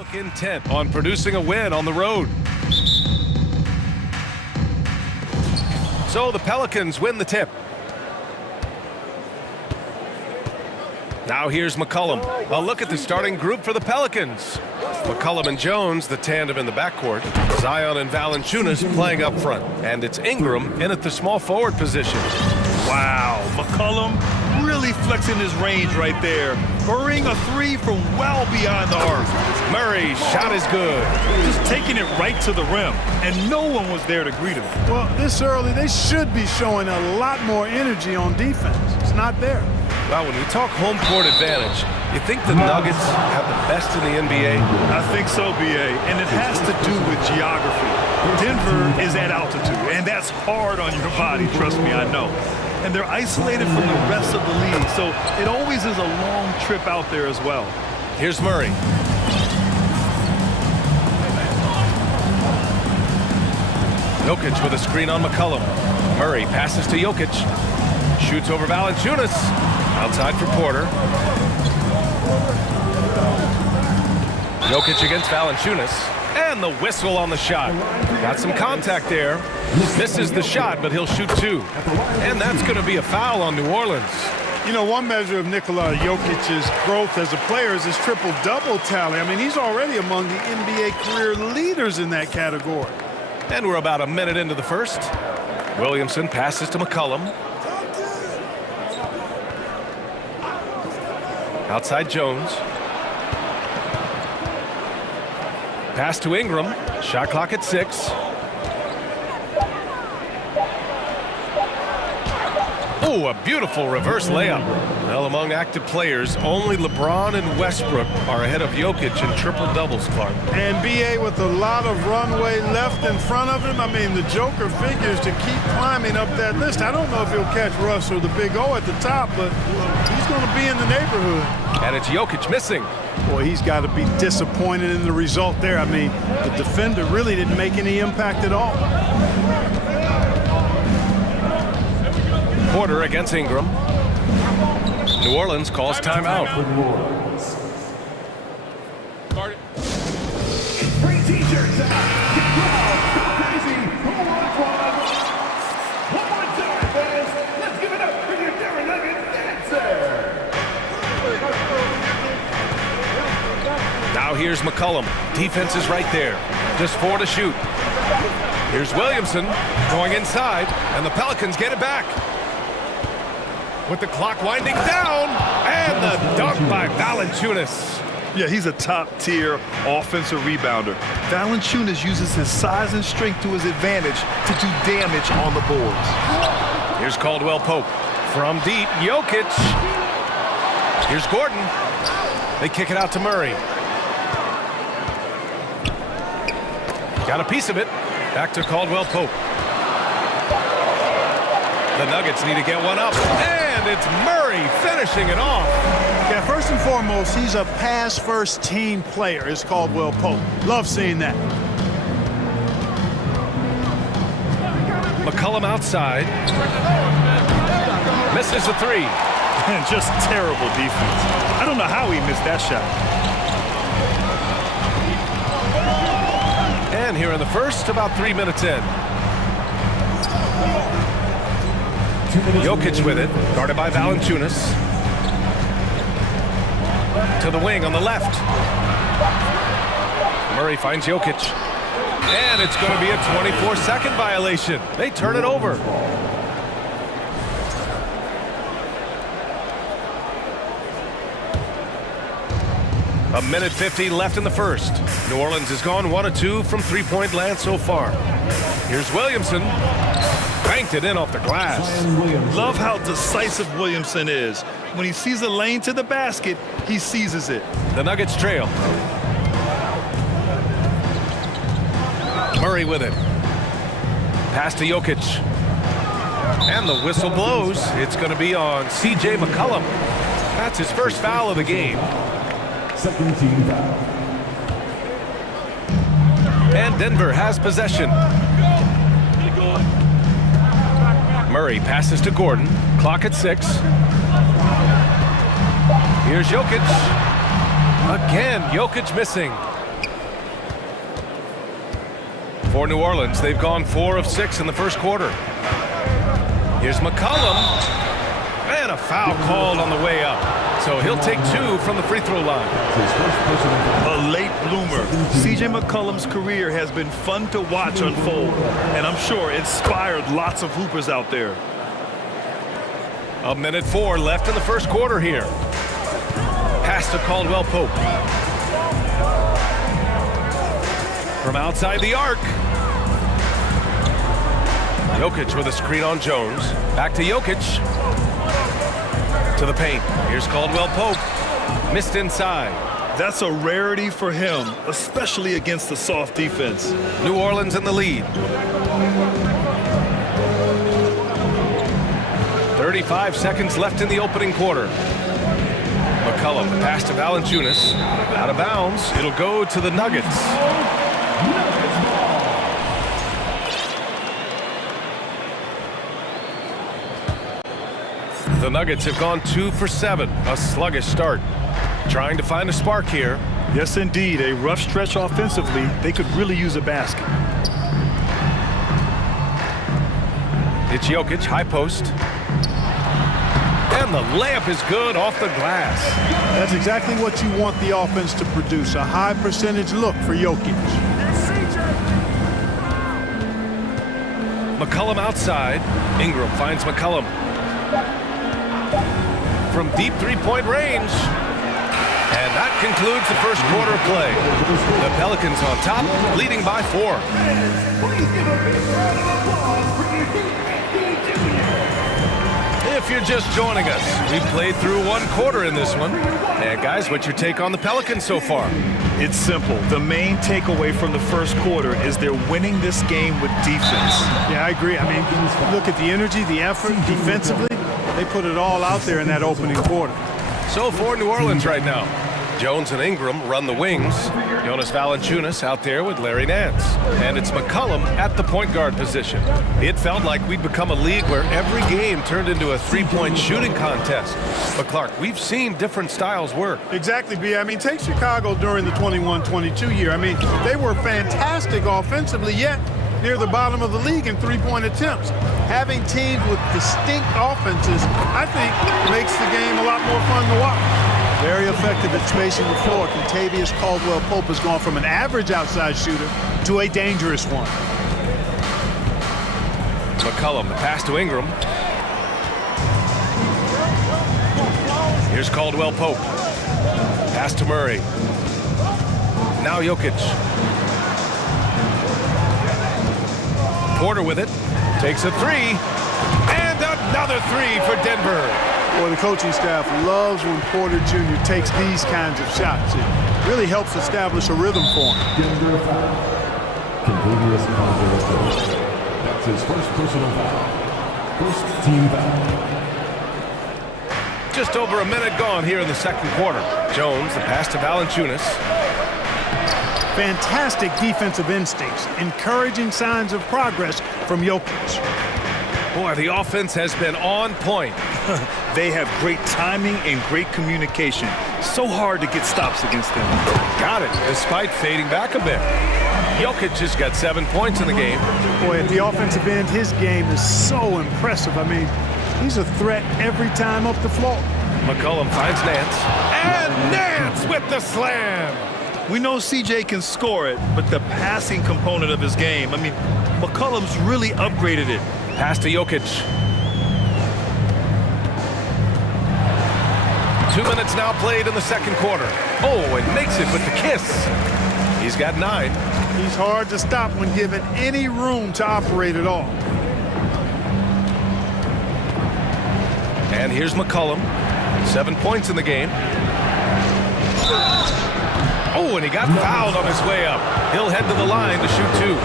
look intent on producing a win on the road. So the Pelicans win the tip. Now here's McCollum. A look at the starting group for the Pelicans. McCollum and Jones, the tandem in the backcourt. Zion and Valanciunas playing up front. And it's Ingram in at the small forward position. Wow, McCollum really flexing his range right there. Burying a three from well beyond the arc. Murray's shot is good. Just taking it right to the rim, and no one was there to greet him. Well, this early, they should be showing a lot more energy on defense. It's not there. Well, when we talk home court advantage, you think the Nuggets have the best in the NBA? I think so, B.A., and it has to do with geography. Denver is at altitude, and that's hard on your body, trust me, I know. And they're isolated from the rest of the league, so it always is a long trip out there as well. Here's Murray. Jokic with a screen on McCollum. Murray passes to Jokic. Shoots over Valanciunas. Outside for Porter. Jokic against Valanciunas. And the whistle on the shot. Got some contact there. Misses the shot, but he'll shoot two. And that's going to be a foul on New Orleans. You know, one measure of Nikola Jokic's growth as a player is his triple-double tally. I mean, he's already among the NBA career leaders in that category. And we're about a minute into the first. Williamson passes to McCollum. Outside Jones. Pass to Ingram. Shot clock at 6. Oh, a beautiful reverse layup. Well, among active players, only LeBron and Westbrook are ahead of Jokic in triple-doubles, Clark. And B.A. with a lot of runway left in front of him. I mean, the Joker figures to keep climbing up that list. I don't know if he'll catch Russ or the Big O at the top, but he's going to be in the neighborhood. And it's Jokic missing. Boy, he's got to be disappointed in the result there. I mean, the defender really didn't make any impact at all. Porter against Ingram. New Orleans calls timeout. Free t-shirts out. Get wild, go crazy. Who wants one? One more time, fans. Let's give it up for your Denver Nuggets dancer. Now here's McCollum. Defense is right there. Just 4 to shoot. Here's Williamson going inside, and the Pelicans get it back. With the clock winding down, and the dunk by Valanciunas. Yeah, he's a top-tier offensive rebounder. Valanciunas uses his size and strength to his advantage to do damage on the boards. Here's Caldwell Pope. From deep, Jokic. Here's Gordon. They kick it out to Murray. Got a piece of it. Back to Caldwell Pope. The Nuggets need to get one up. And it's Murray finishing it off. Yeah, first and foremost, he's a pass-first team player, is Caldwell Pope. Love seeing that. McCollum outside. Misses the three. And just terrible defense. I don't know how he missed that shot. And here in the first, about 3 minutes in. Jokic with it, guarded by Valanciunas. To the wing on the left. Murray finds Jokic. And it's going to be a 24-second violation. They turn it over. A minute 50 left in the first. New Orleans has gone 1 of 2 from three-point land so far. Here's Williamson. Banked it in off the glass. Love how decisive Williamson is. When he sees a lane to the basket, he seizes it. The Nuggets trail. Murray with it. Pass to Jokic. And the whistle blows. It's going to be on C.J. McCollum. That's his first foul of the game. Second team foul. And Denver has possession. Murray passes to Gordon. Clock at 6. Here's Jokic. Again, Jokic missing. For New Orleans, they've gone 4 of 6 in the first quarter. Here's McCollum. And a foul called on the way up. So he'll take 2 from the free throw line. A late bloomer. C.J. McCollum's career has been fun to watch unfold, and I'm sure inspired lots of hoopers out there. 1:04 left in the first quarter here. Pass to Caldwell Pope. From outside the arc. Jokic with a screen on Jones. Back to Jokic. To the paint. Here's Caldwell Pope. Missed inside. That's a rarity for him, especially against the soft defense. New Orleans in the lead. 35 seconds left in the opening quarter. McCollum, pass to Valanciunas. Out of bounds. It'll go to the Nuggets. The Nuggets have gone 2 for 7. A sluggish start. Trying to find a spark here. Yes, indeed. A rough stretch offensively. They could really use a basket. It's Jokic, high post. And the layup is good off the glass. That's exactly what you want the offense to produce, a high percentage look for Jokic. McCollum outside. Ingram finds McCollum. From deep three-point range. And that concludes the first quarter of play. The Pelicans on top, leading by 4. If you're just joining us, we've played through 1 quarter in this one. And guys, what's your take on the Pelicans so far? It's simple. The main takeaway from the first quarter is they're winning this game with defense. Yeah, I agree. I mean, look at the energy, the effort defensively. They put it all out there in that opening quarter. So for New Orleans right now, Jones and Ingram run the wings. Jonas Valanciunas out there with Larry Nance. And it's McCollum at the point guard position. It felt like we'd become a league where every game turned into a three-point shooting contest. But Clark, we've seen different styles work. Exactly, B. I mean, take Chicago during the 21-22 year. I mean, they were fantastic offensively, yet near the bottom of the league in three-point attempts. Having teams with distinct offenses, I think, makes the game a lot more fun to watch. Very effective at spacing the floor. Kentavious Caldwell-Pope has gone from an average outside shooter to a dangerous one. McCollum, the pass to Ingram. Here's Caldwell-Pope. Pass to Murray. Now Jokic. Porter with it. Takes a 3. And another 3 for Denver. Boy, the coaching staff loves when Porter Jr. takes these kinds of shots. It really helps establish a rhythm for him. Denver foul. Kentavious Caldwell-Pope. That's his first personal foul. First team foul. Just over a minute gone here in the second quarter. Jones, the pass to Valanciunas. Fantastic defensive instincts, encouraging signs of progress from Jokic. Boy, the offense has been on point. They have great timing and great communication. So hard to get stops against them. Got it, despite fading back a bit. Jokic just got 7 points in the game. Boy, at the offensive end, his game is so impressive. I mean, he's a threat every time up the floor. McCollum finds Nance. And Nance with the slam! We know CJ can score it, but the passing component of his game, I mean, McCollum's really upgraded it. Pass to Jokic. 2 minutes now played in the second quarter. Oh, and makes it with the kiss. He's got 9. He's hard to stop when given any room to operate at all. And here's McCollum. 7 points in the game. Oh, and he got fouled on his way up. He'll head to the line to shoot 2.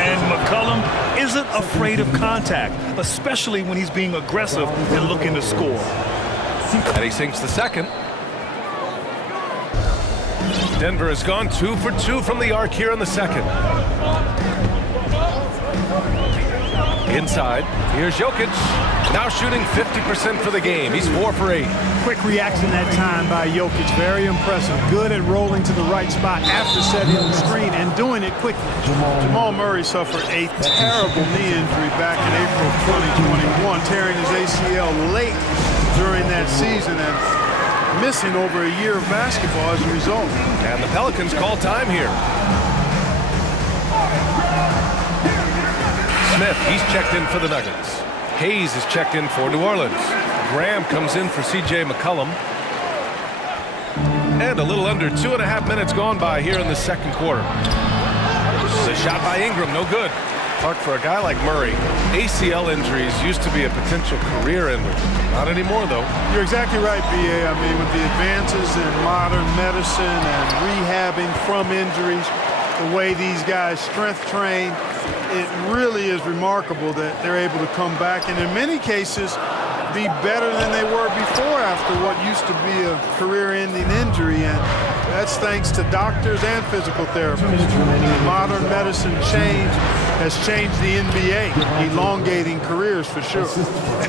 And McCollum isn't afraid of contact, especially when he's being aggressive and looking to score. And he sinks the second. Denver has gone 2 for 2 from the arc here in the second. Inside, here's Jokic. Now shooting 50% for the game. He's 4 for 8. Quick reaction that time by Jokic. Very impressive. Good at rolling to the right spot after setting the screen and doing it quickly. Jamal Murray suffered a terrible knee injury back in April of 2021, tearing his ACL late during that season and missing over a year of basketball as a result. And the Pelicans call time here. Smith, he's checked in for the Nuggets. Hayes is checked in for New Orleans. Graham comes in for C.J. McCollum. And a little under 2.5 minutes gone by here in the second quarter. The shot by Ingram, no good. Park for a guy like Murray. ACL injuries used to be a potential career ender. Not anymore, though. You're exactly right, B.A. I mean, with the advances in modern medicine and rehabbing from injuries, the way these guys strength train, it really is remarkable that they're able to come back and in many cases be better than they were before after what used to be a career-ending injury, and that's thanks to doctors and physical therapists. Modern medicine has changed the NBA, elongating careers for sure.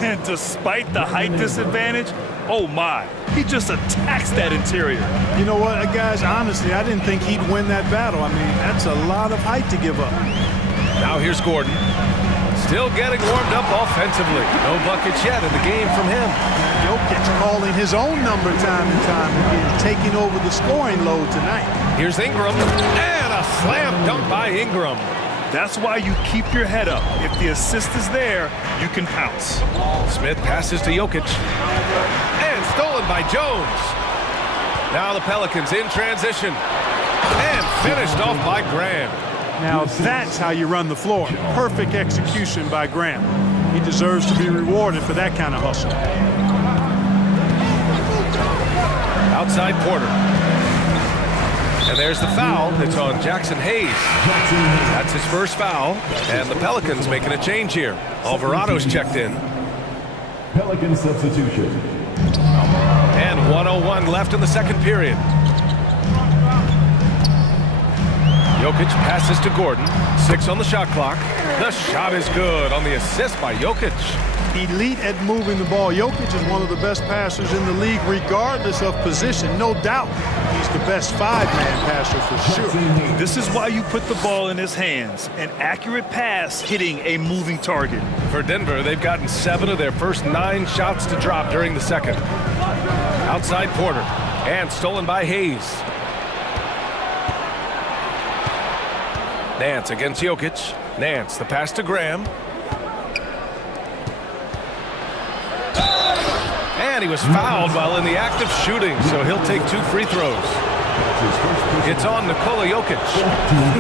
And despite the height disadvantage, oh my, he just attacks that interior. You know what, guys, honestly, I didn't think he'd win that battle. I mean, that's a lot of height to give up. Now here's Gordon. Still getting warmed up offensively. No buckets yet in the game from him. Jokic calling his own number time and time again, taking over the scoring load tonight. Here's Ingram, and a slam dunk by Ingram. That's why you keep your head up. If the assist is there, you can pounce. Smith passes to Jokic. And stolen by Jones. Now the Pelicans in transition. And finished off by Graham. Now that's how you run the floor. Perfect execution by Graham. He deserves to be rewarded for that kind of hustle. Outside Porter. And there's the foul. It's on Jackson Hayes. That's his first foul. And the Pelicans making a change here. Alvarado's checked in. Pelican substitution. And 1:01 left in the second period. Jokic passes to Gordon. 6 on the shot clock. The shot is good on the assist by Jokic. Elite at moving the ball. Jokic is one of the best passers in the league, regardless of position. No doubt he's the best 5-man passer for sure. This is why you put the ball in his hands. An accurate pass hitting a moving target. For Denver, they've gotten 7 of their first 9 shots to drop during the second. Outside Porter. And stolen by Hayes. Nance against Jokic. Nance, the pass to Graham. And he was fouled while in the act of shooting, so he'll take 2 free throws. It's on Nikola Jokic.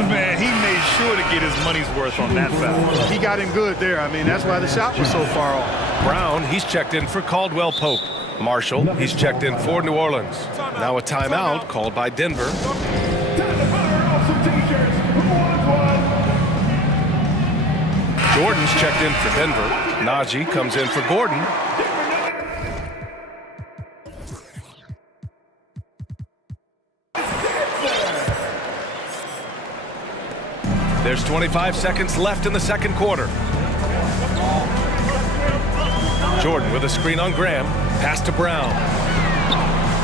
Man, he made sure to get his money's worth on that foul. He got him good there. I mean, that's why the shot was so far off. Brown, he's checked in for Caldwell Pope. Marshall, he's checked in for New Orleans. Now a timeout called by Denver. Jordan's checked in for Denver. Najee comes in for Gordon. There's 25 seconds left in the second quarter. Jordan with a screen on Graham. Pass to Brown.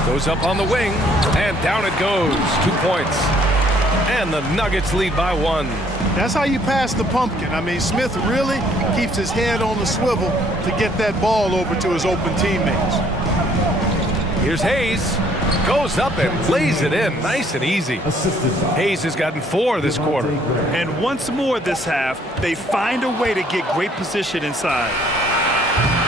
Goes up on the wing, and down it goes. 2 points. And the Nuggets lead by 1. That's how you pass the pumpkin. I mean, Smith really keeps his head on the swivel to get that ball over to his open teammates. Here's Hayes. Goes up and lays it in. Nice and easy. Hayes has gotten 4 this quarter. And once more this half, they find a way to get great position inside.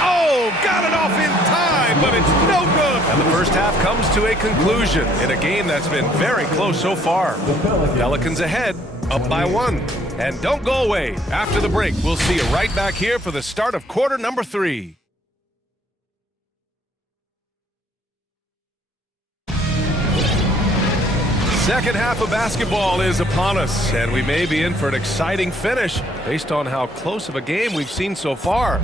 Oh, got it off in time, but it's no good. And the first half comes to a conclusion in a game that's been very close so far. Pelicans ahead, up by 1. And don't go away. After the break, we'll see you right back here for the start of quarter number 3. Second half of basketball is upon us, and we may be in for an exciting finish based on how close of a game we've seen so far.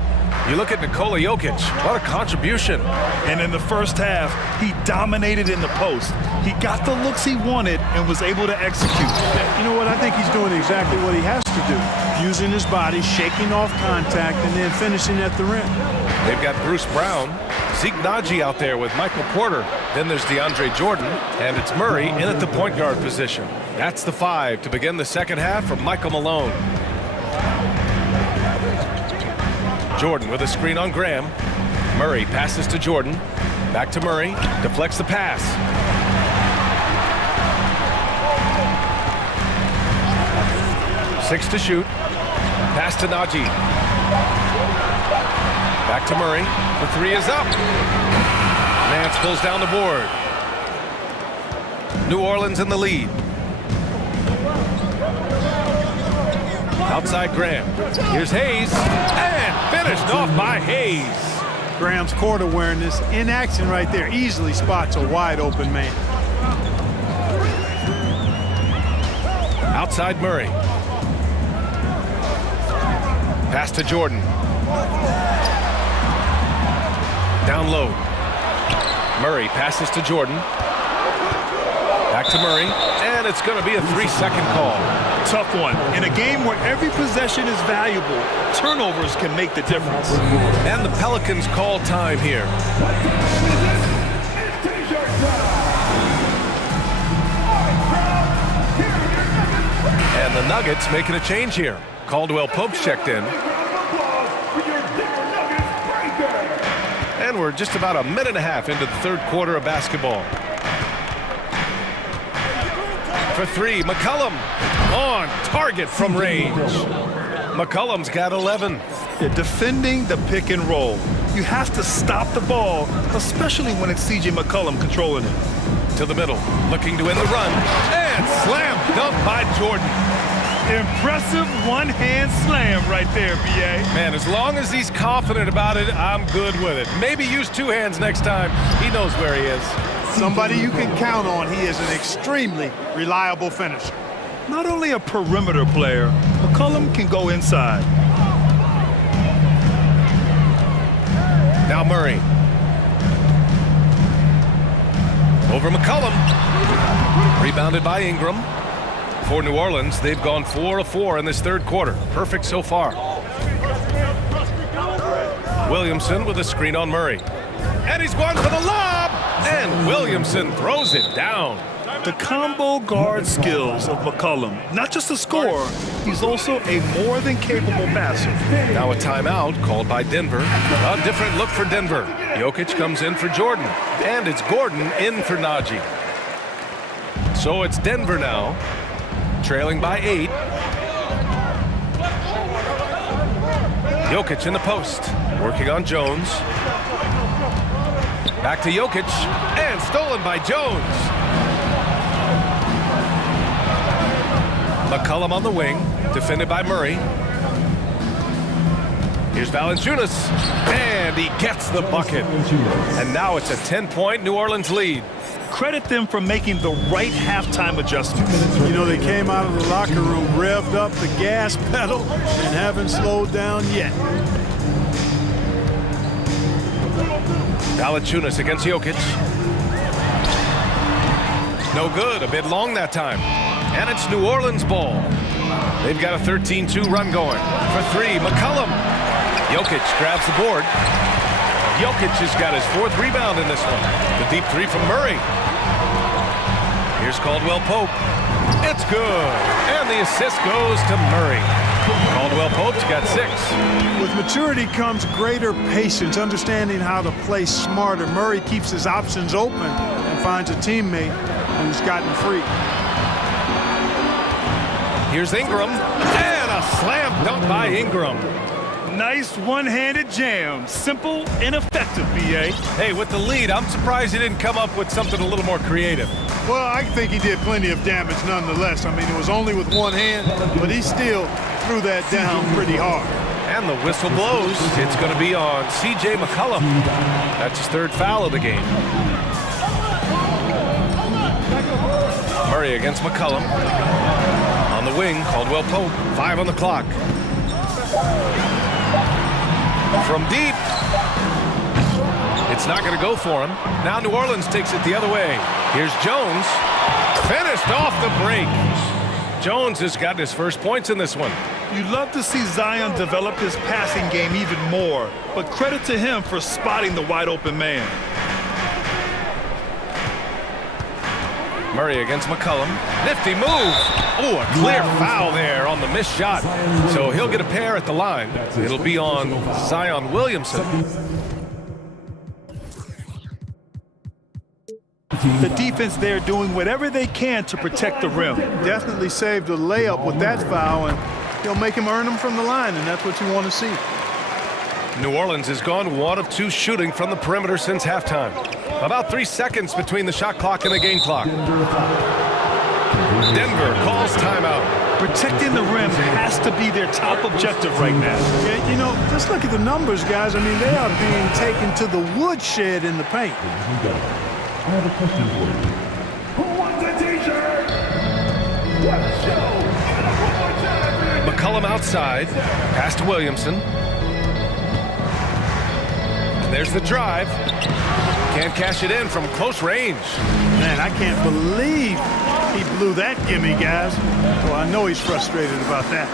You look at Nikola Jokic, what a contribution. And in the first half, he dominated in the post. He got the looks he wanted and was able to execute. You know what? I think he's doing exactly what he has to do. Using his body, shaking off contact, and then finishing at the rim. They've got Bruce Brown, Zeke Naji out there with Michael Porter. Then there's DeAndre Jordan, and it's Murray in at the point guard position. That's the 5 to begin the second half from Michael Malone. Jordan with a screen on Graham. Murray passes to Jordan. Back to Murray. Deflects the pass. Six to shoot. Pass to Naji. Back to Murray. The 3 is up. Nance pulls down the board. New Orleans in the lead. Outside Graham. Here's Hayes. And finished off by Hayes. Graham's court awareness in action right there. Easily spots a wide open man. Outside Murray. Pass to Jordan. Down low. Murray passes to Jordan. Back to Murray. And it's going to be a 3-second call. Tough one. In a game where every possession is valuable, turnovers can make the difference. And the Pelicans call time here. And the Nuggets making a change here. Caldwell Pope's checked in. And we're just about a minute and a half into the third quarter of basketball. For 3, McCollum on target from range. McCollum's got 11. Defending the pick and roll. You have to stop the ball, especially when it's C.J. McCollum controlling it. To the middle, looking to end the run. And slam dunk by Jordan. Impressive one-hand slam right there, B.A. Man, as long as he's confident about it, I'm good with it. Maybe use 2 hands next time. He knows where he is. Somebody you can count on. He is an extremely reliable finisher. Not only a perimeter player, McCollum can go inside. Now Murray. Over McCollum. Rebounded by Ingram. For New Orleans, they've gone 4 of 4 in this third quarter. Perfect so far. Williamson with a screen on Murray. And he's going for the lob! And Williamson throws it down. The combo guard skills of McCollum. Not just a scorer, he's also a more than capable passer. Now a timeout called by Denver. A different look for Denver. Jokic comes in for Jordan. And it's Gordon in for Naji. So it's Denver now, trailing by 8. Jokic in the post, working on Jones. Back to Jokic, and stolen by Jones. McCollum on the wing, defended by Murray. Here's Valanciunas, and he gets the bucket. And now it's a 10-point New Orleans lead. Credit them for making the right halftime adjustments. You know, they came out of the locker room, revved up the gas pedal, and haven't slowed down yet. Valanciunas against Jokic. No good, a bit long that time. And it's New Orleans ball. They've got a 13-2 run going. For 3, McCollum. Jokic grabs the board. Jokic has got his 4th rebound in this one. The deep 3 from Murray. Here's Caldwell Pope. It's good. And the assist goes to Murray. Caldwell Pope's got 6. With maturity comes greater patience, understanding how to play smarter. Murray keeps his options open and finds a teammate who's gotten free. Here's Ingram. And a slam dunk by Ingram. Nice one-handed jam. Simple and effective, B.A. Hey, with the lead, I'm surprised he didn't come up with something a little more creative. Well, I think he did plenty of damage nonetheless. I mean, it was only with one hand, but he still threw that down pretty hard. And the whistle blows. It's going to be on C.J. McCollum. That's his 3rd foul of the game. Murray against McCollum. On the wing, Caldwell Pope. 5 on the clock. From deep. It's not going to go for him. Now New Orleans takes it the other way. Here's Jones. Finished off the break. Jones has gotten his first points in this one. You'd love to see Zion develop his passing game even more, but credit to him for spotting the wide open man. Murray against McCollum. Nifty move. Oh, a clear foul there on the missed shot. So he'll get a pair at the line. It'll be on Zion Williamson. The defense there doing whatever they can to protect the rim. Definitely saved a layup with that foul, and he'll make him earn them from the line, and that's what you want to see. New Orleans has gone 1 of 2 shooting from the perimeter since halftime. About 3 seconds between the shot clock and the game clock. Denver calls timeout. Protecting the rim has to be their top objective right now. Yeah, you know, just look at the numbers, guys. I mean, they are being taken to the woodshed in the paint. I have a question for you. Who wants a t-shirt? What a show! One more time. McCollum outside. Pass to Williamson. And there's the drive. Can't cash it in from close range. Man, I can't believe he blew that gimme, guys. Well, I know he's frustrated about that.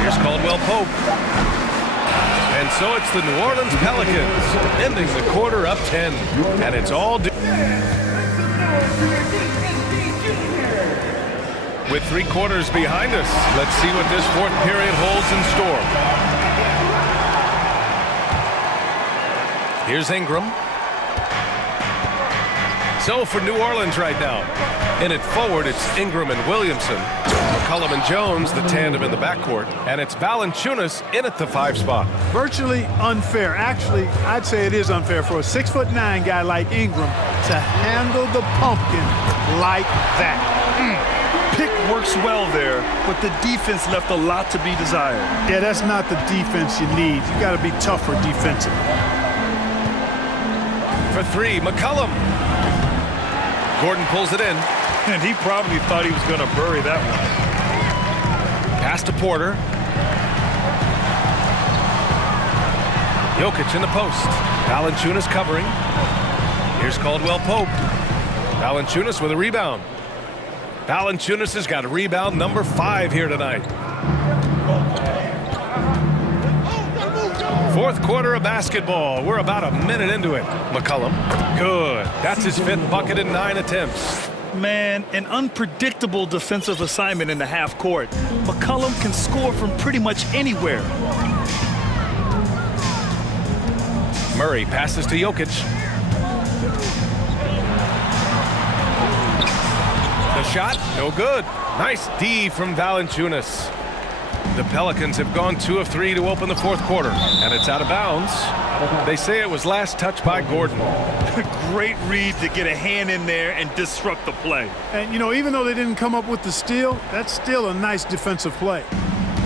Here's Caldwell Pope. And so it's the New Orleans Pelicans ending the quarter up 10. And it's all due. With 3 quarters behind us, let's see what this 4th period holds in store. Here's Ingram. So for New Orleans right now, in it forward, it's Ingram and Williamson. McCollum and Jones, the tandem in the backcourt. And it's Valanciunas in at the 5 spot. Virtually unfair. Actually, I'd say it is unfair for a 6'9" guy like Ingram to handle the pumpkin like that. Pick works well there, but the defense left a lot to be desired. Yeah, that's not the defense you need. You got to be tougher defensively. For 3, McCollum. Gordon pulls it in. And he probably thought he was going to bury that one. Pass to Porter. Jokic in the post. Valanciunas covering. Here's Caldwell Pope. Valanciunas with a rebound. Valanciunas has got rebound number 5 here tonight. 4th quarter of basketball. We're about a minute into it. McCollum. Good. That's his 5th bucket in 9 attempts. Man, an unpredictable defensive assignment in the half court. McCollum can score from pretty much anywhere. Murray passes to Jokic. The shot, no good. Nice D from Valanciunas. The Pelicans have gone 2 of 3 to open the 4th quarter, and it's out of bounds. They say it was last touched by Gordon. Great read to get a hand in there and disrupt the play. And, you know, even though they didn't come up with the steal, that's still a nice defensive play.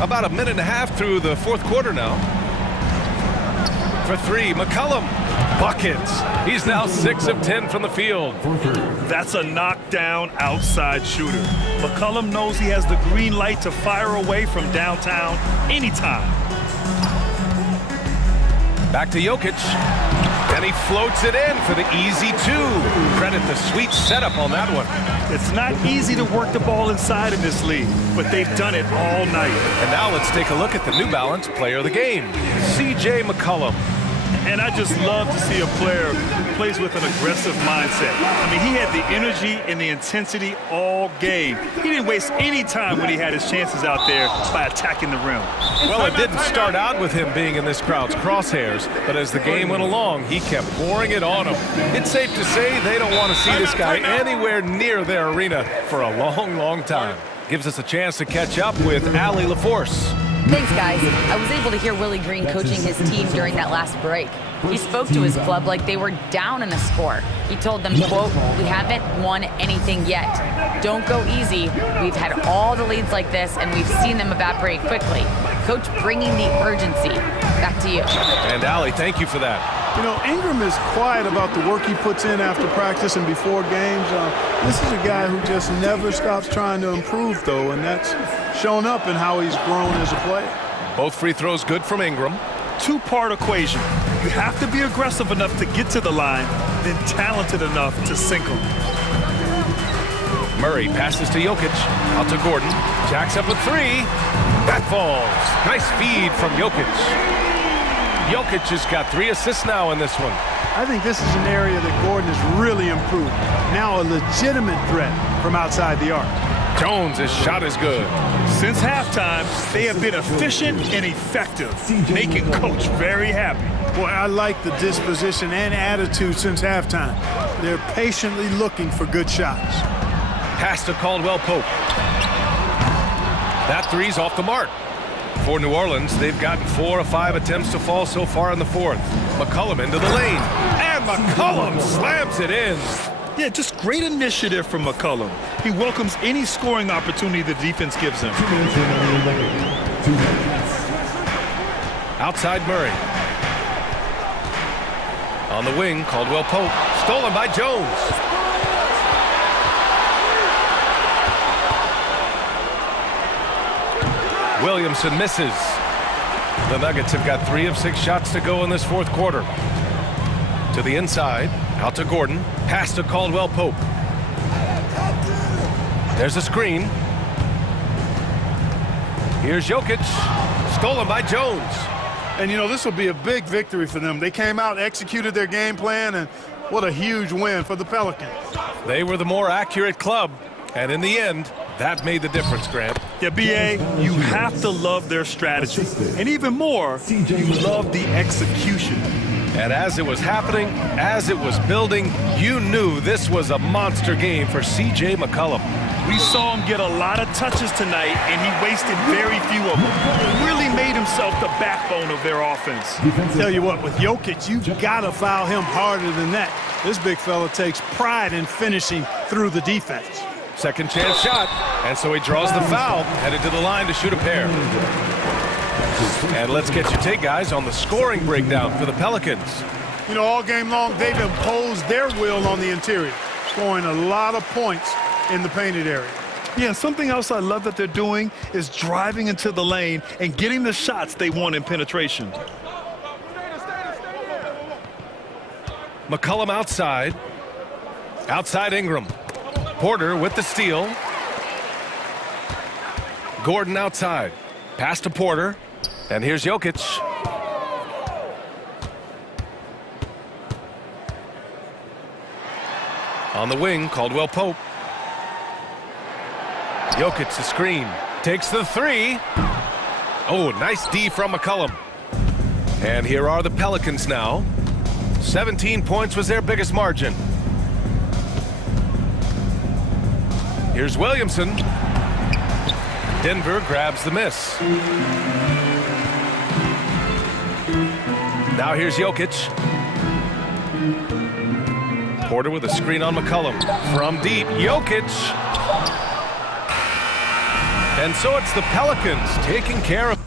About a minute and a half through the 4th quarter now. For 3, McCollum. Buckets. He's now 6 of 10 from the field. That's a knockdown outside shooter. McCollum knows he has the green light to fire away from downtown anytime. Back to Jokic. And he floats it in for the easy 2. Credit the sweet setup on that one. It's not easy to work the ball inside in this league, but they've done it all night. And now let's take a look at the New Balance player of the game, C.J. McCollum. And I just love to see a player who plays with an aggressive mindset. I mean, he had the energy and the intensity all game. He didn't waste any time when he had his chances out there by attacking the rim. Well, it didn't start out with him being in this crowd's crosshairs, but as the game went along, he kept pouring it on them. It's safe to say they don't want to see this guy anywhere near their arena for a long, long time. Gives us a chance to catch up with Allie LaForce. Thanks, guys. I was able to hear Willie Green coaching his team during that last break. He spoke to his club like they were down in the score. He told them, quote, "We haven't won anything yet. Don't go easy. We've had all the leads like this, and we've seen them evaporate quickly." Coach bringing the urgency. Back to you. And Allie, thank you for that. You know, Ingram is quiet about the work he puts in after practice and before games. This is a guy who just never stops trying to improve, though, and that's shown up in how he's grown as a player. Both free throws good from Ingram. two-part equation. You have to be aggressive enough to get to the line, then talented enough to sink them. Murray passes to Jokic. Out to Gordon. Jacks up a three. That falls. Nice feed from Jokic. Jokic has got 3 assists now in this one. I think this is an area that Gordon has really improved. Now a legitimate threat from outside the arc. Jones' shot is good. Since halftime, they have been efficient and effective, making Coach very happy. Boy, I like the disposition and attitude since halftime. They're patiently looking for good shots. Pass to Caldwell Pope. That three's off the mark. For New Orleans, they've gotten 4 of 5 attempts to fall so far in the fourth. McCollum into the lane. And McCollum slams it in. Yeah, just great initiative from McCollum. He welcomes any scoring opportunity the defense gives him. Outside Murray. On the wing, Caldwell Pope. Stolen by Jones. Williamson misses. The Nuggets have got 3 of 6 shots to go in this fourth quarter. To the inside, out to Gordon. Pass to Caldwell Pope. There's a screen. Here's Jokic. Stolen by Jones. And, you know, this will be a big victory for them. They came out, executed their game plan, and what a huge win for the Pelicans. They were the more accurate club, and in the end, that made the difference, Grant. Yeah, B.A., you have to love their strategy. And even more, you love the execution. And as it was happening, as it was building, you knew this was a monster game for C.J. McCollum. We saw him get a lot of touches tonight, and he wasted very few of them. Really made himself the backbone of their offense. Tell you what, with Jokic, you've got to foul him harder than that. This big fella takes pride in finishing through the defense. Second chance shot, and so he draws the foul, headed to the line to shoot a pair. And let's get your take, guys, on the scoring breakdown for the Pelicans. You know, all game long, they've imposed their will on the interior, scoring a lot of points in the painted area. Yeah, something else I love that they're doing is driving into the lane and getting the shots they want in penetration. McCollum outside. Outside Ingram. Porter with the steal. Gordon outside. Pass to Porter. And here's Jokic. On the wing, Caldwell Pope. Jokic the screen. Takes the three. Oh, nice D from McCollum. And here are the Pelicans now. 17 points was their biggest margin. Here's Williamson. Denver grabs the miss. Now here's Jokic. Porter with a screen on McCollum. From deep, Jokic. And so it's the Pelicans taking care of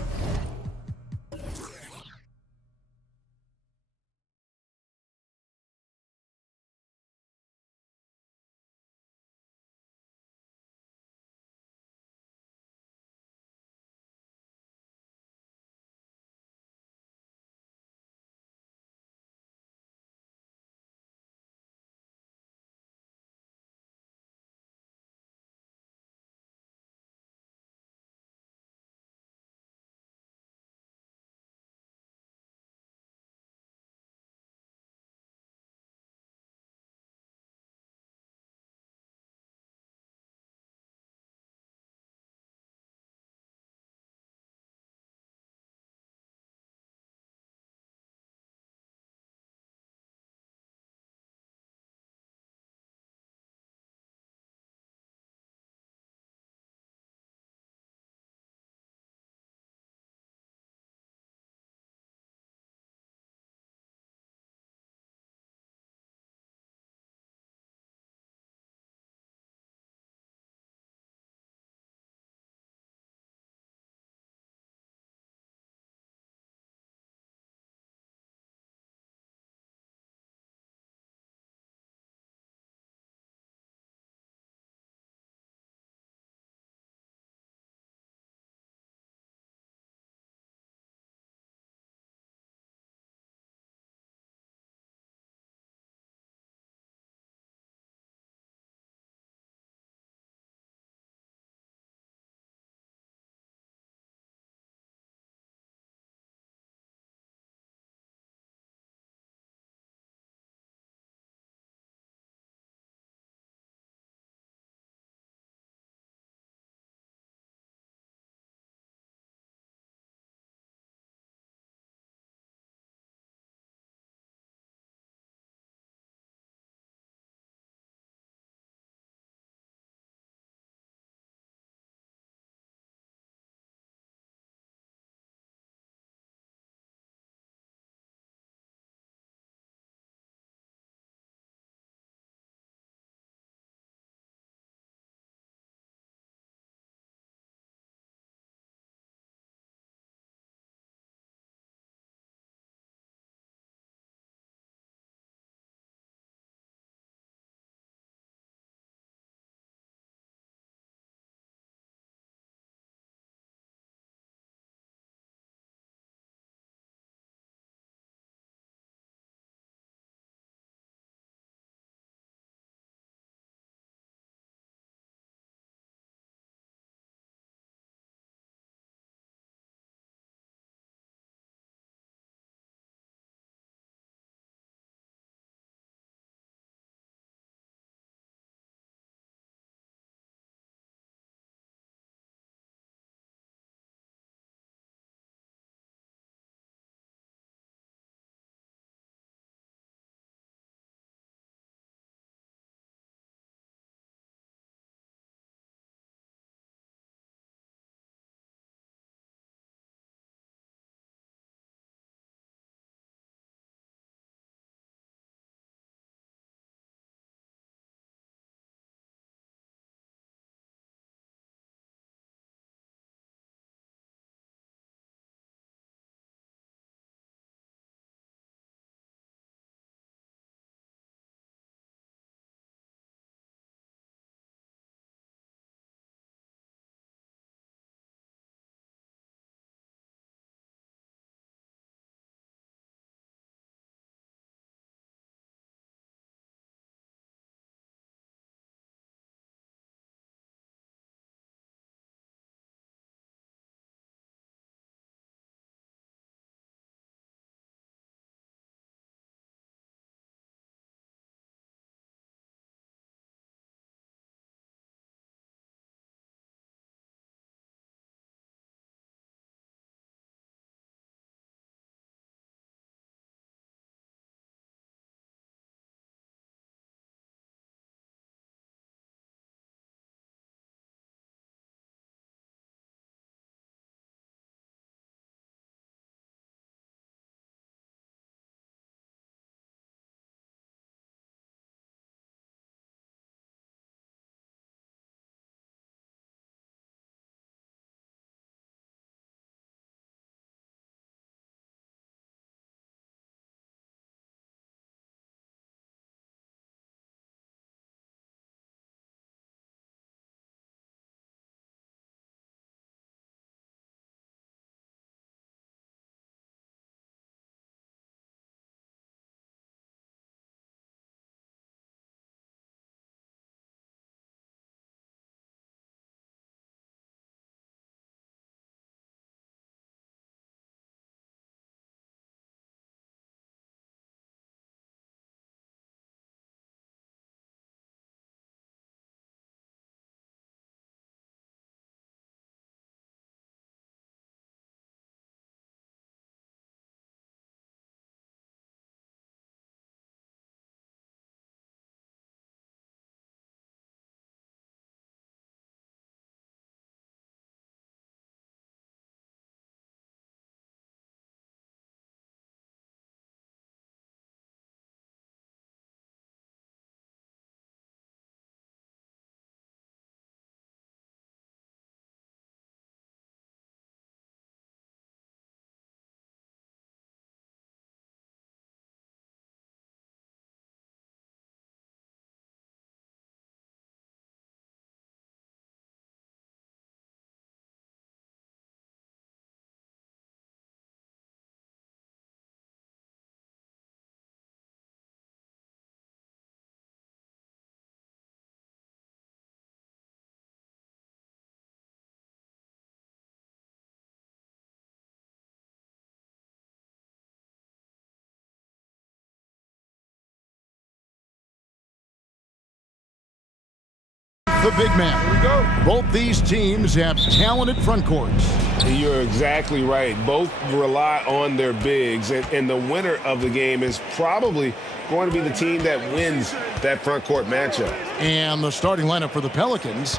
the big man. Both these teams have talented front courts. You're exactly right. Both rely on their bigs, and the winner of the game is probably going to be the team that wins that front court matchup. And the starting lineup for the Pelicans,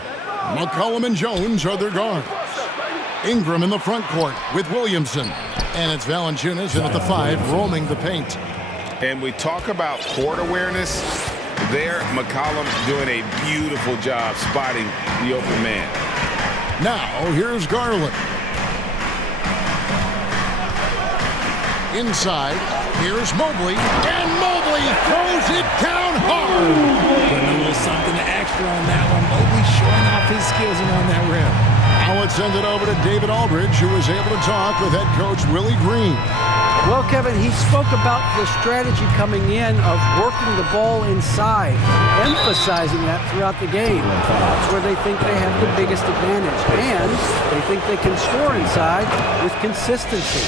McCollum and Jones are their guards. Ingram in the front court with Williamson. And it's Valanciunas in at the 5, roaming the paint. And we talk about court awareness. There, McCollum doing a beautiful job spotting the open man. Now, here's Garland. Inside, here's Mobley, and Mobley throws it down hard. Putting a little something extra on that one. Mobley showing off his skills around that rim. Now let's send it over to David Aldridge, who was able to talk with head coach Willie Green. Well, Kevin, he spoke about the strategy coming in of working the ball inside, emphasizing that throughout the game. That's where they think they have the biggest advantage, and they think they can score inside with consistency.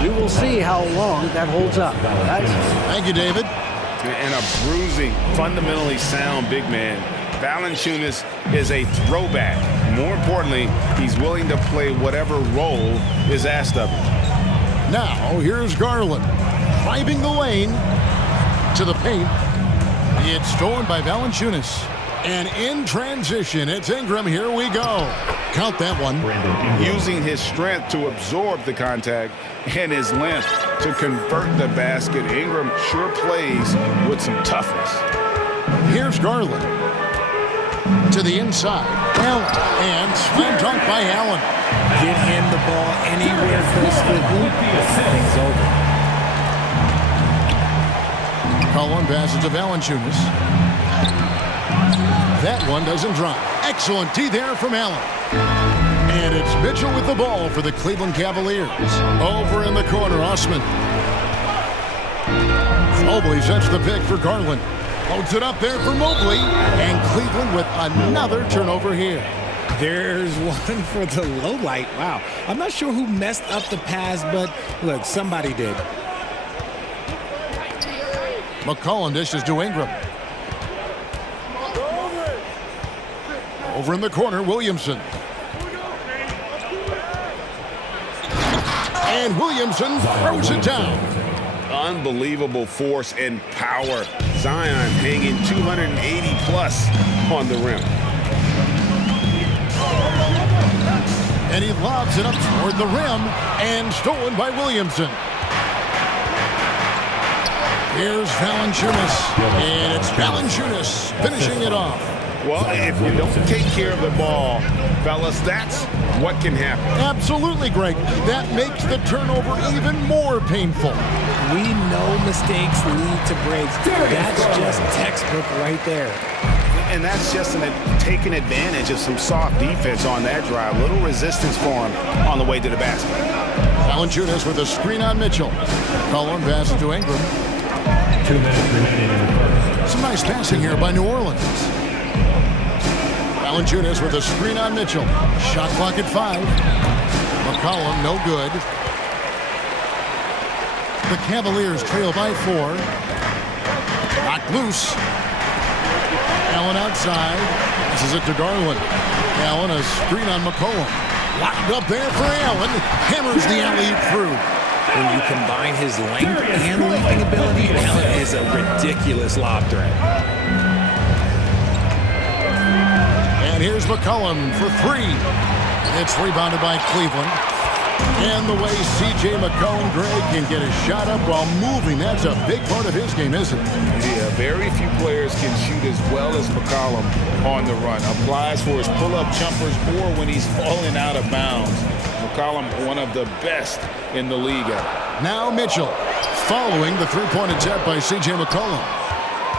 We will see how long that holds up, guys. Thank you, David. And a bruising, fundamentally sound big man. Valanciunas is a throwback. More importantly, he's willing to play whatever role is asked of him. Now, here's Garland, driving the lane to the paint. It's stolen by Valanciunas. And in transition, it's Ingram. Here we go. Count that one. Using his strength to absorb the contact and his length to convert the basket. Ingram sure plays with some toughness. Here's Garland. To the inside. Allen. And slam dunk by Allen. Get him the ball anywhere close to the hoop. Things over. Cullen passes to Valanciunas. That one doesn't drop. Excellent D there from Allen. And it's Mitchell with the ball for the Cleveland Cavaliers. Over in the corner, Osman. Mobley sets the pick for Garland. Holds it up there for Mobley. And Cleveland with another turnover here. There's one for the low light. Wow. I'm not sure who messed up the pass, but look, somebody did. McCollum dishes to Ingram. Over in the corner, Williamson. And Williamson throws it down. Unbelievable force and power. Zion hanging 280 plus on the rim. And he lobs it up toward the rim and stolen by Williamson. Here's Valanciunas. And it's Valanciunas finishing it off. Well, if you don't take care of the ball, fellas, that's what can happen. Absolutely, Greg. That makes the turnover even more painful. We know mistakes lead to breaks. That's just textbook right there. And that's just taking advantage of some soft defense on that drive. Little resistance for him on the way to the basket. Valanciunas with a screen on Mitchell. Cullen passes to Ingram. 2 minutes remaining in the first. Some nice passing here by New Orleans. Valanciunas with a screen on Mitchell. Shot clock at 5. McCollum, no good. The Cavaliers trail by 4. Knocked loose. Allen outside. This is it to Garland. Allen, a screen on McCollum. Locked up there for Allen. Hammers the alley-oop through. When you combine his length and leaping ability, Allen is a ridiculous lob threat. And here's McCollum for 3. It's rebounded by Cleveland. And the way C.J. McCollum, Greg, can get a shot up while moving, that's a big part of his game, isn't it? Yeah, very few players can shoot as well as McCollum on the run. Applies for his pull-up jumpers or when he's falling out of bounds. McCollum, one of the best in the league. Now Mitchell, following the three-point attempt by C.J. McCollum.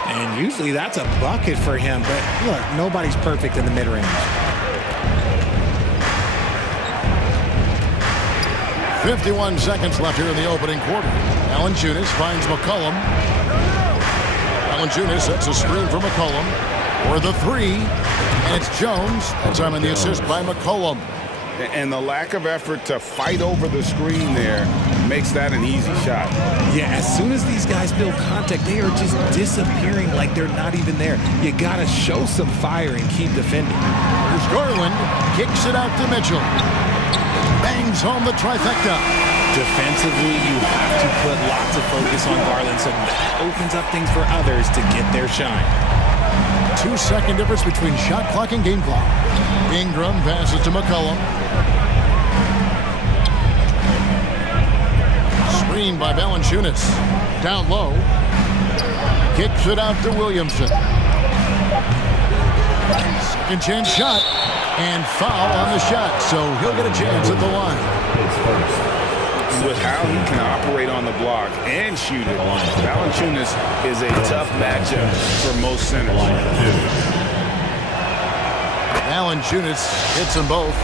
And usually that's a bucket for him, but look, nobody's perfect in the mid-range. 51 seconds left here in the opening quarter. Valanciunas finds McCollum. Valanciunas sets a screen for McCollum. For the 3, and it's Jones. That's on the assist by McCollum. And the lack of effort to fight over the screen there makes that an easy shot. Yeah, as soon as these guys build contact, they are just disappearing like they're not even there. You got to show some fire and keep defending. Here's Garland, kicks it out to Mitchell. Bangs home the trifecta. Defensively, you have to put lots of focus on Garland, so that opens up things for others to get their shine. 2-second difference between shot clock and game clock. Ingram passes to McCollum. Screen by Valanciunas. Down low. Kicks it out to Williamson. Second chance shot. And foul on the shot, so he'll get a chance at the line. With how he can operate on the block and shoot it, Valanciunas is a tough matchup for most centers. Valanciunas hits them both.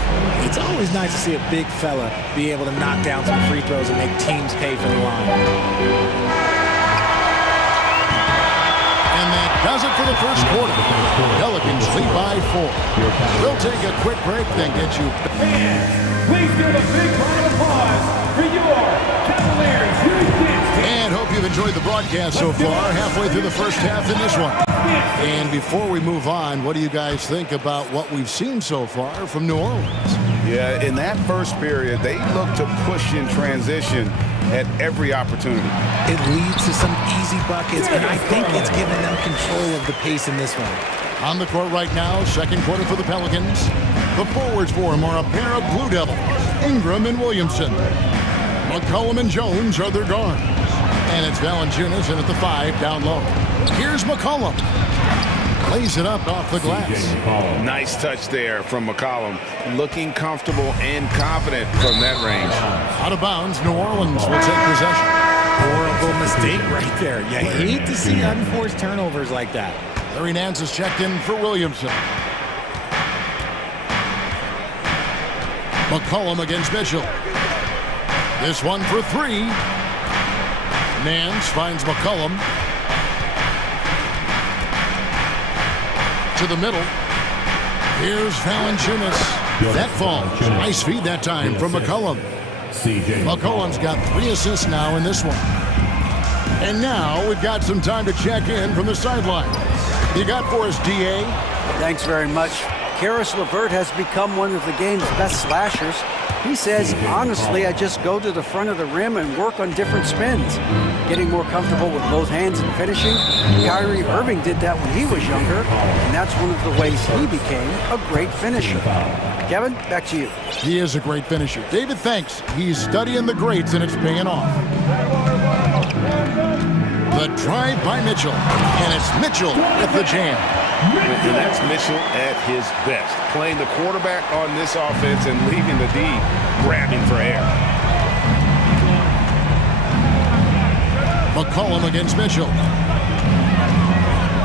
It's always nice to see a big fella be able to knock down some free throws and make teams pay for the line. And that does it for the first quarter. Pelicans lead by 4. We'll take a quick break, then get you. Please give a big round of applause for your Cavaliers Houston. And hope you've enjoyed the broadcast so far. Halfway through the first half in this one. And before we move on, what do you guys think about what we've seen so far from New Orleans? Yeah, in that first period, they look to push in transition at every opportunity. It leads to some easy buckets, and I think it's given them control of the pace in this one. On the court right now, second quarter for the Pelicans. The forwards for them are a pair of Blue Devils, Ingram and Williamson. McCollum and Jones are their guards. And it's Valanciunas in at the 5, down low. Here's McCollum. Plays it up off the glass. Nice touch there from McCollum. Looking comfortable and confident from that range. Out of bounds, New Orleans will take possession. Horrible mistake right there. You hate to see unforced turnovers like that. Larry Nance is checked in for Williamson. McCollum against Mitchell. This one for 3. Nance finds McCollum. To the middle. Here's Valanciunas. That falls. Nice feed that time from McCollum. McCollum's got 3 assists now in this one. And now we've got some time to check in from the sideline. You got for us, D.A.? Thanks very much. Karis LeVert has become one of the game's best slashers. He says, honestly, I just go to the front of the rim and work on different spins. Getting more comfortable with both hands and finishing. Kyrie Irving did that when he was younger, and that's one of the ways he became a great finisher. Kevin, back to you. He is a great finisher. David, thanks. He's studying the greats, and it's paying off. The drive by Mitchell, and it's Mitchell with the jam. And that's Mitchell at his best. Playing the quarterback on this offense and leaving the D grabbing for air. McCollum against Mitchell.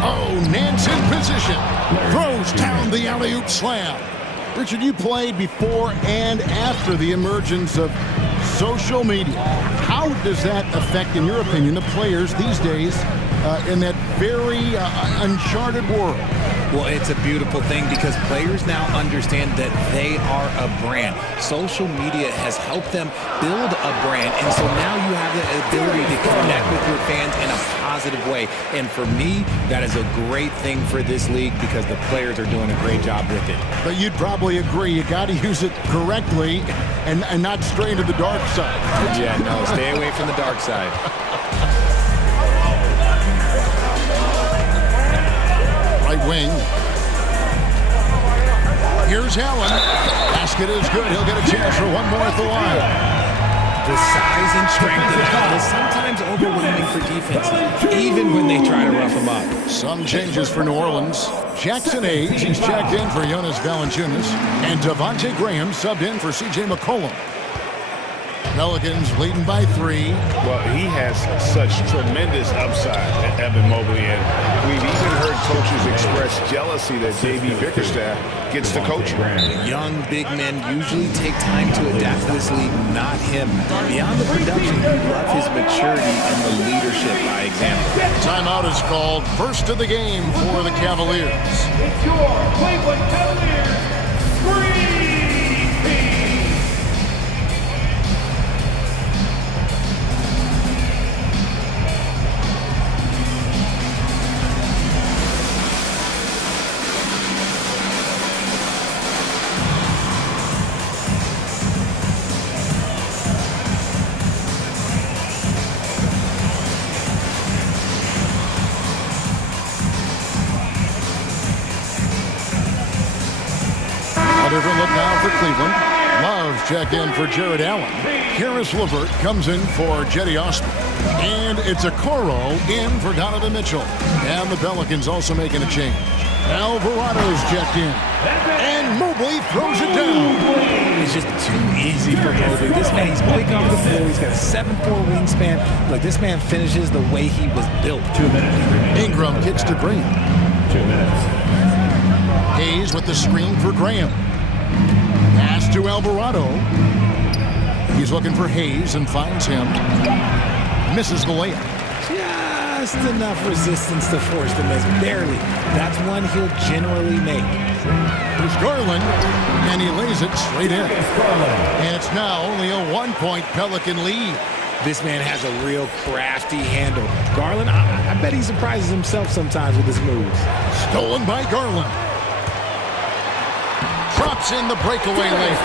Oh, Nance in position. Throws down the alley-oop slam. Richard, you played before and after the emergence of social media. How does that affect, in your opinion, the players these days in that very uncharted world? Well, it's a beautiful thing because players now understand that they are a brand. Social media has helped them build a brand, and so now you have the ability to connect with your fans in a positive way. And for me, that is a great thing for this league because the players are doing a great job with it. But you'd probably agree you got to use it correctly and not stray into the dark side. Yeah, no, stay away from the dark side. Right wing. Here's Allen. Basket is good. He'll get a chance for one more at the line. The size and strength of Allen is sometimes overwhelming for defense, even when they try to rough him up. Some changes for New Orleans. Jackson Hayes, he's checked in for Jonas Valanciunas. And Devontae Graham subbed in for C.J. McCollum. Pelicans leading by 3. Well, he has such tremendous upside, Evan Mobley, and we've even heard coaches express jealousy that J.B. Bickerstaff gets to coach. Young big men usually take time to adapt to this league, not him. Beyond the production, you love his maturity and the leadership by example. Timeout is called. First of the game for the Cavaliers. It's your Cleveland Cavaliers Free Team. A different look now for Cleveland. Love checked in for Jared Allen. Karis LeVert comes in for Jetty Osman. And it's a Coro in for Donovan Mitchell. And the Pelicans also making a change. Alvarado's checked in. And Mobley throws it down. It's just too easy for Mobley. This man, he's quick off the floor. He's got a 7'4" wingspan. Look, this man finishes the way he was built. 2 minutes. Ingram kicks to Green. 2 minutes. Hayes with the screen for Graham. Pass to Alvarado. He's looking for Hayes and finds him. Misses the layup. Just enough resistance to force the miss. Barely. That's one he'll generally make. There's Garland, and he lays it straight in. And it's now only a 1-point Pelican lead. This man has a real crafty handle. Garland, I bet he surprises himself sometimes with his moves. Stolen by Garland. Drops in the breakaway lane.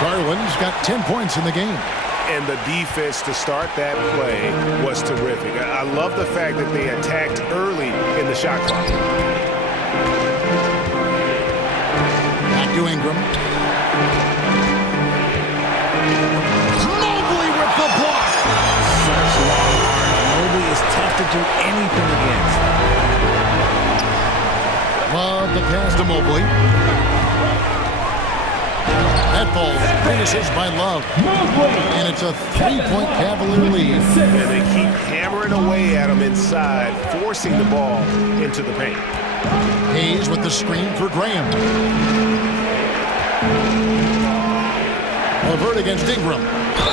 Garland's got 10 points in the game. And the defense to start that play was terrific. I love the fact that they attacked early in the shot clock. Back to Ingram. Mobley with the block. Such long arms. Mobley is tough to do anything against. Love the pass to Mobley. That ball finishes by Love. And it's a 3-point Cavalier lead. And they keep hammering away at him inside, forcing the ball into the paint. Hayes with the screen for Graham. LeVert against Ingram.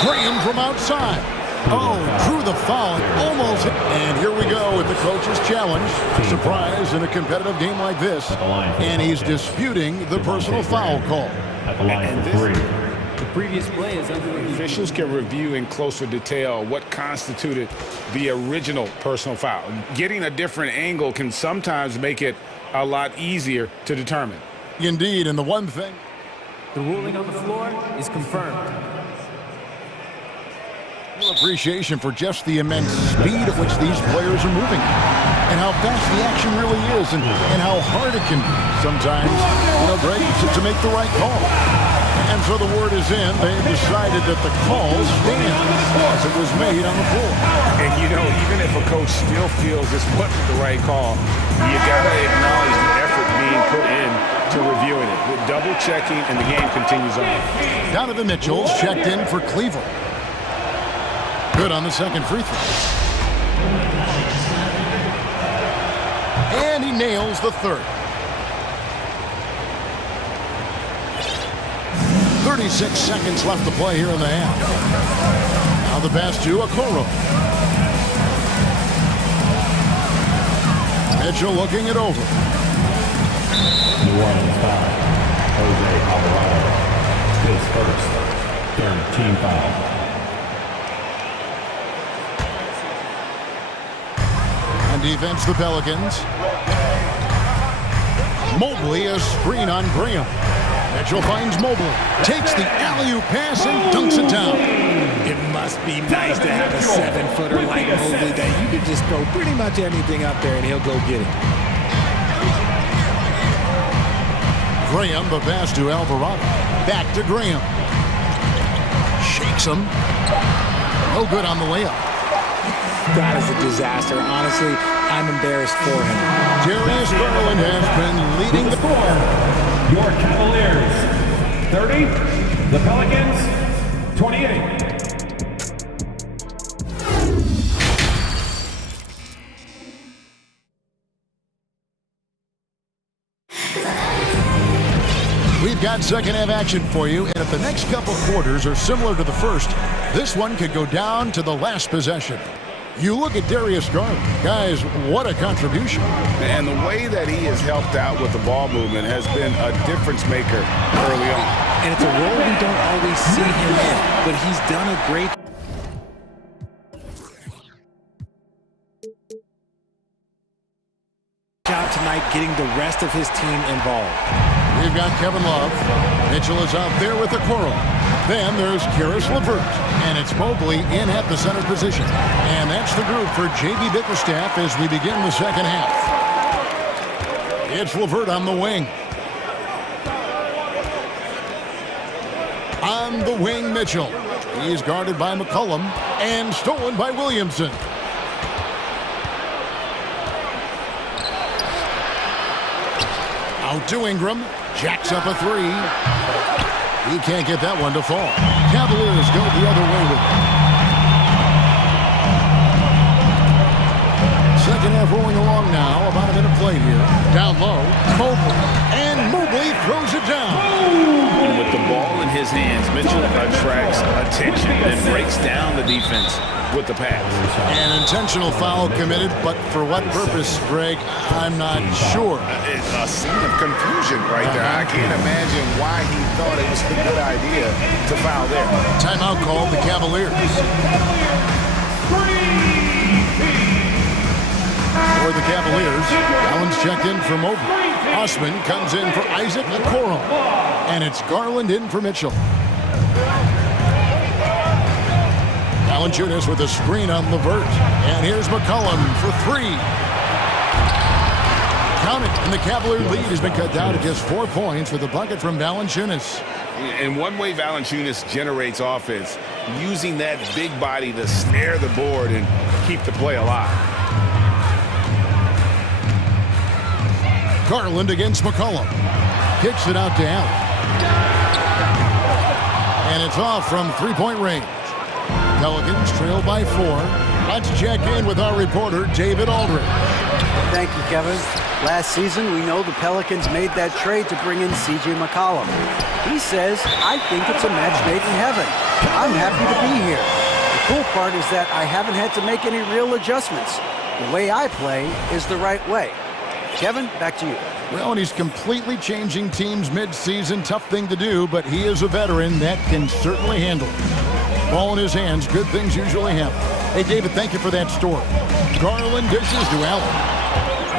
Graham from outside. Oh, drew the foul. It almost hit. And here we go with the coach's challenge. Surprise in a competitive game like this. And he's disputing the personal foul call. At the line for 3. The previous play is under review. Officials can review in closer detail what constituted the original personal foul. Getting a different angle can sometimes make it a lot easier to determine. Indeed, and the one thing. The ruling on the floor is confirmed. Appreciation for just the immense speed at which these players are moving and how fast the action really is and how hard it can be sometimes, Greg, to make the right call. And so the word is in. They've decided that the call stands as it was made on the floor. And even if a coach still feels this wasn't the right call, you gotta acknowledge the effort being put in to reviewing it. With double checking, and the game continues on. Donovan Mitchell's checked in for Cleveland. Good on the second free throw. And he nails the third. 36 seconds left to play here in the half. Now the pass to Okoro. Mitchell looking it over. New Orleans foul. Jose Alvarado. His first. Third team foul. On defense, the Pelicans. Mobley, a screen on Graham. Mitchell finds Mobley, takes the alley-oop pass and dunks it down. It must be nice to have a 7-footer like Mobley that you can just throw pretty much anything up there and he'll go get it. Graham, the pass to Alvarado. Back to Graham. Shakes him. No good on the layup. That is a disaster. Honestly, I'm embarrassed for him. Darius Garland has been leading the score. Your Cavaliers 30, the Pelicans 28. We've got second half action for you, and if the next couple quarters are similar to the first, this one could go down to the last possession. You look at Darius Garland. Guys, what a contribution. And the way that he has helped out with the ball movement has been a difference maker early on. And it's a role we don't always see him in, but he's done a great job tonight getting the rest of his team involved. We've got Kevin Love. Mitchell is out there with the Coral. Then there's Karis LeVert. And it's Mobley in at the center position. And that's the group for J.B. Bickerstaff as we begin the second half. It's LeVert on the wing. On the wing, Mitchell. He's guarded by McCollum and stolen by Williamson. Out to Ingram. Jacks up a three. He can't get that one to fall. Cavaliers go the other way with it. Second half rolling along now. About a minute played here. Down low. Mobley. And Mobley throws it down. And with the ball in his hands, Mitchell attracts attention and breaks down the defense with the pass. An intentional foul committed, but for what purpose, Greg, I'm not sure. It's a scene of confusion right there. I can't imagine why he thought it was a good idea to foul there. Timeout called the Cavaliers. For the Cavaliers, Allen's checked in for Mobley. Osman comes in for Isaac Okoro. And it's Garland in for Mitchell. Valanciunas with a screen on LeVert. And here's McCollum for three. Count it. And the Cavalier lead has been cut down to just 4 points with a bucket from Valanciunas. And one way Valanciunas generates offense, using that big body to snare the board and keep the play alive. Garland against McCollum. Kicks it out to Allen. And it's off from three-point range. Pelicans trail by 4. Let's check in with our reporter, David Aldridge. Thank you, Kevin. Last season, we know the Pelicans made that trade to bring in C.J. McCollum. He says, I think it's a match made in heaven. I'm happy to be here. The cool part is that I haven't had to make any real adjustments. The way I play is the right way. Kevin, back to you. Well, and he's completely changing teams mid-season. Tough thing to do, but he is a veteran that can certainly handle it. Ball in his hands, good things usually happen. Hey, David, thank you for that story. Garland dishes to Allen.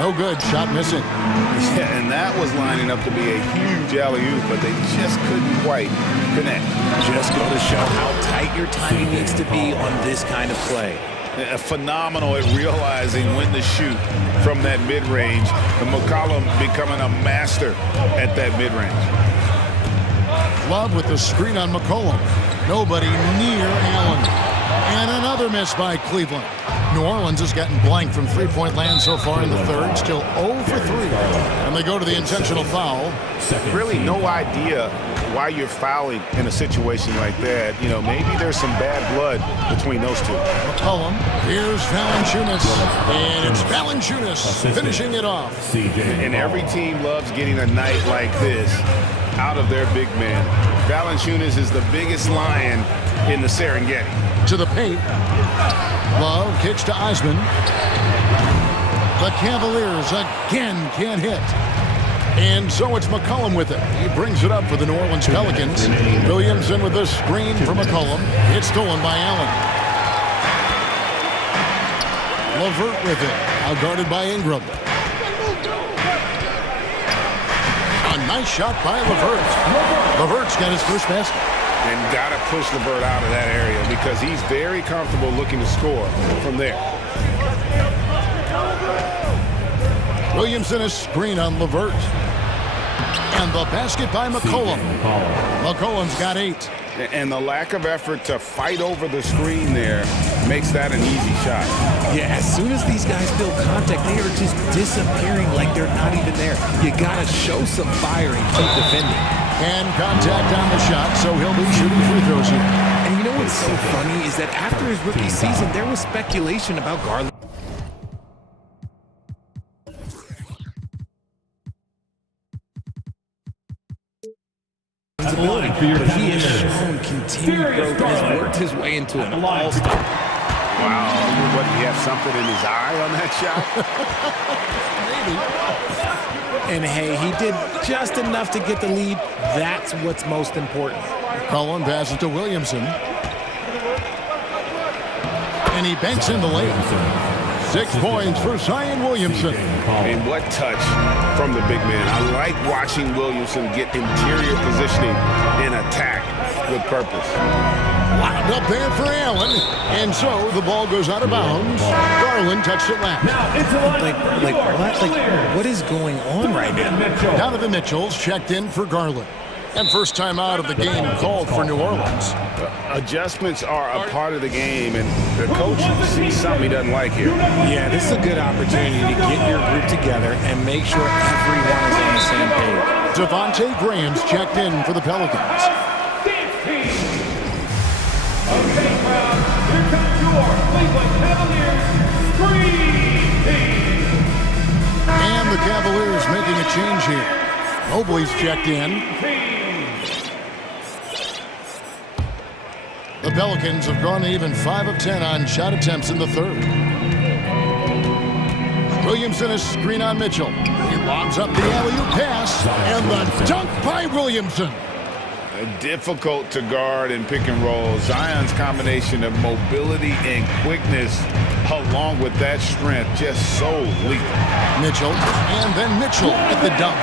No good, shot missing. Yeah, and that was lining up to be a huge alley-oop, but they just couldn't quite connect. Just go to show how tight your timing needs to be on this kind of play. Phenomenal at realizing when to shoot from that mid-range, and McCollum becoming a master at that mid-range. Love with the screen on McCollum. Nobody near Allen. And another miss by Cleveland. New Orleans has gotten blank from three-point land so far in the third. Still 0 for 3. And they go to the intentional foul. Really no idea why you're fouling in a situation like that. You know, maybe there's some bad blood between those two. McCollum, here's Valanciunas. And it's Valanciunas finishing it off. And every team loves getting a night like this out of their big man. Valanciunas is the biggest lion in the Serengeti. To the paint. Love kicks to Osman. The Cavaliers again can't hit. And so it's McCollum with it. He brings it up for the New Orleans Pelicans. Williamson with the screen for McCollum. It's stolen by Allen. LeVert with it. Now guarded by Ingram. A nice shot by LeVert. LeVert's got his first basket. And got to push LeVert out of that area because he's very comfortable looking to score from there. Williamson a screen on LeVert. And the basket by McCollum. McCollum's got 8. And the lack of effort to fight over the screen there makes that an easy shot. Yeah, as soon as these guys feel contact, they are just disappearing like they're not even there. You gotta show some fire and keep defending. And contact on the shot, so he'll be shooting free throws here. And you know what's so funny is that after his rookie season, there was speculation about Garland. But he has shown continued growth and has worked his way into an all-star. Wow, what, do you have something in his eye on that shot? And hey, he did just enough to get the lead. That's what's most important. Cullen passes to Williamson. And he banks in the layup. 6 points for Zion Williamson. And what touch from the big man. I like watching Williamson get interior positioning and attack with purpose. Wound up there for Allen. And so the ball goes out of bounds. Garland touched it last. What is going on right now? Donovan Mitchell's checked in for Garland. And first time out of the game called for New Orleans. Adjustments are a part of the game, and the coach sees something he doesn't like here. Yeah, this is a good opportunity to get your group together and make sure everyone is on the same page. Devontae Graham's checked in for the Pelicans. Okay, crowd, here comes your Cleveland Cavaliers Scream Team. And the Cavaliers making a change here. Mobley's checked in. The Pelicans have gone even 5 of 10 on shot attempts in the third. Williamson is screen on Mitchell. He lobs up the alley-oop pass, and the dunk by Williamson. Difficult to guard and pick and roll. Zion's combination of mobility and quickness, along with that strength, just so lethal. Mitchell, and then Mitchell at the dunk.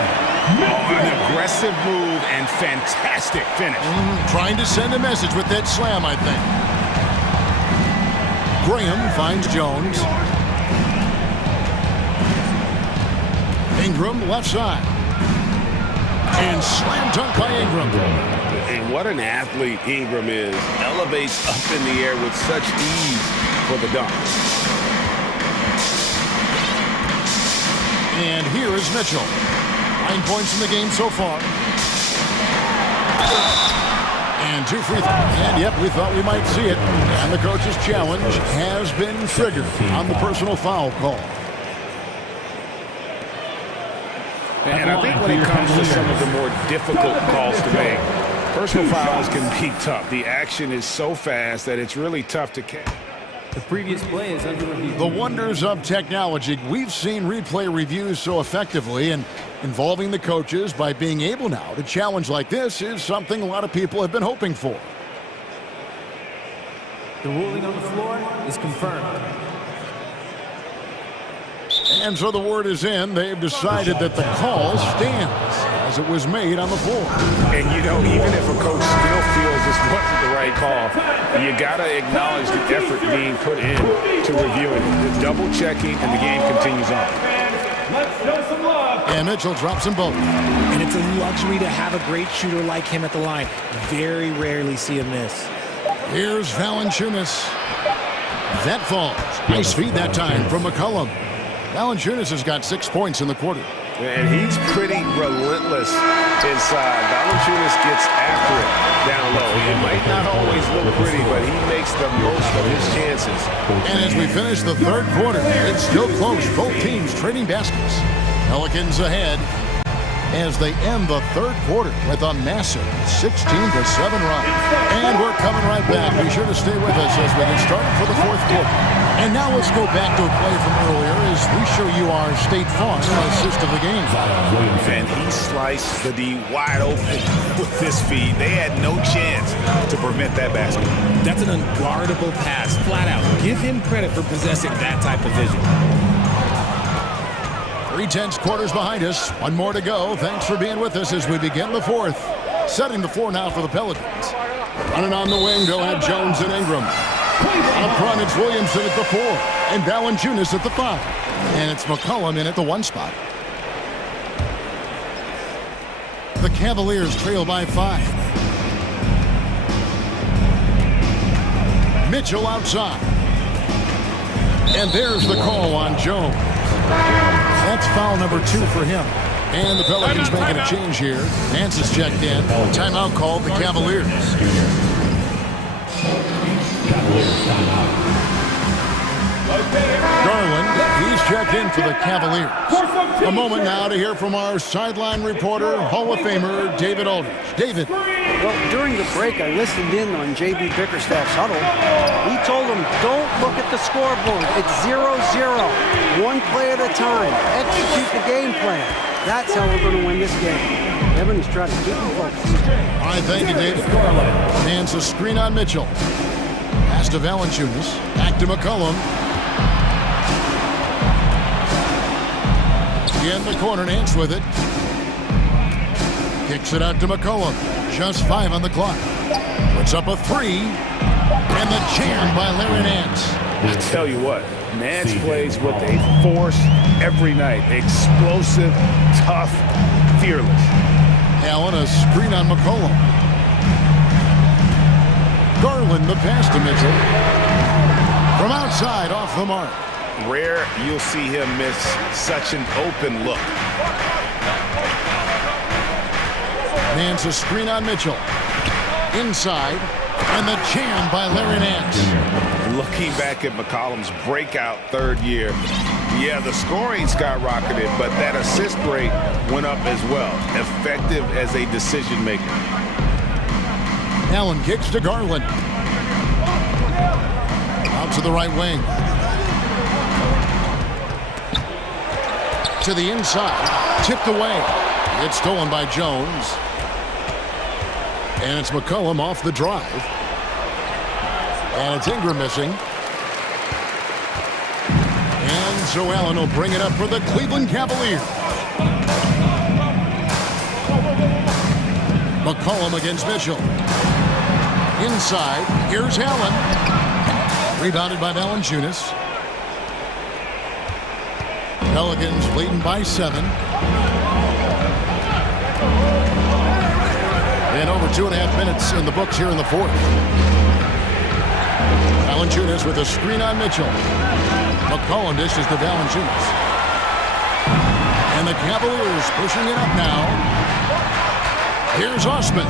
Oh, an aggressive move and fantastic finish. Trying to send a message with that slam, I think. Graham finds Jones. Ingram left side. And slam dunk by Ingram. And what an athlete Ingram is. Elevates up in the air with such ease for the dunk. And here is Mitchell. 9 points in the game so far. And 2 free throws. And yep, we thought we might see it. And the coach's challenge has been triggered on the personal foul call. And I think when it comes to some of the more difficult calls to make, personal fouls can be tough. The action is so fast that it's really tough to catch. The previous play is under review. The wonders of technology. We've seen replay reviews so effectively, and involving the coaches by being able now to challenge like this is something a lot of people have been hoping for. The ruling on the floor is confirmed. And so the word is in. They've decided that the call stands as it was made on the floor. And, you know, even if a coach still feels this wasn't the right call, you got to acknowledge the effort being put in to reviewing it. The double checking, and the game continues on. Let's show some love. And Mitchell drops them both. And it's a luxury to have a great shooter like him at the line. Very rarely see him miss. Here's Valanciunas. That falls. Nice feed that time from McCollum. Valanciunas has got 6 points in the quarter. And he's pretty relentless inside. Valanciunas gets after it down low. It might not always look pretty, but he makes the most of his chances. And as we finish the third quarter, it's still close. Both teams trading baskets. Pelicans ahead as they end the third quarter with a massive 16-7 run. And we're coming right back. Be sure to stay with us as we get started for the fourth quarter. And now let's go back to a play from earlier as we show you our State Farm assist of the game. And he sliced the D wide open with this feed. They had no chance to prevent that basket. That's an unguardable pass, flat out. Give him credit for possessing that type of vision. 3/10 quarters behind us. One more to go. Thanks for being with us as we begin the fourth. Setting the floor now for the Pelicans. Running on the wing, they'll have Jones and Ingram. Up front, it's Williamson at the 4, and Valanciunas at the 5. And it's McCollum in at the 1 spot. The Cavaliers trail by 5. Mitchell outside. And there's the call on Jones. That's foul number 2 for him. And the Pelicans making a change here. Nance is checked in. Timeout called the Cavaliers. Garland, he's checked in for the Cavaliers. A moment now to hear from our sideline reporter, Hall of Famer David Aldridge. David. Well, during the break, I listened in on J.B. Bickerstaff's huddle. He told them, don't look at the scoreboard. It's 0-0. One play at a time. Execute the game plan. That's how we're going to win this game. Evan is trying to keep him focused. All right, thank you, David. Hands a screen on Mitchell. Pass to Valanciunas. Back to McCollum. In the corner, Nance with it. Kicks it out to McCollum. Just 5 on the clock. Puts up a 3. And the jam by Larry Nance. I tell you what, Nance plays with a force every night. Explosive, tough, fearless. Allen, a screen on McCollum. Garland the pass to Mitchell. From outside, off the mark. Rare you'll see him miss such an open look. Nance a screen on Mitchell. Inside, and the jam by Larry Nance. Looking back at McCollum's breakout third year, yeah, the scoring skyrocketed, but that assist rate went up as well. Effective as a decision maker. Allen kicks to Garland. Out to the right wing. To the inside. Tipped away. It's stolen by Jones. And it's McCollum off the drive. And it's Ingram missing. And so Allen will bring it up for the Cleveland Cavaliers. McCollum against Mitchell. Inside, here's Allen. Rebounded by Valanciunas. Pelicans leading by 7. And over 2.5 minutes in the books here in the fourth. Valanciunas with a screen on Mitchell. McCollum dishes to Valanciunas. And the Cavaliers pushing it up now. Here's Osman.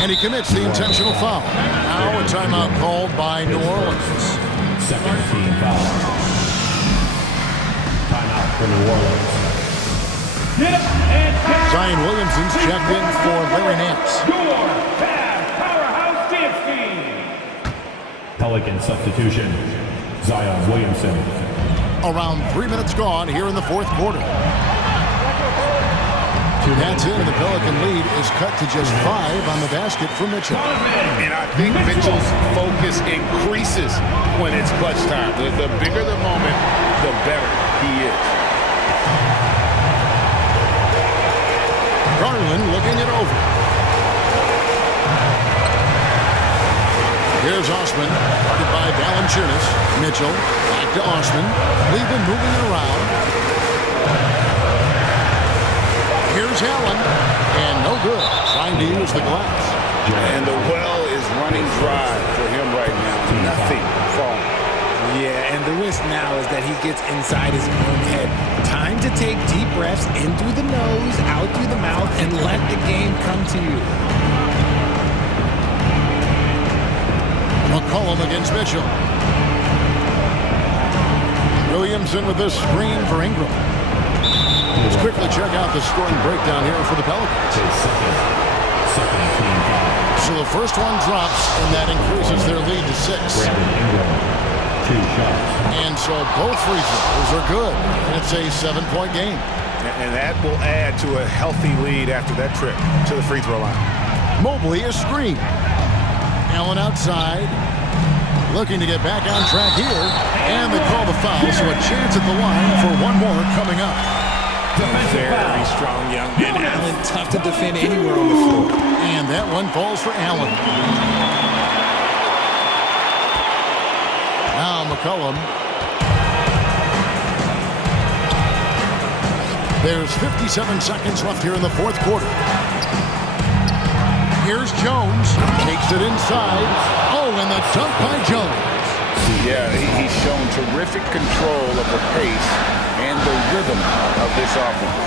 And he commits the intentional foul. Now a timeout called by New Orleans. Second team foul. Timeout for New Orleans. Zion Williamson's checked in for Larry Nance. Your powerhouse dance team. Pelican substitution. Zion Williamson. Around 3 minutes gone here in the fourth quarter. That's in. The Pelican lead is cut to just 5 on the basket for Mitchell. And I think Mitchell's focus increases when it's clutch time. The bigger the moment, the better he is. Garland looking it over. Here's Osman, guarded by Valanciunas. Mitchell, back to Osman. Cleveland moving it around. Here's Allen, and no good. Trying to use the glass. And the well is running dry for him right now. Nothing falling. Yeah, and the risk now is that he gets inside his own head. Time to take deep breaths in through the nose, out through the mouth, and let the game come to you. McCollum against Mitchell. Williamson with this screen for Ingram. Let's quickly check out the scoring breakdown here for the Pelicans. So the first one drops, and that increases their lead to 6. And so both free throws are good. It's a 7-point game. And that will add to a healthy lead after that trip to the free throw line. Mobley is screened. Allen outside. Looking to get back on track here. And they call the foul, so a chance at the line for one more coming up. Very strong young man. Allen, tough to defend anywhere on the floor. And that one falls for Allen. Now McCollum. There's 57 seconds left here in the fourth quarter. Here's Jones. Takes it inside. Oh, and the dunk by Jones. Yeah, he's shown terrific control of the pace and the rhythm of this offense.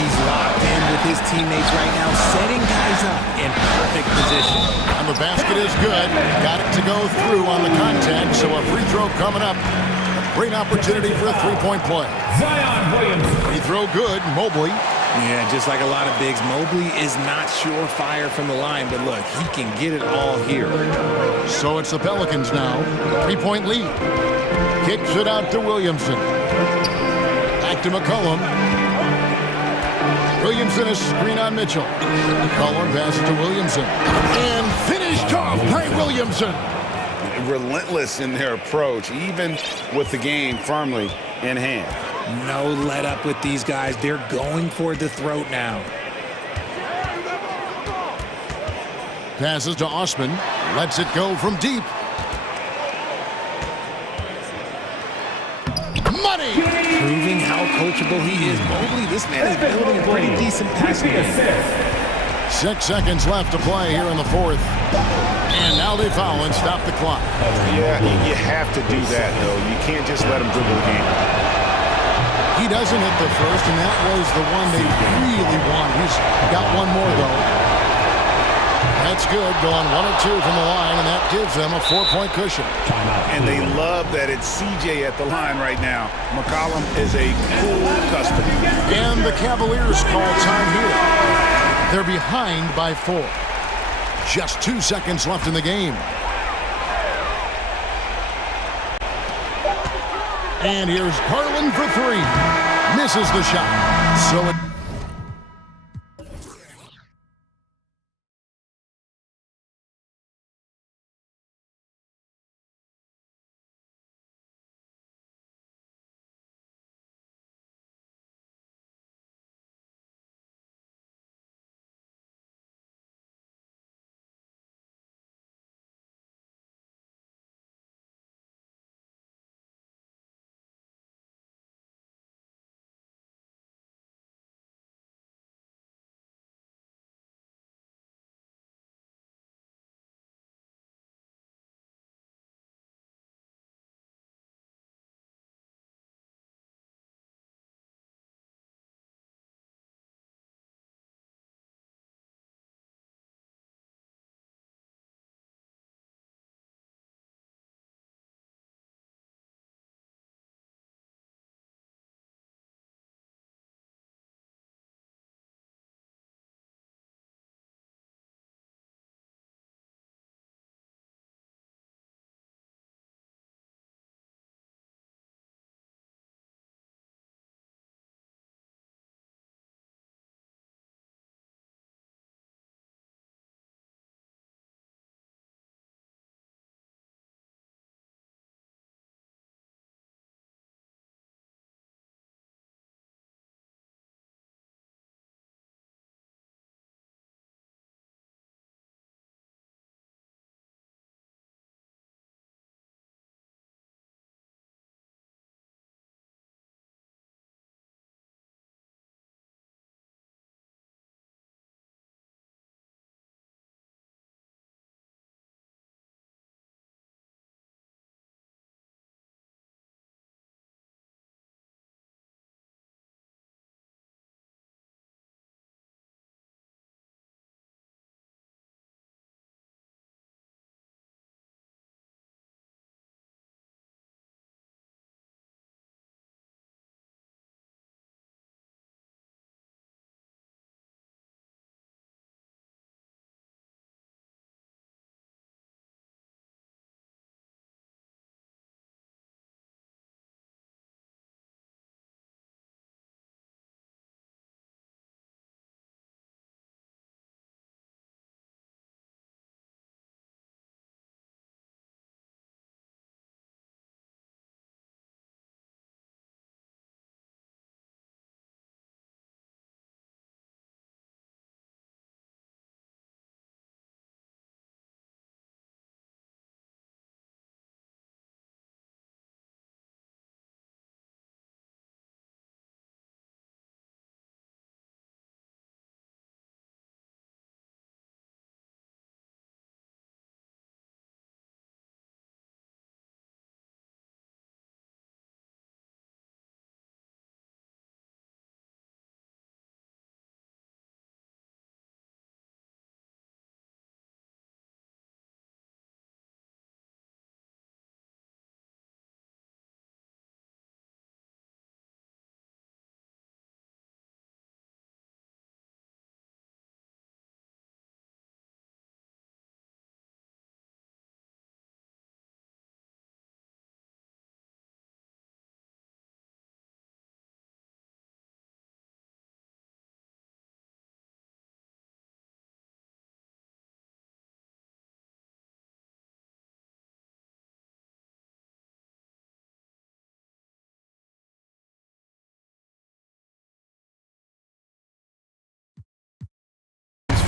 He's locked in with his teammates right now, setting guys up in perfect position. And the basket is good. Got it to go through on the contact, so a free throw coming up. A great opportunity for a three-point play. Zion Williamson. Free throw good. Mobley. Yeah, just like a lot of bigs, Mobley is not surefire from the line, but look, he can get it all here. So it's the Pelicans now. 3-point lead. Kicks it out to Williamson. Back to McCollum. Williamson is screen on Mitchell. McCollum passes to Williamson. And finished off by Williamson. Relentless in their approach, even with the game firmly in hand. No let up with these guys. They're going for the throat now. Passes to Osman. Lets it go from deep. Money! Proving how coachable he is, mobley, this man is building a pretty decent passing game. 6 seconds left to play here in the fourth. And now they foul and stop the clock. Yeah, you have to do that, though. You can't just let him dribble the game. He doesn't hit the first, and that was the one they really wanted. He's got one more, though. That's good, going 1 of 2 from the line, and that gives them a 4-point cushion. And they love that it's CJ at the line right now. McCollum is a cool customer. And the Cavaliers call time here. They're behind by 4. Just 2 seconds left in the game. And here's Garland for 3. Misses the shot. So it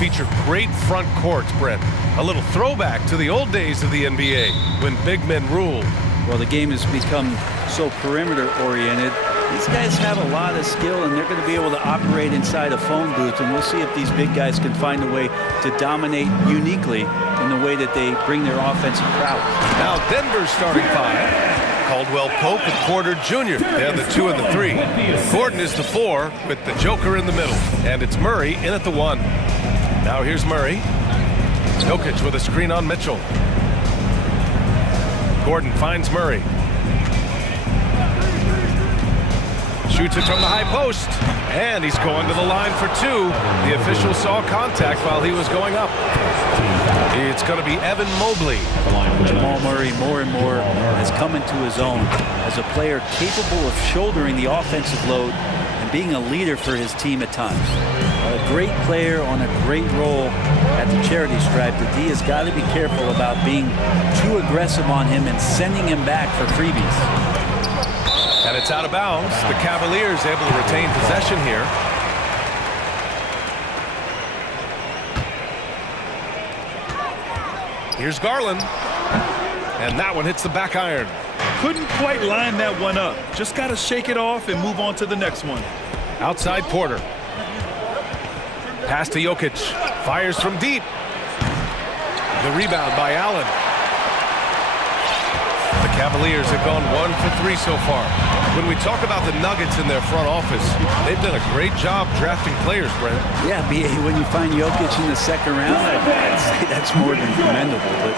feature great front courts, Brent. A little throwback to the old days of the NBA when big men ruled. Well, the game has become so perimeter-oriented These guys have a lot of skill, and they're going to be able to operate inside a phone booth, and we'll see if these big guys can find a way to dominate uniquely in the way that they bring their offensive prowess. Now Denver's starting five. Caldwell Pope and Porter Jr. They're the 2 and the 3. Gordon is the 4 with the Joker in the middle. And it's Murray in at the 1. Now here's Murray. Jokic with a screen on Mitchell. Gordon finds Murray. Shoots it from the high post. And he's going to the line for 2. The official saw contact while he was going up. It's going to be Evan Mobley. Jamal Murray more and more has come into his own as a player capable of shouldering the offensive load and being a leader for his team at times. A great player on a great role at the charity stripe. The D has got to be careful about being too aggressive on him and sending him back for freebies. And it's out of bounds. The Cavaliers able to retain possession here. Here's Garland. And that one hits the back iron. Couldn't quite line that one up. Just got to shake it off and move on to the next one. Outside Porter. Pass to Jokic. Fires from deep. The rebound by Allen. The Cavaliers have gone 1 for 3 so far. When we talk about the Nuggets in their front office, they've done a great job drafting players, Brent. Yeah, B.A., when you find Jokic in the second round, I'd say that's more than commendable. But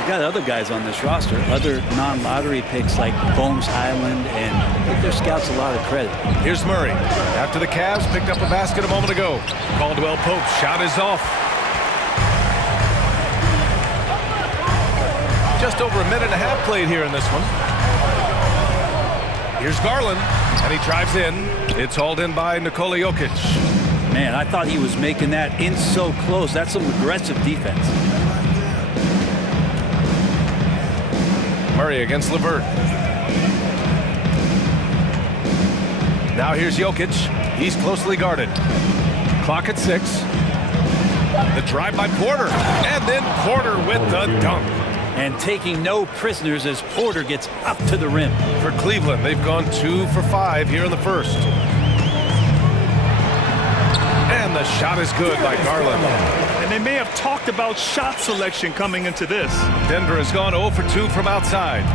you got other guys on this roster, other non-lottery picks like Bones Highland, and I give their scouts a lot of credit. Here's Murray. After the Cavs picked up a basket a moment ago. Caldwell Pope's shot is off. Just over a minute and a half played here in this one. Here's Garland, and he drives in. It's hauled in by Nikola Jokic. Man, I thought he was making that in so close. That's some aggressive defense. Murray against LeVert. Now here's Jokic. He's closely guarded. Clock at 6. The drive by Porter, and then Porter with the dunk. And taking no prisoners as Porter gets up to the rim. For Cleveland, they've gone 2 for 5 here in the first. And the shot is good by Garland. And they may have talked about shot selection coming into this. Denver has gone 0 for 2 from outside.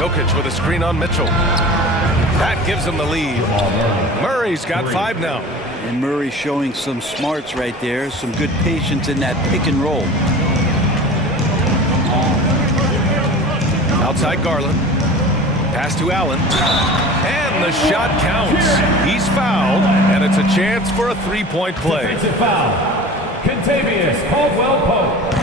Jokic with a screen on Mitchell. That gives him the lead. Murray's got 5 now. And Murray showing some smarts right there, some good patience in that pick and roll. Outside Garland. Pass to Allen. And the shot counts. He's fouled, and it's a chance for a three-point play. Defensive foul. Contavious Caldwell Pope.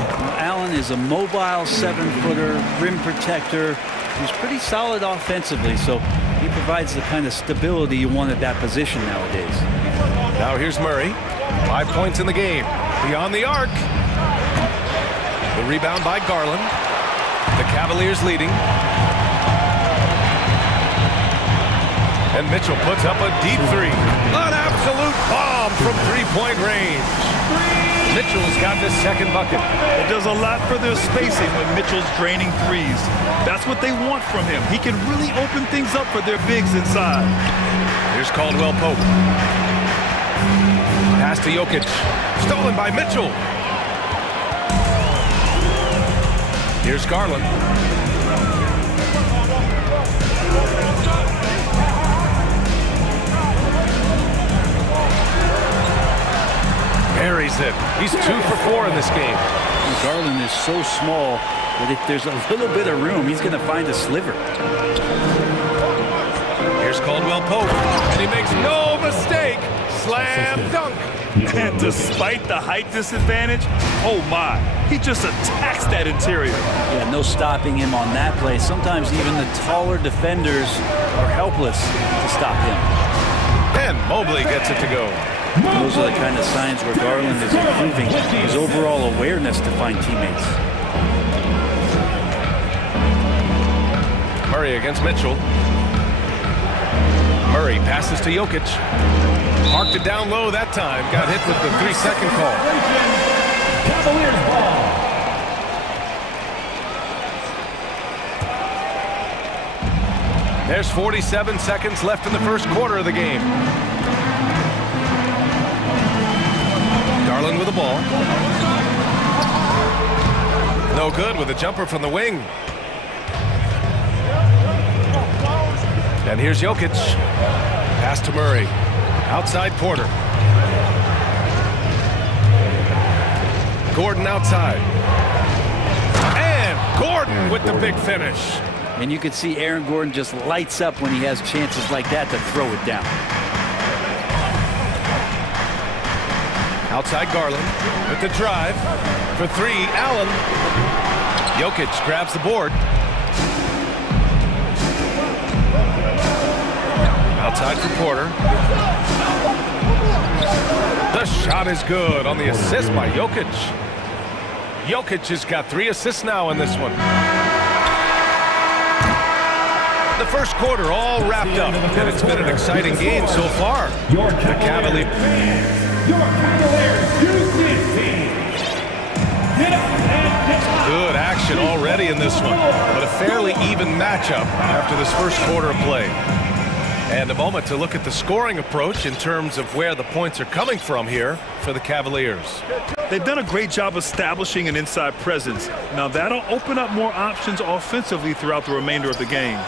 Allen is a mobile 7-footer, rim protector. He's pretty solid offensively, so he provides the kind of stability you want at that position nowadays. Now here's Murray. 5 points in the game. Beyond the arc. The rebound by Garland. The Cavaliers leading. And Mitchell puts up a deep 3. An absolute bomb from three-point range. Mitchell's got this second bucket. It does a lot for their spacing when Mitchell's draining threes. That's what they want from him. He can really open things up for their bigs inside. Here's Caldwell Pope. Pass to Jokic. Stolen by Mitchell. Here's Garland. Buries it. He's 2 for 4 in this game. Garland is so small that if there's a little bit of room, he's going to find a sliver. Here's Caldwell Pope, and he makes no mistake. Slam dunk. And despite the height disadvantage, oh my, he just attacks that interior. Yeah, no stopping him on that play. Sometimes even the taller defenders are helpless to stop him. And Mobley gets it to go. Those are the kind of signs where Garland is improving his overall awareness to find teammates. Murray against Mitchell. Murray passes to Jokic. Parked it down low that time. Got hit with the 3-second call. Cavaliers ball. There's 47 seconds left in the first quarter of the game. Garland with the ball. No good with a jumper from the wing. And here's Jokic. Pass to Murray. Outside Porter. Gordon outside. And Gordon with the big finish. And you can see Aaron Gordon just lights up when he has chances like that to throw it down. Outside Garland with the drive. For three, Allen. Jokic grabs the board. Outside for Porter. The shot is good on the assist by Jokic. Jokic has got 3 assists now in this one. The first quarter all wrapped up, and it's been an exciting game so far. The Cavaliers use this team. Get up and get up. Good action already in this one, but a fairly even matchup after this first quarter of play. And a moment to look at the scoring approach in terms of where the points are coming from here for the Cavaliers. They've done a great job establishing an inside presence. Now that'll open up more options offensively throughout the remainder of the game.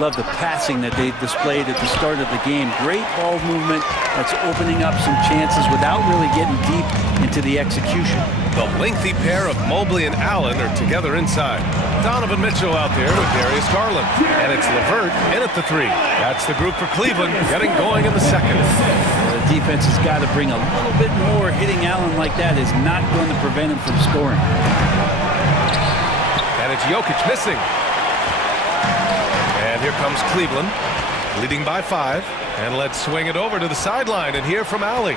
Love the passing that they displayed at the start of the game. Great ball movement that's opening up some chances without really getting deep into the execution. The lengthy pair of Mobley and Allen are together inside. Donovan Mitchell out there with Darius Garland. And it's LeVert in at the 3. That's the group for Cleveland getting going in the second. The defense has got to bring a little bit more. Hitting Allen like that is not going to prevent him from scoring. And it's Jokic missing. And here comes Cleveland, leading by 5. And let's swing it over to the sideline and hear from Allie.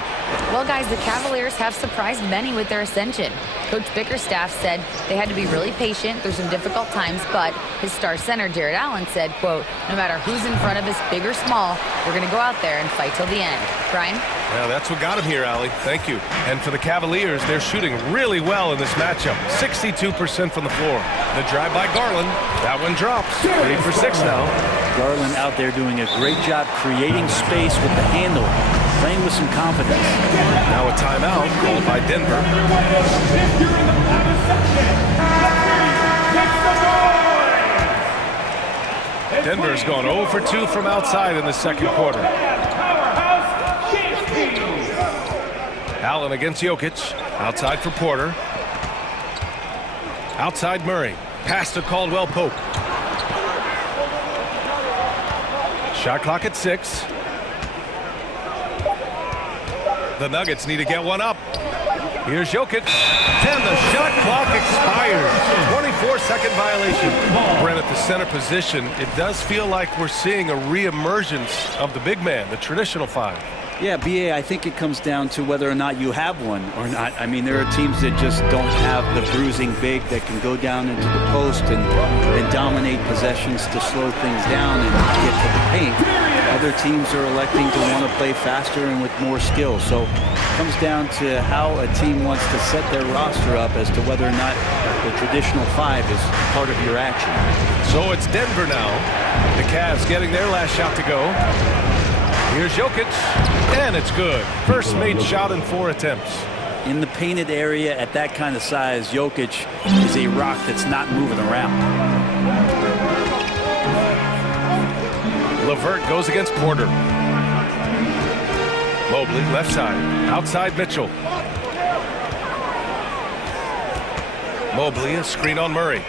Well, guys, the Cavaliers have surprised many with their ascension. Coach Bickerstaff said they had to be really patient through some difficult times, but his star center, Jared Allen, said, quote, no matter who's in front of us, big or small, we're going to go out there and fight till the end. Brian? Well, that's what got him here, Allie. Thank you. And for the Cavaliers, they're shooting really well in this matchup. 62% from the floor. The drive by Garland. That one drops. 3 for 6 now. Garland out there doing a great job creating space with the handle, playing with some confidence. Now a timeout called by Denver. Denver's gone 0 for 2 from outside in the second quarter. Allen against Jokic. Outside for Porter. Outside Murray. Pass to Caldwell Pope. Shot clock at 6. The Nuggets need to get one up. Here's Jokic. And the shot clock expires. 24-second violation. Brent at the center position. It does feel like we're seeing a re-emergence of the big man, the traditional 5. Yeah, BA, I think it comes down to whether or not you have one or not. I mean, there are teams that just don't have the bruising big that can go down into the post and dominate possessions to slow things down and get to the paint. Other teams are electing to want to play faster and with more skill. So it comes down to how a team wants to set their roster up as to whether or not the traditional 5 is part of your action. So it's Denver now. The Cavs getting their last shot to go. Here's Jokic, and it's good. First made shot in 4 attempts. In the painted area at that kind of size, Jokic is a rock that's not moving around. LeVert goes against Porter. Mobley, left side. Outside Mitchell. Mobley, a screen on Murray.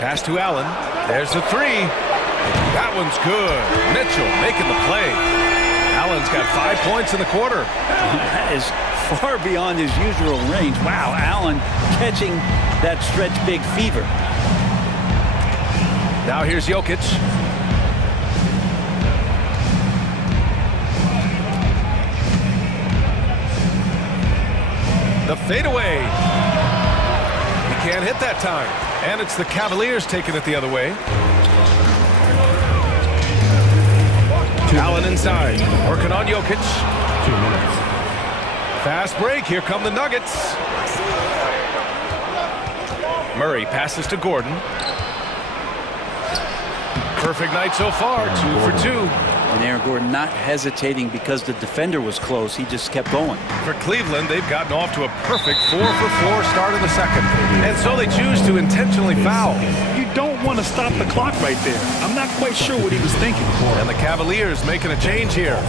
Pass to Allen. There's the 3. That one's good. Mitchell making the play. Allen's got 5 points in the quarter. That is far beyond his usual range. Wow, Allen catching that stretch big fever. Now here's Jokic. The fadeaway. He can't hit that time. And it's the Cavaliers taking it the other way. Allen inside, working on Jokic. 2 minutes. Fast break, here come the Nuggets. Murray passes to Gordon. Perfect night so far, 2 for 2. And Aaron Gordon not hesitating because the defender was close. He just kept going. For Cleveland, they've gotten off to a perfect 4 for 4 start of the second. And so they choose to intentionally foul. You don't want to stop the clock right there. I'm not quite sure what he was thinking. And the Cavaliers making a change here.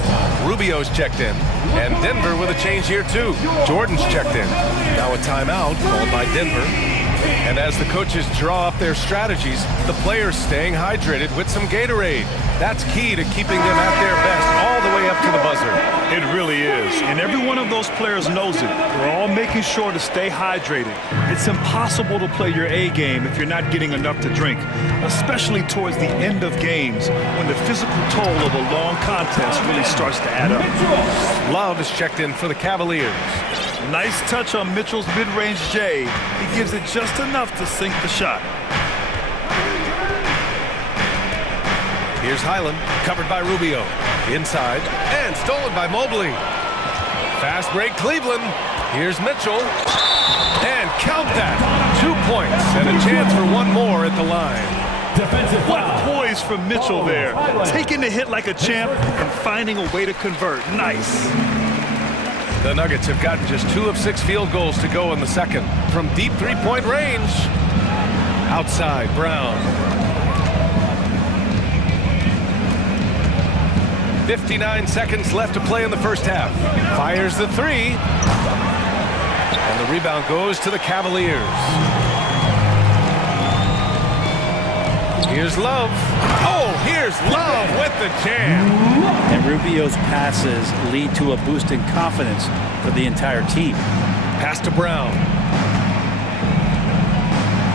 Rubio's checked in. And Denver with a change here too. Jordan's checked in. Now a timeout called by Denver. And as the coaches draw up their strategies, the players staying hydrated with some Gatorade. That's key to keeping them at their best all the way up to the buzzer. It really is. And every one of those players knows it. They're all making sure to stay hydrated. It's impossible to play your A game if you're not getting enough to drink, especially towards the end of games when the physical toll of a long contest really starts to add up. Love is checked in for the Cavaliers. Nice touch on Mitchell's mid-range J. He gives it just enough to sink the shot. Here's Highland, covered by Rubio. Inside, and stolen by Mobley. Fast break, Cleveland. Here's Mitchell. And count that. 2 points and a chance for one more at the line. What poise from Mitchell there. Taking the hit like a champ and finding a way to convert. Nice. The Nuggets have gotten just 2 of 6 field goals to go in the second. From deep three-point range. Outside, Brown. 59 seconds left to play in the first half. Fires the 3. And the rebound goes to the Cavaliers. Here's Love. Oh, here's Love with the jam. And Rubio's passes lead to a boost in confidence for the entire team. Pass to Brown.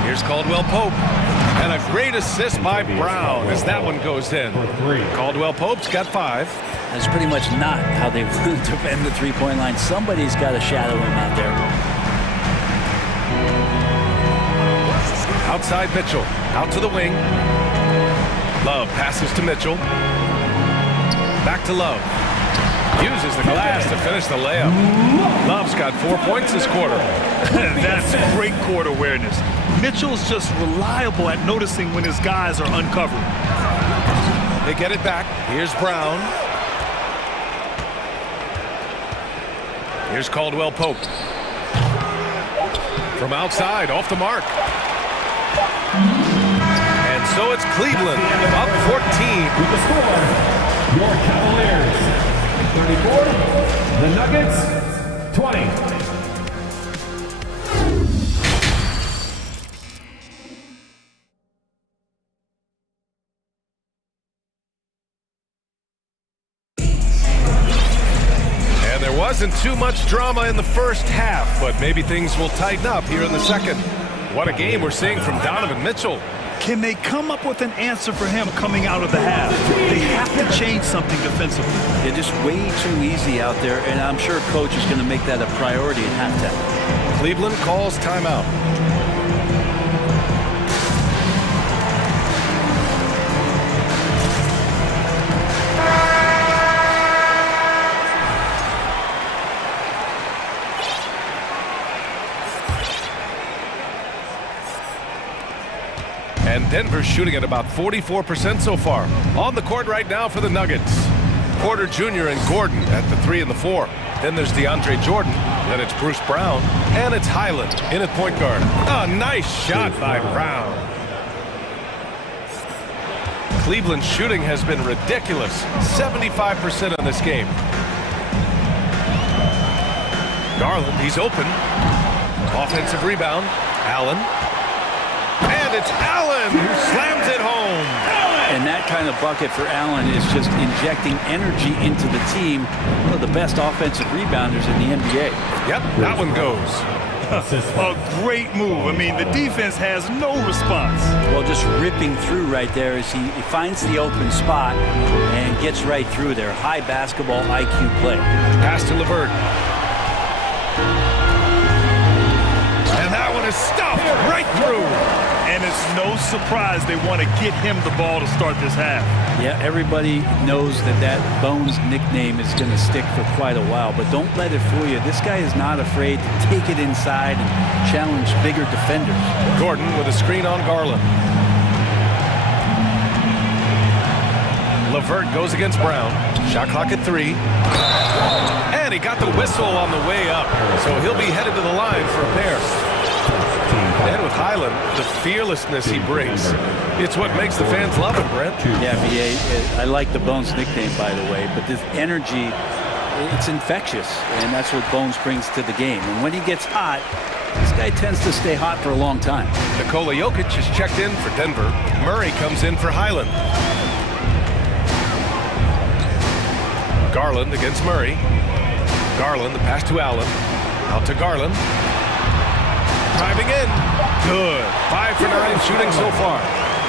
Here's Caldwell Pope. And a great assist by Brown as that one goes in. Caldwell Pope's got 5. That's pretty much not how they want to defend the three-point line. Somebody's got to shadow him out there. Outside Mitchell. Out to the wing. Love passes to Mitchell. Back to Love. Uses the glass to finish the layup. Love's got 4 points this quarter. That's great court awareness. Mitchell's just reliable at noticing when his guys are uncovered. They get it back. Here's Brown. Here's Caldwell Pope. From outside, off the mark. And so it's Cleveland, up 14. With the score, your Cavaliers 34, the Nuggets 20. Wasn't too much drama in the first half, but maybe things will tighten up here in the second. What a game we're seeing from Donovan Mitchell. Can they come up with an answer for him coming out of the half? They have to change something defensively. They're just way too easy out there, and I'm sure coach is going to make that a priority at halftime. Cleveland calls timeout. And Denver's shooting at about 44% so far. On the court right now for the Nuggets. Porter Jr. and Gordon at the 3 and the 4. Then there's DeAndre Jordan. Then it's Bruce Brown. And it's Highland in at point guard. A nice shot by Brown. Cleveland's shooting has been ridiculous. 75% in this game. Garland, he's open. Offensive rebound. Allen. And it's Allen who slams it home. And that kind of bucket for Allen is just injecting energy into the team. One of the best offensive rebounders in the NBA. Yep, that one goes. A great move. I mean, the defense has no response. Well, just ripping through right there as he finds the open spot and gets right through there. High basketball IQ play. Pass to LeVert. And that one is stuffed right through. And it's no surprise they want to get him the ball to start this half. Yeah, everybody knows that Bones nickname is going to stick for quite a while, but don't let it fool you. This guy is not afraid to take it inside and challenge bigger defenders. Gordon with a screen on Garland. Levert goes against Brown. Shot clock at 3. And he got the whistle on the way up, so he'll be headed to the line for a pair. And with Highland, the fearlessness he brings, it's what makes the fans love him, Brent. Yeah, VA, I like the Bones nickname, by the way, but this energy, it's infectious, and that's what Bones brings to the game. And when he gets hot, this guy tends to stay hot for a long time. Nikola Jokic is checked in for Denver. Murray comes in for Highland. Garland against Murray. Garland, the pass to Allen. Out to Garland. Driving in. Good. 5 for 9 shooting so far.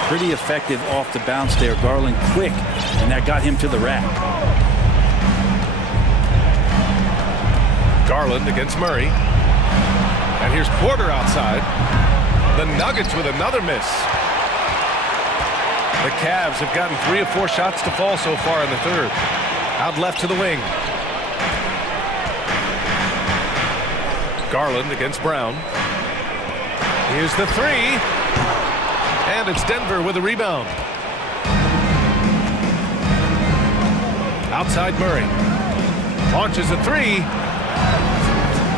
Pretty effective off the bounce there. Garland quick, and that got him to the rack. Garland against Murray. And here's Porter outside. The Nuggets with another miss. The Cavs have gotten 3 or 4 shots to fall so far in the third. Out left to the wing. Garland against Brown. Here's the 3. And it's Denver with a rebound. Outside Murray. Launches a 3.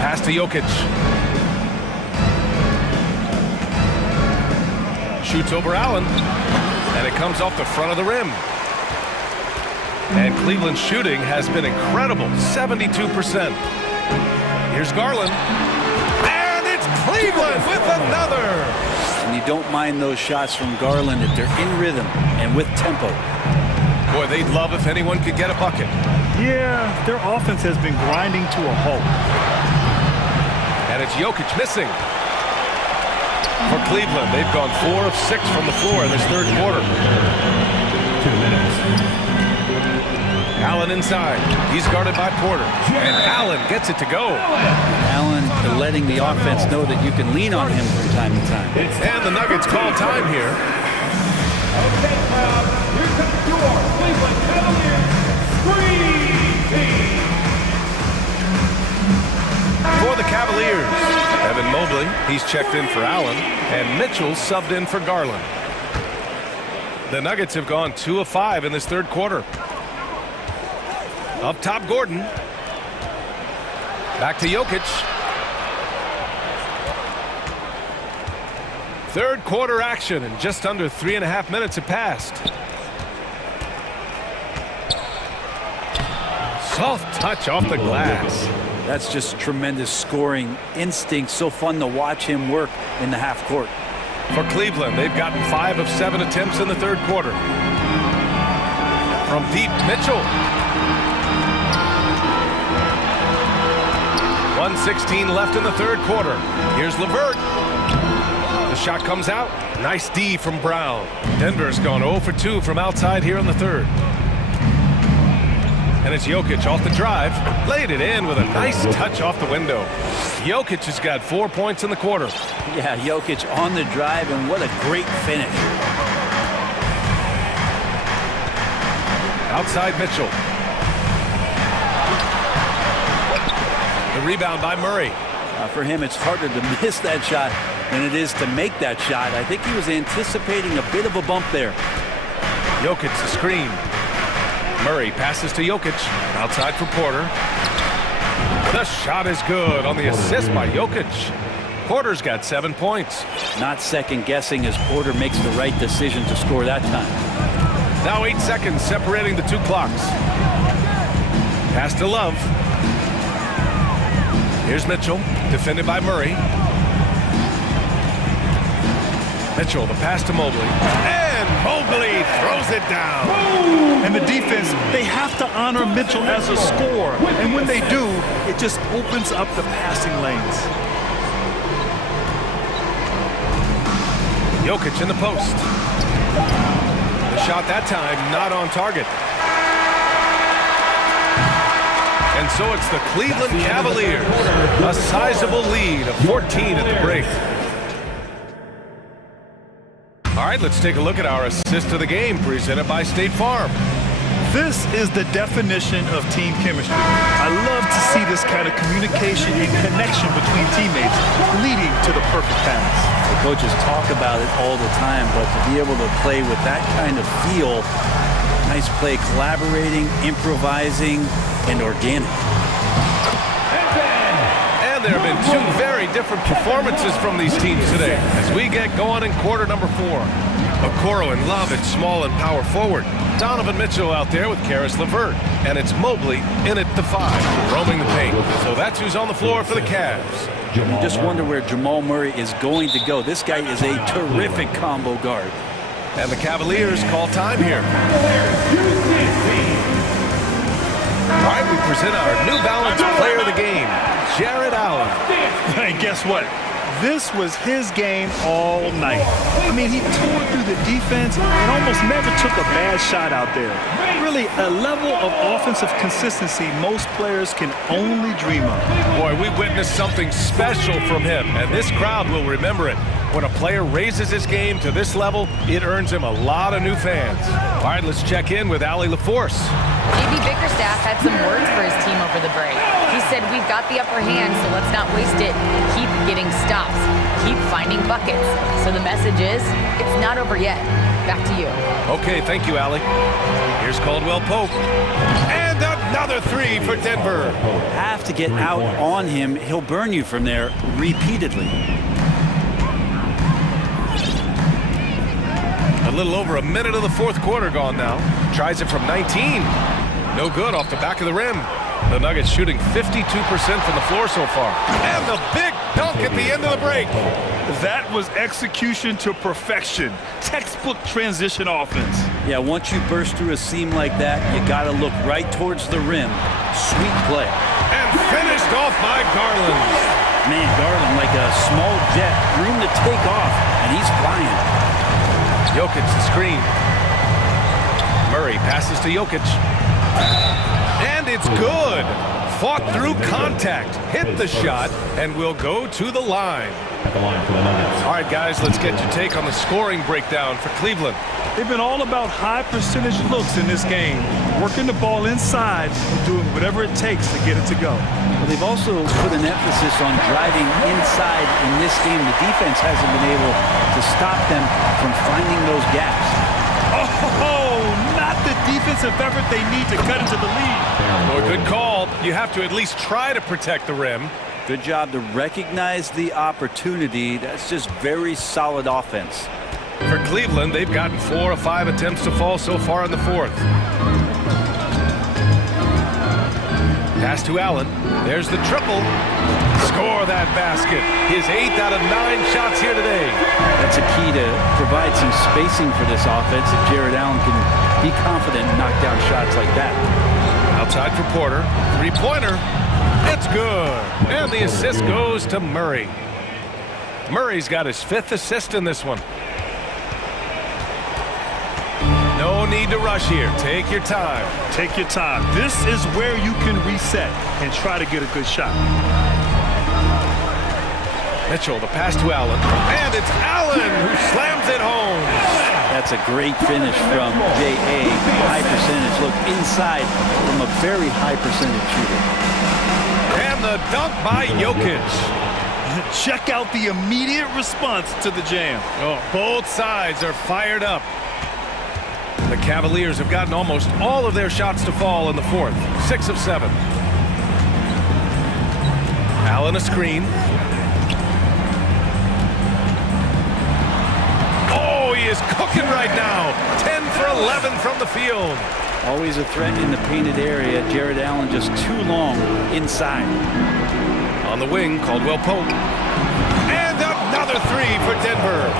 Pass to Jokic. Shoots over Allen. And it comes off the front of the rim. And Cleveland's shooting has been incredible. 72%. Here's Garland. And it's Cleveland with another. And you don't mind those shots from Garland if they're in rhythm and with tempo. Boy, they'd love if anyone could get a bucket. Yeah, their offense has been grinding to a halt. And it's Jokic missing. For Cleveland, they've gone 4 of 6 from the floor in this third quarter. 2 minutes. Allen inside. He's guarded by Porter. And Allen gets it to go. Allen letting the offense know that you can lean on him from time to time. And the Nuggets call time here. Okay, crowd, here comes your Cleveland Cavaliers Screen Team. For the Cavaliers, Evan Mobley, he's checked in for Allen, and Mitchell subbed in for Garland. The Nuggets have gone 2 of 5 in this third quarter. Up top, Gordon. Back to Jokic. Third quarter action, and just under 3.5 minutes have passed. Soft touch off the glass. That's just tremendous scoring instinct. So fun to watch him work in the half court. For Cleveland, they've gotten 5 of 7 attempts in the third quarter. From deep, Mitchell. 1:16 left in the third quarter. Here's Levert. The shot comes out. Nice D from Brown. Denver's gone 0 for 2 from outside here in the third. And it's Jokic off the drive. Laid it in with a nice touch off the window. Jokic has got 4 points in the quarter. Yeah, Jokic on the drive, and what a great finish. Outside Mitchell. The rebound by Murray. For him, it's harder to miss that shot than it is to make that shot. I think he was anticipating a bit of a bump there. Jokic the screen. Murray passes to Jokic. Outside for Porter. The shot is good on the assist by Jokic. Porter's got 7 points. Not second guessing as Porter makes the right decision to score that time. Now 8 seconds separating the 2 clocks. Pass to Love. Here's Mitchell, defended by Murray. Mitchell, the pass to Mobley. And Mobley throws it down. And the defense, they have to honor Mitchell as a scorer. And when they do, it just opens up the passing lanes. Jokic in the post. The shot that time not on target. And so it's the Cleveland Cavaliers. A sizable lead of 14 at the break. All right, let's take a look at our assist of the game presented by State Farm. This is the definition of team chemistry. I love to see this kind of communication and connection between teammates leading to the perfect pass. The coaches talk about it all the time, but to be able to play with that kind of feel, Nice play, collaborating, improvising, and organic. And there have been two very different performances from these teams today as we get going in quarter number 4. Okoro and Love at small and power forward. Donovan Mitchell out there with Karis LeVert. And it's Mobley in at the 5, roaming the paint. So that's who's on the floor for the Cavs. You just wonder where Jamal Murray is going to go. This guy is a terrific combo guard. And the Cavaliers call time here. All right, we present our New Balance player of the game, Jared Allen. Hey, guess what? This was his game all night. I mean, he tore through the defense and almost never took a bad shot out there. Really, a level of offensive consistency most players can only dream of. Boy, we witnessed something special from him, and this crowd will remember it. When a player raises his game to this level, it earns him a lot of new fans. All right, let's check in with Allie LaForce. JB Bickerstaff had some words for his team over the break. He said, we've got the upper hand, so let's not waste it. Keep getting stops. Keep finding buckets. So the message is, it's not over yet. Back to you. Okay, thank you, Allie. Here's Caldwell Pope. And another 3 for Denver. Have to get out on him. He'll burn you from there repeatedly. A little over a minute of the fourth quarter gone now. Tries it from 19. No good off the back of the rim. The Nuggets shooting 52% from the floor so far. And the big dunk at the end of the break. That was execution to perfection. Textbook transition offense. Yeah, once you burst through a seam like that, you got to look right towards the rim. Sweet play. And finished off by Garland. Man, Garland like a small jet. Room to take off, and he's flying. Jokic the screen. Murray passes to Jokic. And it's good. Fought through contact, hit the shot, and will go to the line. All right, guys, let's get your take on the scoring breakdown for Cleveland. They've been all about high percentage looks in this game, working the ball inside, doing whatever it takes to get it to go. Well, they've also put an emphasis on driving inside in this game. The defense hasn't been able to stop them from finding those gaps. Oh, not the defensive effort they need to cut into the lead. Well, good call. You have to at least try to protect the rim. Good job to recognize the opportunity. That's just very solid offense. For Cleveland, they've gotten 4 of 5 attempts to fall so far in the fourth. Pass to Allen. There's the triple. Score that basket. His 8th out of 9 shots here today. That's a key to provide some spacing for this offense. If Jared Allen can be confident and knock down shots like that. Outside for Porter. 3-pointer. It's good. And the assist goes to Murray. Murray's got his 5th assist in this one. No need to rush here. Take your time. Take your time. This is where you can reset and try to get a good shot. Mitchell, the pass to Allen. And it's Allen who slams it home. That's a great finish from J.A. High percentage look inside from a very high percentage shooter. And the dunk by Jokic. Check out the immediate response to the jam. Oh, both sides are fired up. The Cavaliers have gotten almost all of their shots to fall in the fourth. 6 of 7. Allen a screen. Oh, he is cooking right now. 10 for 11 from the field. Always a threat in the painted area. Jared Allen just too long inside. On the wing, Caldwell Pope. And another 3 for Denver.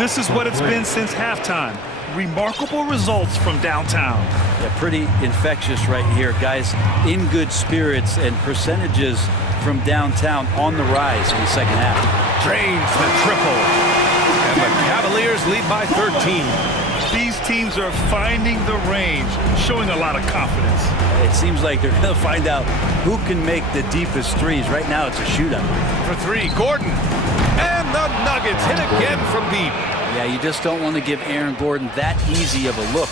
This is what it's been since halftime. Remarkable results from downtown. Yeah, pretty infectious right here, guys. In good spirits and percentages from downtown on the rise in the second half. Drains the triple. And the Cavaliers lead by 13. These teams are finding the range, showing a lot of confidence. It seems like they're going to find out who can make the deepest threes. Right now, it's a shootout. For 3, Gordon. And the Nuggets hit again from deep. Yeah, you just don't want to give Aaron Gordon that easy of a look.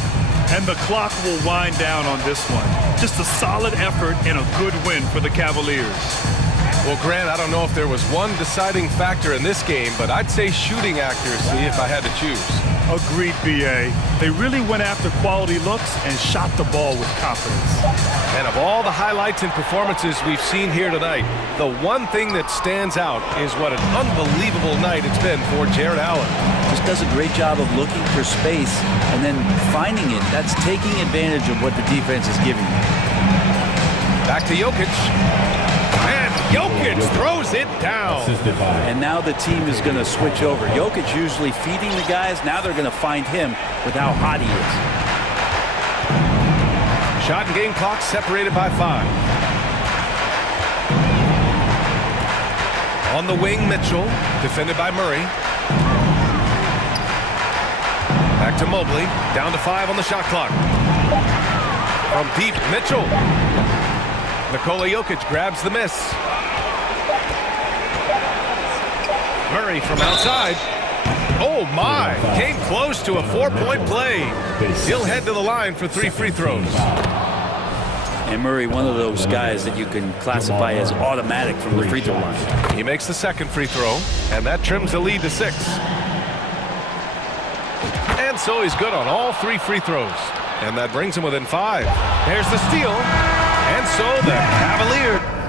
And the clock will wind down on this one. Just a solid effort and a good win for the Cavaliers. Well, Grant, I don't know if there was one deciding factor in this game, but I'd say shooting accuracy if I had to choose. Agreed, BA. They really went after quality looks and shot the ball with confidence. And of all the highlights and performances we've seen here tonight, the one thing that stands out is what an unbelievable night it's been for Jared Allen. Just does a great job of looking for space and then finding it. That's taking advantage of what the defense is giving you. Back to Jokic. And Jokic throws it down. And now the team is going to switch over. Jokic usually feeding the guys. Now they're going to find him with how hot he is. Shot and game clock separated by 5. On the wing, Mitchell, defended by Murray. Back to Mobley, down to 5 on the shot clock. From deep, Mitchell. Nikola Jokic grabs the miss. Murray from outside. Oh my, came close to a 4-point play. He'll head to the line for 3 free throws. And Murray, one of those guys that you can classify as automatic from the free throw line. He makes the second free throw, and that trims the lead to 6. And so he's good on all 3 free throws. And that brings him within 5. There's the steal. And so the Cavaliers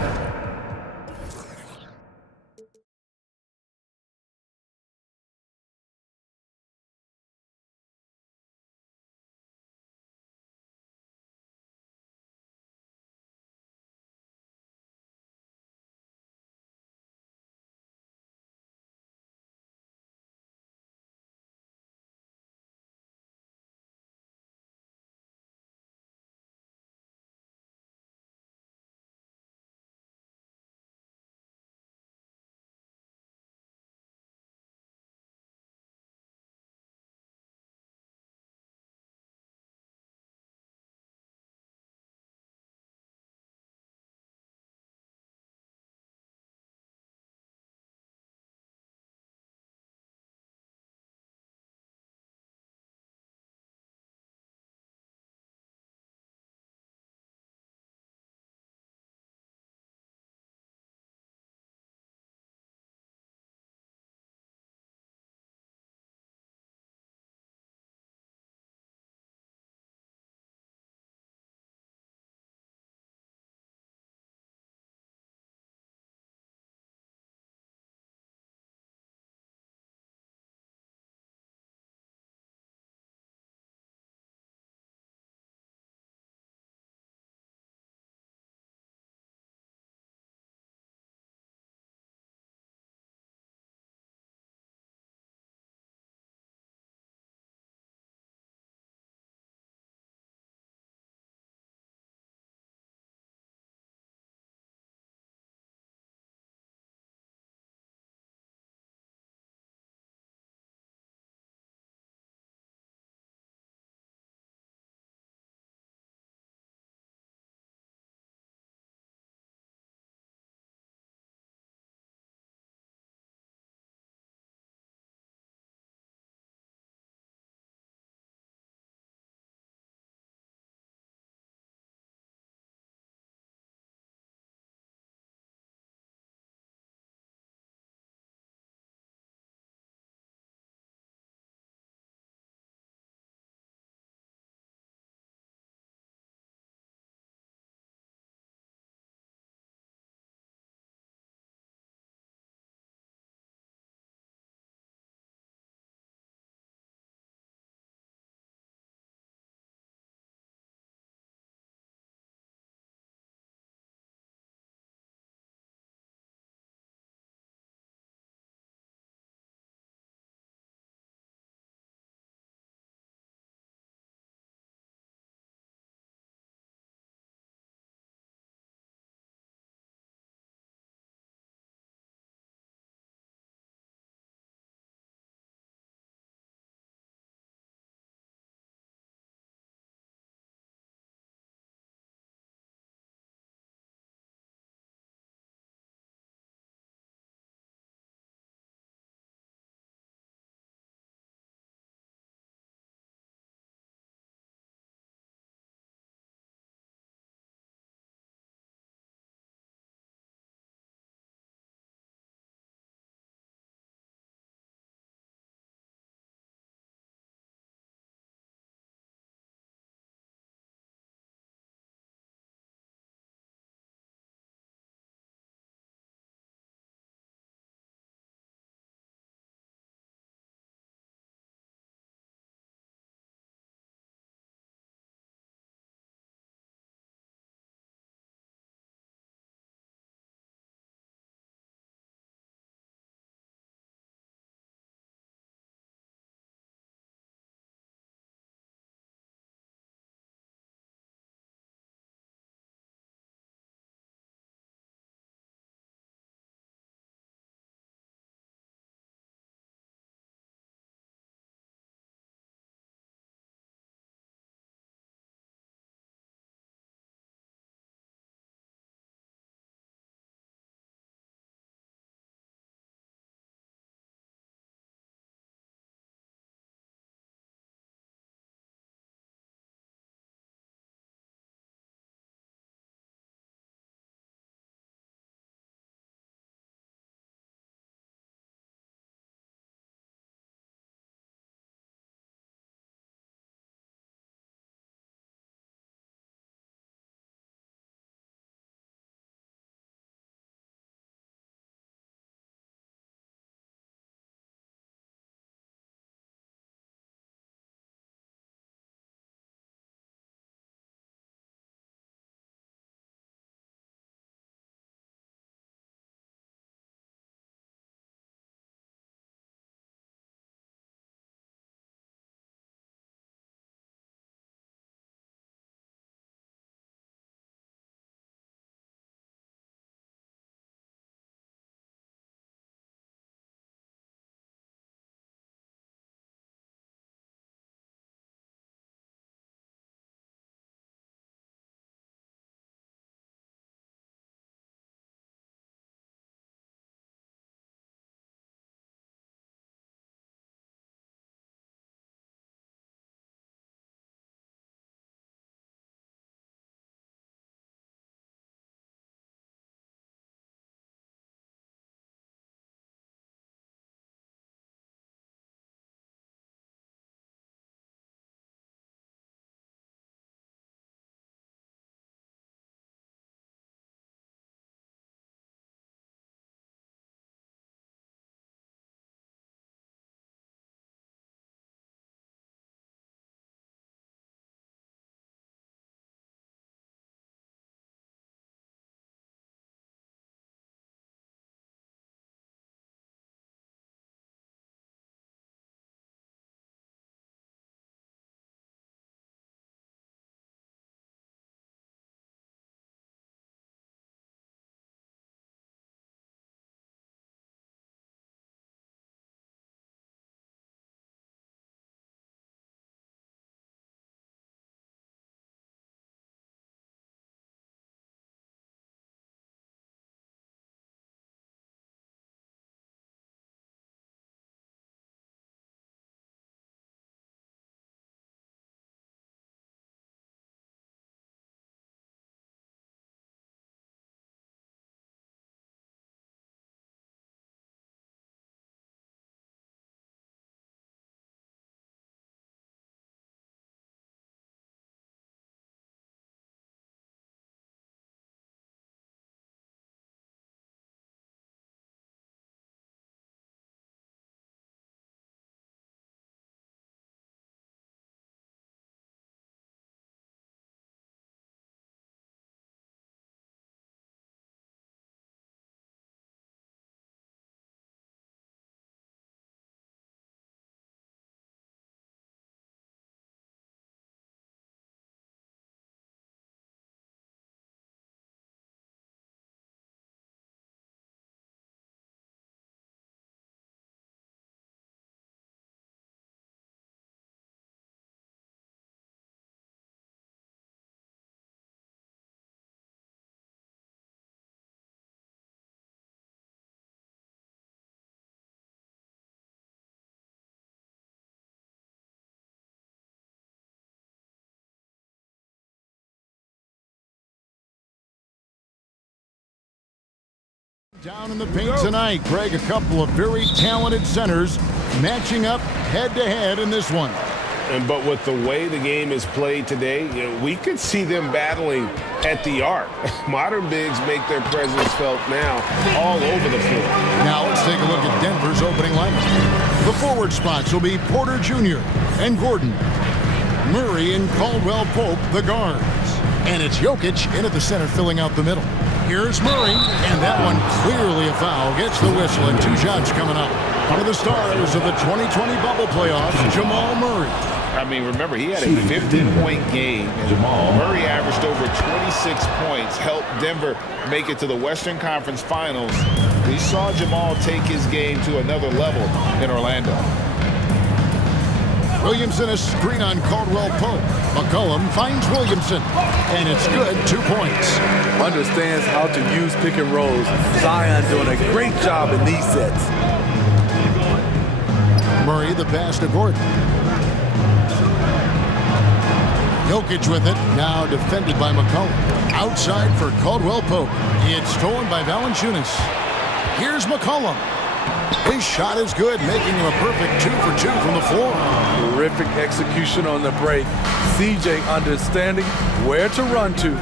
Down in the paint tonight, Greg, a couple of very talented centers matching up head-to-head in this one. But with the way the game is played today, we could see them battling at the arc. Modern bigs make their presence felt now all over the floor. Now let's take a look at Denver's opening lineup. The forward spots will be Porter Jr. and Gordon. Murray and Caldwell Pope, the guards. And it's Jokic in at the center, filling out the middle. Here's Murray, and that one clearly a foul. Gets the whistle, and 2 shots coming up. One of the stars of the 2020 bubble playoffs, Jamal Murray. I mean, remember, he had a 50-point game. And Murray averaged over 26 points, helped Denver make it to the Western Conference Finals. We saw Jamal take his game to another level in Orlando. Williamson a screen on Caldwell Pope. McCollum finds Williamson, and it's good, 2 points. Understands how to use pick and rolls. Zion doing a great job in these sets. Murray the pass to Gordon. Jokic with it, now defended by McCollum. Outside for Caldwell Pope. It's stolen by Valanciunas. Here's McCollum. His shot is good, making him a perfect 2 for 2 from the floor. Terrific execution on the break. CJ understanding where to run to.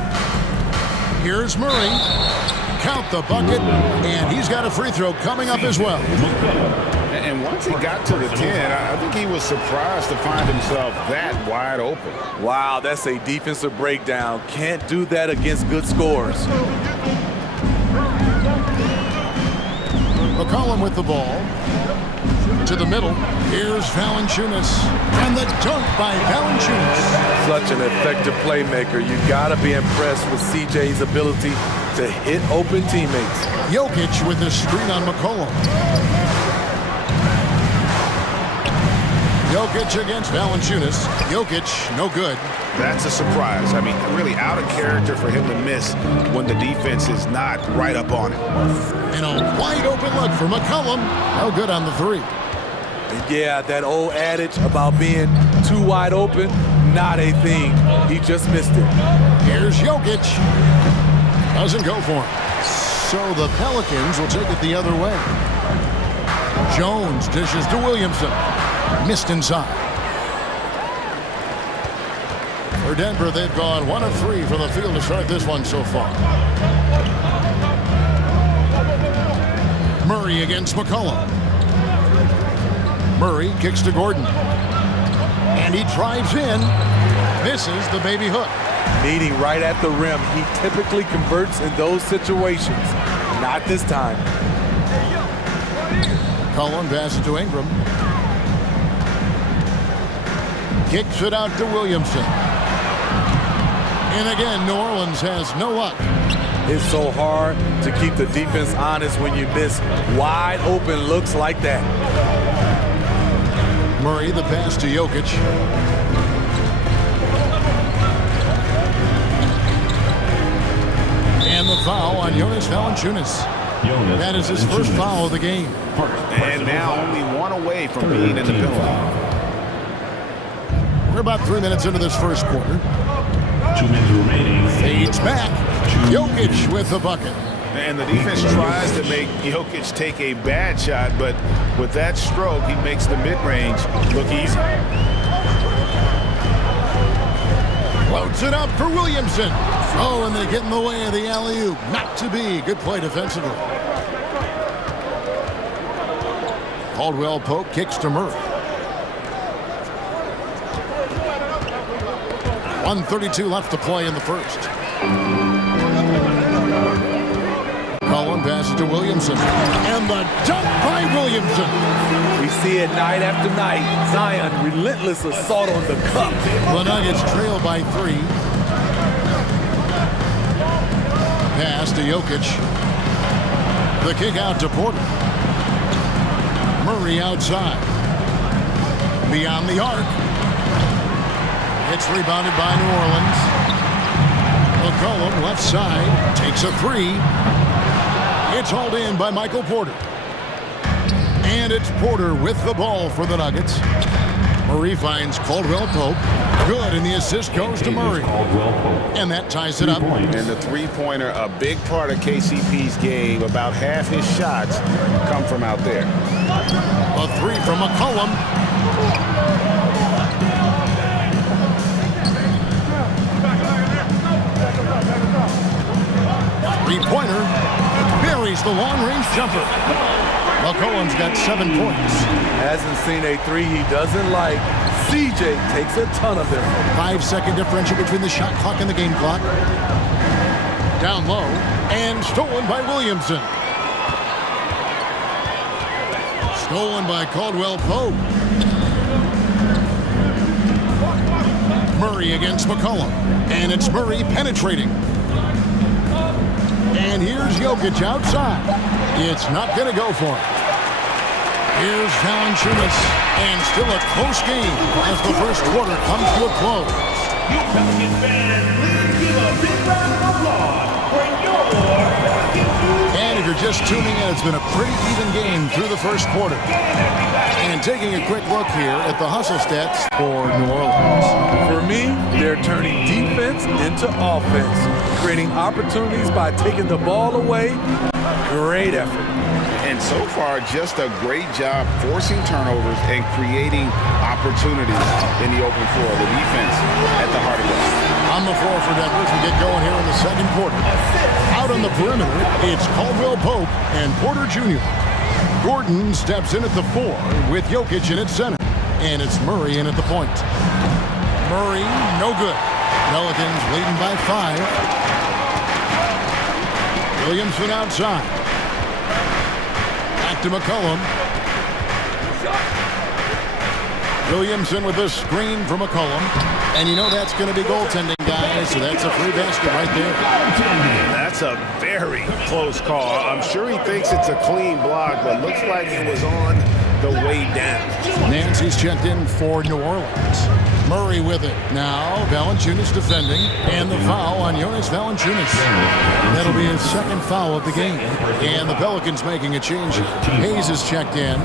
Here's Murray. Count the bucket, and he's got a free throw coming up as well. And once he got to the 10, I think he was surprised to find himself that wide open. Wow, that's a defensive breakdown. Can't do that against good scores. McCollum with the ball. To the middle. Here's Valanciunas. And the dunk by Valanciunas. Such an effective playmaker. You got to be impressed with CJ's ability to hit open teammates. Jokic with the screen on McCollum. Jokic against Valanciunas. Jokic, no good. That's a surprise. I mean, really out of character for him to miss when the defense is not right up on it. And a wide open look for McCollum. No good on the 3. Yeah, that old adage about being too wide open, not a thing. He just missed it. Here's Jokic. Doesn't go for him. So the Pelicans will take it the other way. Jones dishes to Williamson. Missed inside. For Denver, they've gone 1 of 3 from the field to start this one so far. Murray against McCollum. Murray kicks to Gordon. And he drives in. Misses the baby hook. Meeting right at the rim. He typically converts in those situations. Not this time. McCollum passes to Ingram. Kicks it out to Williamson. And again, New Orleans has no luck. It's so hard to keep the defense honest when you miss wide open looks like that. Murray, the pass to Jokic. And the foul on Jonas Valanciunas. That is his first foul of the game. And now only 1 away from being in the penalty. We're about 3 minutes into this first quarter. 2 minutes remaining. Fades back. Jokic with the bucket. And the defense tries to make Jokic take a bad shot, but with that stroke, he makes the mid-range look easy. Floats it up for Williamson. Oh, and they get in the way of the alley-oop. Not to be. Good play defensively. Caldwell Pope kicks to Murray. 1:32 left to play in the first. Cullen passes to Williamson. And the dunk by Williamson. We see it night after night. Zion, relentless assault on the cup. The Nuggets trail by 3. Pass to Jokic. The kick out to Porter. Murray outside. Beyond the arc. It's rebounded by New Orleans. McCollum left side takes a 3. It's hauled in by Michael Porter. And it's Porter with the ball for the Nuggets. Murray finds Caldwell Pope. Good, and the assist goes to Murray. And that ties it up. And the three-pointer, a big part of KCP's game. About half his shots come from out there. A three from McCollum. Three-pointer. Buries the long-range jumper. McCollum's got 7 points. Hasn't seen a three he doesn't like. CJ takes a ton of them. 5-second differential between the shot clock and the game clock. Down low and stolen by Williamson. Stolen by Caldwell Pope. Murray against McCollum. And it's Murray penetrating. And here's Jokic outside. It's not going to go for it. Here's Valanciunas, and still a close game as the first quarter comes to a close. You Pelicans fans, please give a big round of applause for your And if you're just tuning in, it's been a pretty even game through the first quarter. And taking a quick look here at the hustle stats for New Orleans. For me, they're turning defense into offense, creating opportunities by taking the ball away. Great effort. And so far, just a great job forcing turnovers and creating opportunities in the open floor. The defense at the heart of it. On the floor for Denver as we get going here in the second quarter. Out on the perimeter, it's Caldwell Pope and Porter Jr. Gordon steps in at the 4 with Jokic in at center. And it's Murray in at the point. Murray, no good. Pelicans leading by 5. Williamson outside. Back to McCollum. Williamson with a screen for McCollum. And you know that's going to be goaltending, guys, so that's a free basket right there. That's a very close call. I'm sure he thinks it's a clean block, but looks like it was on the way down. Nancy's checked in for New Orleans. Murray with it. Now Valanciunas defending, and the foul on Jonas Valanciunas. That'll be his second foul of the game. And the Pelicans making a change. Hayes is checked in.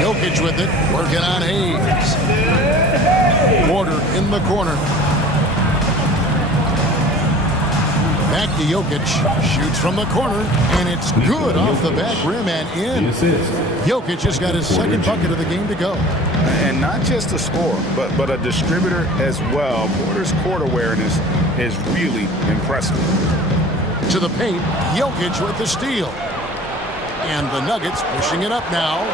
Jokic with it, working on Hayes. Porter in the corner. Back to Jokic, shoots from the corner, and it's good off the back rim and in. Jokic has got his second bucket of the game to go. And not just a scorer, but a distributor as well. Porter's court awareness is really impressive. To the paint, Jokic with the steal. And the Nuggets pushing it up now.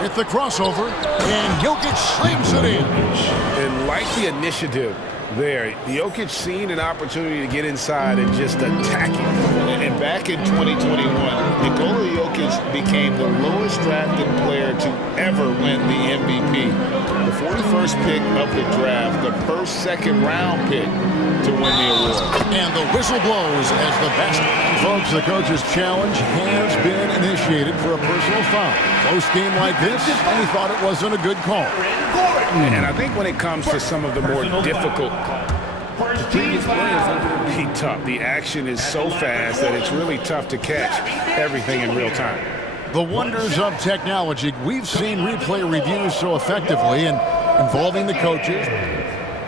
With the crossover, and Jokic slams it in. And like the initiative there, Jokic seen an opportunity to get inside and just attack it. And back in 2021, Nikola Jokic became the lowest drafted player to ever win the MVP. The 41st pick of the draft, the first second-round pick to win the award. And the whistle blows as the basket. Folks, the coach's challenge has been initiated for a personal foul. Close game like this, and he thought it wasn't a good call. And I think when it comes to some of the more difficult be tough. The action is so fast that it's really tough to catch everything in real time. The wonders of technology. We've seen replay reviews so effectively and involving the coaches.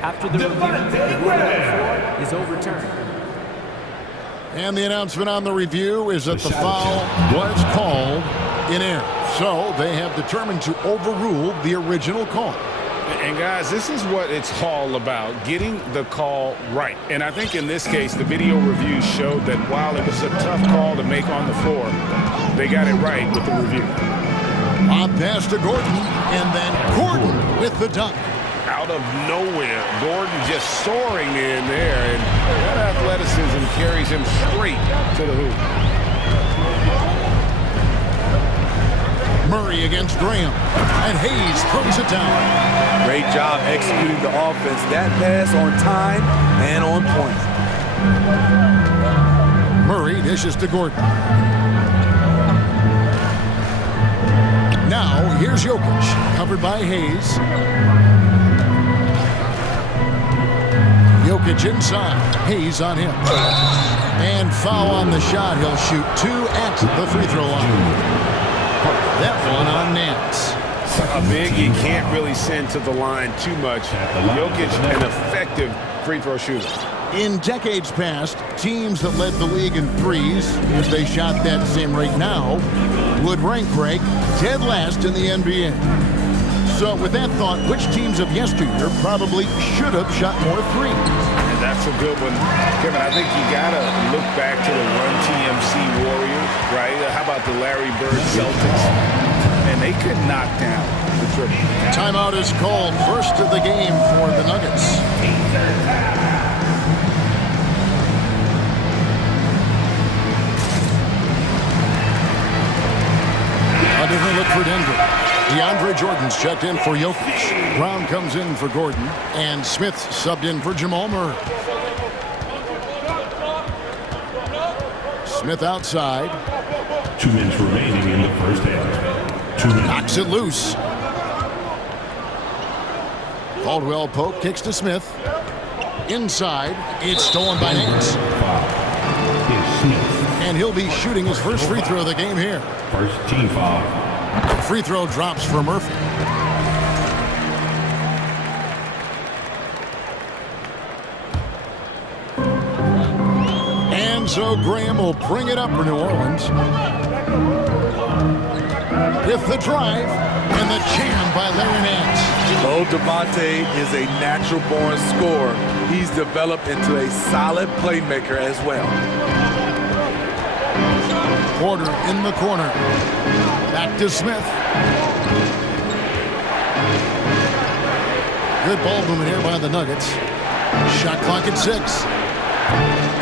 After the review, the ruling is overturned. And the announcement on the review is that the foul was called in error. So they have determined to overrule the original call. And guys, this is what it's all about, getting the call right. And I think in this case, the video review showed that while it was a tough call to make on the floor, they got it right with the review. On pass to Gordon, and then Gordon with the dunk. Out of nowhere, Gordon just soaring in there, and that athleticism carries him straight to the hoop. Murray against Graham, and Hayes throws it down. Great job executing the offense. That pass on time and on point. Murray dishes to Gordon. Now, here's Jokic, covered by Hayes. Jokic inside, Hayes on him. And foul on the shot. He'll shoot 2 at the free throw line. That one on Nance. A big you can't really send to the line too much. Jokic, an effective free throw shooter. In decades past, teams that led the league in threes, if they shot that same rate now, would rank break dead last in the NBA. So with that thought, which teams of yesteryear probably should have shot more threes? And that's a good one. Kevin, I think you got to look back to the Run TMC Warriors, right? How about the Larry Bird Celtics? And they could knock down the triple. Timeout is called. First of the game for the Nuggets. A different look for Denver. DeAndre Jordan's checked in for Jokic. Brown comes in for Gordon. And Smith subbed in for Jamal Murray. Smith outside. 2 minutes remaining in the first half. 2 minutes. Knocks it loose. Caldwell Pope kicks to Smith. Inside. It's stolen by Nance. And he'll be shooting his first free throw of the game here. First team foul. Free throw drops for Murphy. And so Graham will bring it up for New Orleans. With the drive and the jam by Larry Nance. Though Devontae is a natural-born scorer, he's developed into a solid playmaker as well. Porter in the corner. Back to Smith. Good ball movement here by the Nuggets. Shot clock at 6.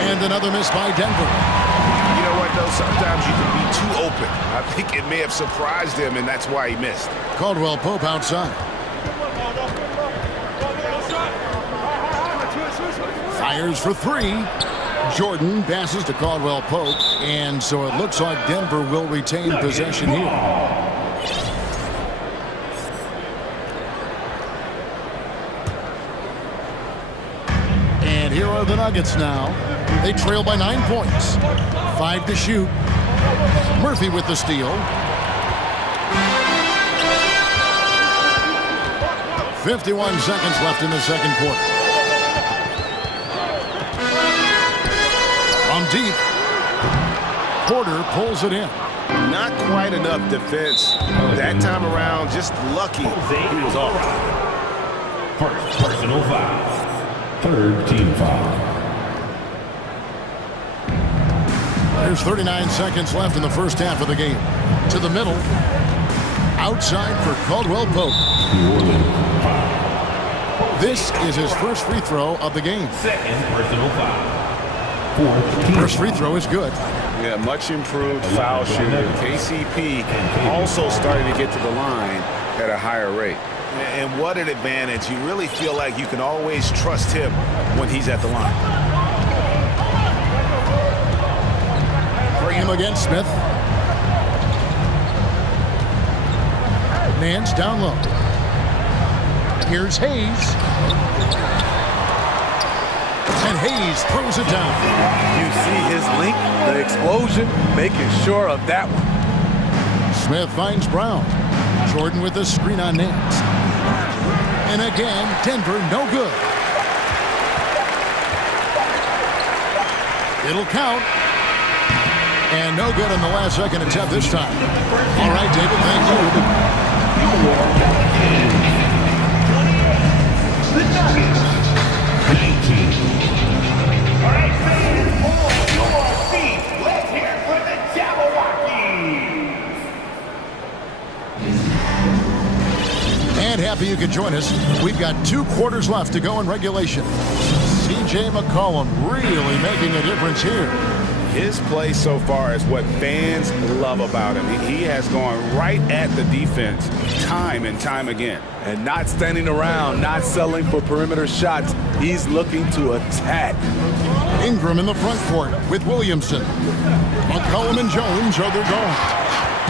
And another miss by Denver. You know what, though? Sometimes you can be too open. I think it may have surprised him, and that's why he missed. Caldwell Pope outside. Fires for 3. Jordan passes to Caldwell Pope, and so it looks like Denver will retain possession here. And here are the Nuggets now. They trail by 9 points. 5 to shoot. Murphy with the steal. 51 seconds left in the second quarter. From deep, Porter pulls it in. Not quite enough defense that time around. Just lucky he was off. First personal foul. Third team foul. There's 39 seconds left in the first half of the game. To the middle. Outside for Caldwell Pope. This is his first free throw of the game. Second personal foul. First free throw is good. Yeah, much improved foul shooter. KCP also starting to get to the line at a higher rate. And what an advantage. You really feel like you can always trust him when he's at the line. Bring him against Smith. Nance down low. Here's Hayes. And Hayes throws it down. You see his link, the explosion, making sure of that one. Smith finds Brown. Jordan with the screen on Nance. And again, Denver no good. It'll count. And no good on the last second attempt this time. All right, David, thank you. The Nuggets, 19. All right, fans, on your feet. Let's hear it for the Jabberwockies. And happy you could join us. We've got 2 quarters left to go in regulation. C.J. McCollum really making a difference here. His play so far is what fans love about him. He has gone right at the defense time and time again. And not standing around, not settling for perimeter shots. He's looking to attack. Ingram in the front court with Williamson. McCollum and Jones are their guard.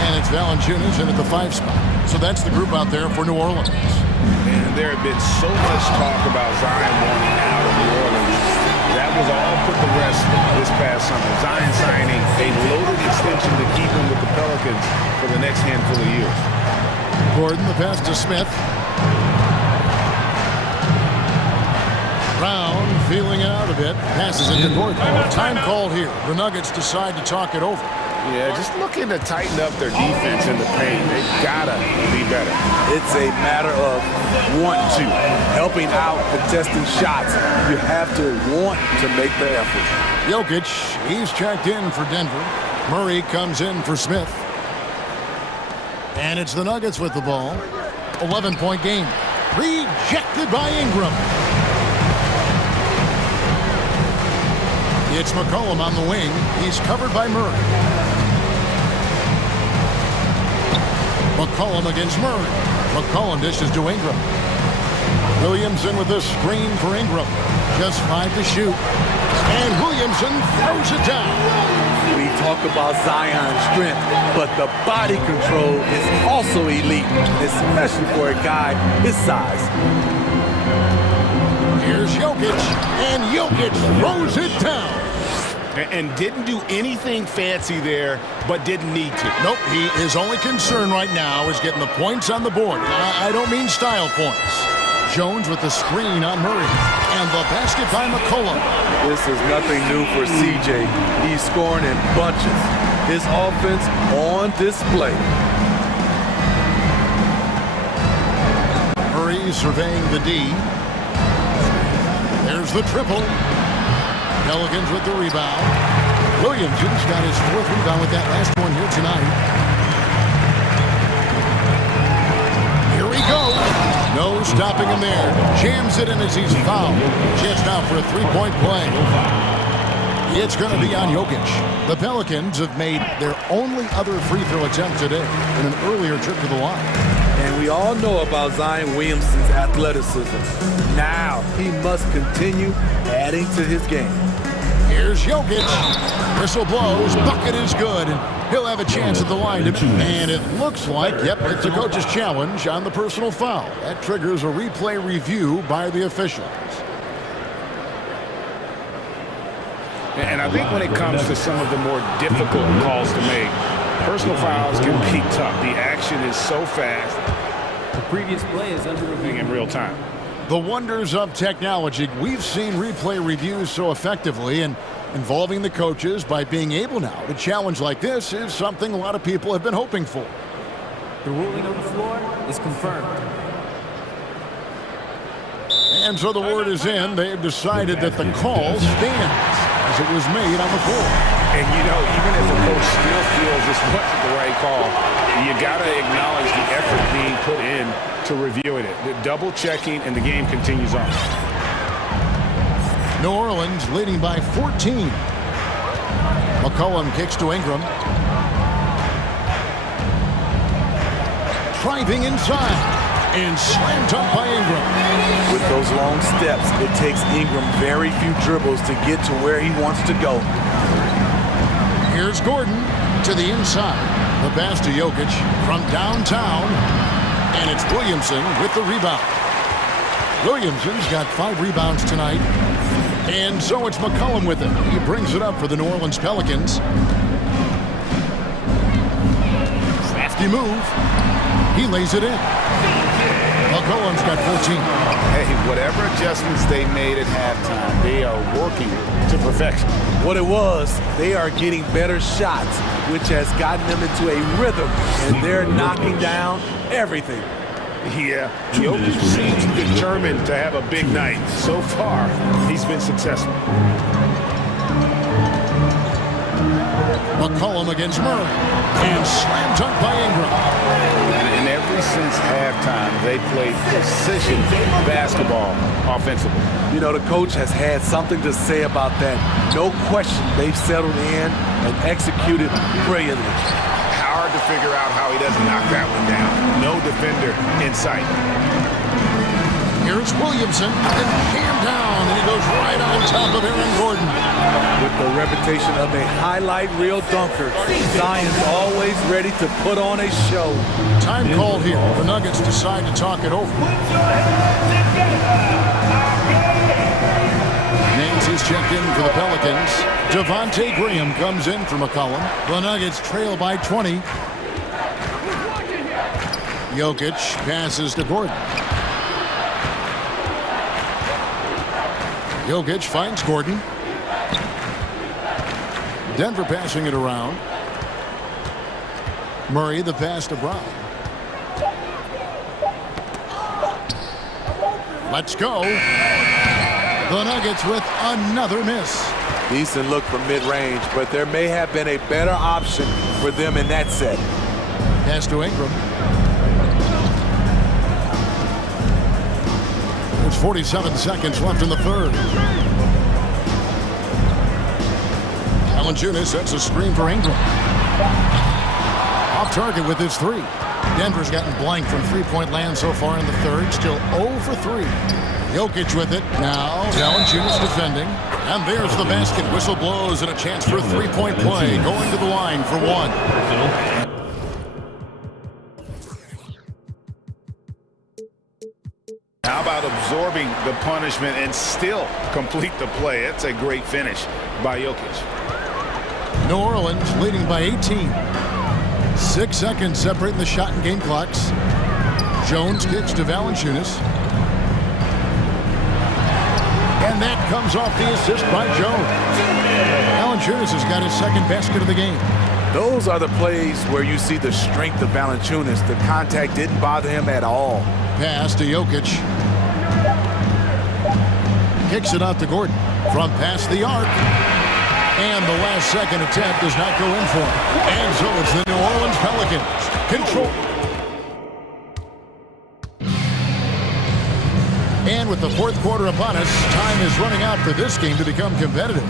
And it's Valanciunas in at the 5 spot. So that's the group out there for New Orleans. And there had been so much talk about Zion wanting out of New Orleans. That was all with the rest this past summer. Zion signing a loaded extension to keep him with the Pelicans for the next handful of years. Gordon, the pass to Smith. Brown feeling it out a bit. Passes it to Gordon. Time called here. The Nuggets decide to talk it over. Yeah, just looking to tighten up their defense in the paint. They've got to be better. It's a matter of want to. Helping out, contesting shots. You have to want to make the effort. Jokic, he's checked in for Denver. Murray comes in for Smith. And it's the Nuggets with the ball. 11-point game. Rejected by Ingram. It's McCollum on the wing. He's covered by Murray. McCollum against Murray. McCollum dishes to Ingram. Williamson with a screen for Ingram. Just 5 to shoot. And Williamson throws it down. We talk about Zion's strength, but the body control is also elite, especially for a guy his size. Here's Jokic, and Jokic throws it down. And didn't do anything fancy there, but didn't need to. Nope, his only concern right now is getting the points on the board. I don't mean style points. Jones with the screen on Murray, and the basket by McCollum. This is nothing new for CJ. He's scoring in bunches. His offense on display. Murray surveying the D. There's the triple. Pelicans with the rebound. Williamson's got his 4th rebound with that last one here tonight. Here he goes. No stopping him there. Jams it in as he's fouled. Just out for a 3-point play. It's going to be on Jokic. The Pelicans have made their only other free throw attempt today in an earlier trip to the line. And we all know about Zion Williamson's athleticism. Now he must continue adding to his game. Here's Jokic. Whistle blows. Bucket is good. And he'll have a chance at the line. And it looks like, yep, it's a coach's challenge on the personal foul. That triggers a replay review by the officials. And I think when it comes to some of the more difficult calls to make, personal fouls can be tough. The action is so fast. The previous play is under review in real time. The wonders of technology. We've seen replay reviews so effectively, and involving the coaches by being able now to challenge like this is something a lot of people have been hoping for. The ruling on the floor is confirmed. And so the word is in. They've decided that the call stands as it was made on the floor. And, you know, even if a coach still feels this wasn't the right call, you got to acknowledge the effort being put in to reviewing it. The double checking, and the game continues on. New Orleans leading by 14. McCollum kicks to Ingram. Driving inside. And slammed up by Ingram. With those long steps, it takes Ingram very few dribbles to get to where he wants to go. Here's Gordon to the inside. The pass to Jokic from downtown. And it's Williamson with the rebound. Williamson's got 5 rebounds tonight. And so it's McCollum with it. He brings it up for the New Orleans Pelicans. Crafty move. He lays it in. McCollum's got 14. Hey, whatever adjustments they made at halftime, they are working to perfection. What it was, they are getting better shots, which has gotten them into a rhythm, and they're knocking down everything. Yeah, Jokic seems determined to have a big night. So far, he's been successful. McCollum against Murray. And slam dunk by Ingram. And ever since halftime, they played precision basketball offensively. You know, the coach has had something to say about that. No question, they've settled in and executed brilliantly. Hard to figure out how he doesn't knock that one down. No defender in sight. Here's Williamson, and jammed down, and he goes right on top of Aaron Gordon. With the reputation of a highlight reel dunker, Zion's always ready to put on a show. Time called here. The Nuggets decide to talk it over. Nancy's checked in for the Pelicans. Devontae Graham comes in for McCollum. The Nuggets trail by 20. Jokic passes to Gordon. Jokic finds Gordon. Denver passing it around. Murray the pass to Brown. Let's go. The Nuggets with another miss. Decent look from mid-range, but there may have been a better option for them in that set. Pass to Ingram. There's 47 seconds left in the third. Valanciunas sets a screen for Ingram. Off target with his three. Denver's gotten blank from three-point land so far in the third. Still 0 for 3. Jokic with it. Now Valanciunas defending. And there's the basket. Whistle blows and a chance for a three-point play. Going to the line for one. How about absorbing the punishment and still complete the play? That's a great finish by Jokic. New Orleans leading by 18. 6 seconds separating the shot and game clocks. Jones kicks to Valanciunas. And that comes off the assist by Jones. Valanciunas has got his second basket of the game. Those are the plays where you see the strength of Valanciunas. The contact didn't bother him at all. Pass to Jokic. Kicks it out to Gordon. From past the arc. And the last second attempt does not go in for him. And so it's the New Orleans Pelicans. Control. And with the fourth quarter upon us, time is running out for this game to become competitive.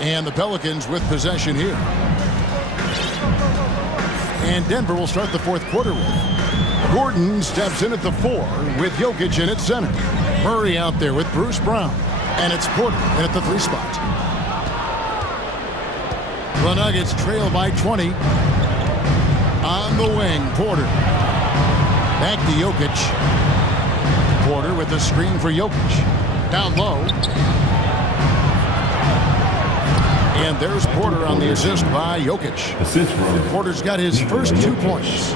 And the Pelicans with possession here. And Denver will start the fourth quarter with. Gordon steps in at the 4 with Jokic in at center. Murray out there with Bruce Brown. And it's Porter in at the 3 spot. The Nuggets trail by 20. On the wing, Porter. Back to Jokic. Porter with the screen for Jokic. Down low. And there's Porter on the assist by Jokic. Porter's got his first 2 points.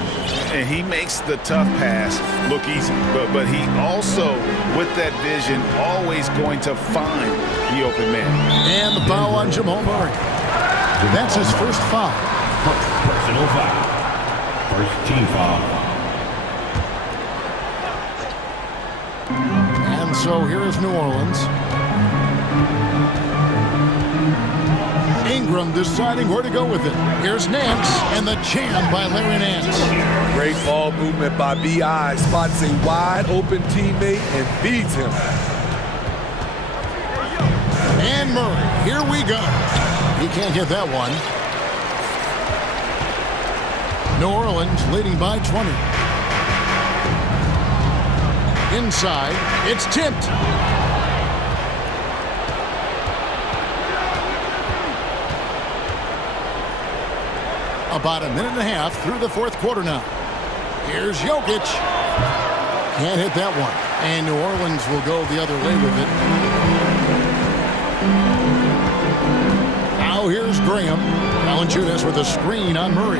And he makes the tough pass look easy. But he also, with that vision, always going to find the open man. And the foul on Jamal Murray. That's his first foul. Personal foul. First team foul. And so here is New Orleans. Ingram deciding where to go with it. Here's Nance, and the jam by Larry Nance. Great ball movement by B.I. Spots a wide open teammate and feeds him. And Murray, here we go. He can't get that one. New Orleans leading by 20. Inside, it's tipped. About a minute and a half through the fourth quarter now. Here's Jokic. Can't hit that one. And New Orleans will go the other way with it. Now here's Graham. Valanciunas with a screen on Murray.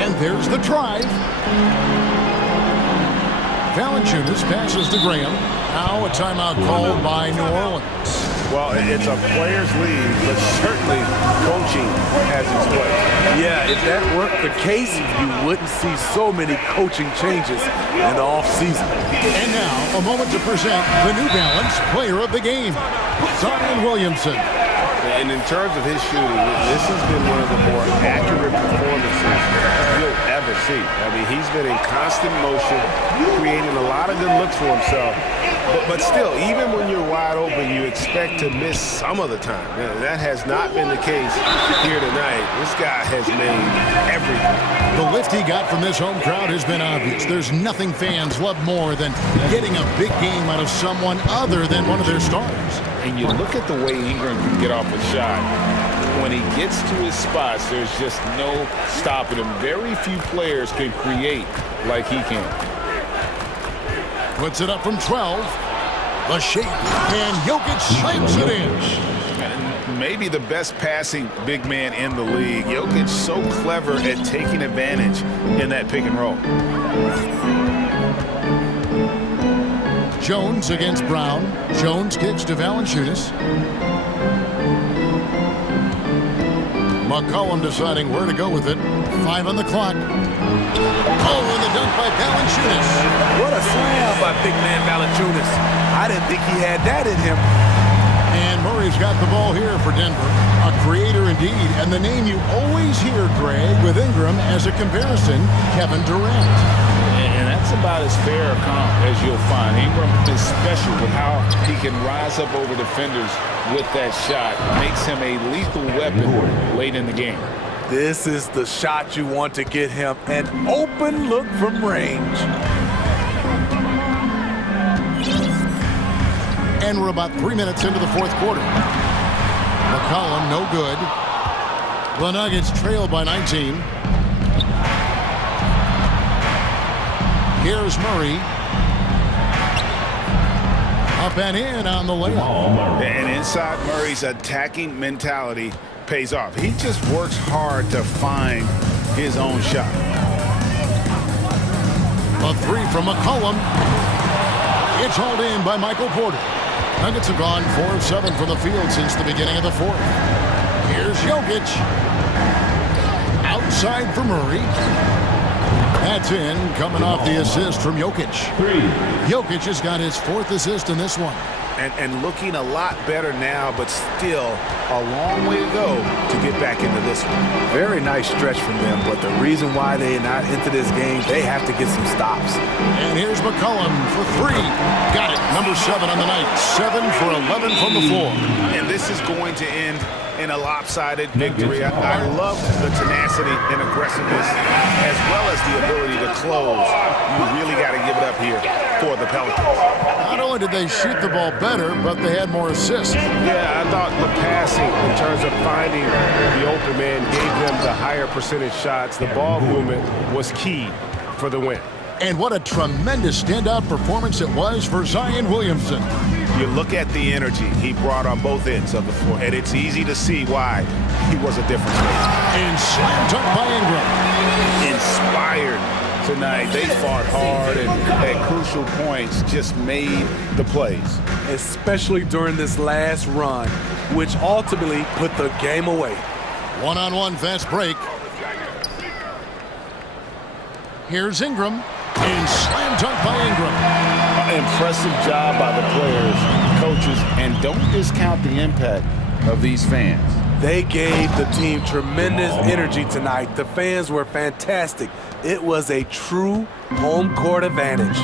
And there's the drive. Valanciunas passes to Graham. Now a timeout called by New Orleans. Well, it's a players' league, but certainly coaching has its place. Yeah, if that weren't the case, you wouldn't see so many coaching changes in the offseason. And now, a moment to present the New Balance Player of the Game, Zion Williamson. And in terms of his shooting, this has been one of the more accurate performances you'll ever see. I mean, he's been in constant motion, creating a lot of good looks for himself. But still, even when you're wide open, you expect to miss some of the time. That has not been the case here tonight. This guy has made everything. The lift he got from this home crowd has been obvious. There's nothing fans love more than getting a big game out of someone other than one of their stars. And you look at the way Ingram can get off a shot. When he gets to his spots, there's just no stopping him. Very few players can create like he can. Puts it up from 12. The shape, and Jokic slams it in. And maybe the best passing big man in the league. Jokic so clever at taking advantage in that pick and roll. Jones against Brown. Jones kicks to Valanciunas. McCollum deciding where to go with it. 5 on the clock. Oh, and the dunk by Valanciunas. What a slam by big man Valanciunas. I didn't think he had that in him. And Murray's got the ball here for Denver. A creator indeed. And the name you always hear, Greg, with Ingram as a comparison, Kevin Durant. And that's about as fair a comp as you'll find. Ingram is special with how he can rise up over defenders with that shot. Makes him a lethal weapon late in the game. This is the shot you want to get him. An open look from range. And we're about 3 minutes into the fourth quarter. McCollum, no good. The Nuggets trail by 19. Here's Murray. Up and in on the layup. And inside Murray's attacking mentality pays off. He just works hard to find his own shot. A three from McCollum. It's hauled in by Michael Porter. Nuggets have gone 4 of 7 from the field since the beginning of the fourth. Here's Jokic. Outside for Murray. That's in, coming off the assist from Jokic. Jokic has got his 4th assist in this one. And looking a lot better now, but still a long way to go to get back into this one. Very nice stretch from them, but the reason why they're not into this game, they have to get some stops. And here's McCollum for 3. Got it. Number 7 on the night. 7 for 11 from the floor. And this is going to end in a lopsided victory. I love the tenacity and aggressiveness, as well as the ability to close. You really got to give it up here for the Pelicans. Not only did they shoot the ball better, but they had more assists. Yeah, I thought the passing, in terms of finding the open man, gave them the higher percentage shots. The ball movement was key for the win. And what a tremendous standout performance it was for Zion Williamson. You look at the energy he brought on both ends of the floor, and it's easy to see why he was a difference maker. And slammed up by Ingram. Inspired tonight. They fought hard and at crucial points just made the plays. Especially during this last run, which ultimately put the game away. One-on-one fast break. Here's Ingram. And slam dunk by Ingram. Impressive job by the players, coaches, and don't discount the impact of these fans. They gave the team tremendous energy tonight. The fans were fantastic. It was a true home court advantage.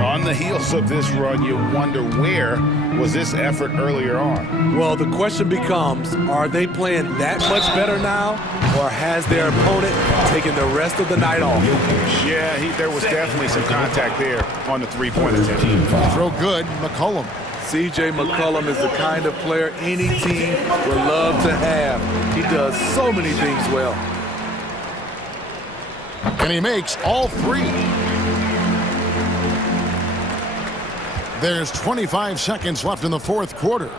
On the heels of this run, you wonder, where was this effort earlier on? Well, the question becomes, are they playing that much better now, or has their opponent taken the rest of the night off? Yeah, there was definitely some contact there on the three-point attempt. Throw good, McCollum. C.J. McCollum is the kind of player any team would love to have. He does so many things well. And he makes all 3. There's 25 seconds left in the fourth quarter.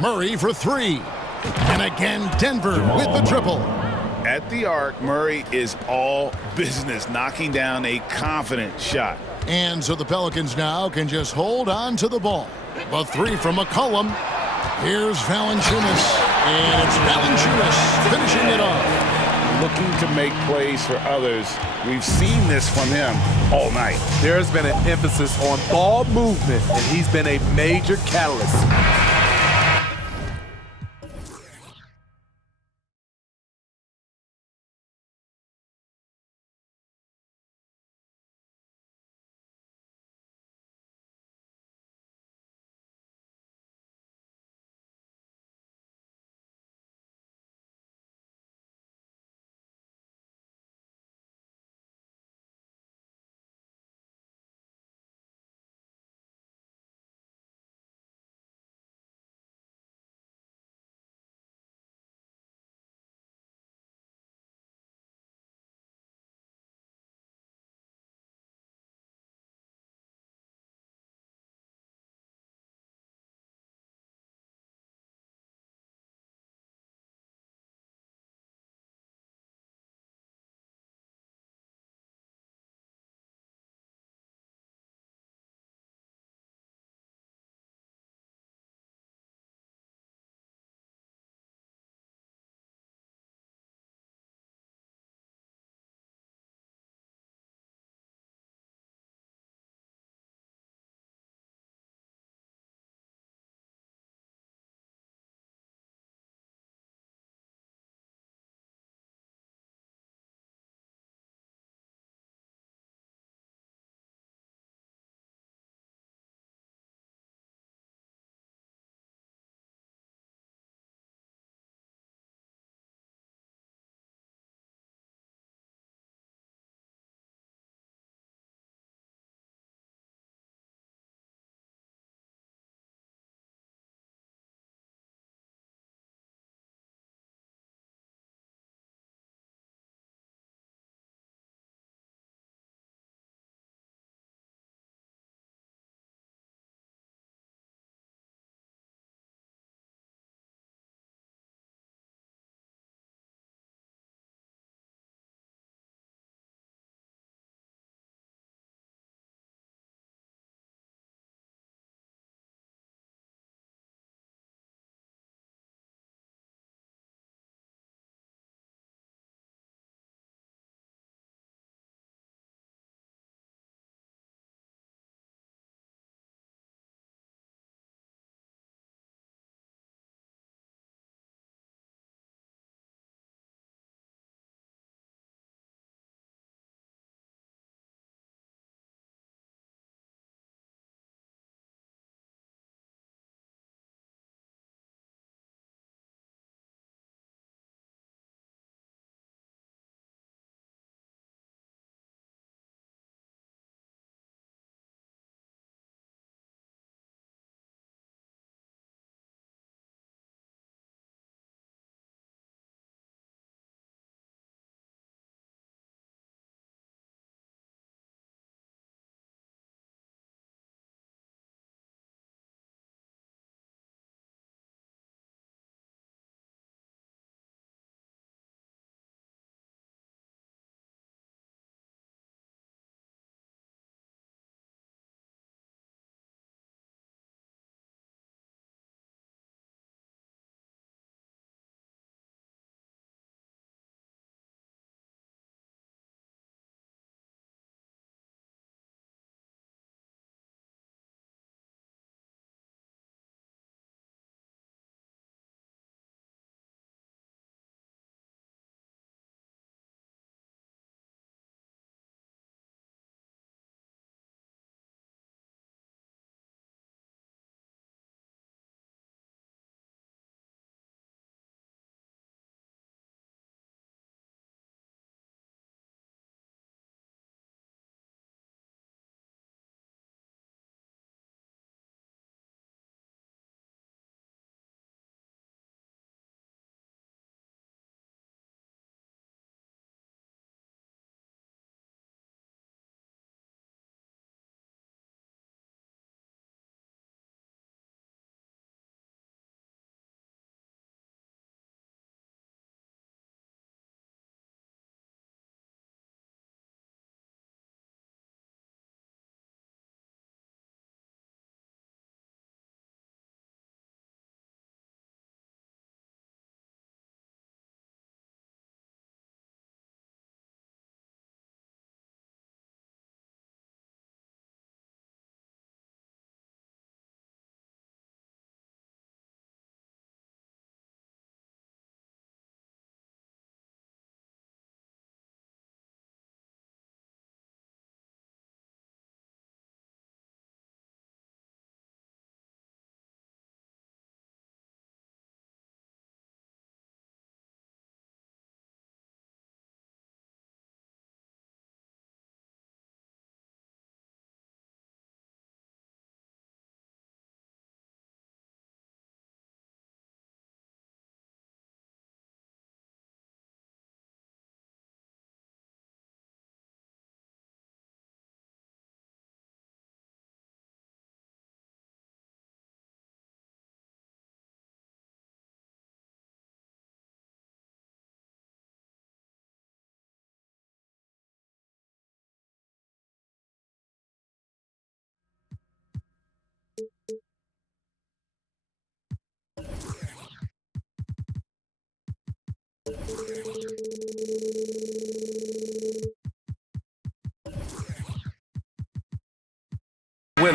Murray for 3. And again, Denver with the triple. At the arc, Murray is all business, knocking down a confident shot. And so the Pelicans now can just hold on to the ball. A 3 from McCollum. Here's Valanciunas. And it's Valanciunas finishing it off. Looking to make plays for others. We've seen this from him all night. There's been an emphasis on ball movement, and he's been a major catalyst.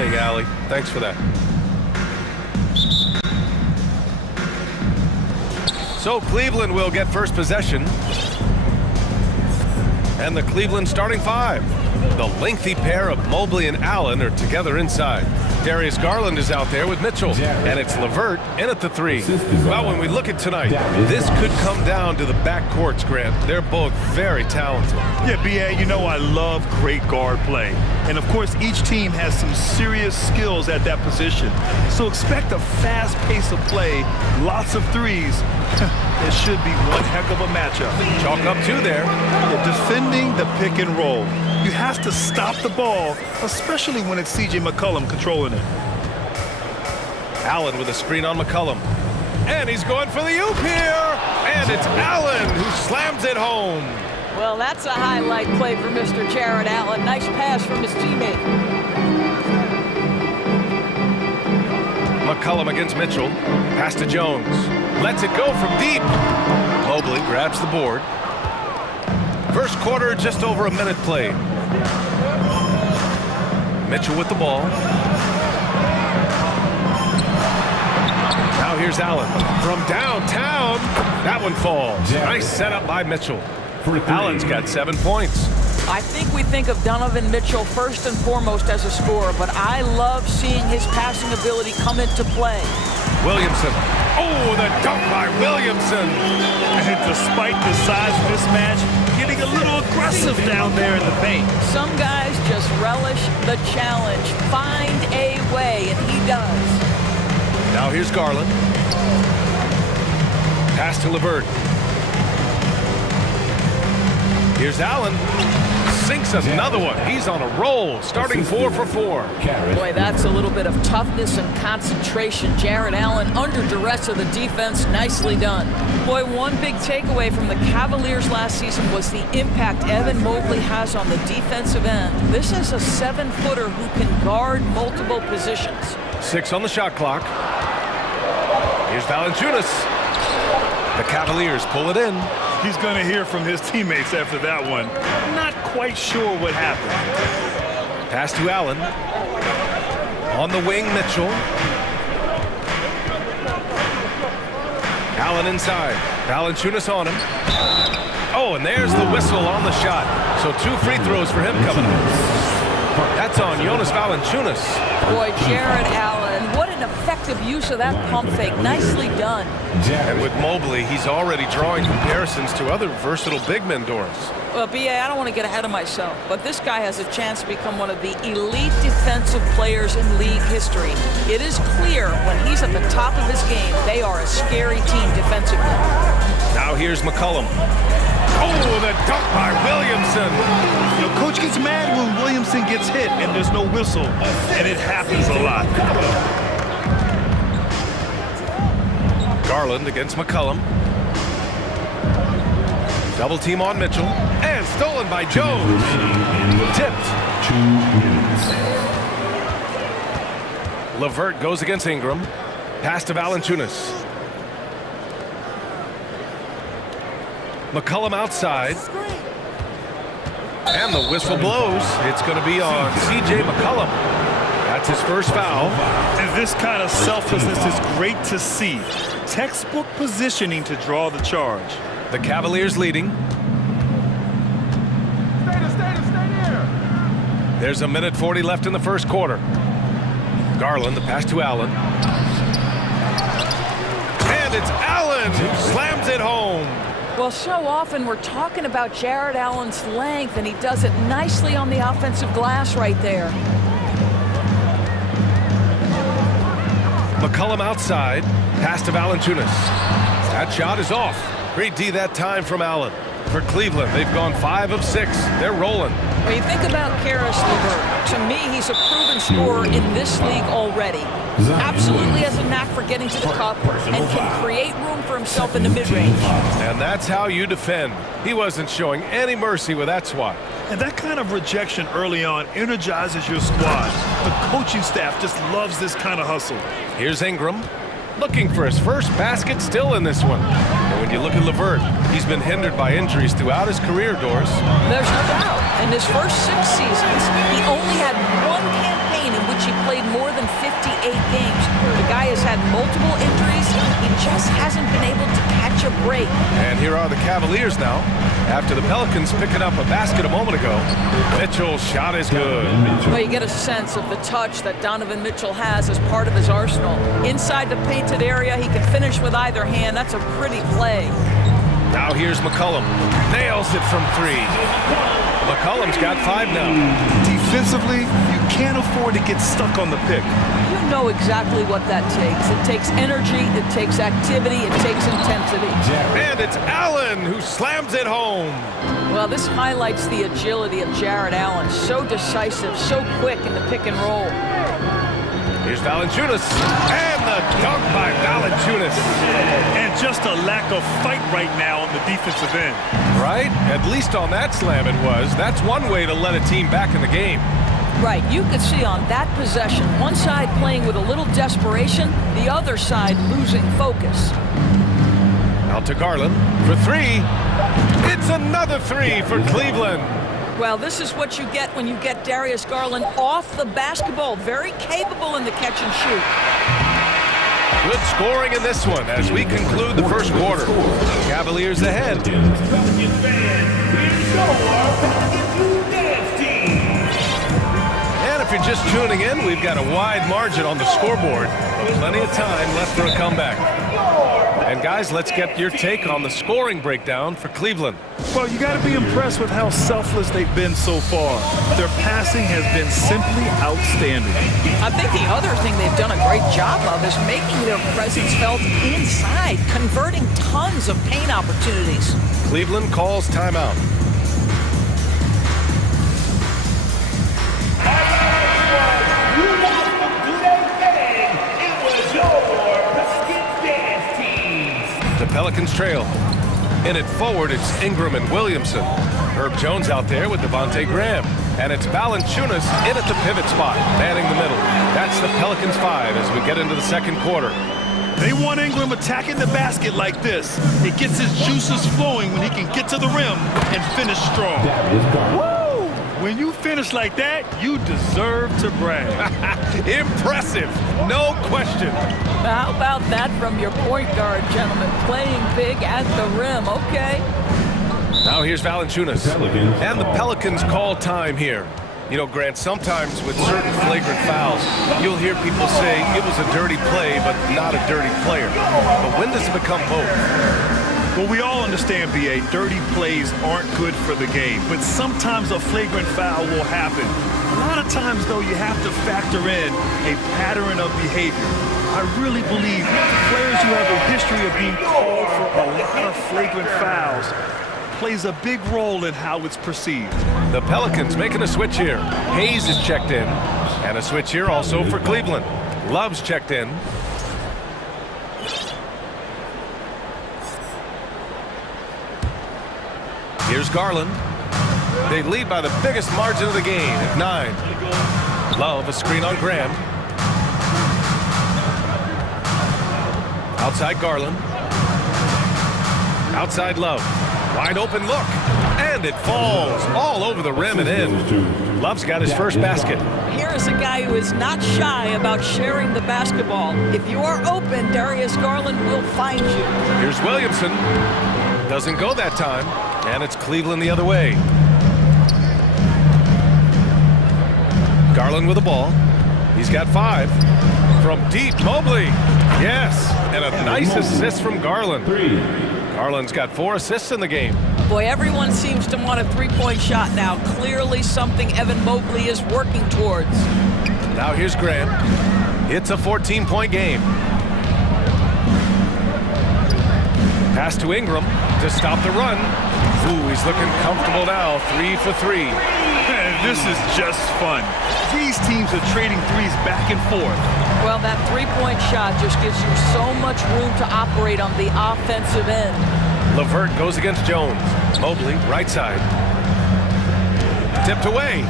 stunning, Allie. Thanks for that. So Cleveland will get first possession. And the Cleveland starting five. The lengthy pair of Mobley and Allen are together inside. Darius Garland is out there with Mitchell. And it's LeVert in at the three. Well, when we look at tonight, this could come down to the backcourts, Grant. They're both very talented. Yeah, B.A., you know I love great guard play. And, of course, each team has some serious skills at that position. So expect a fast pace of play, lots of threes. It should be one heck of a matchup. Chalk up two there. Yeah, defending the pick and roll. You have to stop the ball, especially when it's C.J. McCollum controlling it. Allen with a screen on McCollum. And he's going for the oop here. And it's Allen who slams it home. Well, that's a highlight play for Mr. Jared Allen. Nice pass from his teammate. McCollum against Mitchell. Pass to Jones. Lets it go from deep. Mobley grabs the board. First quarter, just over a minute played. Mitchell with the ball. Now here's Allen from downtown. That one falls. Nice setup by Mitchell. Allen's got 7 points. I think we think of Donovan Mitchell first and foremost as a scorer, but I love seeing his passing ability come into play. Williamson. Oh, the dunk by Williamson. And despite the size mismatch, getting a little aggressive down there in the paint. Some guys just relish the challenge, find a way, and he does. Now here's Garland. Pass to LeVert. Here's Allen. Sinks another one. He's on a roll, starting 4 for 4. Boy, that's a little bit of toughness and concentration. Jared Allen under duress of the defense. Nicely done. Boy, one big takeaway from the Cavaliers last season was the impact Evan Mobley has on the defensive end. This is a 7-footer who can guard multiple positions. 6 on the shot clock. Here's Valanciunas. The Cavaliers pull it in. He's going to hear from his teammates after that one. Not quite sure what happened. Pass to Allen. On the wing, Mitchell. Allen inside. Valanciunas on him. Oh, and there's the whistle on the shot. So 2 free throws for him coming up. That's on Jonas Valanciunas. Boy, Jared Allen, what an effective use of that pump fake. Nicely done. And with Mobley, he's already drawing comparisons to other versatile big men, Doris. Well, B.A., I don't want to get ahead of myself, but this guy has a chance to become one of the elite defensive players in league history. It is clear when he's at the top of his game, they are a scary team defensively. Now here's McCollum. Oh, the dunk by Williamson. You know, coach gets mad when Williamson gets hit and there's no whistle, and it happens a lot. Garland against McCollum. Double team on Mitchell. And stolen by Jones. Tipped. 2 minutes. LeVert goes against Ingram. Pass to Valanciunas. McCollum outside. And the whistle blows. It's going to be on C.J. McCollum. That's his first foul. And this kind of selflessness is great to see. Textbook positioning to draw the charge. The Cavaliers leading. There's a minute 40 left in the first quarter. Garland, the pass to Allen. And it's Allen who slams it home. Well, so often we're talking about Jared Allen's length, and he does it nicely on the offensive glass right there. McCollum outside. Pass to Valanciunas. That shot is off. Great D that time from Allen. For Cleveland, they've gone 5 of 6. They're rolling. When you think about Karis LeVert, to me, he's a proven scorer in this league already. Absolutely has a knack for getting to the cup and can create room for himself in the mid-range. And that's how you defend. He wasn't showing any mercy with that swat. And that kind of rejection early on energizes your squad. The coaching staff just loves this kind of hustle. Here's Ingram. Looking for his first basket still in this one. And when you look at LeVert, he's been hindered by injuries throughout his career, Doris. There's no doubt. In his first 6 seasons, he only had one campaign in which He played more than 58 games. The guy has had multiple injuries. He just hasn't been able to catch a break. And here are the Cavaliers now. After the Pelicans picking up a basket a moment ago, Mitchell's shot is good. Well, you get a sense of the touch that Donovan Mitchell has as part of his arsenal. Inside the painted area, he can finish with either hand. That's a pretty play. Now here's McCollum. Nails it from three. McCollum's got 5 now. Defensively, you can't afford to get stuck on the pick. You know exactly what that takes. It takes energy, it takes activity, it takes intensity. And it's Allen who slams it home. Well, this highlights the agility of Jared Allen. So decisive, so quick in the pick and roll. Here's Valanciunas, and the dunk by Valanciunas. And just a lack of fight right now on the defensive end. Right? At least on that slam it was. That's one way to let a team back in the game. Right, you could see on that possession, one side playing with a little desperation, the other side losing focus. Out to Garland for 3. It's another 3 for Cleveland. Well, this is what you get when you get Darius Garland off the basketball. Very capable in the catch and shoot. Good scoring in this one as we conclude the first quarter. Cavaliers ahead. And if you're just tuning in, we've got a wide margin on the scoreboard, but plenty of time left for a comeback. And guys, let's get your take on the scoring breakdown for Cleveland. Well, you got to be impressed with how selfless they've been so far. Their passing has been simply outstanding. I think the other thing they've done a great job of is making their presence felt inside, converting tons of paint opportunities. Cleveland calls timeout. The Pelicans trail. In it forward, it's Ingram and Williamson. Herb Jones out there with Devontae Graham. And it's Valanciunas in at the pivot spot, manning the middle. That's the Pelicans 5 as we get into the second quarter. They want Ingram attacking the basket like this. It gets his juices flowing when he can get to the rim and finish strong. Woo! When you finish like that, you deserve to brag. Impressive, no question. How about that from your point guard, gentlemen? Playing big at the rim, okay. Now here's Valanciunas. And the Pelicans call time here. You know, Grant, sometimes with certain flagrant fouls, you'll hear people say it was a dirty play, but not a dirty player. But when does it become both? Well, we all understand, B.A., dirty plays aren't good for the game, but sometimes a flagrant foul will happen. A lot of times, though, you have to factor in a pattern of behavior. I really believe players who have a history of being called for a lot of flagrant fouls plays a big role in how it's perceived. The Pelicans making a switch here. Hayes is checked in, and a switch here also for Cleveland. Love's checked in. Here's Garland. They lead by the biggest margin of the game at 9. Love, a screen on Graham. Outside Garland. Outside Love. Wide open look. And it falls all over the rim and in. Love's got his first basket. Here is a guy who is not shy about sharing the basketball. If you are open, Darius Garland will find you. Here's Williamson. Doesn't go that time. And it's Cleveland the other way. Garland with the ball. He's got 5. From deep, Mobley. Yes, and a nice assist from Garland. Garland's got 4 assists in the game. Boy, everyone seems to want a three-point shot now. Clearly something Evan Mobley is working towards. Now here's Graham. It's a 14-point game. Pass to Ingram to stop the run. Ooh, he's looking comfortable now. 3 for 3. This is just fun. These teams are trading threes back and forth. Well, that three-point shot just gives you so much room to operate on the offensive end. LeVert goes against Jones. Mobley, right side. Tipped away.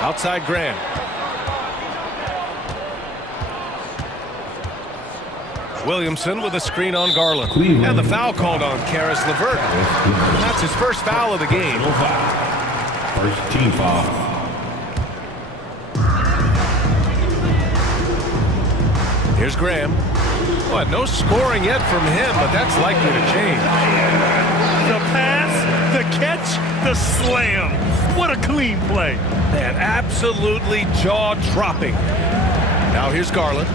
Outside Graham. Williamson with a screen on Garland. And the foul called on Karis LeVert. That's his first foul of the game. First team foul. Here's Graham. Boy, no scoring yet from him, but that's likely to change. The pass, the catch, the slam. What a clean play. Man, absolutely jaw-dropping. Now here's Garland.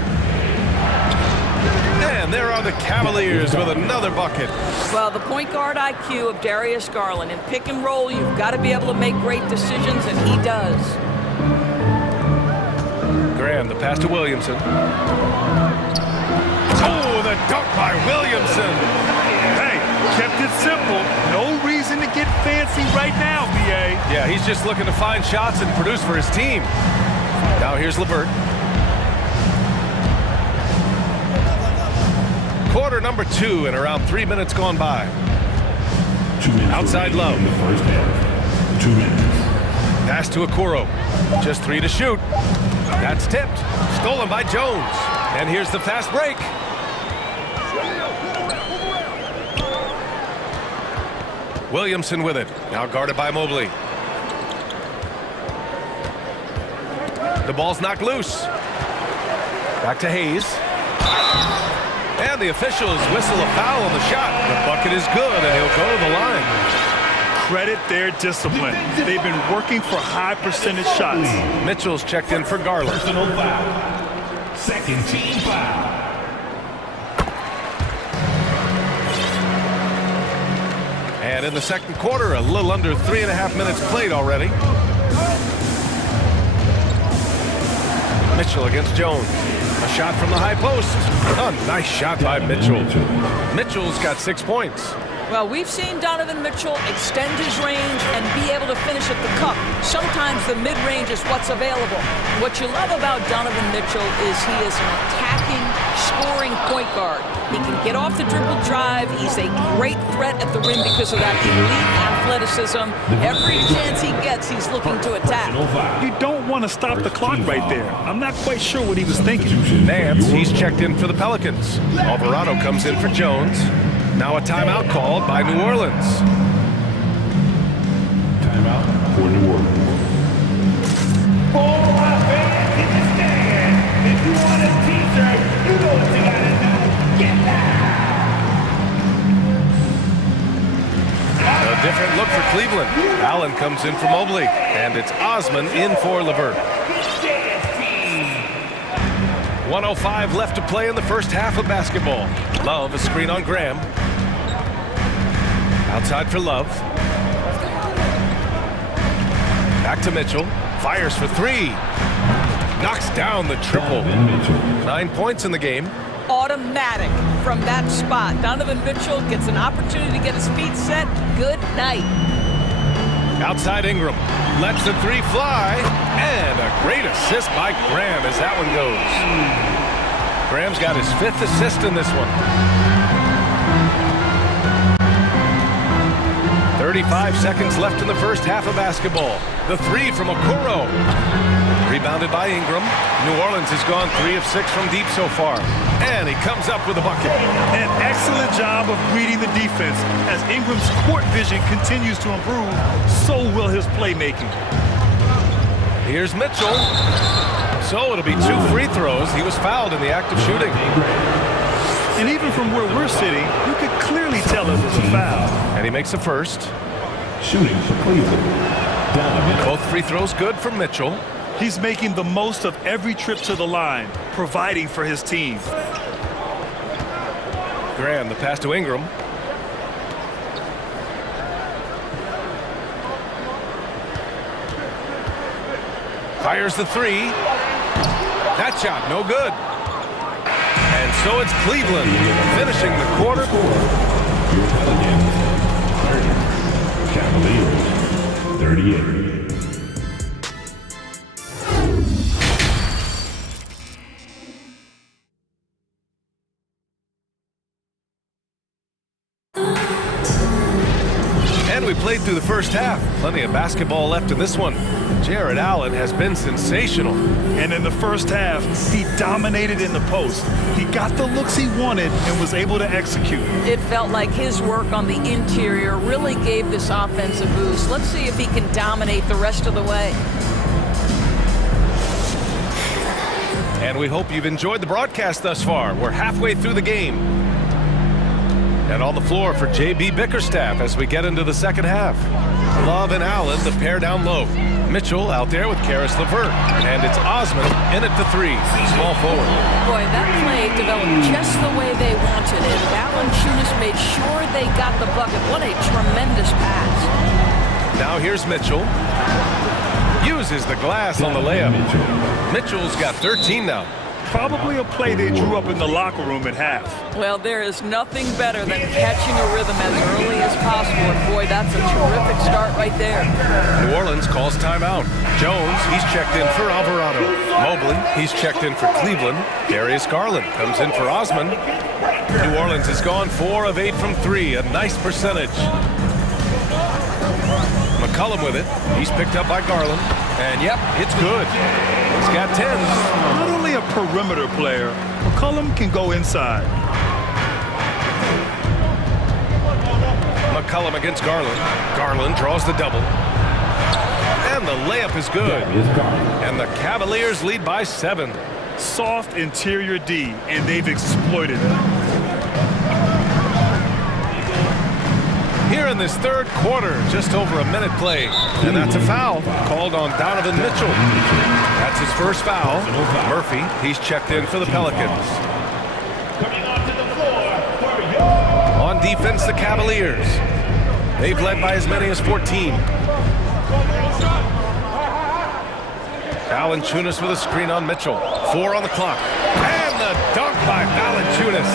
And there are the Cavaliers with another bucket. Well, the point guard IQ of Darius Garland. In pick and roll, you've got to be able to make great decisions, and he does. Graham, the pass to Williamson. Oh, the dunk by Williamson. Hey, kept it simple. No reason to get fancy right now, B.A. Yeah, he's just looking to find shots and produce for his team. Now here's LeVert. Quarter number 2 and around 3 minutes gone by. 2 minutes outside Love. In the first half. 2 minutes. Pass to Okoro. Just 3 to shoot. That's tipped. Stolen by Jones. And here's the fast break. Williamson with it. Now guarded by Mobley. The ball's knocked loose. Back to Hayes. And the officials whistle a foul on the shot. The bucket is good, and he'll go to the line. Credit their discipline. They've been working for high percentage shots. Mitchell's checked in for Garland. Personal foul. Second team foul. And in the second quarter, a little under 3.5 minutes played already. Mitchell against Jones. A shot from the high post. A nice shot by Mitchell. Mitchell's got 6 points. Well, we've seen Donovan Mitchell extend his range and be able to finish at the cup. Sometimes the mid-range is what's available. What you love about Donovan Mitchell is he is an attacking, scoring point guard. He can get off the dribble drive. He's a great threat at the rim because of that elite athleticism. Every chance he gets, he's looking to attack. You don't want to stop the clock right there. I'm not quite sure what he was thinking. Nance, he's checked in for the Pelicans. Alvarado comes in for Jones. Now a timeout called by New Orleans. Timeout for New Orleans. For my fans in the stand, if you want a t-shirt, you know what you gotta do. Get down! A different look for Cleveland. Allen comes in for Mobley, and it's Osman in for LeVert. 1:05 left to play in the first half of basketball. Love, a screen on Graham. Outside for Love. Back to Mitchell. Fires for 3. Knocks down the triple. 9 points in the game. Automatic from that spot. Donovan Mitchell gets an opportunity to get his feet set. Good night. Outside Ingram. Lets the 3 fly. And a great assist by Graham as that one goes. Graham's got his 5th assist in this one. 35 seconds left in the first half of basketball. The 3 from Okoro. Rebounded by Ingram. New Orleans has gone 3 of 6 from deep so far. And he comes up with a bucket. An excellent job of reading the defense. As Ingram's court vision continues to improve, so will his playmaking. Here's Mitchell. So it'll be 2 free throws. He was fouled in the act of shooting. And even from where we're sitting, you could clearly tell it was a foul. And he makes a first. Shooting for Cleveland. Both free throws good for Mitchell. He's making the most of every trip to the line, providing for his team. Graham, the pass to Ingram. Fires the 3. That shot, no good. And so it's Cleveland finishing the quarter. Your Pelicans, 30. Cavaliers, 38. And we played through the first half. Plenty of basketball left in this one. Jared Allen has been sensational. And in the first half, he dominated in the post. He got the looks he wanted and was able to execute. It felt like his work on the interior really gave this offense a boost. Let's see if he can dominate the rest of the way. And we hope you've enjoyed the broadcast thus far. We're halfway through the game. And on the floor for J.B. Bickerstaff as we get into the second half. Love and Allen, the pair down low. Mitchell out there with Karis LeVert. And it's Osman in at the 3, small forward. Boy, that play developed just the way they wanted it. Valanciunas made sure they got the bucket. What a tremendous pass. Now here's Mitchell. Uses the glass on the layup. Mitchell's got 13 now. Probably a play they drew up in the locker room at half. Well, there is nothing better than catching a rhythm as early as possible. And boy, that's a terrific start right there. New Orleans calls timeout. Jones, he's checked in for Alvarado. Mobley, he's checked in for Cleveland. Darius Garland comes in for Osman. New Orleans has gone 4 of 8 from 3, a nice percentage. McCollum with it. He's picked up by Garland. And yep, it's good. He's got 10. Not only a perimeter player, McCollum can go inside. McCollum against Garland. Garland draws the double. And the layup is good. And the Cavaliers lead by 7. Soft interior D, and they've exploited it. Here in this third quarter, just over a minute played. And that's a foul called on Donovan Mitchell. That's his first foul. Murphy, he's checked in for the Pelicans. On defense, the Cavaliers. They've led by as many as 14. Valanciunas with a screen on Mitchell. 4 on the clock. And the dunk by Valanciunas.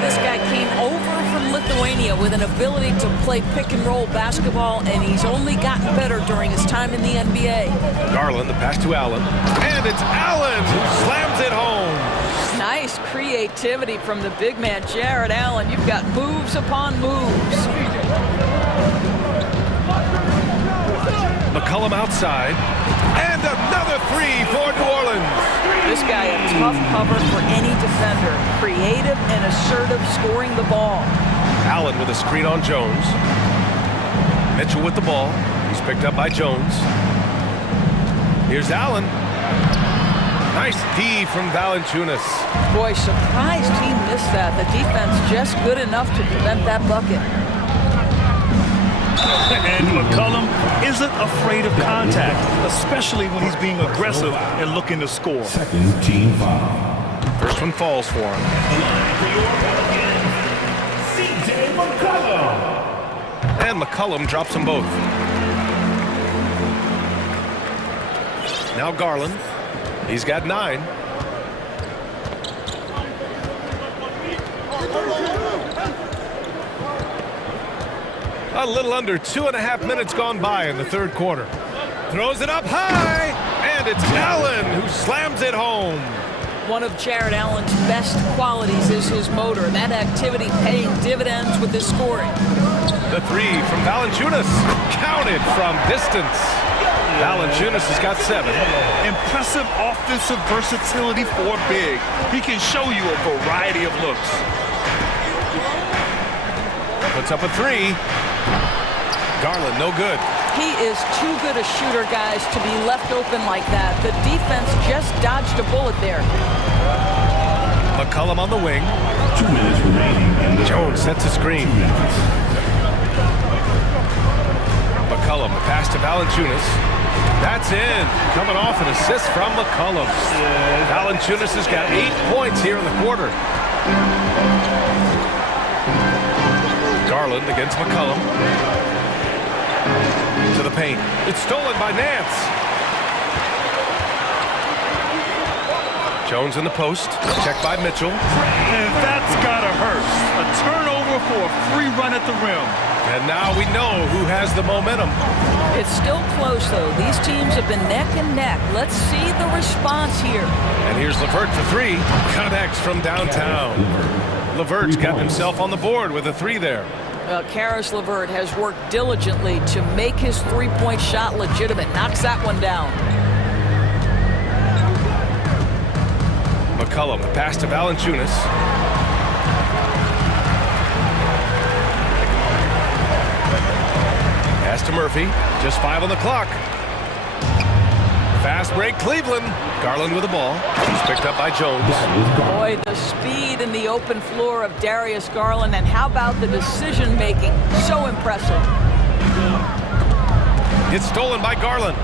This guy came over from Lithuania with an ability to play pick-and-roll basketball, and he's only gotten better during his time in the NBA. Garland, the pass to Allen. And it's Allen who slams it home. Nice creativity from the big man, Jared Allen. You've got moves upon moves. McCollum outside. And another 3 for New Orleans. This guy a tough cover for any defender. Creative and assertive scoring the ball. Allen with a screen on Jones. Mitchell with the ball. He's picked up by Jones. Here's Allen. Nice D from Valanciunas. Boy, surprised he missed that. The defense just good enough to prevent that bucket. And McCollum isn't afraid of contact, especially when he's being aggressive and looking to score. Second team foul. First one falls for him. CJ McCollum. And McCollum drops them both. Now Garland. He's got 9. A little under 2.5 minutes gone by in the third quarter. Throws it up high, and it's Allen who slams it home. One of Jared Allen's best qualities is his motor. That activity paying dividends with his scoring. The 3 from Valanciunas, counted from distance. Valanciunas has got 7. Impressive offensive versatility for big. He can show you a variety of looks. Puts up a 3. Garland, no good. He is too good a shooter, guys, to be left open like that. The defense just dodged a bullet there. McCollum on the wing. 2 minutes remaining. Jones sets a screen. McCollum, the pass to Valanciunas. That's in. Coming off an assist from McCollum. Valanciunas has got 8 points here in the quarter. Garland against McCollum. To the paint. It's stolen by Nance. Jones in the post. Checked by Mitchell. And that's gotta hurt. A turnover for a free run at the rim. And now we know who has the momentum. It's still close, though. These teams have been neck and neck. Let's see the response here. And here's LeVert for 3. Connects from downtown. LeVert's got himself on the board with a 3 there. Karis LeVert has worked diligently to make his three-point shot legitimate. Knocks that one down. McCollum, the pass to Valanciunas. Pass to Murphy. Just 5 on the clock. Fast break, Cleveland. Garland with the ball. He's picked up by Jones. Boy, the speed in the open floor of Darius Garland, and how about the decision-making? So impressive. It's stolen by Garland.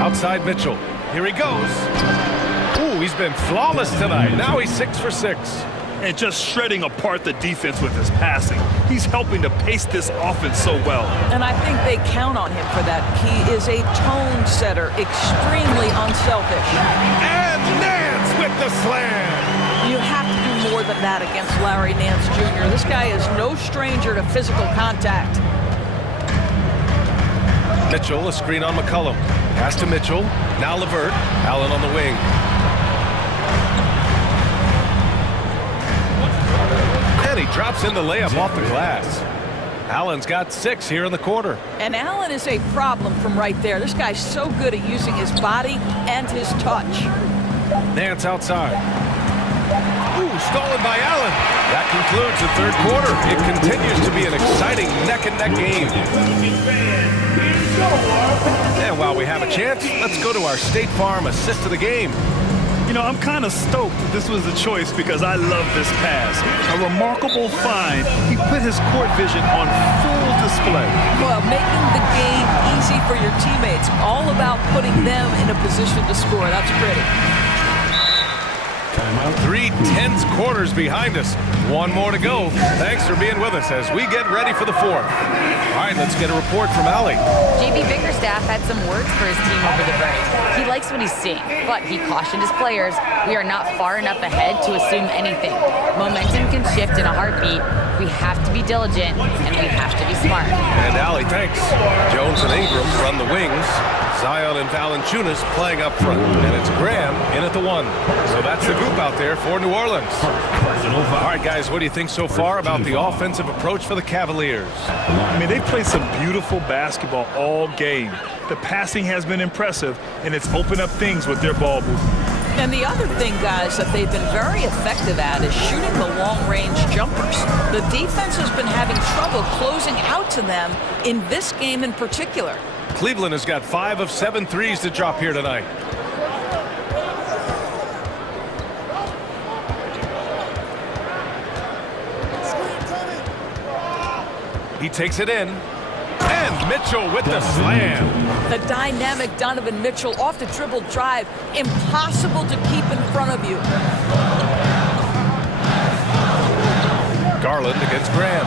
Outside Mitchell. Here he goes. Ooh, he's been flawless tonight. Now he's 6 for 6. And just shredding apart the defense with his passing. He's helping to pace this offense so well. And I think they count on him for that. He is a tone setter, extremely unselfish. And Nance with the slam. You have to do more than that against Larry Nance Jr. This guy is no stranger to physical contact. Mitchell, a screen on McCollum. Pass to Mitchell. Now Levert. Allen on the wing. And he drops in the layup off the glass. Allen's got 6 here in the quarter. And Allen is a problem from right there. This guy's so good at using his body and his touch. Nance outside. Ooh, stolen by Allen. That concludes the third quarter. It continues to be an exciting neck-and-neck game. And while we have a chance, let's go to our State Farm assist of the game. You know, I'm kind of stoked that this was a choice because I love this pass. A remarkable find. He put his court vision on full display. Well, making the game easy for your teammates. All about putting them in a position to score. That's pretty. 3 tense quarters behind us. 1 more to go. Thanks for being with us as we get ready for the 4th. All right, let's get a report from Allie. JB Bickerstaff had some words for his team over the break. He likes what he's seeing, but he cautioned his players, we are not far enough ahead to assume anything. Momentum can shift in a heartbeat. We have to be diligent, and we have to be smart. And Allie, thanks. Jones and Ingram run the wings. Zion and Valanciunas playing up front. And it's Graham in at the 1. So that's the group out there for New Orleans. All right, guys, what do you think so far about the offensive approach for the Cavaliers? I mean, they've played some beautiful basketball all game. The passing has been impressive, and it's opened up things with their ball movement. And the other thing, guys, that they've been very effective at is shooting the long-range jumpers. The defense has been having trouble closing out to them in this game in particular. Cleveland has got 5 of 7 threes to drop here tonight. He takes it in. And Mitchell with the slam. The dynamic Donovan Mitchell off the dribble drive. Impossible to keep in front of you. Garland against Graham.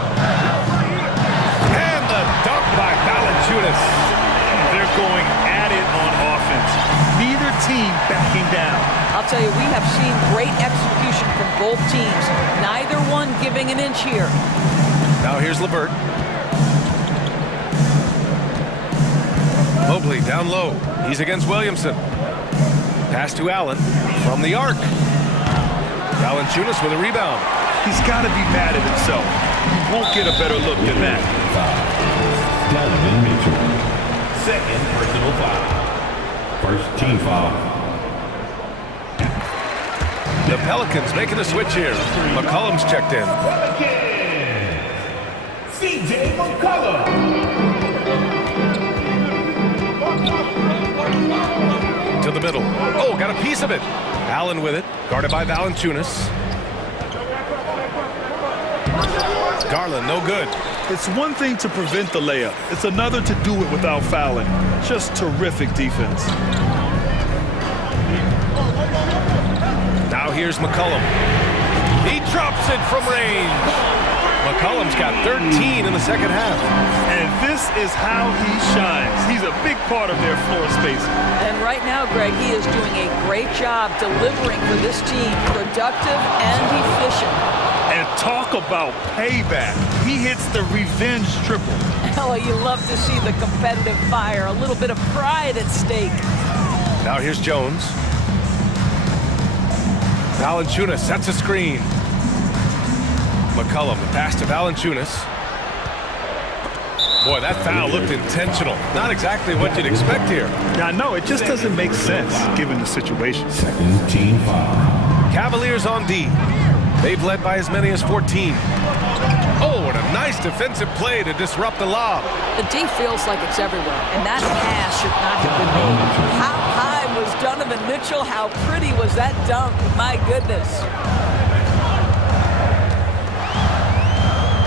And the dunk by Valanciunas. They're going at it on offense. Neither team backing down. I'll tell you, we have seen great execution from both teams. Neither one giving an inch here. Now here's Levert. Mobley down low. He's against Williamson. Pass to Allen from the arc. Valanciunas with a rebound. He's got to be mad at himself. He won't get a better look than that. Donovan Mitchell. Second personal foul. First team foul. The Pelicans making a switch here. McCollum's checked in. CJ McCollum. To the middle. Oh, got a piece of it. Allen with it. Guarded by Valanciunas. Garland, no good. It's one thing to prevent the layup. It's another to do it without fouling. Just terrific defense. Now here's McCollum. He drops it from range. McCollum's got 13 in the second half. And this is how he shines. He's a big part of their floor space. And right now, Greg, he is doing a great job delivering for this team. Productive and efficient. And talk about payback. He hits the revenge triple. Oh, you love to see the competitive fire. A little bit of pride at stake. Now here's Jones. Valanciunas sets a screen. McCollum, the pass to Valanciunas. Boy, that foul looked intentional. Not exactly what you'd expect here. Yeah, I know. It just doesn't make sense given the situation. Second team foul. Cavaliers on D. They've led by as many as 14. Oh, and a nice defensive play to disrupt the lob. The D feels like it's everywhere, and that pass should not have been made. How high was Donovan Mitchell? How pretty was that dunk? My goodness.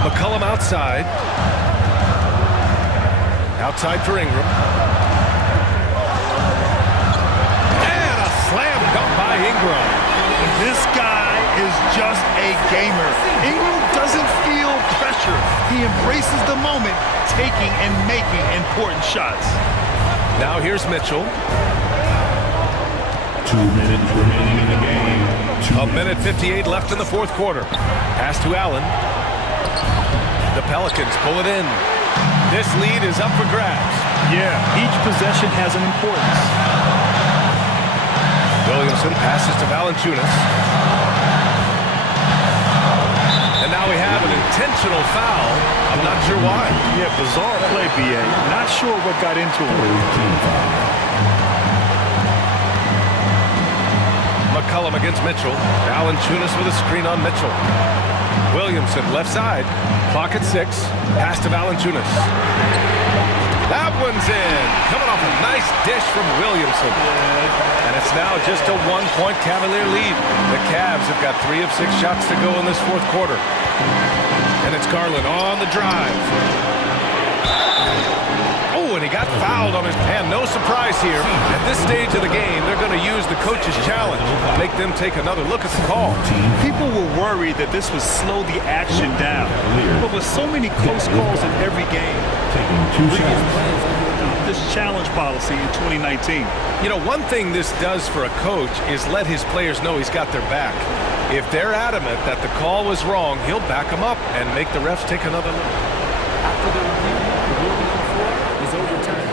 McCollum outside. Outside for Ingram. And a slam dunk by Ingram. This guy is just a gamer. Ingram doesn't feel pressure. He embraces the moment, taking and making important shots. Now here's Mitchell. 2 minutes remaining in the game. A minute 58 left in the fourth quarter. Pass to Allen. The Pelicans pull it in. This lead is up for grabs. Yeah, each possession has an importance. Williamson passes to Valanciunas. And now we have an intentional foul. I'm not sure why. Yeah, bizarre play, BA. Not sure what got into him. McCollum against Mitchell. Valanciunas with a screen on Mitchell. Williamson left side. Clock at 6. Pass to Valanciunas. That one's in. Coming off a nice dish from Williamson. And it's now just a 1-point Cavalier lead. The Cavs have got 3 of 6 shots to go in this fourth quarter. And it's Garland on the drive. Oh, and he got fouled on his hand. No surprise here. At this stage of the game, they're going to use the coach's challenge. Make them take another look at the call. People were worried that this would slow the action down. But with so many close calls in every game, this challenge policy in 2019. You know, one thing this does for a coach is let his players know he's got their back. If they're adamant that the call was wrong, he'll back them up and make the refs take another look. After the review, the ruling on the floor is overturned.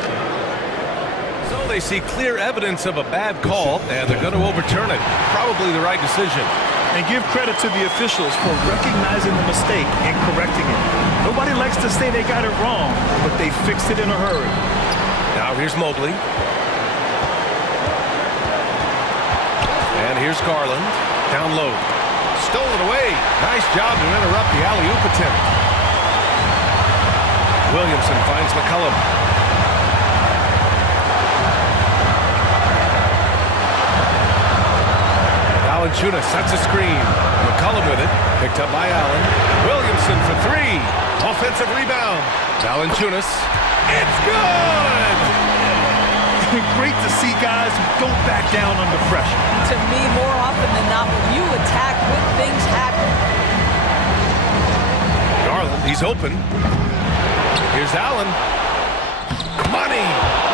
So they see clear evidence of a bad call, and they're going to overturn it. Probably the right decision. And give credit to the officials for recognizing the mistake and correcting it. Nobody likes to say they got it wrong, but they fixed it in a hurry. Now here's Mobley. And here's Garland. Down low. Stolen away. Nice job to interrupt the alley-oop attempt. Williamson finds McCollum. Valanciunas sets a screen. McCollum with it. Picked up by Allen. Williamson for 3. Offensive rebound. Valanciunas. It's good! Great to see guys who don't back down under pressure. To me, more often than not, when you attack, good things happen. Garland, he's open. Here's Allen. Money!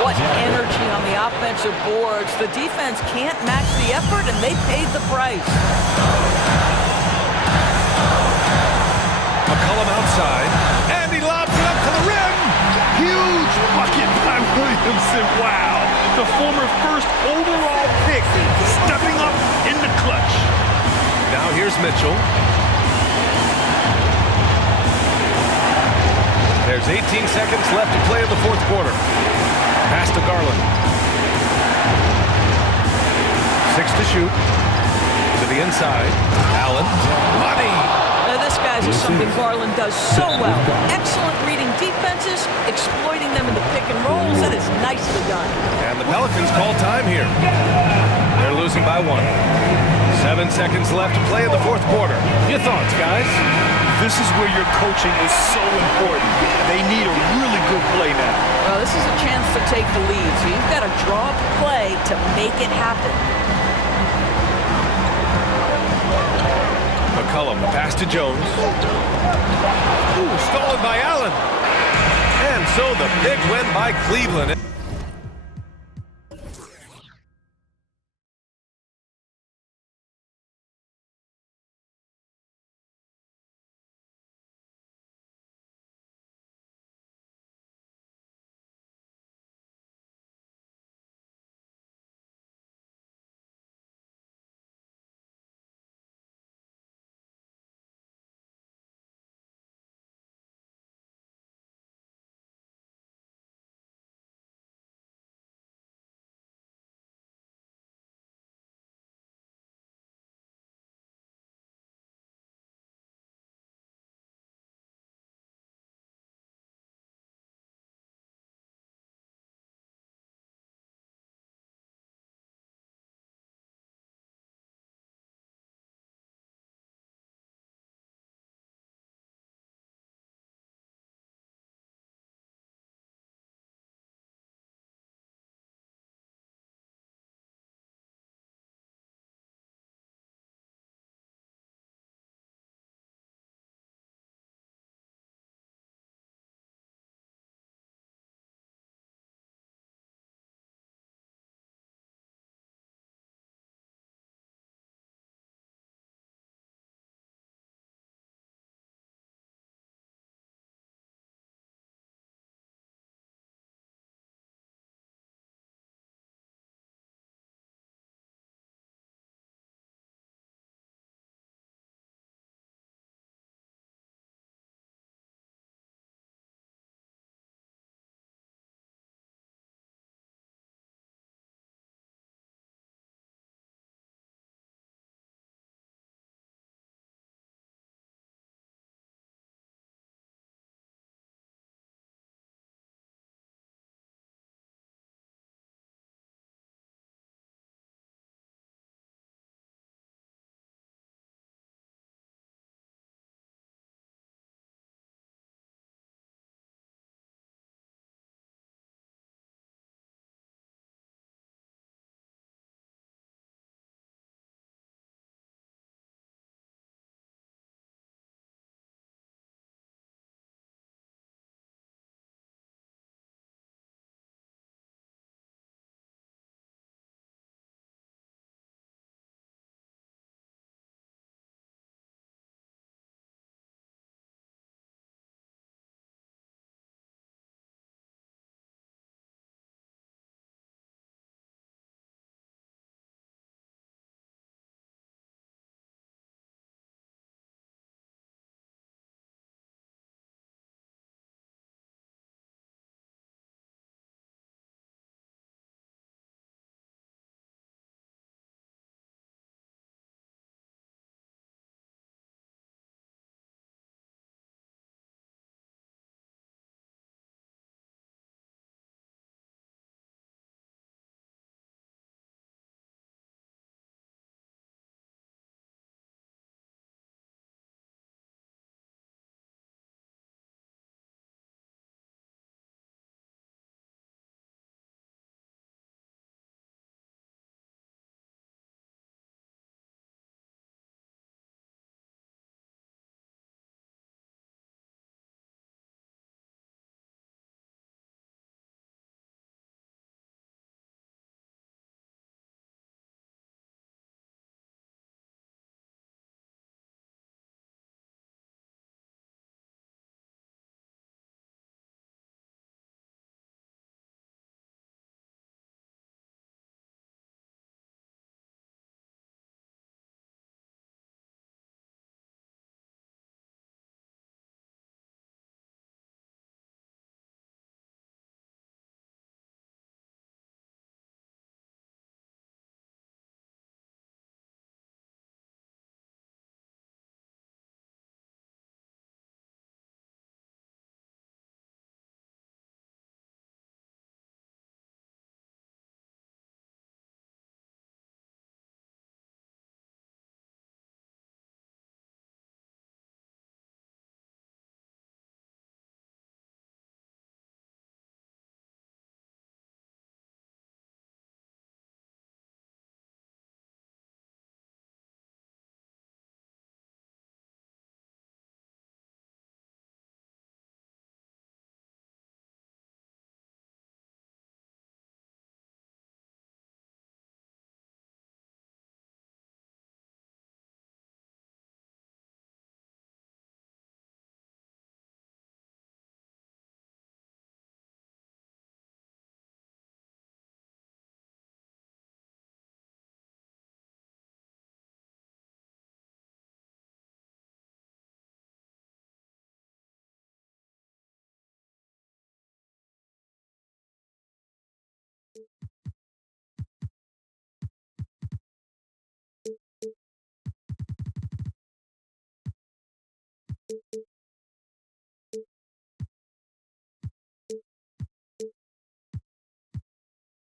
What energy on the offensive boards. The defense can't match the effort, and they paid the price. McCollum outside, and he lobs it up to the rim. Huge bucket by Williamson. Wow. The former first overall pick stepping up in the clutch. Now here's Mitchell. There's 18 seconds left to play in the fourth quarter. Pass to Garland. 6 to shoot. To the inside. Allen. Money! Now this, guys, is something Garland does so well. Excellent reading defenses, exploiting them in the pick and rolls. That is nicely done. And the Pelicans call time here. They're losing by 1. 7 seconds left to play in the fourth quarter. Your thoughts, guys? This is where your coaching is so important. They need a really good play now. Well, this is a chance to take the lead, so you've got to draw up a play to make it happen. McCollum, pass to Jones. Ooh, stolen by Allen. And so the big win by Cleveland.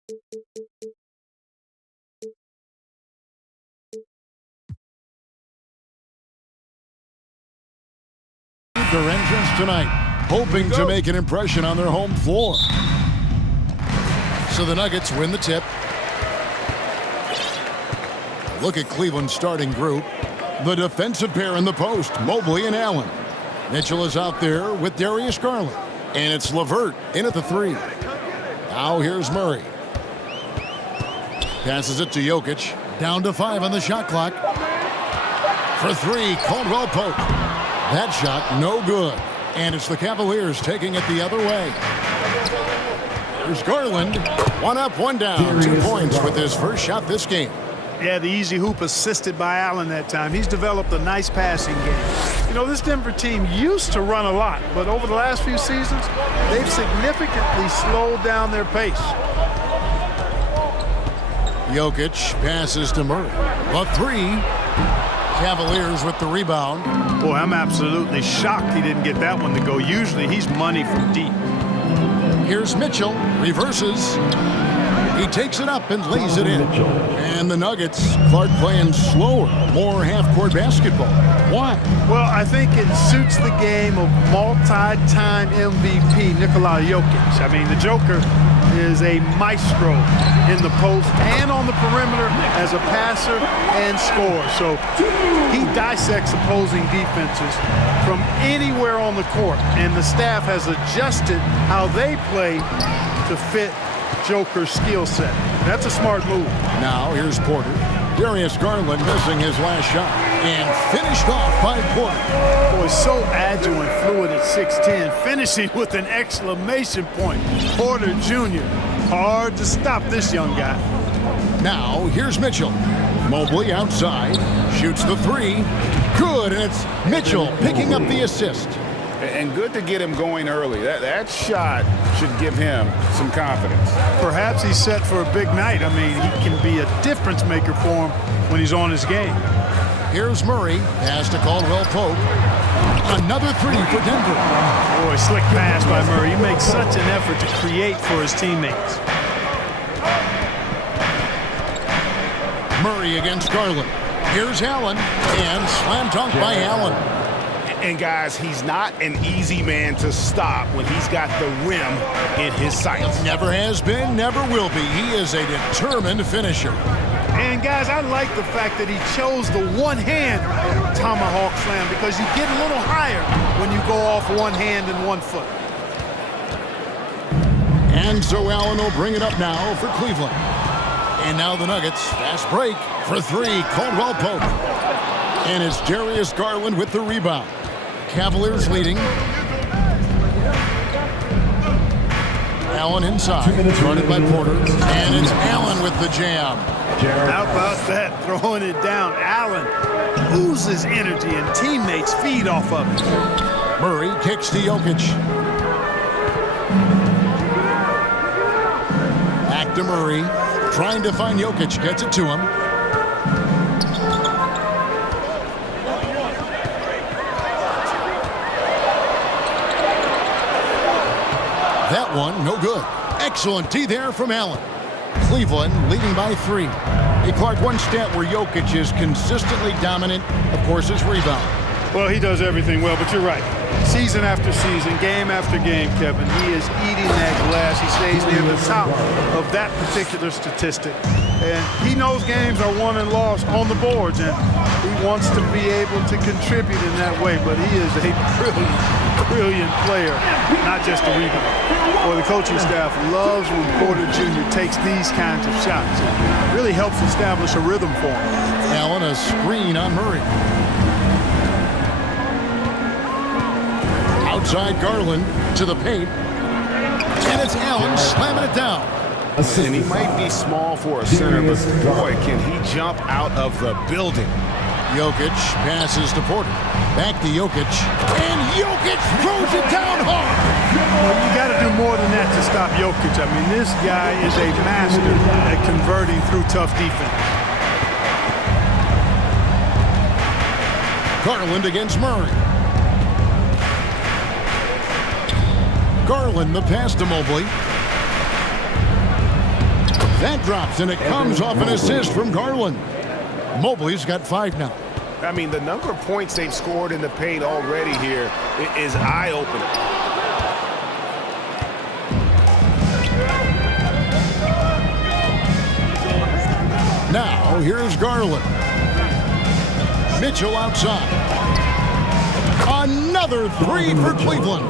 Their entrance tonight, hoping to make an impression on their home floor. So the Nuggets win the tip. Look at Cleveland's starting group. The defensive pair in the post, Mobley and Allen. Mitchell is out there with Darius Garland. And it's LeVert in at the 3. Now here's Murray. Passes it to Jokic. Down to 5 on the shot clock. For 3, Caldwell Pope. That shot, no good. And it's the Cavaliers taking it the other way. Here's Garland. 1 up, 1 down. 2 points with his first shot this game. Yeah, the easy hoop assisted by Allen that time. He's developed a nice passing game. You know, this Denver team used to run a lot, but over the last few seasons, they've significantly slowed down their pace. Jokic passes to Murray. The 3. Cavaliers with the rebound. Boy, I'm absolutely shocked he didn't get that one to go. Usually he's money from deep. Here's Mitchell, reverses. He takes it up and lays it in. And the Nuggets, Clark playing slower, more half-court basketball. Why? Well, I think it suits the game of multi-time MVP Nikola Jokic. I mean, the Joker is a maestro in the post and on the perimeter as a passer and scorer. So he dissects opposing defenses from anywhere on the court, and the staff has adjusted how they play to fit Joker's skill set. That's a smart move. Now here's Porter. Darius Garland missing his last shot and finished off by Porter. Boy, so agile and fluid at 6'10", finishing with an exclamation point. Porter Jr. Hard to stop this young guy. Now here's Mitchell. Mobley outside, shoots the 3. Good, and it's Mitchell picking up the assist. And good to get him going early. That shot should give him some confidence. Perhaps he's set for a big night. I mean, he can be a difference maker for him when he's on his game. Here's Murray, pass to Caldwell Pope. Another 3 for Denver. Boy, slick pass by Murray. He makes such an effort to create for his teammates. Murray against Garland. Here's Allen, and slam dunk by Allen. And guys, he's not an easy man to stop when he's got the rim in his sights. Never has been, never will be. He is a determined finisher. And guys, I like the fact that he chose the one-hand tomahawk slam because you get a little higher when you go off one hand and 1 foot. And so Allen will bring it up now for Cleveland. And now the Nuggets, fast break for 3, Caldwell Pope. And it's Darius Garland with the rebound. Cavaliers leading. Allen inside, guarded by Porter. And it's Allen with the jam. How about that, throwing it down. Allen oozes energy and teammates feed off of it. Murray kicks to Jokic. Back to Murray, trying to find Jokic, gets it to him. That one, no good. Excellent D there from Allen. Cleveland leading by 3. Hey, Clark, one stat where Jokic is consistently dominant, of course, is rebound. Well, he does everything well, but you're right. Season after season, game after game, Kevin, he is eating that glass. He stays near the top of that particular statistic. And he knows games are won and lost on the boards, and he wants to be able to contribute in that way. But he is a brilliant player, not just a rebounder. Or the coaching staff loves when Porter Jr. takes these kinds of shots. It really helps establish a rhythm for him. Allen, a screen on Murray. Outside Garland to the paint. And it's Allen slamming it down. And he might be small for a center, but boy, can he jump out of the building. Jokic passes to Porter. Back to Jokic. And Jokic throws it down hard. Well, you got to do more than that to stop Jokic. I mean, this guy is a master at converting through tough defense. Garland against Murray. Garland, the pass to Mobley. That drops, and it comes off an assist from Garland. Mobley's got 5 now. I mean, the number of points they've scored in the paint already here is eye-opening. Now, here's Garland. Mitchell outside. Another 3 for Cleveland.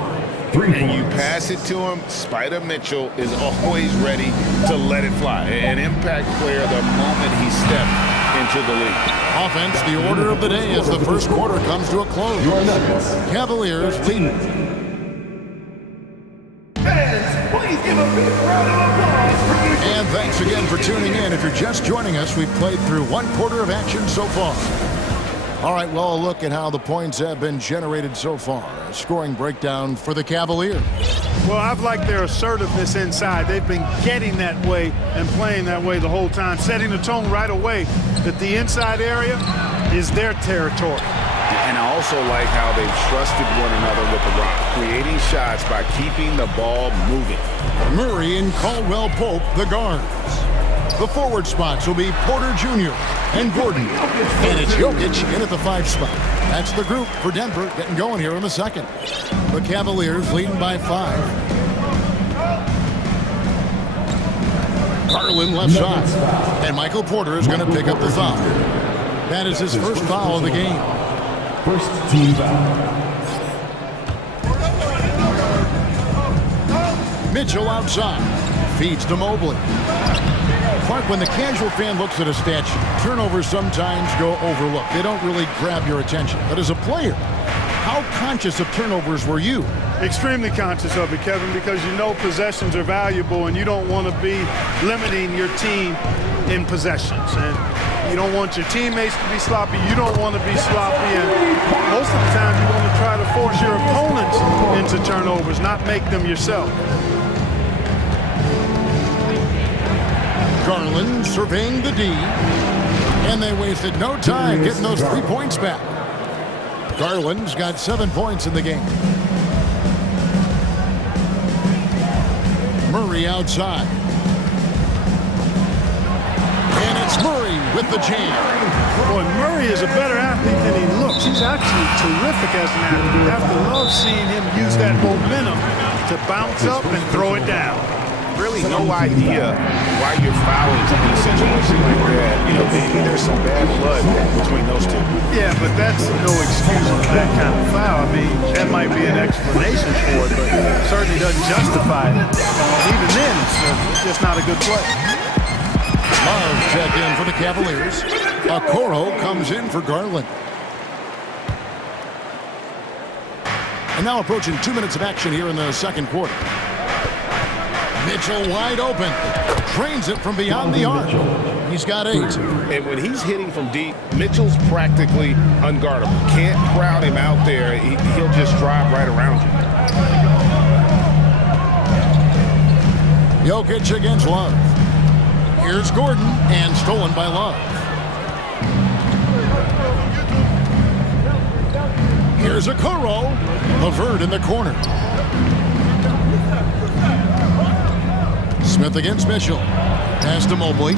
And you pass it to him, Spider Mitchell is always ready to let it fly. An impact player the moment he stepped into the league. Offense, the order of the day as the first quarter comes to a close. Cavaliers lead. Fans, please give a big round of applause. And thanks again for tuning in. If you're just joining us, we've played through 1 quarter of action so far. All right, well, a look at how the points have been generated so far. A scoring breakdown for the Cavaliers. Well, I've liked their assertiveness inside. They've been getting that way and playing that way the whole time, setting the tone right away that the inside area is their territory. And I also like how they've trusted one another with the rock, creating shots by keeping the ball moving. Murray and Caldwell Pope, the guards. The forward spots will be Porter Jr. and Gordon. And it's Jokic in at the 5 spot. That's the group for Denver getting going here in the second. The Cavaliers leading by 5. Garland left side. And Michael Porter is going to pick up the foul. That is his first foul of the game. First team foul. Mitchell outside. Feeds to Mobley. Clark, when the casual fan looks at a stat sheet, turnovers sometimes go overlooked. They don't really grab your attention. But as a player, how conscious of turnovers were you? Extremely conscious of it, Kevin, because you know possessions are valuable and you don't want to be limiting your team in possessions. And you don't want your teammates to be sloppy. You don't want to be sloppy. And most of the time you want to try to force your opponents into turnovers, not make them yourself. Garland surveying the D, and they wasted no time getting those 3 points back. Garland's got 7 points in the game. Murray outside. And it's Murray with the jam. Boy, Murray is a better athlete than he looks. He's actually terrific as an athlete. You have to love seeing him use that momentum to bounce up and throw it down. Really no idea why you're fouling in a situation like that. You know, maybe there's some bad blood between those two. Yeah, but that's no excuse for that kind of foul. I mean, that might be an explanation for it, but it certainly doesn't justify it. Even then, it's just not a good play. Love check in for the Cavaliers. Okoro comes in for Garland. And now approaching 2 minutes of action here in the second quarter. Mitchell wide open. Trains it from beyond the arc. He's got 8. And when he's hitting from deep, Mitchell's practically unguardable. Can't crowd him out there. He'll just drive right around you. Jokic against Love. Here's Gordon, and stolen by Love. Here's Okoro. LeVert in the corner. Smith against Mitchell. Pass to Mobley.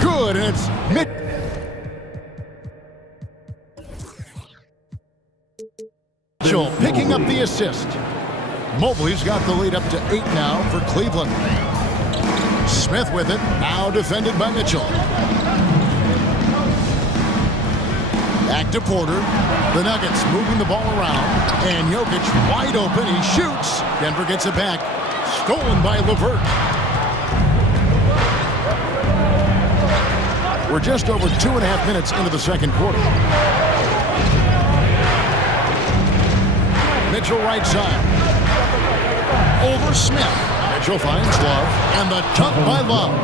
Good, and it's Mitchell picking up the assist. Mobley's got the lead up to 8 now for Cleveland. Smith with it, now defended by Mitchell. Back to Porter. The Nuggets moving the ball around. And Jokic wide open, he shoots. Denver gets it back. Stolen by LeVert. We're just over 2.5 minutes into the second quarter. Mitchell right side. Over Smith. Mitchell finds Love. And the tuck by Love.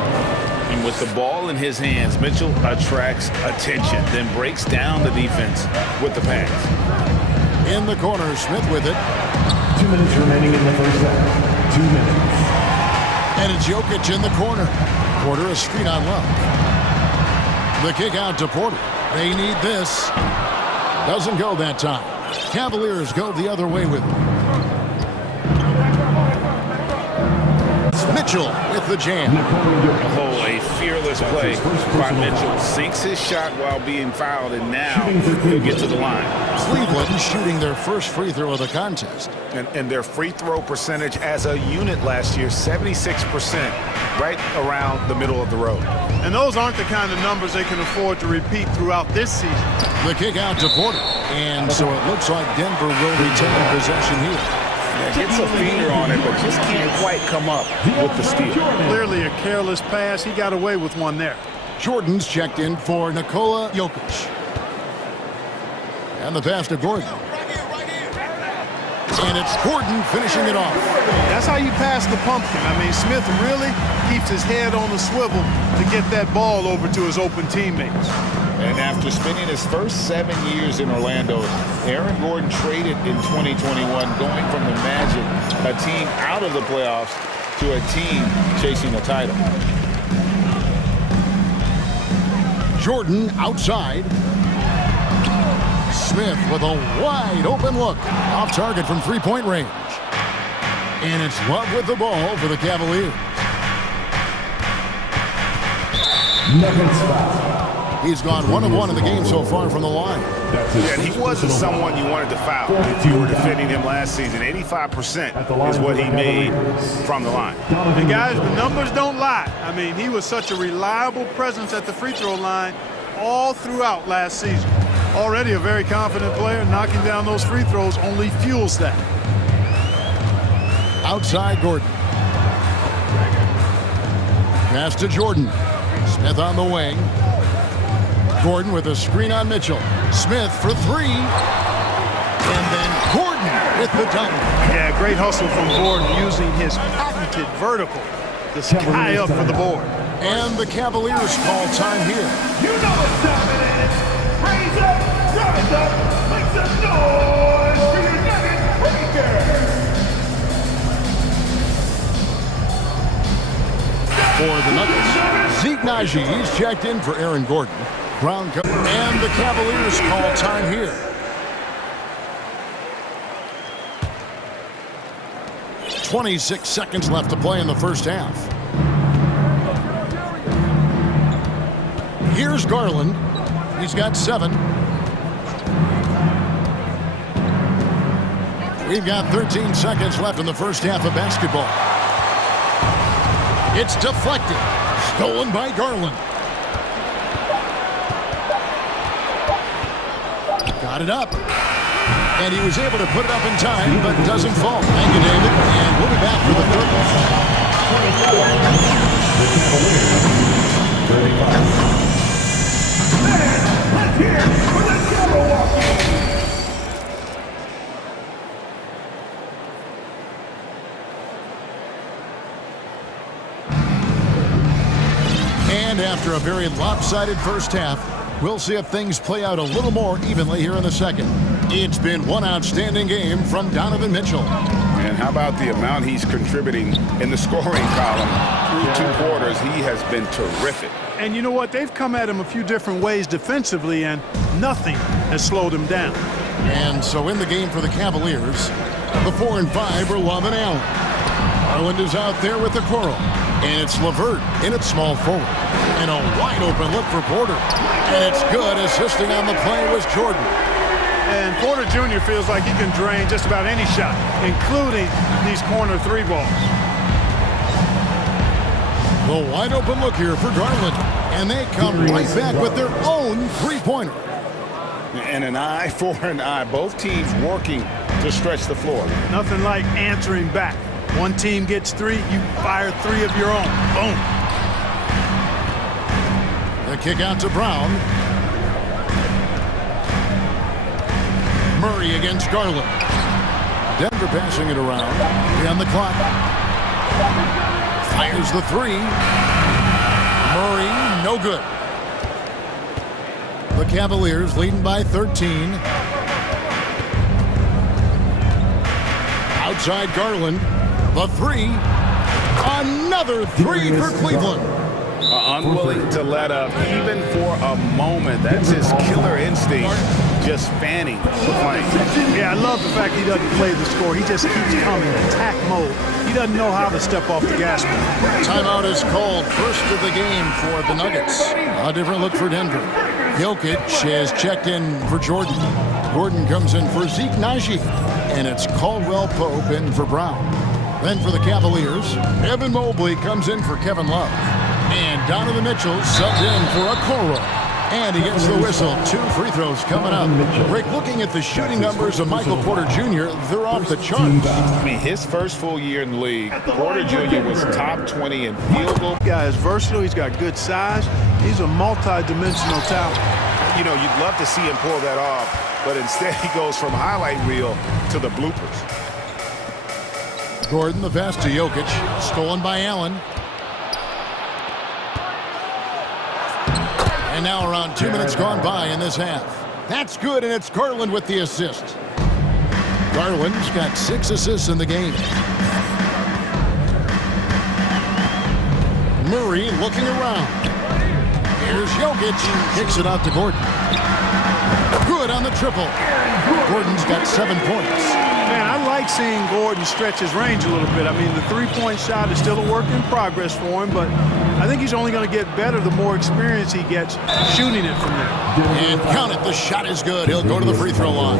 And with the ball in his hands, Mitchell attracts attention, then breaks down the defense with the pass. In the corner, Smith with it. 2 minutes remaining in the first half. 2 minutes. And it's Jokic in the corner. Porter a screen on Love. The kick out to Porter. They need this. Doesn't go that time. Cavaliers go the other way with it. It's Mitchell with the jam. Oh, a fearless play by Mitchell. Sinks his shot while being fouled, and now he'll get to the line. Cleveland shooting their first free throw of the contest. And their free throw percentage as a unit last year, 76%, right around the middle of the road. And those aren't the kind of numbers they can afford to repeat throughout this season. The kick out to Porter. And so it looks like Denver will retain possession here. Yeah, gets a finger on it, but just can't quite come up with the steal. Clearly a careless pass. He got away with one there. Jordan's checked in for Nikola Jokic. And the pass to Gordon. And it's Gordon finishing it off. That's how you pass the pumpkin. I mean, Smith really keeps his head on the swivel to get that ball over to his open teammates. And after spending his first 7 years in Orlando, Aaron Gordon traded in 2021, going from the Magic, a team out of the playoffs, to a team chasing a title. Jordan outside. Smith with a wide open look. Off target from three-point range. And it's Love with the ball for the Cavaliers. He's gone 1 of 1 in the game so far from the line. Yeah, and he wasn't someone you wanted to foul if you were defending him last season. 85% is what he made from the line. And guys, the numbers don't lie. I mean, he was such a reliable presence at the free throw line all throughout last season. Already a very confident player. Knocking down those free throws only fuels that. Outside Gordon. Pass to Jordan. Smith on the wing. Gordon with a screen on Mitchell. Smith for three. And then Gordon with the dunk. Yeah, great hustle from Gordon using his patented vertical to sky up for the board. And the Cavaliers call time here. You know what time it is. Raise up, rise up, make some noise for your nugget breaker. For the Nuggets, Zeke Najee's checked in for Aaron Gordon. Brown and the Cavaliers call time here. .26 seconds left to play in the first half. Here's Garland. He's got 7. We've got 13 seconds left in the first half of basketball. It's deflected. Stolen by Garland. Got it up. And he was able to put it up in time, but doesn't fall. Thank you, David. And we'll be back for the third Let's hear for the Jabberwocky. And after a very lopsided first half, we'll see if things play out a little more evenly here in the second. It's been one outstanding game from Donovan Mitchell. And how about the amount he's contributing in the scoring column? Through 2 quarters, he has been terrific. And you know what? They've come at him a few different ways defensively, and nothing has slowed him down. And so in the game for the Cavaliers, the 4 and 5 are Love and Allen. Garland is out there with the Coral. And it's LeVert in at small forward. And a wide open look for Porter. And it's good. Assisting on the play was Jordan. And Porter Jr. feels like he can drain just about any shot, including these corner 3 balls. The wide open look here for Garland. And they come right back with their own 3-pointer. And an eye for an eye. Both teams working to stretch the floor. Nothing like answering back. One team gets 3, you fire 3 of your own. Boom. The kick out to Brown. Murray against Garland. Denver passing it around. On the clock. Fires the 3. Murray, no good. The Cavaliers leading by 13. Outside Garland. The 3. Another 3 for Cleveland. Unwilling to let up even for a moment. That's his killer instinct. Just fanning the flank. Yeah, I love the fact he doesn't play the score. He just keeps coming. Attack mode. He doesn't know how to step off the gas pedal. Timeout is called. First of the game for the Nuggets. A different look for Denver. Jokic has checked in for Jordan. Gordon comes in for Zeke Naji. And it's Caldwell Pope in for Brown. Then for the Cavaliers, Evan Mobley comes in for Kevin Love. And Donovan Mitchell subbed in for Okoro. And he gets the whistle. 2 free throws coming up. Rick, looking at the shooting numbers of Michael Porter Jr., they're off the charts. I mean, his first full year in the league, Porter Jr. was top 20 in field goal. The guy is versatile. He's got good size. He's a multi-dimensional talent. You know, you'd love to see him pull that off, but instead he goes from highlight reel to the bloopers. Gordon, the pass to Jokic. Stolen by Allen. And now around 2 minutes gone by in this half. That's good, and it's Garland with the assist. Garland's got 6 assists in the game. Murray looking around. Here's Jokic. Kicks it out to Gordon. Good on the triple. Gordon's got 7 points. Man, I like seeing Gordon stretch his range a little bit. I mean, the three-point shot is still a work in progress for him, but I think he's only going to get better the more experience he gets shooting it from there. And count it, the shot is good. He'll go to the free throw line.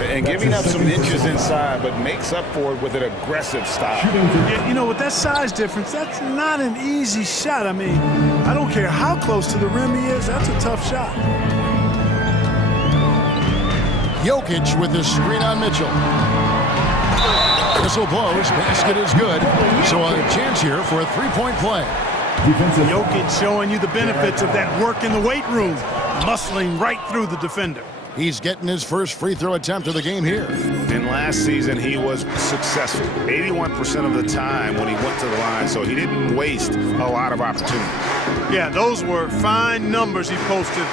And giving up some inches inside, but makes up for it with an aggressive style. You know, with that size difference, that's not an easy shot. I mean, I don't care how close to the rim he is, that's a tough shot. Jokic with the screen on Mitchell. Whistle blows, basket is good. So a chance here for a 3-point play. Jokic showing you the benefits of that work in the weight room, muscling right through the defender. He's getting his first free throw attempt of the game here. And last season, he was successful 81% of the time when he went to the line, so he didn't waste a lot of opportunities. Yeah, those were fine numbers he posted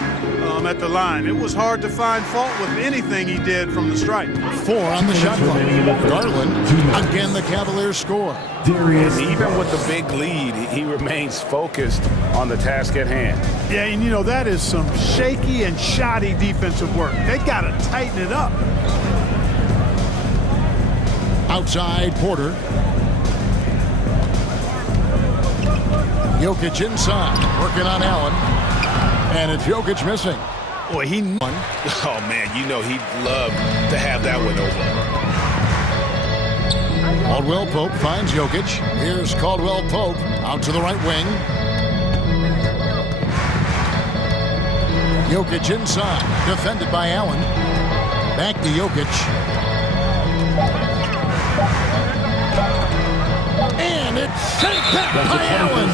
at the line. It was hard to find fault with anything he did from the stripe. 4 on the shot clock. Garland, again the Cavaliers score. Even with the big lead, he remains focused on the task at hand. Yeah, and you know, that is some shaky and shoddy defensive work. They got to tighten it up. Outside, Porter. Jokic inside, working on Allen. And it's Jokic missing. Boy, he won. Oh, man, you know he'd love to have that one over. Caldwell Pope finds Jokic. Here's Caldwell Pope out to the right wing. Jokic inside, defended by Allen. Back to Jokic. And it's sent back by Allen.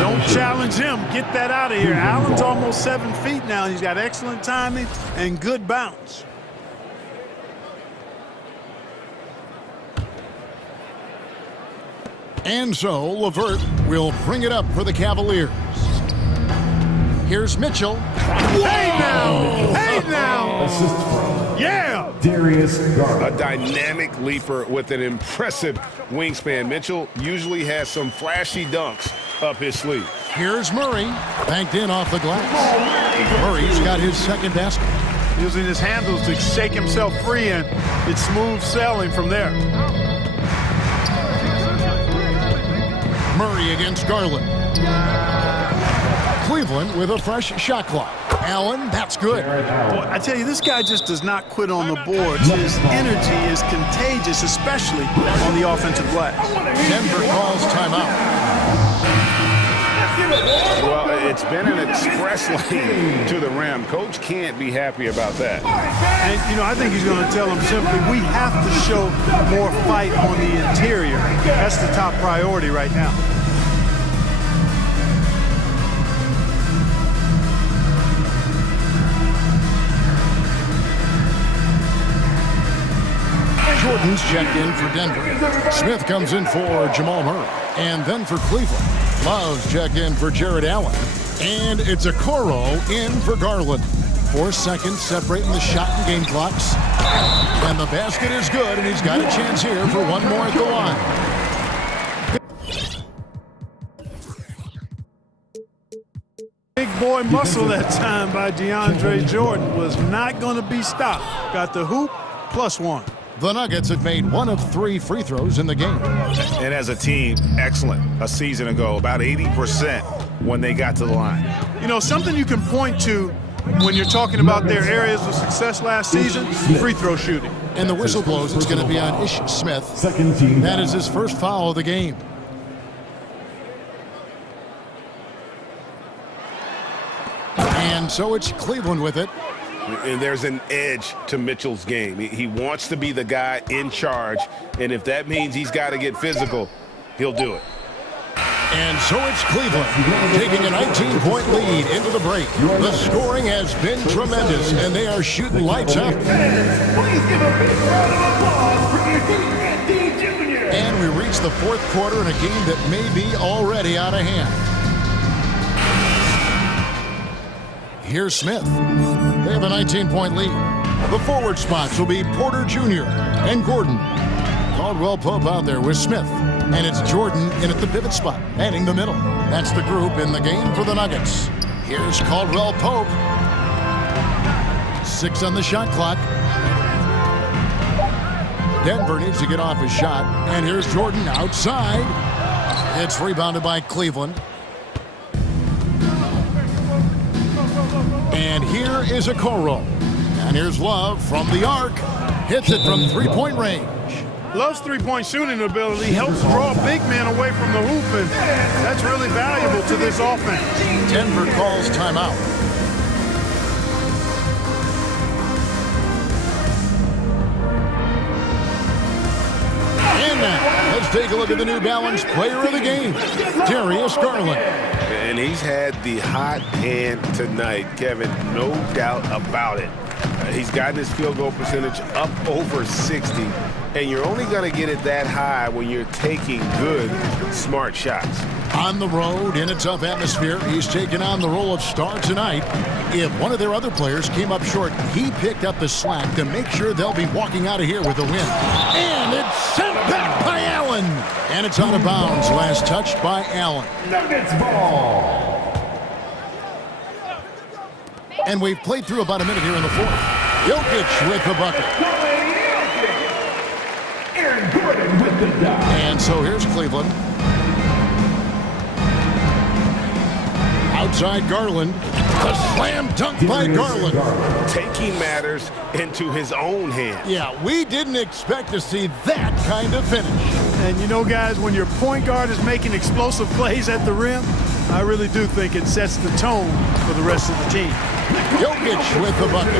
Don't challenge him. Get that out of here. Allen's almost 7 feet now. He's got excellent timing and good bounce. And so LeVert will bring it up for the Cavaliers. Here's Mitchell. Hey now! Hey now! Yeah! A dynamic leaper with an impressive wingspan. Mitchell usually has some flashy dunks up his sleeve. Here's Murray, banked in off the glass. Murray's got his second basket. Using his handles to shake himself free, and it's smooth sailing from there. Murray against Garland. Cleveland with a fresh shot clock. Allen, that's good. Boy, I tell you, this guy just does not quit on the boards. His energy is contagious, especially on the offensive glass. Denver calls timeout. Well, it's been an express lane to the rim. Coach can't be happy about that. And, you know, I think he's going to tell him simply, we have to show more fight on the interior. That's the top priority right now. Jordan's checked in for Denver. Smith comes in for Jamal Murray. And then for Cleveland, Love's checked in for Jared Allen. And it's Okoro in for Garland. 4 seconds separating the shot and game clocks. And the basket is good, and he's got a chance here for one more at the line. Big boy muscle that time by DeAndre Jordan was not going to be stopped. Got the hoop, +1. The Nuggets have made 1 of 3 free throws in the game. And as a team, excellent. A season ago, about 80% when they got to the line. You know, something you can point to when you're talking about their areas of success last season, free throw shooting. And the whistle blows. It's going to be on Ish Smith. Second team. That is his first foul of the game. And so it's Cleveland with it. And there's an edge to Mitchell's game. He wants to be the guy in charge, and if that means he's got to get physical, he'll do it. And so it's Cleveland taking a 19-point lead into the break. The scoring has been tremendous, and they are shooting lights up. Please give a big round of applause for your Jr. And we reach the fourth quarter in a game that may be already out of hand. Here's Smith. They have a 19-point lead. The forward spots will be Porter Jr. and Gordon. Caldwell Pope out there with Smith. And it's Jordan in at the pivot spot, manning the middle. That's the group in the game for the Nuggets. Here's Caldwell Pope. 6 on the shot clock. Denver needs to get off his shot. And here's Jordan outside. It's rebounded by Cleveland. And here is Okoro. And here's Love from the arc. Hits it from three-point range. Love's three-point shooting ability helps draw big men away from the hoop, and that's really valuable to this offense. Denver calls timeout. And now, let's take a look at the New Balance player of the game, Darius Garland. And he's had the hot hand tonight, Kevin, no doubt about it. He's gotten his field goal percentage up over 60, and you're only going to get it that high when you're taking good, smart shots. On the road, in a tough atmosphere, he's taken on the role of star tonight. If one of their other players came up short, he picked up the slack to make sure they'll be walking out of here with a win. And it's sent back by Allen. And it's out of bounds, last touched by Allen. Nuggets ball. And we've played through about a minute here in the fourth. Jokic with the bucket. Aaron Gordon with the dunk. And so here's Cleveland. Outside Garland. A slam dunk by Garland. Taking matters into his own hands. Yeah, we didn't expect to see that kind of finish. And you know, guys, when your point guard is making explosive plays at the rim, I really do think it sets the tone for the rest of the team. Jokic with the bucket.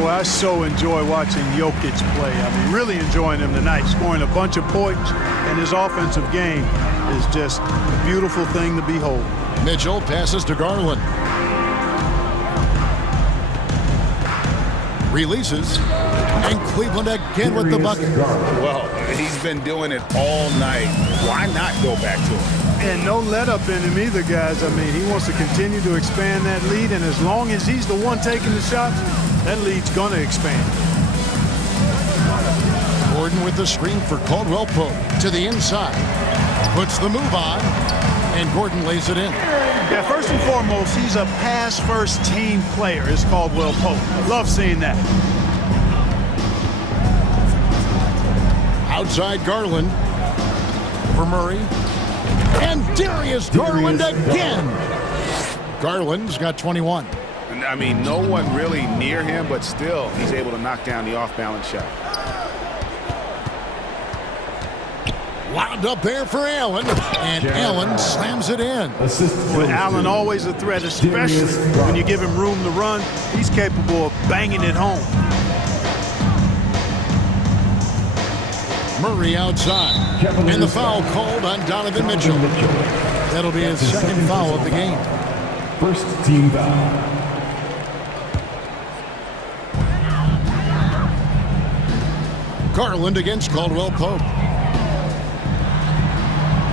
Boy, I so enjoy watching Jokic play. I mean, really enjoying him tonight, scoring a bunch of points, and his offensive game is just a beautiful thing to behold. Mitchell passes to Garland. Releases. And Cleveland again with the bucket. Well, he's been doing it all night. Why not go back to him? And no let-up in him either, guys. I mean, he wants to continue to expand that lead, and as long as he's the one taking the shots, that lead's going to expand. Gordon with the screen for Caldwell Pope to the inside. Puts the move on, and Gordon lays it in. Yeah, first and foremost, he's a pass-first team player, is Caldwell Pope. I love seeing that. Outside Garland for Murray. And Darius Garland again. Garland's got 21. I mean, no one really near him, but still, he's able to knock down the off-balance shot. Wound up there for Allen, and Allen slams it in. With Allen always a threat, especially when you give him room to run. He's capable of banging it home. Murray outside, and the foul called on Donovan Mitchell. That'll be his second foul of the game. First team foul. Garland against Caldwell Pope.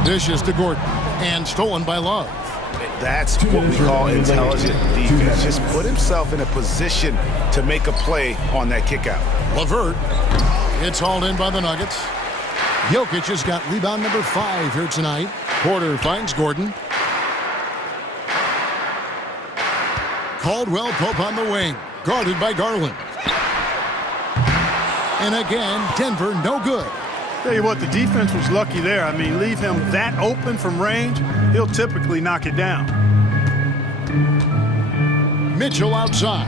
Dishes to Gordon, and stolen by Love. That's what we call intelligent defense. Just put himself in a position to make a play on that kick out. LeVert, it's hauled in by the Nuggets. Jokic has got rebound number 5 here tonight. Porter finds Gordon. Caldwell Pope on the wing, guarded by Garland. And again, Denver no good. Tell you what, the defense was lucky there. I mean, leave him that open from range, he'll typically knock it down. Mitchell outside.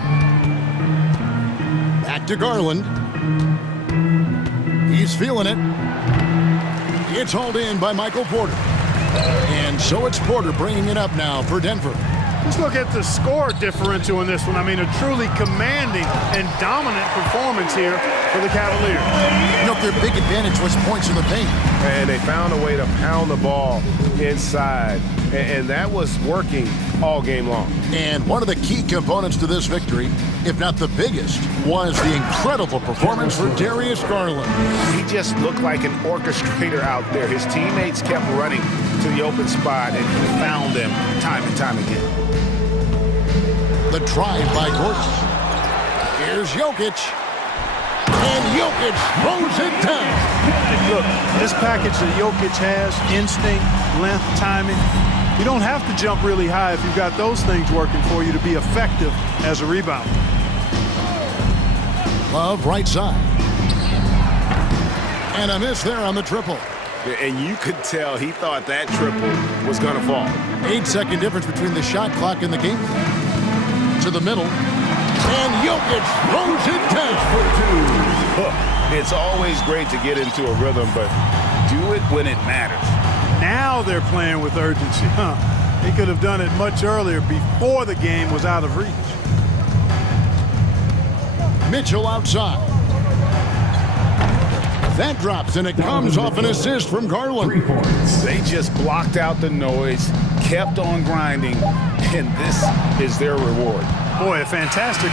Back to Garland. He's feeling it. It's hauled in by Michael Porter. And so it's Porter bringing it up now for Denver. Let's look at the score differential in this one. I mean, a truly commanding and dominant performance here for the Cavaliers. You know, their big advantage was points in the paint. And they found a way to pound the ball inside. And that was working all game long. And one of the key components to this victory, if not the biggest, was the incredible performance for Darius Garland. He just looked like an orchestrator out there. His teammates kept running to the open spot, and he found them time and time again. The drive by Gordon. Here's Jokic. And Jokic throws it down. Look, this package that Jokic has, instinct, length, timing, you don't have to jump really high if you've got those things working for you to be effective as a rebounder. Love right side. And a miss there on the triple. And you could tell he thought that triple was going to fall. 8-second difference between the shot clock and the game clock. To the middle. And Jokic throws it down for two. Look, it's always great to get into a rhythm, but do it when it matters. Now they're playing with urgency. He could have done it much earlier before the game was out of reach. Mitchell outside. That drops, and it comes off an assist from Garland. They just blocked out the noise, kept on grinding, and this is their reward. Boy, a fantastic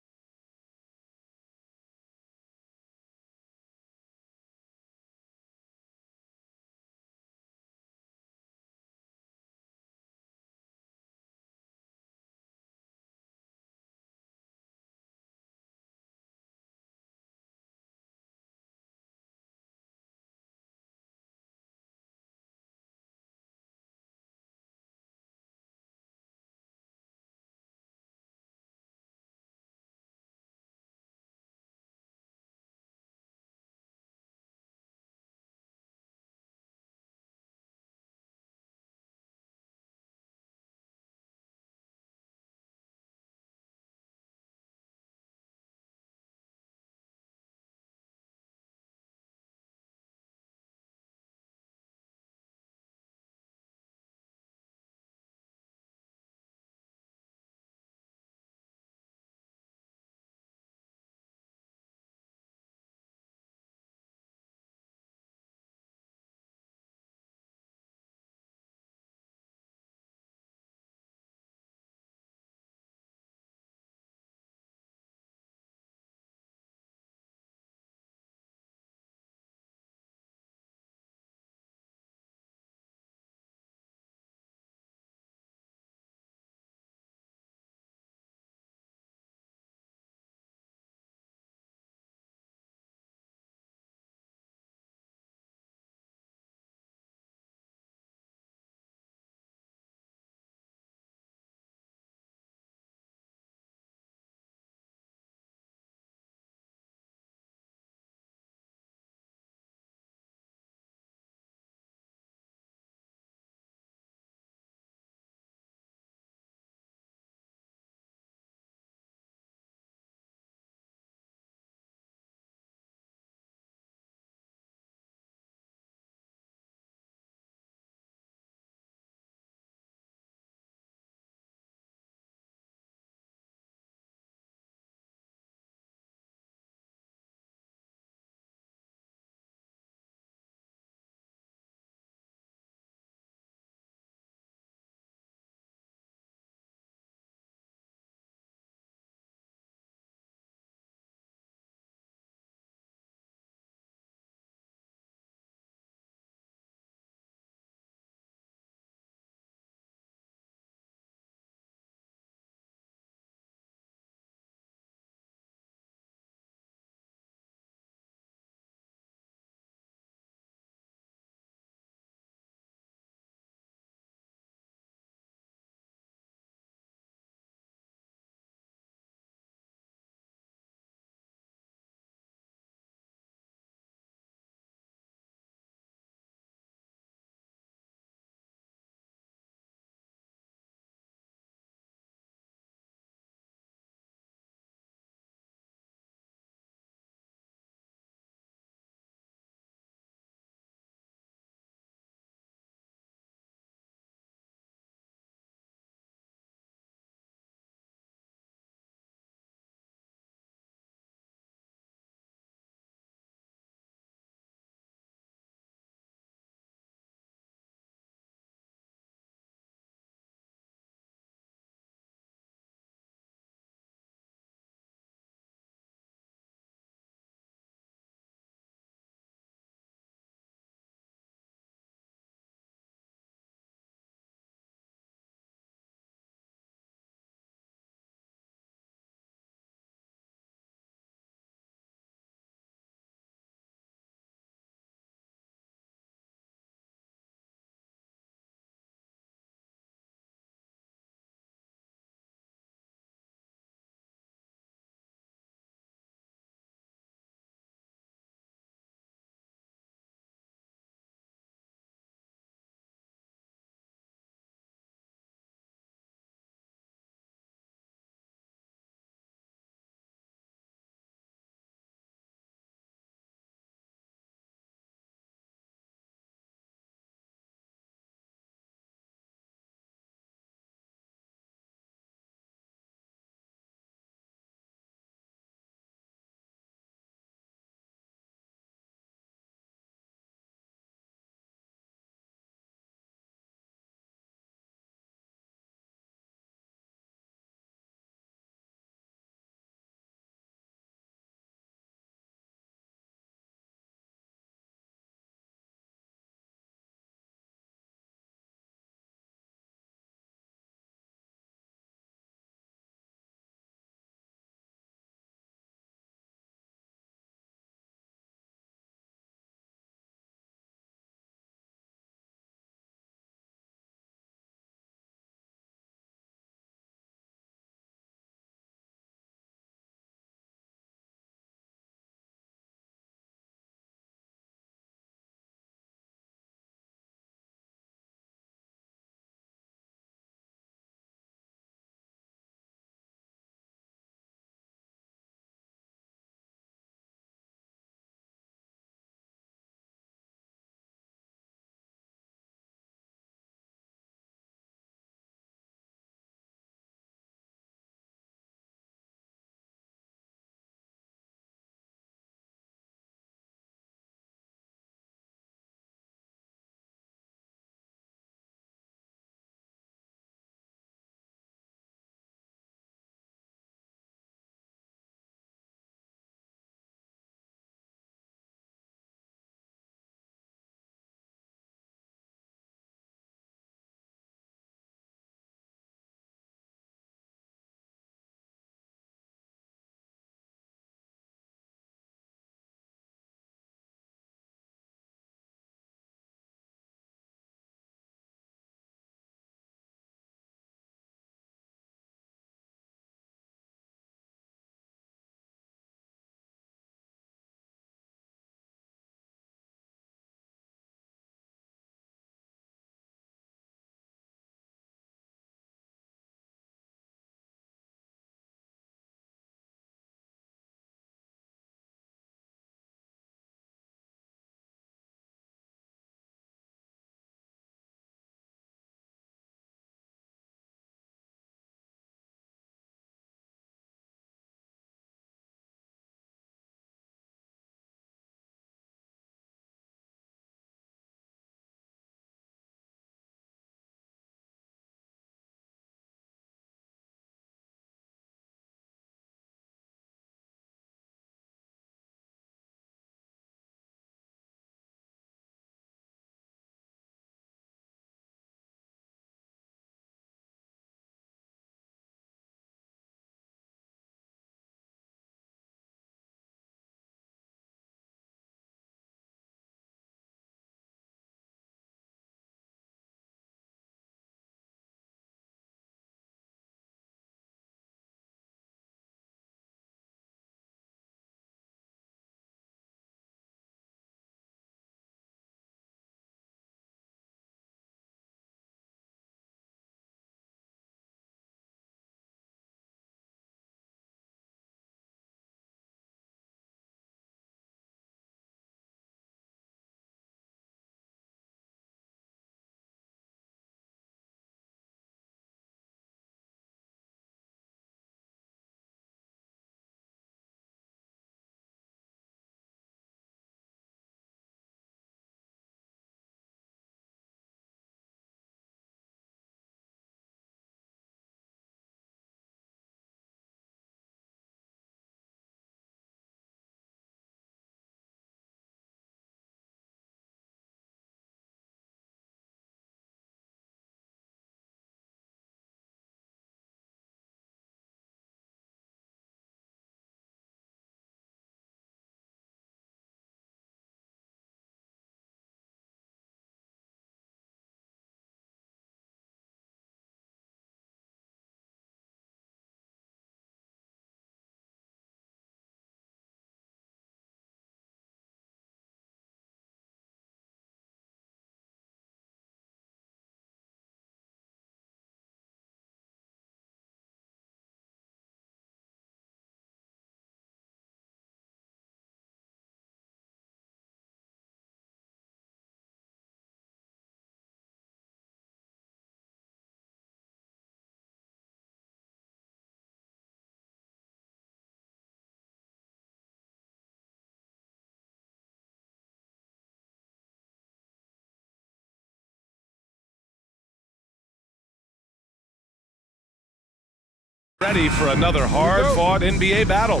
Ready for another hard-fought NBA battle.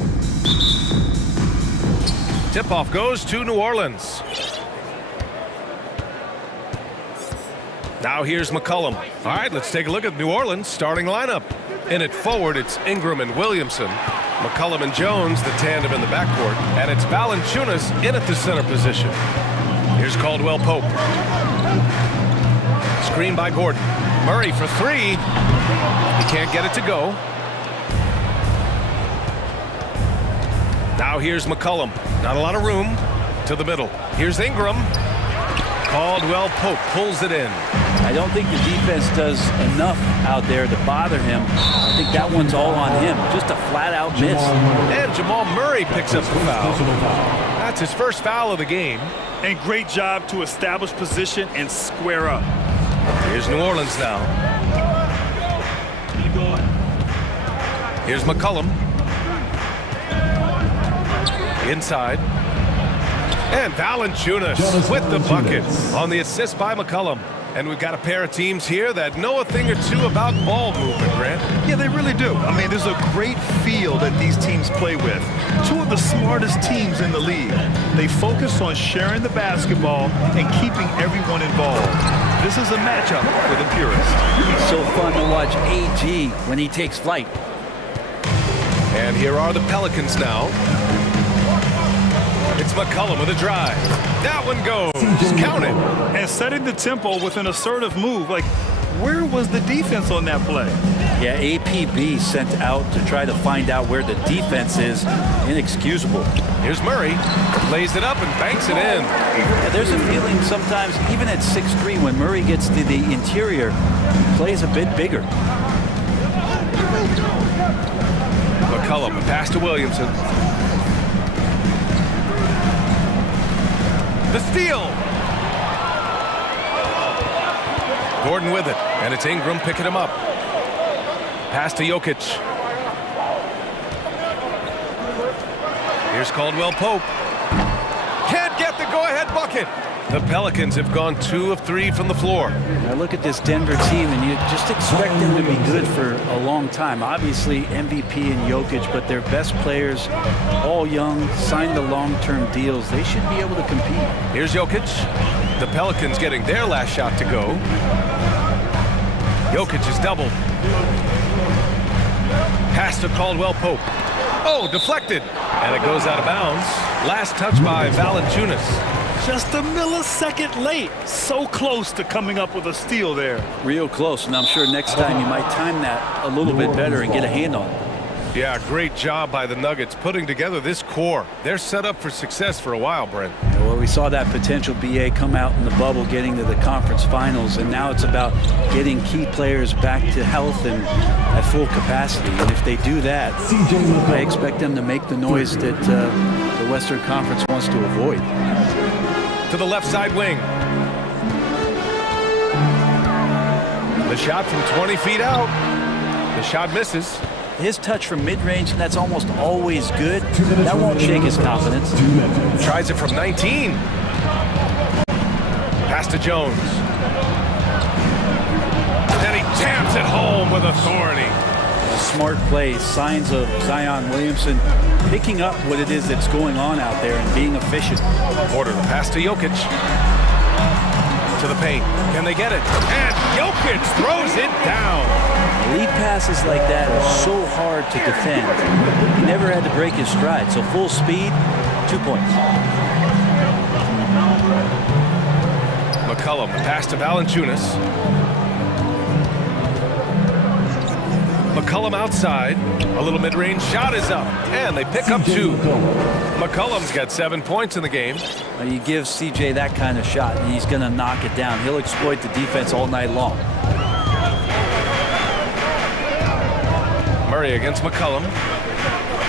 Tip-off goes to New Orleans. Now here's McCollum. All right, let's take a look at New Orleans' starting lineup. In it forward, it's Ingram and Williamson. McCollum and Jones, the tandem in the backcourt. And it's Valanciunas in at the center position. Here's Caldwell Pope. Screen by Gordon. Murray for three. He can't get it to go. Now here's McCollum. Not a lot of room. To the middle. Here's Ingram. Caldwell Pope pulls it in. I don't think the defense does enough out there to bother him. I think that one's all on him. Just a flat-out miss. And Jamal Murray picks up the foul. That's his first foul of the game. And great job to establish position and square up. Here's New Orleans now. Here's McCollum. Inside. And Valanciunas with the bucket on the assist by McCollum. And we've got a pair of teams here that know a thing or two about ball movement, Grant. Yeah, they really do. I mean, there's a great feel that these teams play with. Two of the smartest teams in the league. They focus on sharing the basketball and keeping everyone involved. This is a matchup for the purists. It's so fun to watch AG when he takes flight. And here are the Pelicans now. It's McCollum with a drive. That one goes. Count it. And setting the tempo with an assertive move. Like, where was the defense on that play? Yeah, APB sent out to try to find out where the defense is. Inexcusable. Here's Murray. Lays it up and banks it in. Yeah, there's a feeling sometimes, even at 6'3", when Murray gets to the interior, he plays a bit bigger. McCollum, a pass to Williamson. The steal. Gordon with it, and it's Ingram picking him up. Pass to Jokic. Here's Caldwell Pope. Can't get the go-ahead bucket. The Pelicans have gone 2 of 3 from the floor. Now look at this Denver team, and you just expect them to be good for a long time. Obviously, MVP and Jokic, but their best players, all young, signed the long-term deals. They should be able to compete. Here's Jokic. The Pelicans getting their last shot to go. Jokic is doubled. Pass to Caldwell Pope. Oh, deflected. And it goes out of bounds. Last touch by Valanciunas. Just a millisecond late. So close to coming up with a steal there. Real close, and I'm sure next time you might time that a little bit better and get a hand on it. Yeah, great job by the Nuggets putting together this core. They're set up for success for a while, Brent. Yeah, well, we saw that potential BA come out in the bubble, getting to the conference finals, and now it's about getting key players back to health and at full capacity. And if they do that, I expect them to make the noise that the Western Conference wants to avoid. To the left side wing. The shot from 20 feet out. The shot misses. His touch from mid-range, and that's almost always good. That won't shake his confidence. Tries it from 19. Pass to Jones. And he jams it home with authority. A smart play, signs of Zion Williamson picking up what it is that's going on out there and being efficient. Porter, the pass to Jokic. To the paint. Can they get it? And Jokic throws it down. Lead passes like that are so hard to defend. He never had to break his stride, so full speed, 2 points. McCollum, the pass to Valanciunas. McCollum outside. A little mid-range shot is up, and they pick up 2. McCollum's got 7 points in the game. Well, you give CJ that kind of shot, and he's going to knock it down. He'll exploit the defense all night long. Murray against McCollum.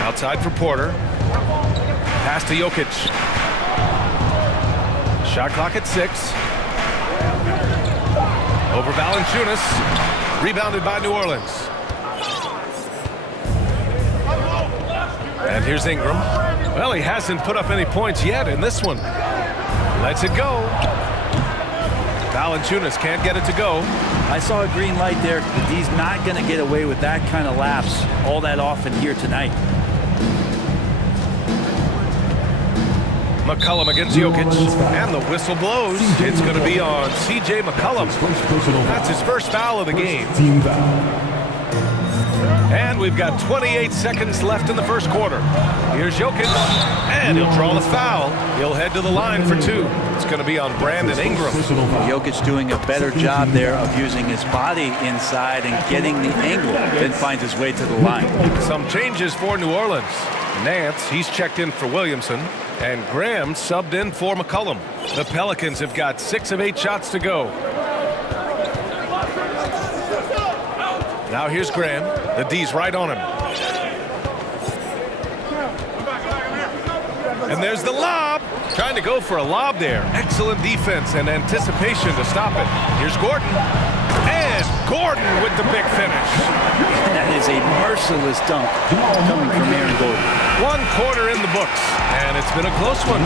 Outside for Porter. Pass to Jokic. Shot clock at 6. Over Valanciunas. Rebounded by New Orleans. And here's Ingram. Well, he hasn't put up any points yet in this one. Lets it go. Valanciunas can't get it to go. I saw a green light there. He's not going to get away with that kind of lapse all that often here tonight. McCollum against Jokic, and the whistle blows. It's going to be on C.J. McCollum. That's his first foul of the game. And we've got 28 seconds left in the first quarter. Here's Jokic, and he'll draw the foul. He'll head to the line for two. It's going to be on Brandon Ingram. Jokic doing a better job there of using his body inside and getting the angle, then finds his way to the line. Some changes for New Orleans. Nance, he's checked in for Williamson, and Graham subbed in for McCollum. The Pelicans have got 6 of 8 shots to go. Now here's Graham. The D's right on him. And there's the lob. Trying to go for a lob there. Excellent defense and anticipation to stop it. Here's Gordon. And Gordon with the big finish. That is a merciless dunk coming from Aaron Gordon. 1 quarter in the books, and it's been a close one.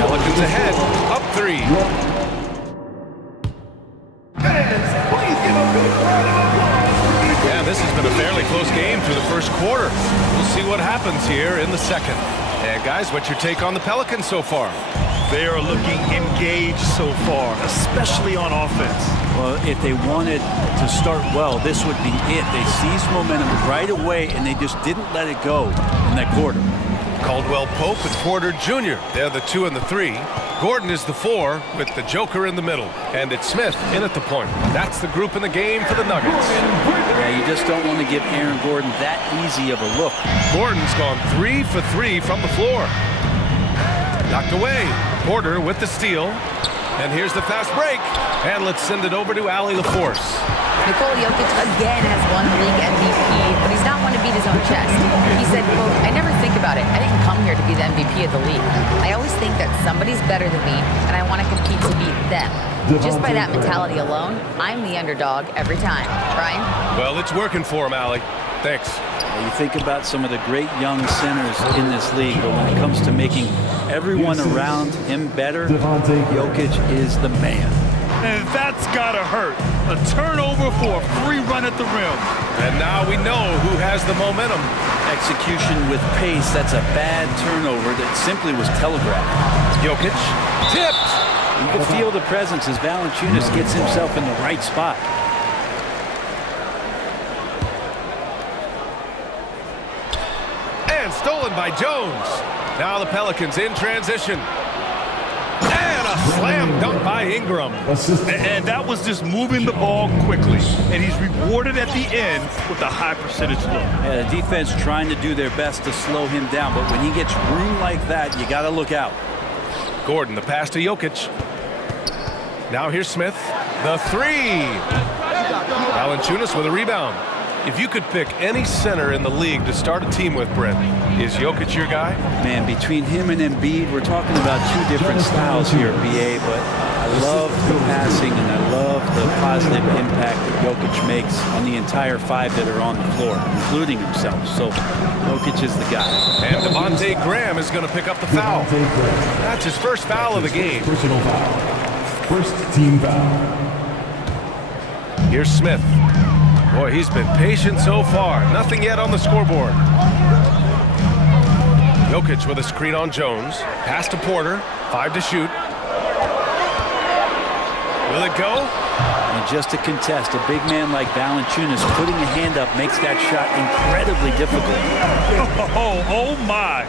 Pelicans ahead, up 3. Yeah, this has been a fairly close game through the first quarter. We'll see what happens here in the second. And guys, what's your take on the Pelicans so far? They are looking engaged so far, especially on offense. Well, if they wanted to start well, this would be it. They seized momentum right away, and they just didn't let it go in that quarter. Caldwell Pope and Porter Jr. They're the 2 and the 3. Gordon is the 4 with the Joker in the middle. And it's Smith in at the point. That's the group in the game for the Nuggets. Yeah, you just don't want to give Aaron Gordon that easy of a look. Gordon's gone 3 for 3 from the floor. Knocked away. Porter with the steal. And here's the fast break. And let's send it over to Allie LaForce. Nikola Jokic again has won league MVP, but he's not one to beat his own chest. He said, quote, "I never think about it. I didn't come here to be the MVP of the league. I always think that somebody's better than me, and I want to compete to beat them. Just by that mentality alone, I'm the underdog every time." Brian? Well, it's working for him, Allie. Thanks. You think about some of the great young centers in this league, but when it comes to making everyone around him better, Jokic is the man. And that's gotta hurt. A turnover for a free run at the rim. And now we know who has the momentum. Execution with pace, that's a bad turnover that simply was telegraphed. Jokic tipped. You can feel the presence as Valanciunas gets himself in the right spot. And stolen by Jones. Now the Pelicans in transition. And a slam dunk by Ingram. And that was just moving the ball quickly. And he's rewarded at the end with a high percentage look. Yeah, the defense trying to do their best to slow him down, but when he gets room like that, you got to look out. Gordon, the pass to Jokic. Now here's Smith. The 3. Valanciunas with a rebound. If you could pick any center in the league to start a team with, Brent, is Jokic your guy? Man, between him and Embiid, we're talking about 2 different styles here, BA, but I love the passing and I love the positive impact that Jokic makes on the entire 5 that are on the floor, including himself. So Jokic is the guy. And Devontae Graham is going to pick up the foul. That's his first foul of the game. Personal foul. First team foul. Here's Smith. Boy, he's been patient so far. Nothing yet on the scoreboard. Jokic with a screen on Jones. Pass to Porter. 5 to shoot. Will it go? And just to contest, a big man like Valanciunas putting a hand up makes that shot incredibly difficult. Oh my.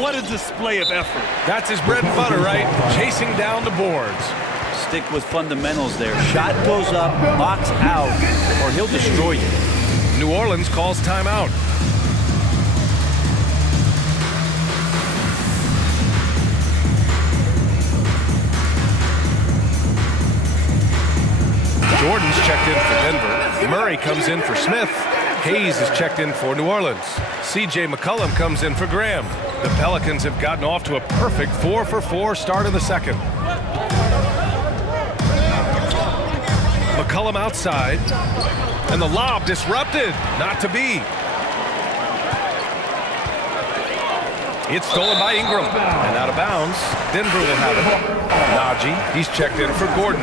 What a display of effort. That's his bread and butter, right? Chasing down the boards. Stick with fundamentals there. Shot goes up, box out, or he'll destroy you. New Orleans calls timeout. Jordan's checked in for Denver. Murray comes in for Smith. Hayes is checked in for New Orleans. C.J. McCollum comes in for Graham. The Pelicans have gotten off to a perfect 4-for-4 start in the second. McCollum outside, and the lob disrupted, not to be. It's stolen by Ingram, and out of bounds. Denver will have it. Najee, he's checked in for Gordon.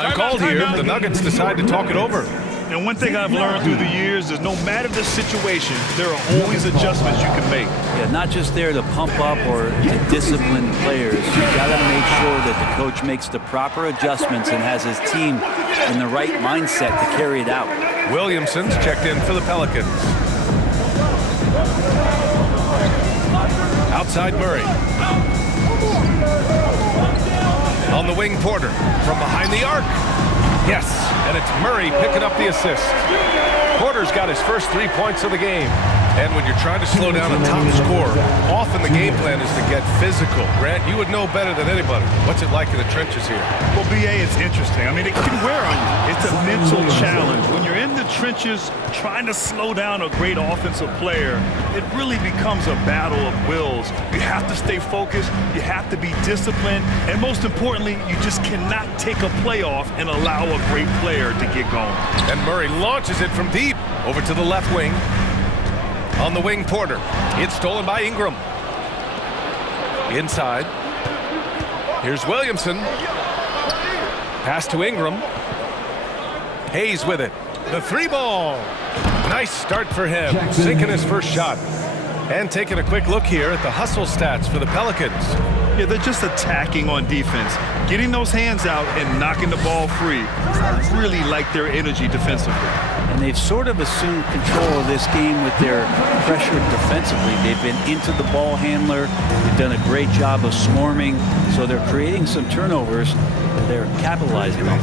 Time called here. The Nuggets decide to talk it over. And one thing I've learned through the years is no matter the situation, there are always adjustments you can make. Yeah, not just there to pump up or to discipline players. You got to make sure that the coach makes the proper adjustments and has his team in the right mindset to carry it out. Williamson's checked in for the Pelicans. Outside Murray. On the wing, Porter. From behind the arc. Yes, and it's Murray picking up the assist. Porter's got his first 3 points of the game. And when you're trying to slow down a top scorer, often the game plan is to get physical. Grant, you would know better than anybody. What's it like in the trenches here? Well, BA, it's interesting. I mean, it can wear on you. It's a mental challenge. When you're in the trenches trying to slow down a great offensive player, it really becomes a battle of wills. You have to stay focused. You have to be disciplined. And most importantly, you just cannot take a play off and allow a great player to get going. And Murray launches it from deep over to the left wing. On the wing, Porter. It's stolen by Ingram. Inside. Here's Williamson. Pass to Ingram. Hayes with it. The 3-ball. Nice start for him. Sinking his first shot. And taking a quick look here at the hustle stats for the Pelicans. Yeah, they're just attacking on defense. Getting those hands out and knocking the ball free. I really like their energy defensively. And they've sort of assumed control of this game with their pressure defensively. They've been into the ball handler. They've done a great job of swarming. So they're creating some turnovers that they're capitalizing on.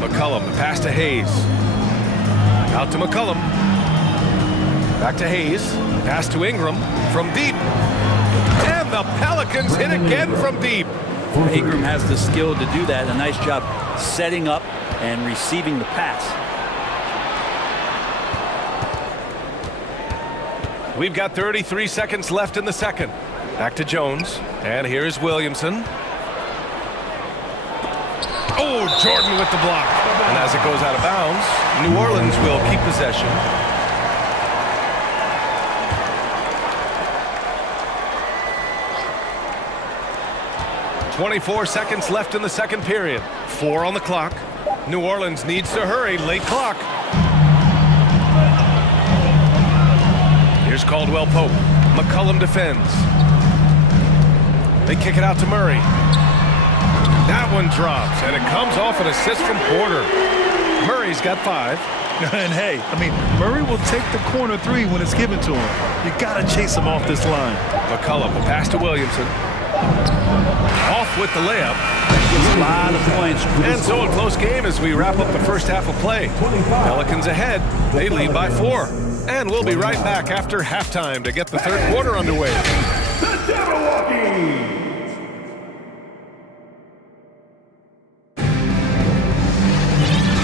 McCollum, the pass to Hayes. Out to McCollum. Back to Hayes. Pass to Ingram from deep. And the Pelicans hit again from deep. Ingram has the skill to do that. A nice job setting up and receiving the pass. We've got 33 seconds left in the second. Back to Jones. And here's Williamson. Oh, Jordan with the block. And as it goes out of bounds, New Orleans will keep possession. .24 seconds left in the second period. 4 on the clock. New Orleans needs to hurry. Late clock. Here's Caldwell Pope. McCollum defends. They kick it out to Murray. That one drops, and it comes off an assist from Porter. Murray's got 5. And hey, I mean, Murray will take the corner 3 when it's given to him. You got to chase him off this line. McCollum, a pass to Williamson. Off with the layup. Gets a lot of points. And so a close game as we wrap up the first half of play. Pelicans ahead. They lead by 4. And we'll be right back after halftime to get the third quarter underway.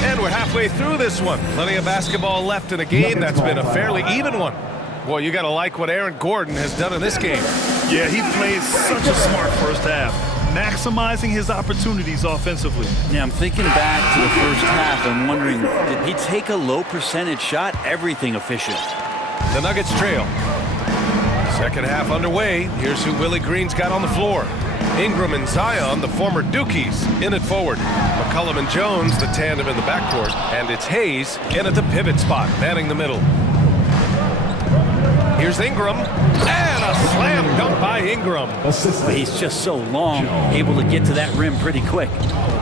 And we're halfway through this one. Plenty of basketball left in a game that's been a fairly even one. Boy, you got to like what Aaron Gordon has done in this game. Yeah, he played such a smart first half, maximizing his opportunities offensively. Yeah, I'm thinking back to the first half and wondering, did he take a low percentage shot? Everything efficient. The Nuggets trail. Second half underway. Here's who Willie Green's got on the floor. Ingram and Zion, the former Dukies, in it forward. McCollum and Jones, the tandem in the backcourt. And it's Hayes in at the pivot spot, manning the middle. Here's Ingram, and a slam dunk by Ingram. He's just so long, able to get to that rim pretty quick.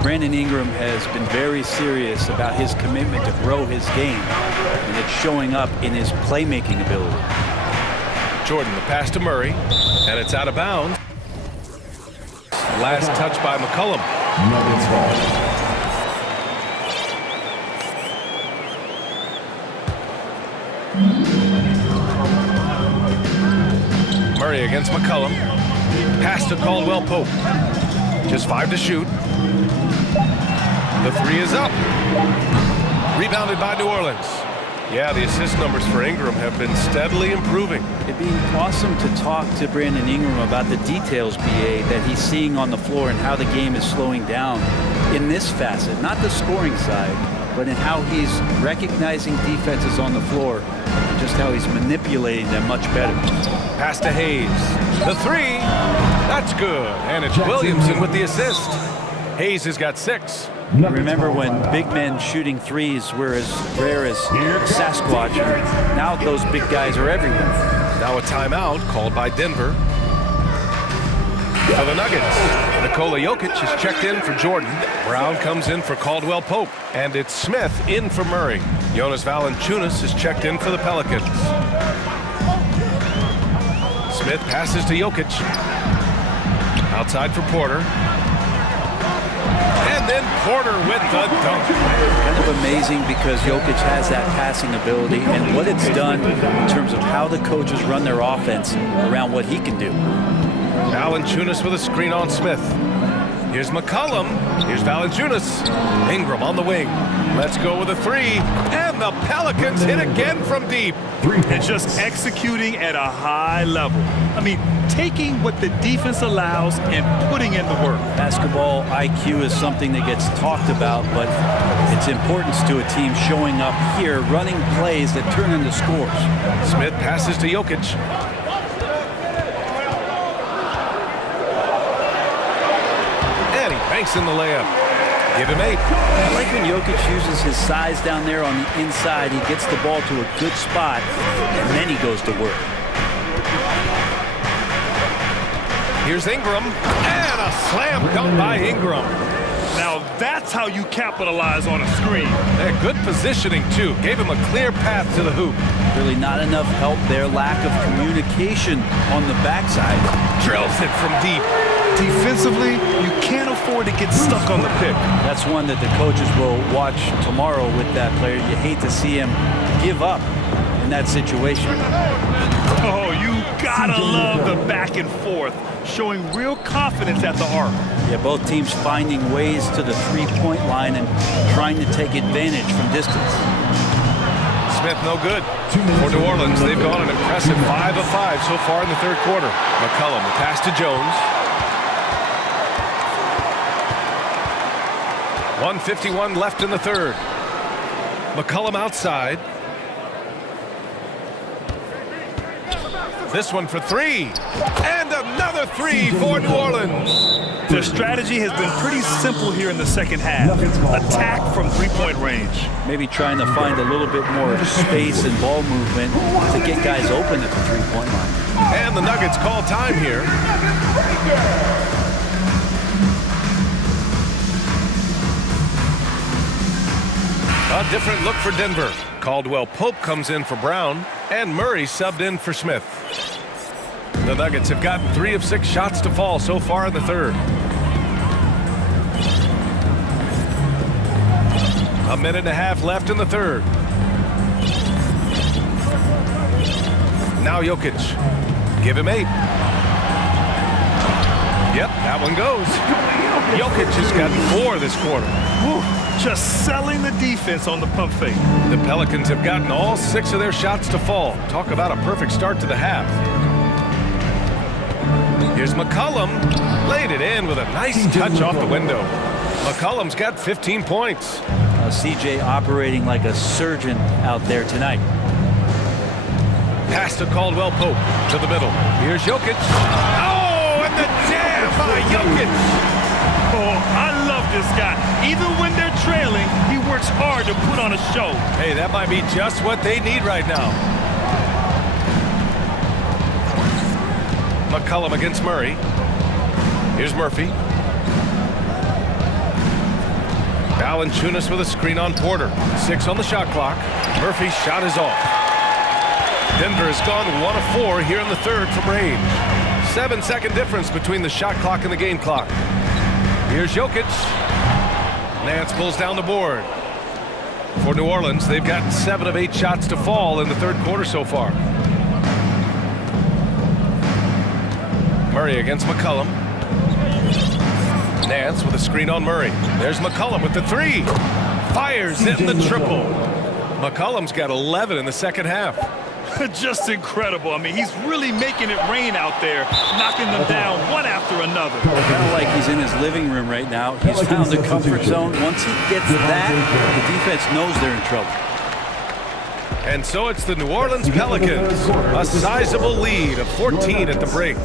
Brandon Ingram has been very serious about his commitment to grow his game, and it's showing up in his playmaking ability. Jordan, the pass to Murray, and it's out of bounds. Last touch by McCollum. Nuggets ball. Murray against McCollum. Pass to Caldwell Pope. Just 5 to shoot. The 3 is up. Rebounded by New Orleans. Yeah, the assist numbers for Ingram have been steadily improving. It'd be awesome to talk to Brandon Ingram about the details, BA, that he's seeing on the floor and how the game is slowing down in this facet, not the scoring side, but in how he's recognizing defenses on the floor and just how he's manipulating them much better. Pass to Hayes. The 3. That's good. And it's Williamson with the assist. Hayes has got 6. Remember when big men shooting threes were as rare as Sasquatch? Now those big guys are everywhere. Now a timeout called by Denver. For the Nuggets, Nikola Jokic is checked in for Jordan. Brown comes in for Caldwell Pope. And it's Smith in for Murray. Jonas Valanciunas is checked in for the Pelicans. Smith passes to Jokic. Outside for Porter. And then Porter with the dunk. Kind of amazing because Jokic has that passing ability and what it's done in terms of how the coaches run their offense around what he can do. Valanciunas with a screen on Smith. Here's McCollum. Here's Valanciunas. Ingram on the wing. Let's go with a 3. And the Pelicans hit again from deep. And just executing at a high level. I mean, taking what the defense allows and putting in the work. Basketball IQ is something that gets talked about, but its importance to a team showing up here, running plays that turn into scores. Smith passes to Jokic. And he banks in the layup. Give him 8. I like when Jokic uses his size down there on the inside. He gets the ball to a good spot, and then he goes to work. Here's Ingram, and a slam dunk by Ingram. Now that's how you capitalize on a screen. Yeah, good positioning, too. Gave him a clear path to the hoop. Really not enough help there. Lack of communication on the backside. Drills it from deep. Defensively, you can't afford to get stuck on the pick. That's one that the coaches will watch tomorrow with that player. You hate to see him give up in that situation. Oh, you gotta love the back and forth, showing real confidence at the arc. Yeah, both teams finding ways to the three-point line and trying to take advantage from distance. Smith no good. For New Orleans, they've gone an impressive 5 of 5 so far in the third quarter. McCollum, the pass to Jones. 1:51 left in the third. McCollum outside. This one for 3. And another 3 for New Orleans. Their strategy has been pretty simple here in the second half. Attack from three-point range. Maybe trying to find a little bit more space and ball movement to get guys open at the three-point line. And the Nuggets call time here. A different look for Denver. Caldwell Pope comes in for Brown, and Murray subbed in for Smith. The Nuggets have gotten 3 of 6 shots to fall so far in the third. A minute and a half left in the third. Now Jokic. Give him 8. Yep, that one goes. Jokic has got 4 this quarter. Whew. Just selling the defense on the pump fake. The Pelicans have gotten all 6 of their shots to fall. Talk about a perfect start to the half. Here's McCollum. Laid it in with a nice touch off the window. McCollum's got 15 points. CJ operating like a surgeon out there tonight. Pass to Caldwell Pope to the middle. Here's Jokic. Oh, and the jam by Jokic. Oh, I love this guy. Even when they're trailing, he works hard to put on a show. Hey, that might be just what they need right now. McCollum against Murray. Here's Murphy. Valanciunas with a screen on Porter. 6 on the shot clock. Murphy's shot is off. Denver has gone 1 of 4 here in the third from range. 7-second difference between the shot clock and the game clock. Here's Jokic. Nance pulls down the board. For New Orleans, they've gotten 7 of 8 shots to fall in the third quarter so far. Murray against McCollum. Nance with a screen on Murray. There's McCollum with the 3. Fires in the triple. McCollum's got 11 in the second half. Just incredible. I mean, he's really making it rain out there, knocking them down one after another. Kind of like he's in his living room right now. He's found the comfort zone. Once he gets that, the defense knows they're in trouble. And so it's the New Orleans Pelicans, a sizable lead of 14 at the break.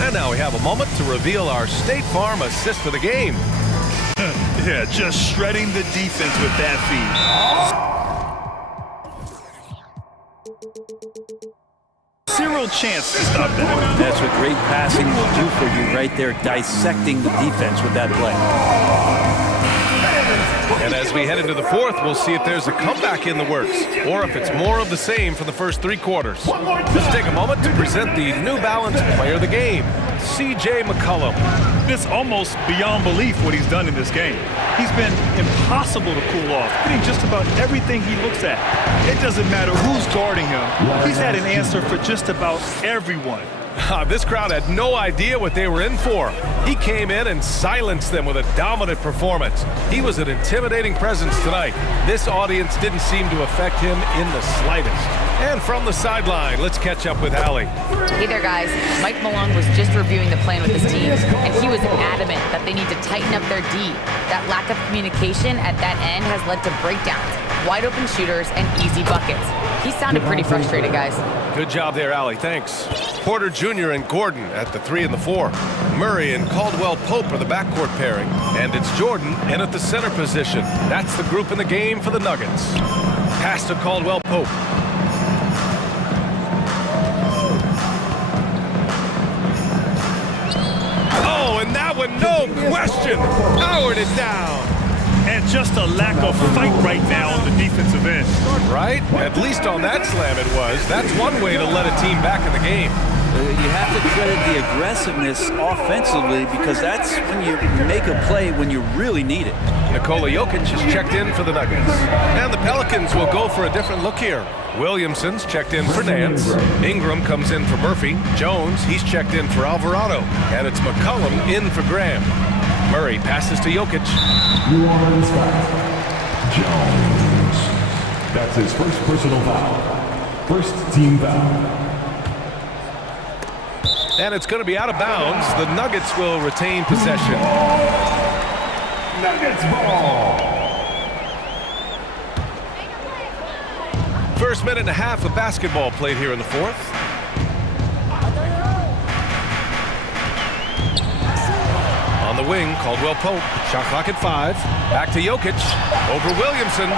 And now we have a moment to reveal our State Farm assist of the game. Yeah, just shredding the defense with that feed. Zero chance to stop that. That's what great passing will do for you right there, dissecting the defense with that play. And as we head into the fourth, we'll see if there's a comeback in the works or if it's more of the same for the first 3 quarters. Let's take a moment to present the New Balance Player of the Game, C.J. McCollum. It's almost beyond belief what he's done in this game. He's been impossible to cool off, hitting just about everything he looks at. It doesn't matter who's guarding him. He's had an answer for just about everyone. This crowd had no idea what they were in for. He came in and silenced them with a dominant performance. He was an intimidating presence tonight. This audience didn't seem to affect him in the slightest. And from the sideline, let's catch up with Allie. Hey there, guys. Mike Malone was just reviewing the plan with his team, and he was adamant that they need to tighten up their D. That lack of communication at that end has led to breakdowns, wide open shooters, and easy buckets. He sounded pretty frustrated, guys. Good job there, Allie. Thanks. Porter Jr. and Gordon at the 3 and the 4. Murray and Caldwell Pope are the backcourt pairing. And it's Jordan in at the center position. That's the group in the game for the Nuggets. Pass to Caldwell Pope. Oh, and that one, no question, powered it down. And just a lack of fight right now on the defensive end. Right? At least on that slam it was. That's one way to let a team back in the game. You have to credit the aggressiveness offensively because that's when you make a play when you really need it. Nikola Jokic has checked in for the Nuggets. And the Pelicans will go for a different look here. Williamson's checked in for Nance. Ingram comes in for Murphy. Jones, he's checked in for Alvarado. And it's McCollum in for Graham. Murray passes to Jokic. New Orleans foul. Jones. That's his first personal foul. First team foul. And it's going to be out of bounds. The Nuggets will retain possession. Nuggets ball. First minute and a half of basketball played here in the fourth. On the wing, Caldwell Pope. Shot clock at 5. Back to Jokic. Over Williamson.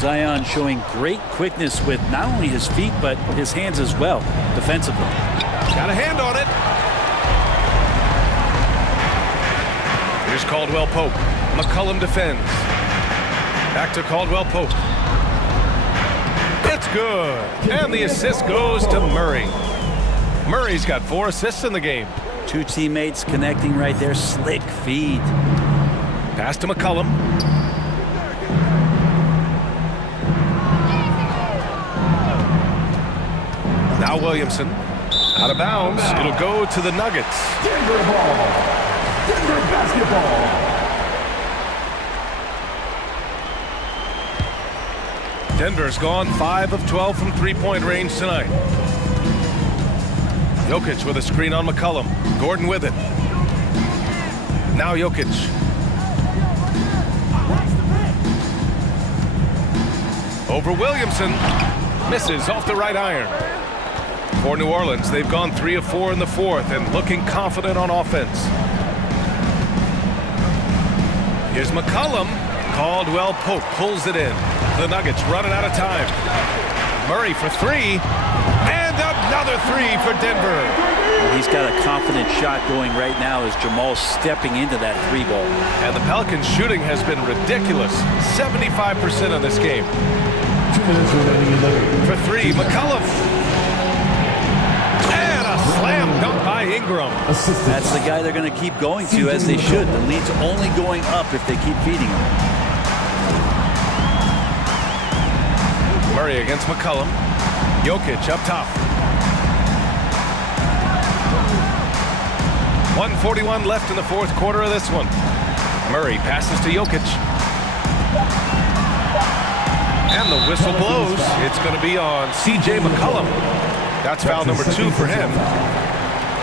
Zion showing great quickness with not only his feet, but his hands as well, defensively. Got a hand on it. Here's Caldwell Pope. McCollum defends. Back to Caldwell Pope. It's good. And the assist goes to Murray. Murray's got 4 assists in the game. 2 teammates connecting right there. Slick feed. Pass to McCollum. Now Williamson. Out of bounds. It'll go to the Nuggets. Denver ball. Denver basketball. Denver's gone 5 of 12 from three-point range tonight. Jokic with a screen on McCollum. Gordon with it. Now Jokic. Over Williamson. Misses off the right iron. For New Orleans, they've gone 3 of 4 in the fourth and looking confident on offense. Here's McCollum. Caldwell Pope pulls it in. The Nuggets running out of time. Murray for 3. And another 3 for Denver. He's got a confident shot going right now as Jamal's stepping into that 3 ball. And the Pelicans' shooting has been ridiculous. 75% of this game. 2 minutes remaining in the game. For 3, McCollum. And a slam dunk by Ingram. That's the guy they're going to keep going to, as they should. The lead's only going up if they keep feeding him. Murray against McCollum. Jokic up top. 1:41 left in the fourth quarter of this one. Murray passes to Jokic. And the whistle blows. It's going to be on C.J. McCollum. That's foul number 2 for him.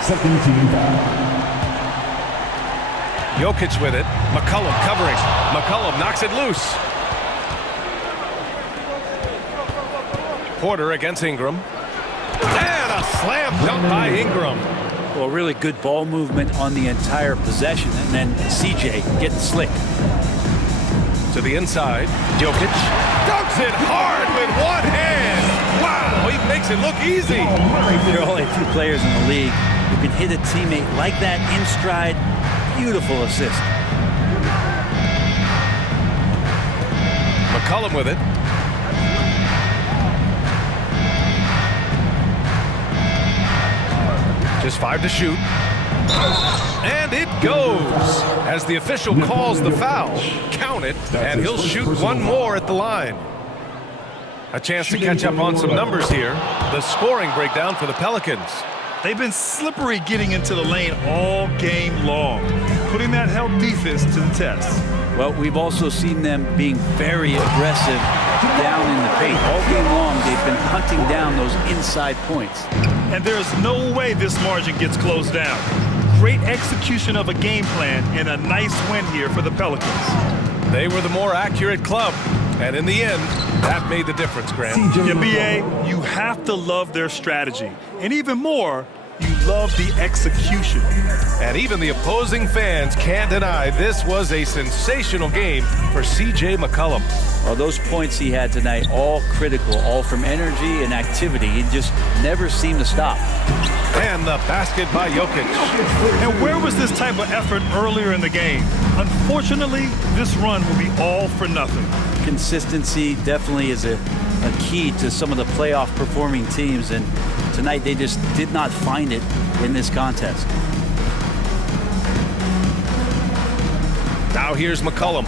Second team foul. Jokic with it. McCollum covering. McCollum knocks it loose. Porter against Ingram. And a slam dunk by Ingram. Well, really good ball movement on the entire possession, and then CJ getting slick. To the inside, Jokic dunks it hard with one hand. Wow, he makes it look easy. There are only a few players in the league who can hit a teammate like that in stride. Beautiful assist. McCollum with it. Just 5 to shoot. And it goes as the official calls the foul. Count it, and he'll shoot one more at the line. A chance to catch up on some numbers here. The scoring breakdown for the Pelicans. They've been slippery getting into the lane all game long, putting that help defense to the test. Well, we've also seen them being very aggressive down in the paint. All game long, they've been hunting down those inside points. And there's no way this margin gets closed down. Great execution of a game plan and a nice win here for the Pelicans. They were the more accurate club, and in the end, that made the difference, Grant. Yeah, BA, you have to love their strategy. And even more, you love the execution. And even the opposing fans can't deny this was a sensational game for C.J. McCollum. Well, those points he had tonight, all critical, all from energy and activity. He just never seemed to stop. And the basket by Jokic. And where was this type of effort earlier in the game? Unfortunately, this run will be all for nothing. Consistency definitely is a key to some of the playoff performing teams, and tonight they just did not find it in this contest. Now here's McCollum.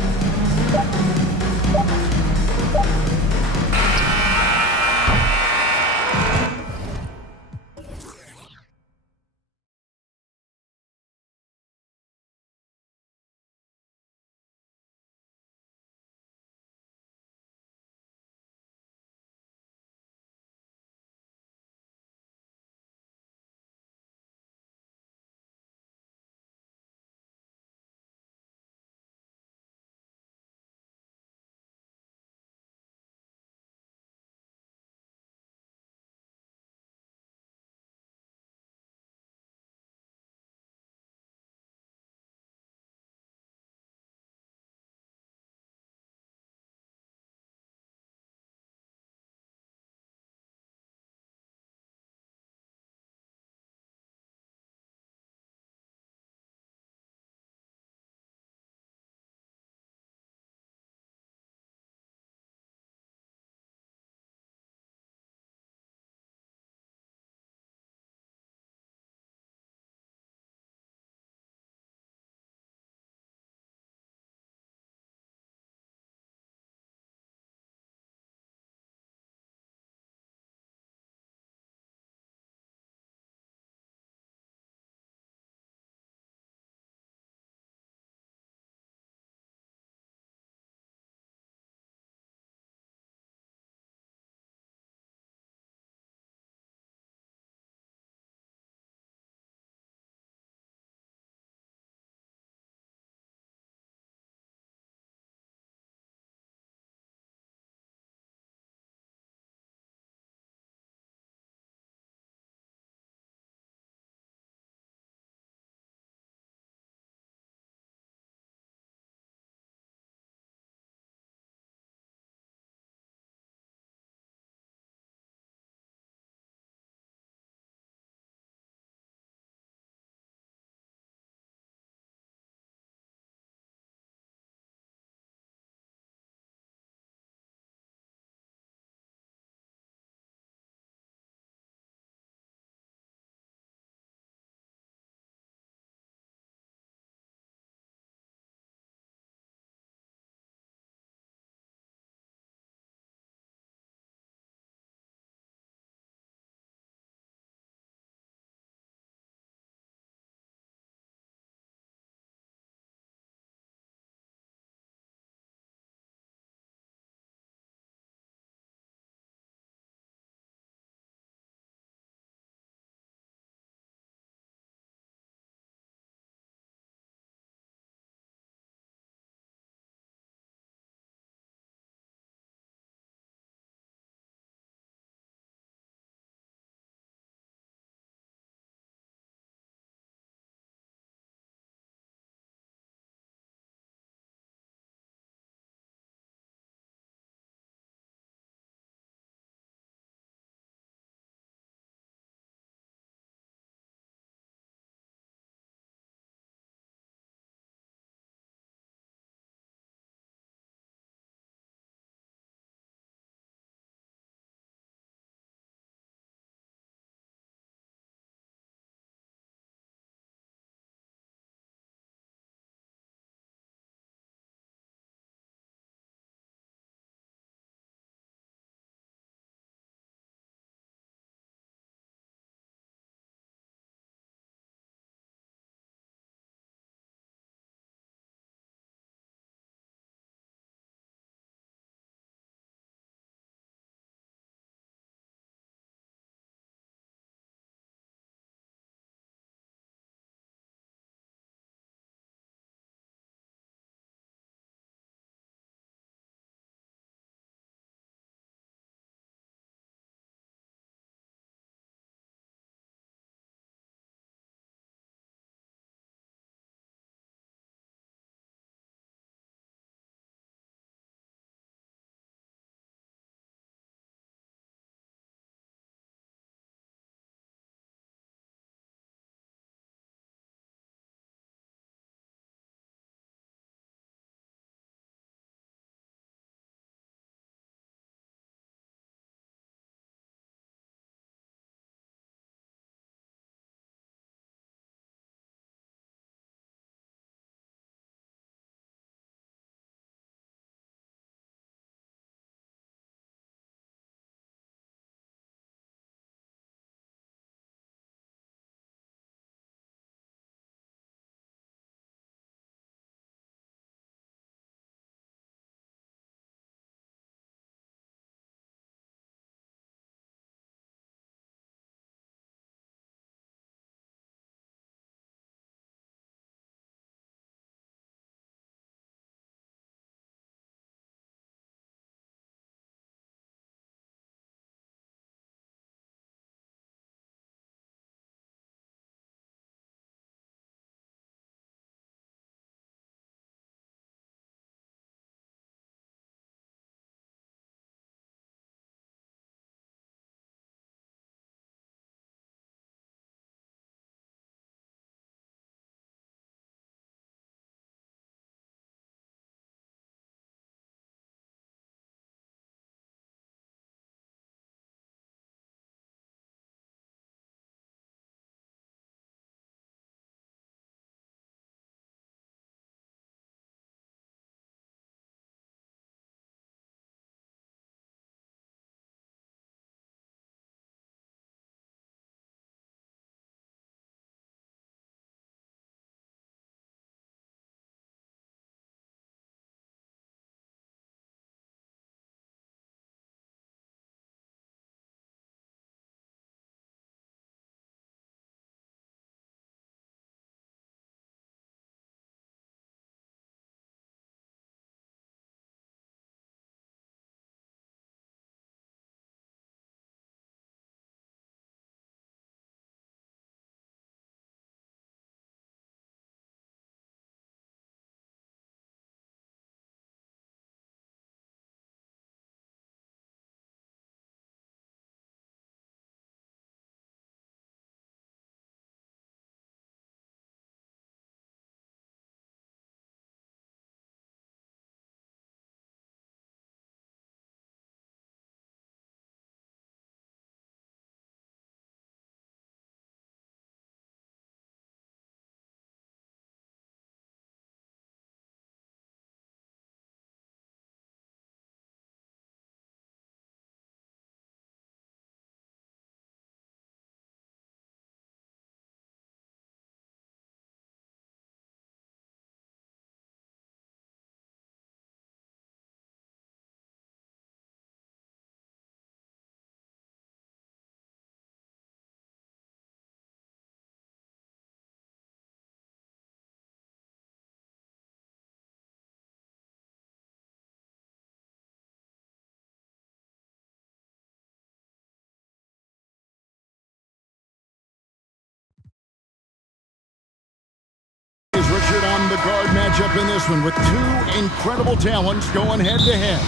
this one with two incredible talents going head-to-head.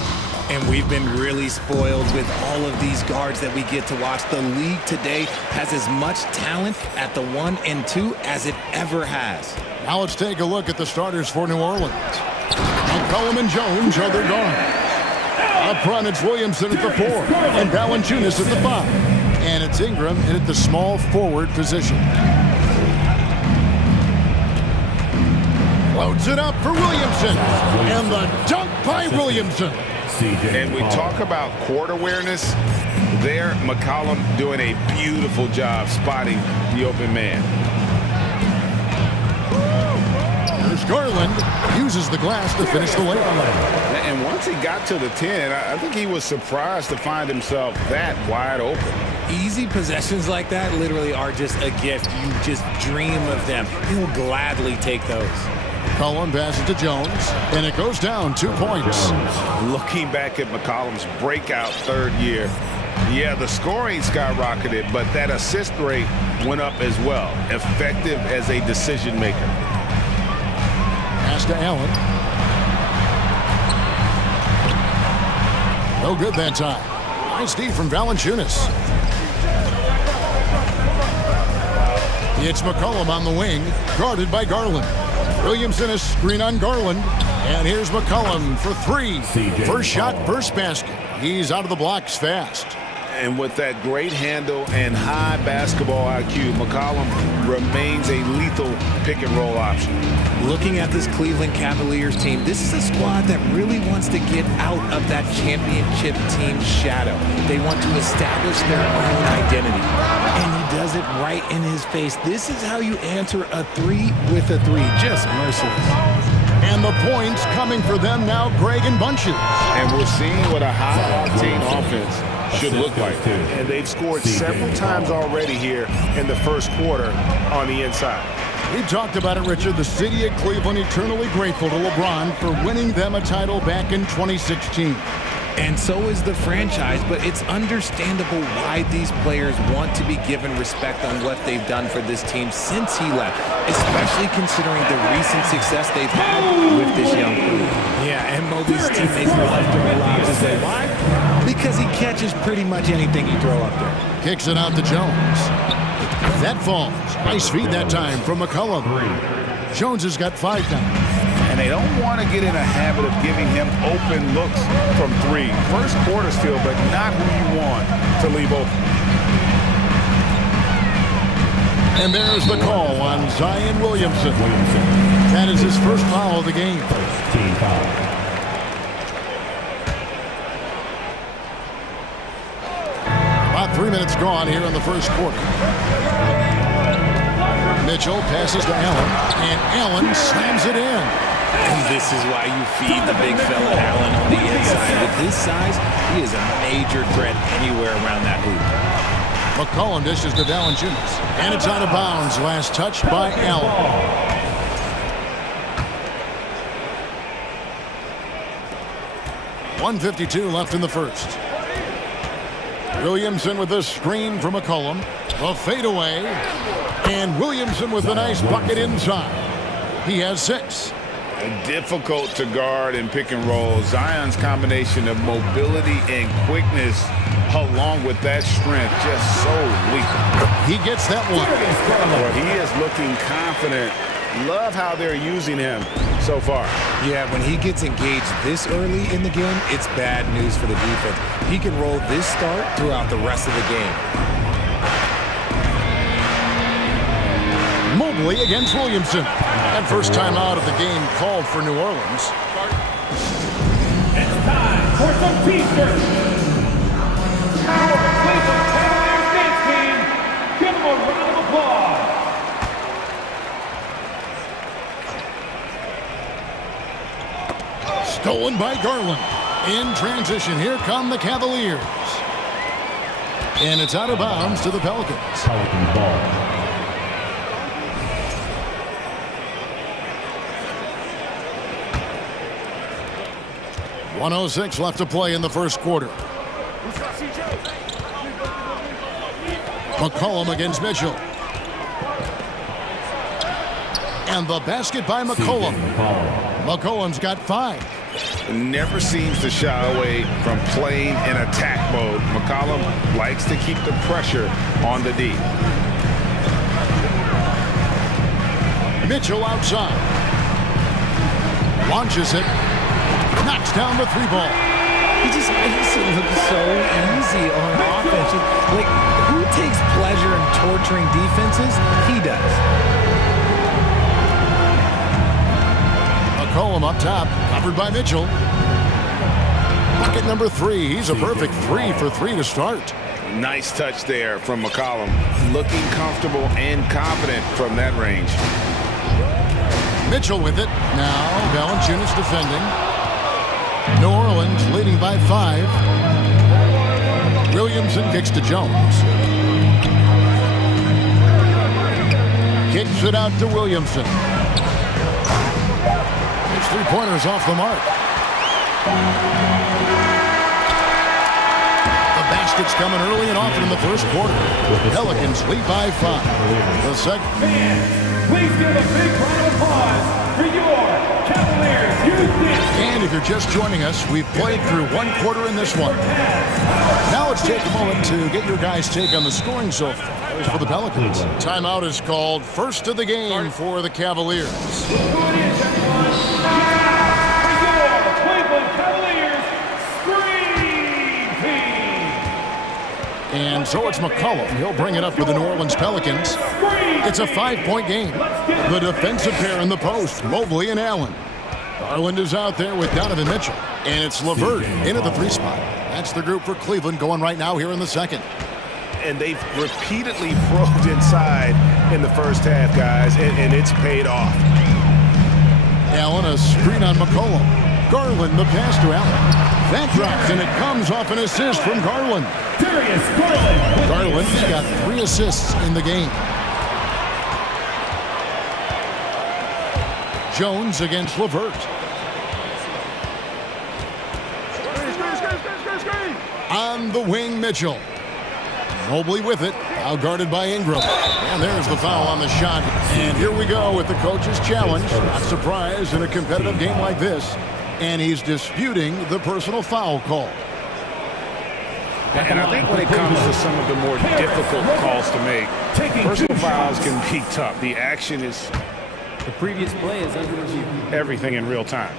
And we've been really spoiled with all of these guards that we get to watch. The league today has as much talent at the 1 and 2 as it ever has. Now let's take a look at the starters for New Orleans. McCollum and Jones are their guards. Up front, it's Williamson at the 4, and Valanciunas at the 5. And it's Ingram in at the small forward position. Loads it up for Williamson, and the dunk by Williamson. And we talk about court awareness. There, McCollum doing a beautiful job spotting the open man. Here's Garland, uses the glass to finish the layup. And once he got to the 10, I think he was surprised to find himself that wide open. Easy possessions like that literally are just a gift. You just dream of them. He'll gladly take those. McCollum passes to Jones, and it goes down 2 points. Looking back at McCollum's breakout third year, yeah, the scoring skyrocketed, but that assist rate went up as well. Effective as a decision maker. Pass to Allen. No good that time. Nice D from Valanciunas. It's McCollum on the wing, guarded by Garland. Williamson a screen on Garland. And here's McCollum for 3. First shot, first basket. He's out of the blocks fast. And with that great handle and high basketball IQ, McCollum remains a lethal pick-and-roll option. Looking at this Cleveland Cavaliers team, this is a squad that really wants to get out of that championship team shadow. They want to establish their own identity. And he does it right in his face. This is how you answer a 3 with a 3. Just merciless. And the points coming for them now, Greg and Bunches. And we're seeing what a high-octane offense should look like. And they've scored several times already here in the first quarter on the inside. We've talked about it, Richard. The city of Cleveland eternally grateful to LeBron for winning them a title back in 2016. And so is the franchise, but it's understandable why these players want to be given respect on what they've done for this team since he left, especially considering the recent success they've had with this young crew. Yeah, and Mobley's teammates love to rob his way. Why? Because he catches pretty much anything you throw up there. Kicks it out to Jones. That falls. Nice feed that time from McCollum. Jones has got 5 now. And they don't want to get in a habit of giving him open looks from 3. First quarter still, but not who you want to leave open. And there's the call on Zion Williamson. That is his first foul of the game. Team foul. About 3 minutes gone here in the first quarter. Mitchell passes to Allen, and Allen slams it in. And this is why you feed the big fella Allen on the inside. With his size, he is a major threat anywhere around that hoop. McCollum dishes to Valanciunas, and it's out of bounds. Last touch by Allen. .152 left in the first. Williamson with a screen from McCollum. A fadeaway. And Williamson with a nice bucket inside. He has 6. Difficult to guard and pick and roll. Zion's combination of mobility and quickness along with that strength just so lethal. He gets that one. Well, he is looking confident. Love how they're using him so far. Yeah, when he gets engaged this early in the game, it's bad news for the defense. He can roll this start throughout the rest of the game. Mobley against Williamson. And first time out of the game called for New Orleans. It's time for some T-shirts. Our Cleveland Cavaliers dance team. Give them a round of applause. Stolen by Garland. In transition, here come the Cavaliers. And it's out of bounds to the Pelicans. Pelicans ball. .106 left to play in the first quarter. McCollum against Mitchell. And the basket by McCollum. McCollum's got 5. Never seems to shy away from playing in attack mode. McCollum likes to keep the pressure on the D. Mitchell outside. Launches it. Knocks down the 3 ball. He just makes it look so easy on offense. Like, who takes pleasure in torturing defenses? He does. McCollum up top, covered by Mitchell. Bucket number 3. He's a perfect 3 for 3 to start. Nice touch there from McCollum. Looking comfortable and confident from that range. Mitchell with it. Now Valanciunas defending. New Orleans leading by 5. Williamson kicks to Jones. Kicks it out to Williamson. His 3-pointers off the mark. The basket's coming early and often in the first quarter. Pelicans lead by 5. The second. Please give a big round of applause for your Cavaliers. And if you're just joining us, we've played through 1 quarter in this one. Now let's take a moment to get your guys' take on the scoring so far for the Pelicans. Timeout is called. First of the game for the Cavaliers. Who it is, everyone? For your Cleveland Cavaliers Screen Team. And so it's McCollum. He'll bring it up with the New Orleans Pelicans. It's a 5-point game. The defensive pair in the post, Mobley and Allen. Garland is out there with Donovan Mitchell. And it's LeVert in at the 3 spot. That's the group for Cleveland going right now here in the second. And they've repeatedly probed inside in the first half, guys, and it's paid off. Allen, a screen on McCollum. Garland, the pass to Allen. That drops, and it comes off an assist from Garland. Darius Garland. Garland's got 3 assists in the game. Jones against LeVert. On the wing, Mitchell. Mobley with it, now guarded by Ingram. And there's the foul on the shot. And here we go with the coach's challenge. Not surprised in a competitive game like this. And he's disputing the personal foul call. And I think when it comes to some of the more difficult calls to make, personal fouls can be tough. The action is... The previous play is under review. Everything in real time.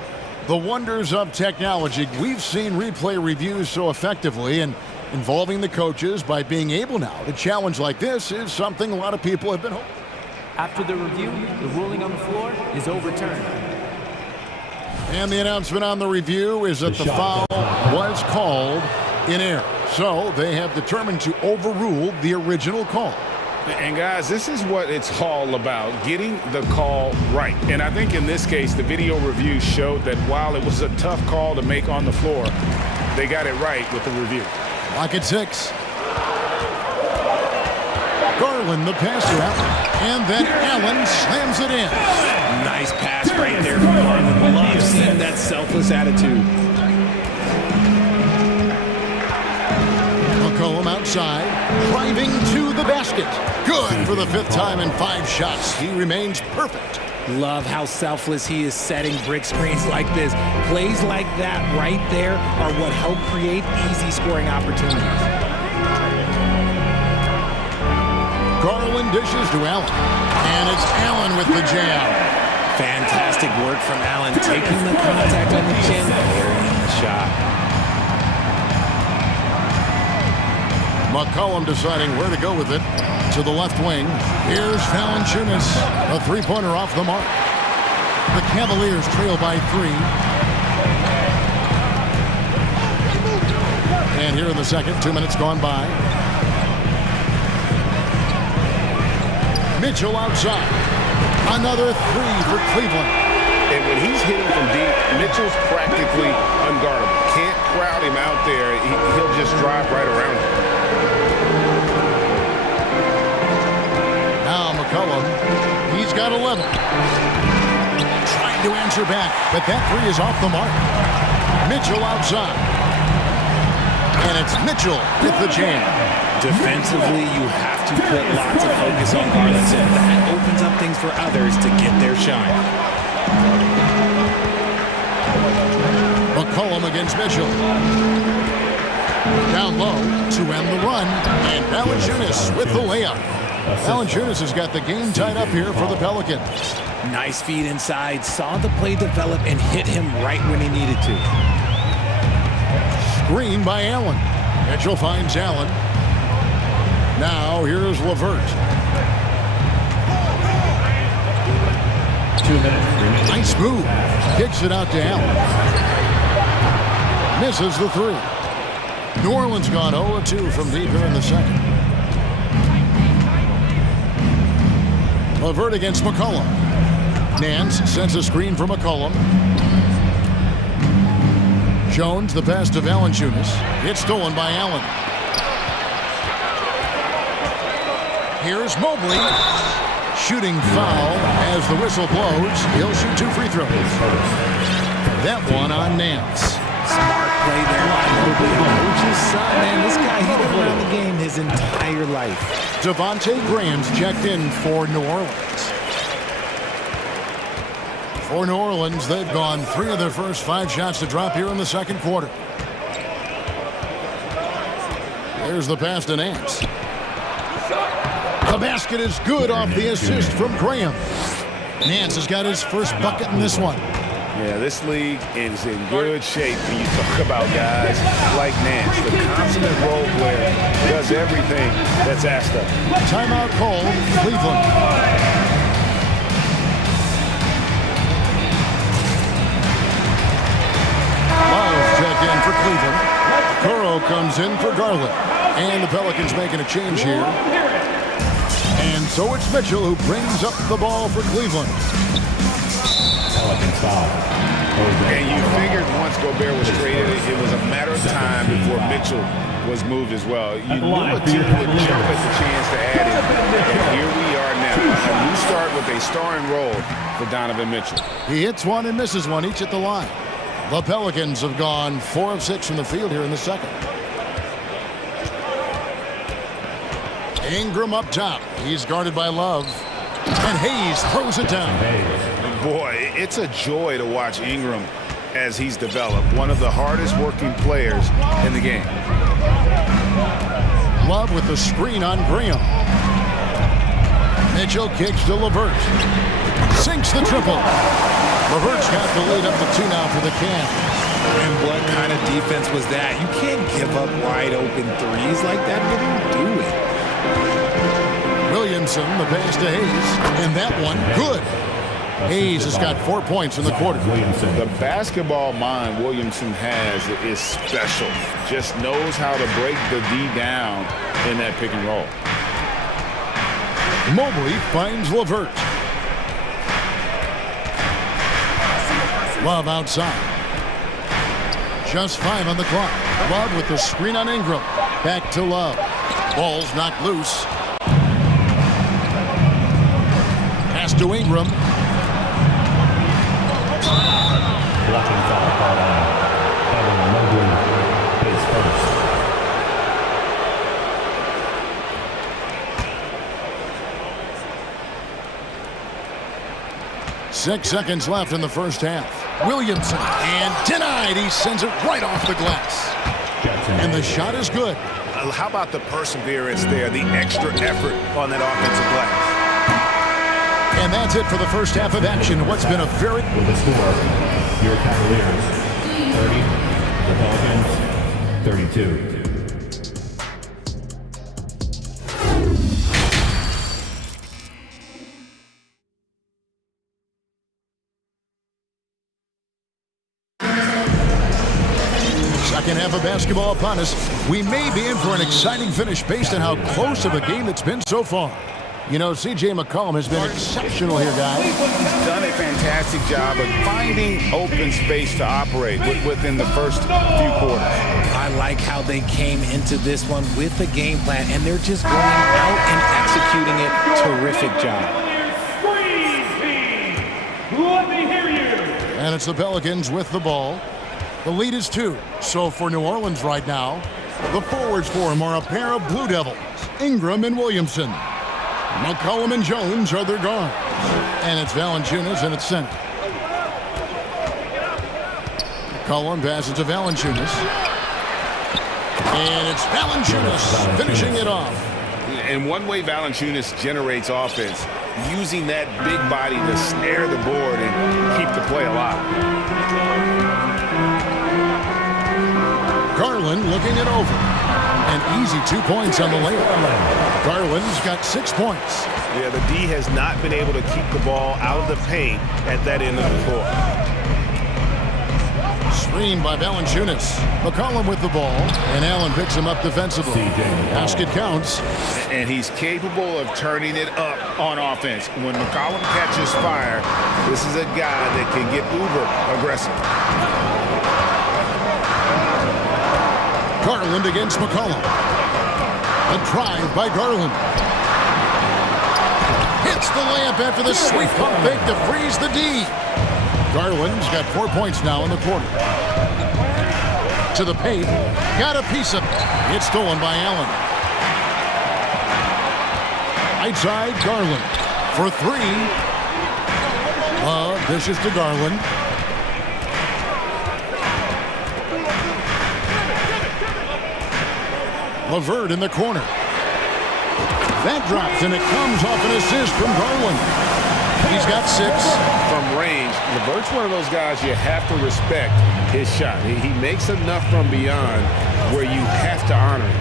The wonders of technology. We've seen replay reviews so effectively, and involving the coaches by being able now to challenge like this is something a lot of people have been hoping. After the review, the ruling on the floor is overturned. And the announcement on the review is that the foul was called in error. So they have determined to overrule the original call. And guys, this is what it's all about, getting the call right. And I think in this case, the video review showed that while it was a tough call to make on the floor, they got it right with the review. Lock at 6. Garland, the pass to Allen. And then Allen slams it in. Nice pass right there from Garland. Love seeing that selfless attitude. McCollum outside, driving to the basket. Good for the 5th time in 5 shots. He remains perfect. Love how selfless he is setting brick screens like this. Plays like that right there are what help create easy scoring opportunities. Garland dishes to Allen. And it's Allen with the jam. Fantastic work from Allen, taking the contact on the chin, burying the shot. McCollum deciding where to go with it. To the left wing. Here's Valanciunas. A 3-pointer off the mark. The Cavaliers trail by 3. And here in the second, 2 minutes gone by. Mitchell outside. Another 3 for Cleveland. And when he's hitting from deep, Mitchell's practically unguardable. Can't crowd him out there. He'll just drive right around him. Now McCollum, he's got 11. Trying to answer back, but that 3 is off the mark. Mitchell outside. And it's Mitchell with the jam. Defensively, you have to put lots of focus on Garland, and that opens up things for others to get their shine. McCollum against Mitchell. Down low to end the run, and Valanciunas with the layup. Valanciunas has got the game tied up here for the Pelicans. Nice feed inside, saw the play develop and hit him right when he needed to. Screen by Allen. Mitchell finds Allen. Now here's LeVert. 2 minutes. Nice move. Kicks it out to Allen. Misses the three. New Orleans gone 0-2 from deep here in the second. LeVert against McCollum. Nance sends a screen for McCollum. Jones, the pass to Valanciunas. It's stolen by Allen. Here's Mobley. Shooting foul as the whistle blows. He'll shoot 2 free throws. That one on Nance. Smart play there by Mobley. Coach's son, man, this guy, he's been around the game his entire life. Devontae Graham's checked in for New Orleans. For New Orleans, they've gone 3 of their first 5 shots to drop here in the second quarter. There's the pass to Nance. The basket is good off the assist from Graham. Nance has got his first bucket in this one. Yeah, this league is in good shape when you talk about guys like Nance. The consummate role player does everything that's asked of him. Timeout called, Cleveland. Love check in for Cleveland. Curl comes in for Garland. And the Pelicans making a change here. And so it's Mitchell who brings up the ball for Cleveland. And you figured once Gobert was traded, it was a matter of time before Mitchell was moved as well. You knew a team would jump at the chance to add him. And here we are now. A new start with a starring role for Donovan Mitchell. He hits one and misses one, each at the line. The Pelicans have gone 4 of 6 from the field here in the second. Ingram up top. He's guarded by Love. And Hayes throws it down. Boy, it's a joy to watch Ingram as he's developed. One of the hardest working players in the game. Love with the screen on Graham. Mitchell kicks to LeVert. Sinks the triple. LeVert's got the lead up to 2 now for the Cavs. And what kind of defense was that? You can't give up wide open threes like that, but you do it. Williamson, the pass to Hayes. And that one, good. Hayes has got 4 points in the quarter. The basketball mind Williamson has is special. Just knows how to break the D down in that pick and roll. Mobley finds LeVert. Love outside. Just 5 on the clock. Love with the screen on Ingram. Back to Love. Ball's knocked loose. Pass to Ingram. Blocking foul called on Evan Mobley, his first. Six seconds left in the first half. Williamson, and denied. He sends it right off the glass. And the shot is good. How about the perseverance there, the extra effort on that offensive glass? And that's it for the first half of action. What's been a very... With the score, your Cavaliers, 30, the Pelicans, 32. Second half of basketball upon us. We may be in for an exciting finish based on how close of a game it's been so far. You know, C.J. McCollum has been exceptional here, guys. He's done a fantastic job of finding open space to operate within the first few quarters. I like how they came into this one with a game plan, and they're just going out and executing it. Terrific job. Let me hear you. And it's the Pelicans with the ball. The lead is 2. So for New Orleans right now, the forwards for them are a pair of Blue Devils, Ingram and Williamson. McCollum and Jones are their guards. And it's Valanciunas and it's center. McCollum passes to Valanciunas. And it's Valanciunas finishing it off. And one way Valanciunas generates offense, using that big body to snare the board and keep the play alive. Garland looking it over. An easy 2 points on the layup. Garland's got 6 points. Yeah, the D has not been able to keep the ball out of the paint at that end of the court. Screen by Valanciunas. McCollum with the ball, and Allen picks him up defensively. Basket counts. And he's capable of turning it up on offense. When McCollum catches fire, this is a guy that can get uber aggressive. Garland against McCollum. A drive by Garland. Hits the layup after the sweep pump fake to freeze the D. Garland's got 4 points now in the quarter. To the paint. Got a piece of it. It's stolen by Allen. Outside Garland for 3. Dishes to Garland. LeVert in the corner. That drops, and it comes off an assist from Garland. He's got 6. From range, LeVert's one of those guys you have to respect his shot. He makes enough from beyond where you have to honor him.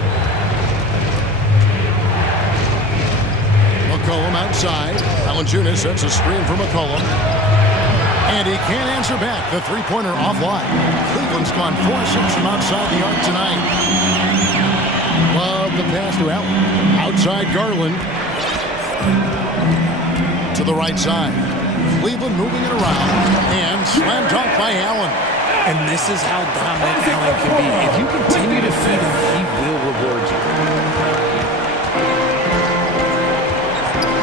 McCollum outside. Valanciunas sets a screen for McCollum. And he can't answer back. The three-pointer offline. Cleveland's gone 4-6 from outside the arc tonight. Love the pass to Allen. Outside Garland. To the right side. Cleveland moving it around. And slam dunk by Allen. And this is how dominant Allen can be. If you continue to feed him, he will reward you.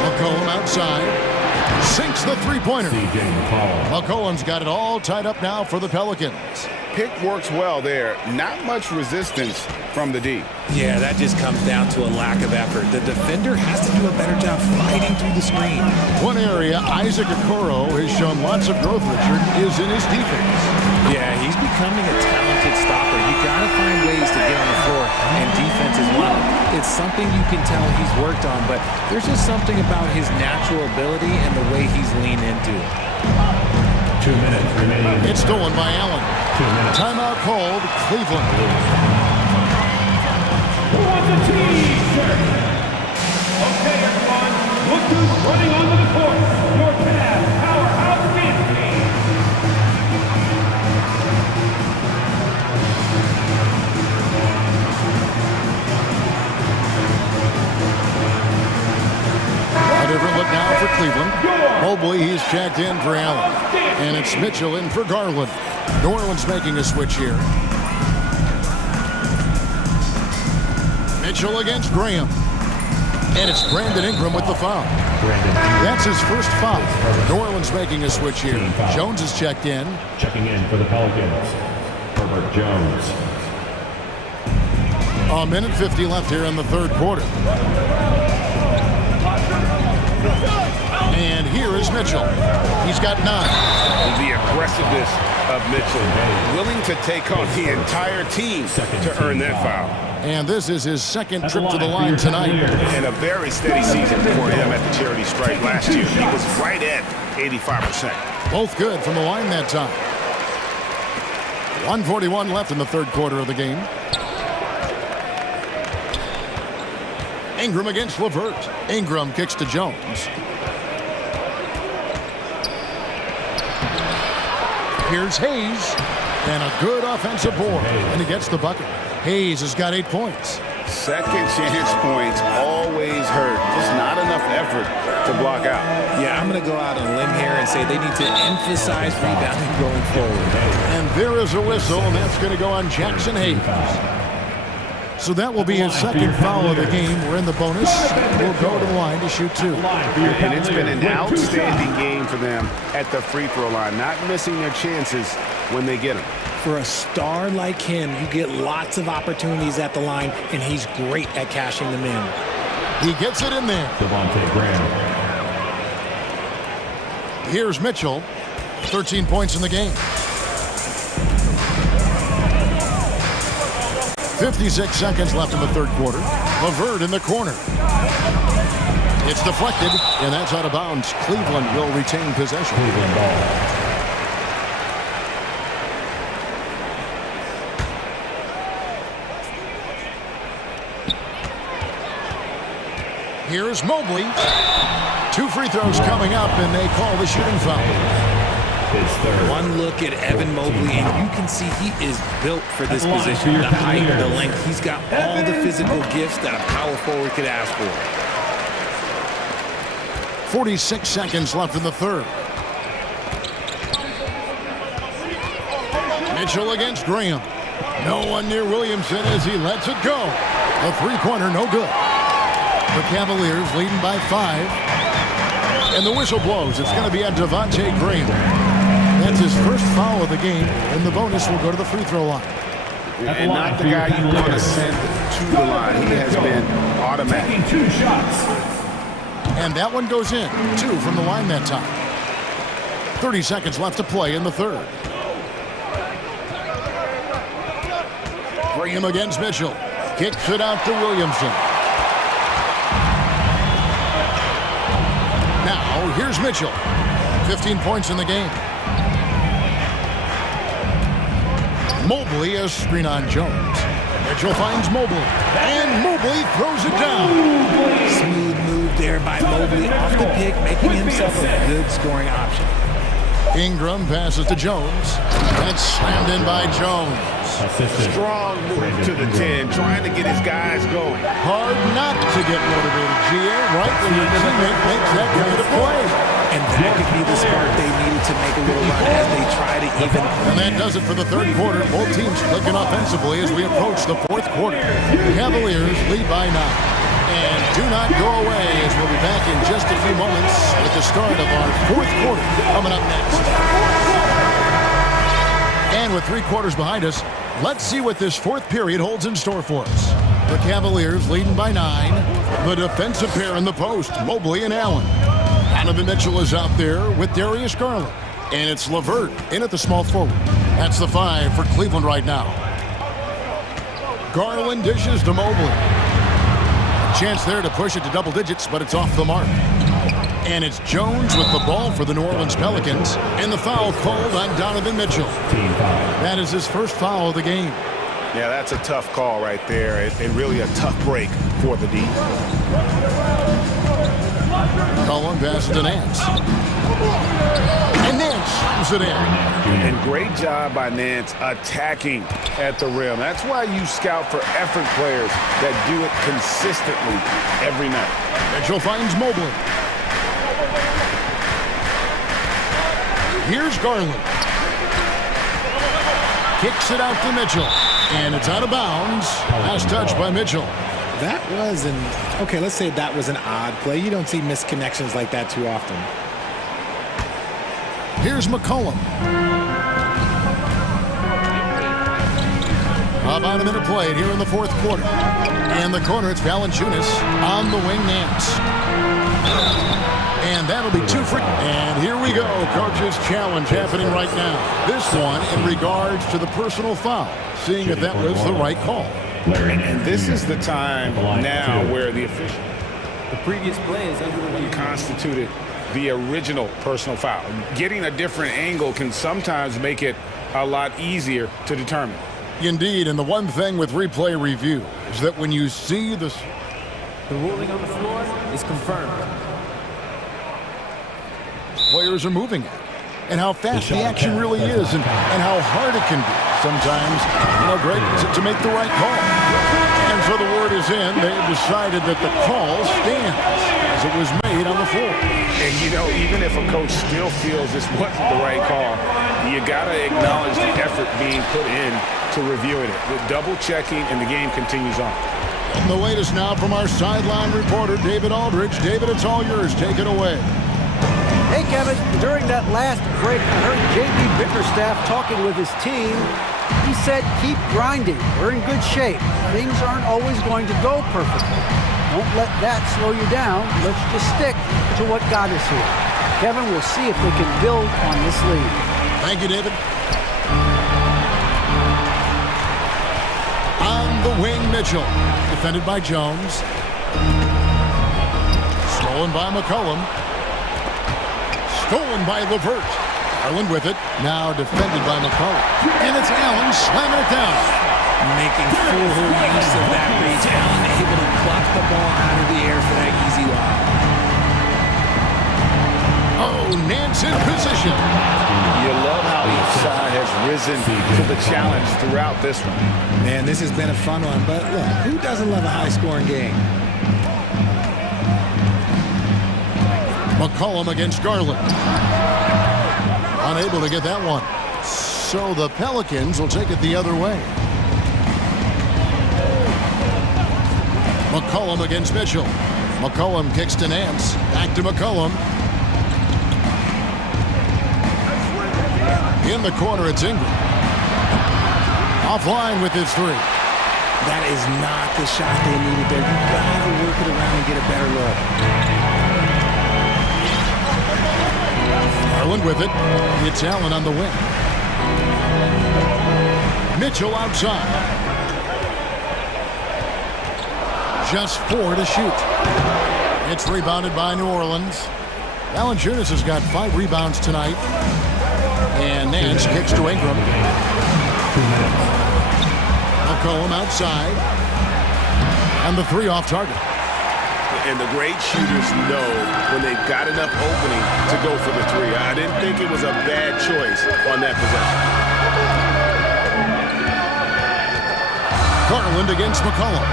McCollum outside. Sinks the three-pointer. McCollum's got it all tied up now for the Pelicans. Pick works well there. Not much resistance from the D. Yeah, that just comes down to a lack of effort. The defender has to do a better job fighting through the screen. One area Isaac Okoro has shown lots of growth, Richard, is in his defense. Yeah, he's becoming a talented stopper. You got to find ways to get on the floor, and defense is one of them. It's something you can tell he's worked on, but there's just something about his natural ability and the way he's leaned into it. 2 minutes remaining. It's stolen by Allen. 2 minutes. Timeout called, Cleveland. Who wants a T-shirt? Okay, everyone. Look who's running onto the court. Your Cavs powerhouse dance team. A different look now for Cleveland. Mobley, he's checked in for Allen. And it's Mitchell in for Garland. New Orleans making a switch here. Mitchell against Graham. And it's Brandon Ingram with the foul. That's his first foul. New Orleans making a switch here. Jones is checked in. Checking in for the Pelicans, Herbert Jones. A minute 50 left here in the third quarter. And here is Mitchell. He's got 9. The aggressiveness of Mitchell, willing to take on the entire team to earn that foul. And this is his second trip to the line tonight. And a very steady season for him at the charity stripe last year. He was right at 85%. Both good from the line that time. 1:41 left in the third quarter of the game. Ingram against LeVert. Ingram kicks to Jones. Here's Hayes. And a good offensive board. And he gets the bucket. Hayes has got 8 points. Second chance points always hurt. Just not enough effort to block out. Yeah, I'm going to go out on a limb here and say they need to emphasize rebounding going forward. And there is a whistle, and that's going to go on Jackson Hayes. So that will be his second foul of the game. We're in the bonus. We'll go to the line to shoot 2. And it's been an outstanding game for them at the free throw line, not missing their chances when they get them. For a star like him, you get lots of opportunities at the line, and he's great at cashing them in. He gets it in there. Devontae Graham. Here's Mitchell. 13 points in the game. 56 seconds left in the third quarter. LeVert in the corner. It's deflected, and that's out of bounds. Cleveland will retain possession. Cleveland ball. Here's Mobley. 2 free throws coming up, and they call the shooting foul. One look at Evan Mobley, and you can see he is built for this position. The height, the length. He's got all the physical gifts that a power forward could ask for. 46 seconds left in the third. Mitchell against Graham. No one near Williamson as he lets it go. A three-pointer, no good. The Cavaliers leading by 5. And the whistle blows. It's going to be on Devontae Graham. That's his first foul of the game, and the bonus will go to the free throw line. And not the guy you want to send to the line. He has been automatic. Taking 2 shots. And that one goes in. 2 from the line that time. 30 seconds left to play in the third. Graham against Mitchell. Kicks it out to Williamson. Now, here's Mitchell. 15 points in the game. Mobley, a screen on Jones. Mitchell finds Mobley. And Mobley throws it down. Smooth move there by Mobley off the pick, making himself a good scoring option. Ingram passes to Jones. That's slammed in by Jones. Strong move to the 10, trying to get his guys going. Hard not to get motivated, GA, right when your teammate makes that kind of play. And that could be the spark they needed to make a little run as they try to even. And that does it for the third quarter. Both teams clicking offensively as we approach the fourth quarter. Cavaliers lead by 9. And do not go away as we'll be back in just a few moments with the start of our fourth quarter coming up next. And with 3 quarters behind us, let's see what this fourth period holds in store for us. The Cavaliers leading by 9. The defensive pair in the post, Mobley and Allen. Donovan Mitchell is out there with Darius Garland. And it's LeVert in at the small forward. That's the 5 for Cleveland right now. Garland dishes to Mobley. Chance there to push it to double digits, but it's off the mark. And it's Jones with the ball for the New Orleans Pelicans. And the foul called on Donovan Mitchell. That is his first foul of the game. Yeah, that's a tough call right there, and really a tough break for the D. Cullen passes to Nance. And Nance slams it in. And great job by Nance attacking at the rim. That's why you scout for effort players that do it consistently every night. Mitchell finds Mobley. Here's Garland. Kicks it out to Mitchell. And it's out of bounds. Last touch by Mitchell. That was okay, let's say that was an odd play. You don't see missed connections like that too often. Here's McCollum. About a minute played here in the fourth quarter. And the corner, it's Valanciunas on the wing, Nance. And that'll be 2 free. And here we go. Coach's challenge happening right now. This one in regards to the personal foul. Seeing if that was the right call. And this is the time now where the official The previous play is under review. constituted the original personal foul. Getting a different angle can sometimes make it a lot easier to determine. Indeed, and the one thing with replay review is that when you see the ruling on the floor is confirmed. Players are moving at, and how fast the action really is, and how hard it can be. Sometimes, great to make the right call. And so the word is in. They have decided that the call stands as it was made on the floor. And, even if a coach still feels this wasn't the right call, you got to acknowledge the effort being put in to reviewing it. With double checking, and the game continues on. And the latest now from our sideline reporter, David Aldridge. David, it's all yours. Take it away. Hey, Kevin, during that last break, I heard J.B. Bickerstaff talking with his team. He said, keep grinding. We're in good shape. Things aren't always going to go perfectly. Don't let that slow you down. Let's just stick to what got us here. Kevin, we'll see if they can build on this lead. Thank you, David. On On the wing, Mitchell. Defended by Jones. Stolen by McCollum. Stolen by Levert. Garland with it. Now defended by McCollum. And it's Allen slamming it down. Making full use of that reach. Allen able to pluck the ball out of the air for that easy lob. Oh, Nance in position. You love how each side has risen to the challenge throughout this one. Man, this has been a fun one, but look, who doesn't love a high-scoring game? McCollum against Garland. Unable to get that one. So the Pelicans will take it the other way. McCollum against Mitchell. McCollum kicks to Nance. Back to McCollum. In the corner, it's Ingram. Offline with his three. That is not the shot they needed there. You gotta work it around and get a better look. Garland with it. It's Allen on the wing. Mitchell outside. Just 4 to shoot. It's rebounded by New Orleans. Valanciunas has got 5 rebounds tonight. And Nance kicks to Ingram. McCollum outside. And the 3 off target. And the great shooters know when they've got enough opening to go for the 3. I didn't think it was a bad choice on that possession. Garland against McCollum.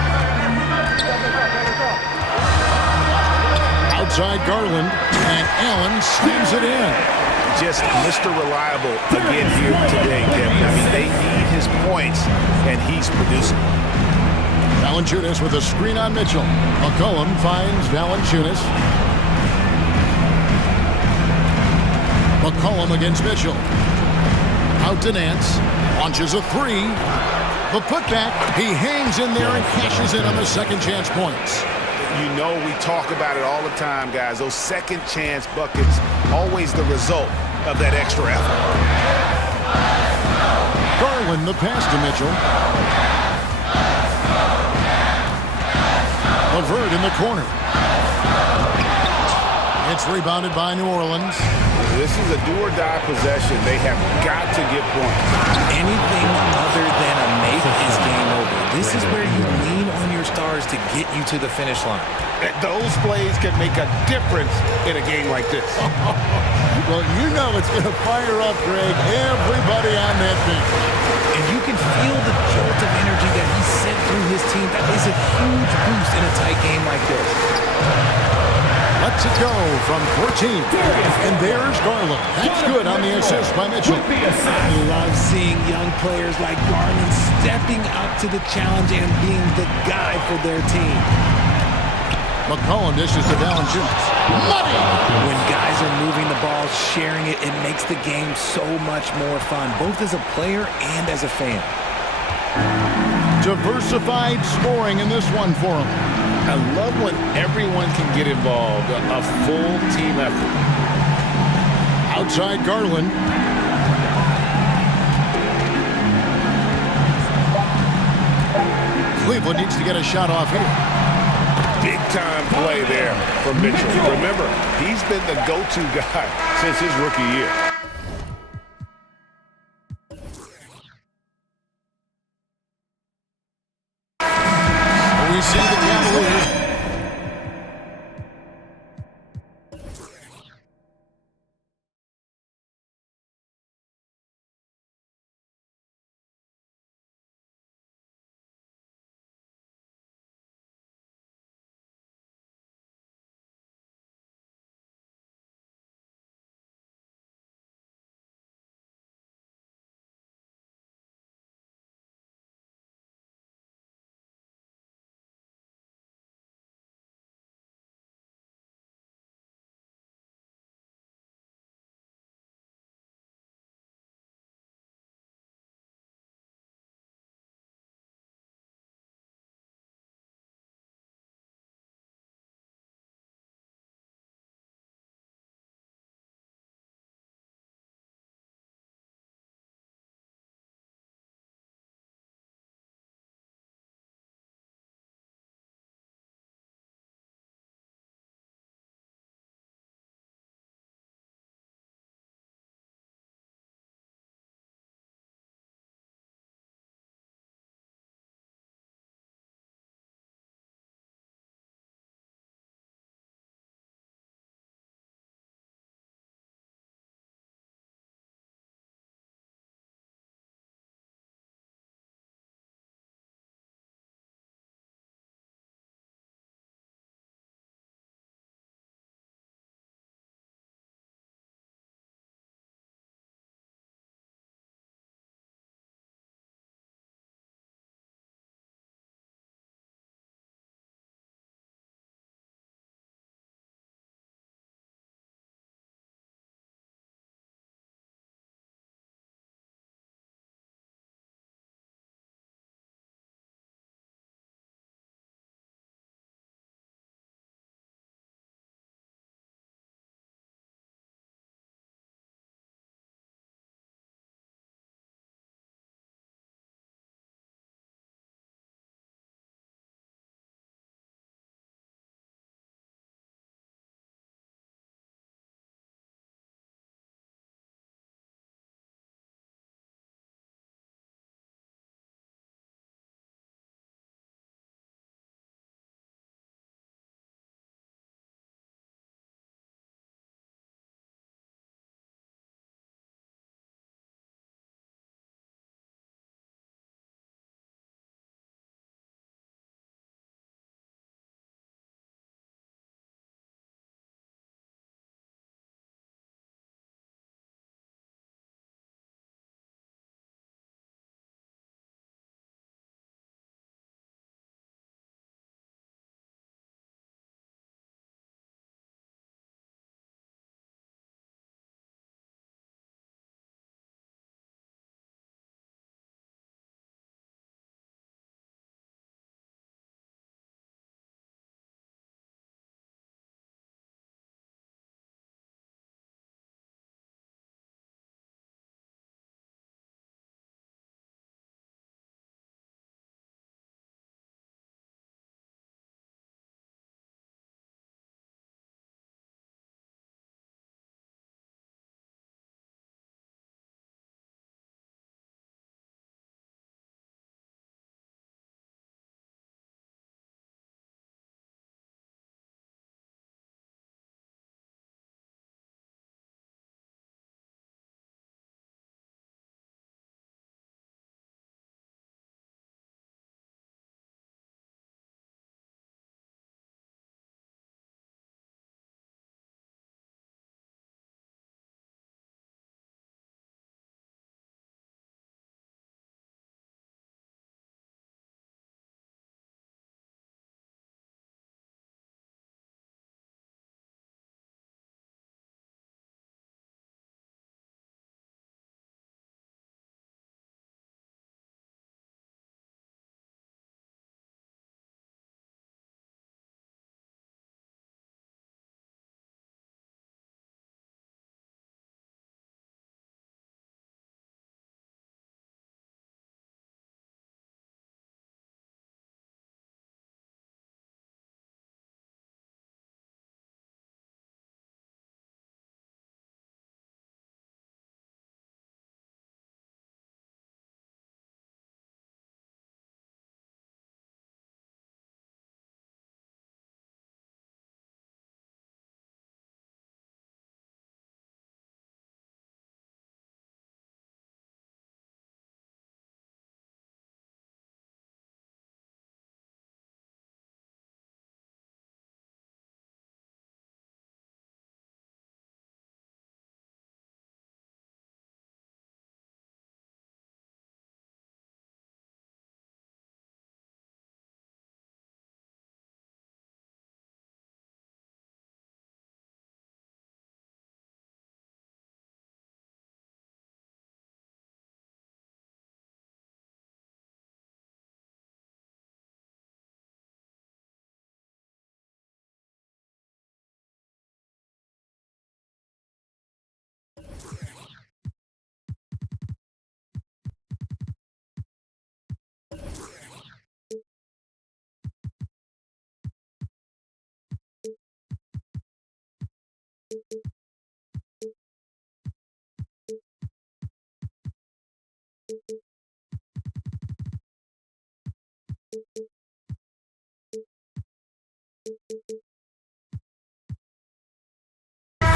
Outside Garland, and Allen slams it in. Just Mr. Reliable again here today, Kevin. I mean, they need his points, and he's producing. Valanciunas with a screen on Mitchell. McCollum finds Valanciunas. McCollum against Mitchell. Out to Nance. Launches a 3. The putback. He hangs in there and cashes in on the second chance points. You know we talk about it all the time, guys. Those second chance buckets, always the result of that extra effort. Garland the pass to Mitchell. Levert in the corner. It's rebounded by New Orleans. This is a do-or-die possession. They have got to get points. Anything other than a make is game over. This is where you lean on your stars to get you to the finish line. Those plays can make a difference in a game like this. Well, you know it's going to fire up, Greg, everybody on that bench. And you can feel the jolt of energy that he sent through his team. That is a huge boost in a tight game like this. Lets it go from 14. And there's Garland. That's good on the assist by Mitchell. I love seeing young players like Garland stepping up to the challenge and being the guy for their team. McCollum dishes to Valanciunas. Money! When guys are moving the ball, sharing it, it makes the game so much more fun, both as a player and as a fan. Diversified scoring in this one for him. I love when everyone can get involved, a full team effort. Outside Garland. Cleveland needs to get a shot off here. Big-time play there from Mitchell. Remember, he's been the go-to guy since his rookie year. We see the Cavaliers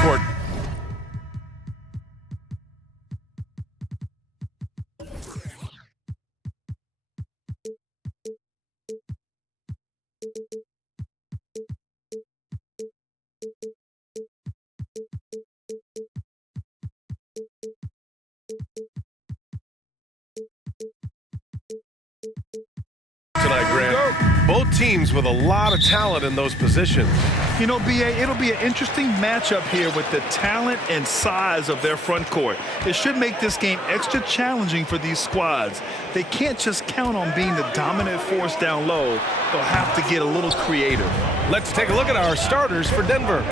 Court. Tonight, Grant. Both teams with a lot of talent in those positions. You know, BA, it'll be an interesting matchup here with the talent and size of their front court. It should make this game extra challenging for these squads. They can't just count on being the dominant force down low. They'll have to get a little creative. Let's take a look at our starters for Denver.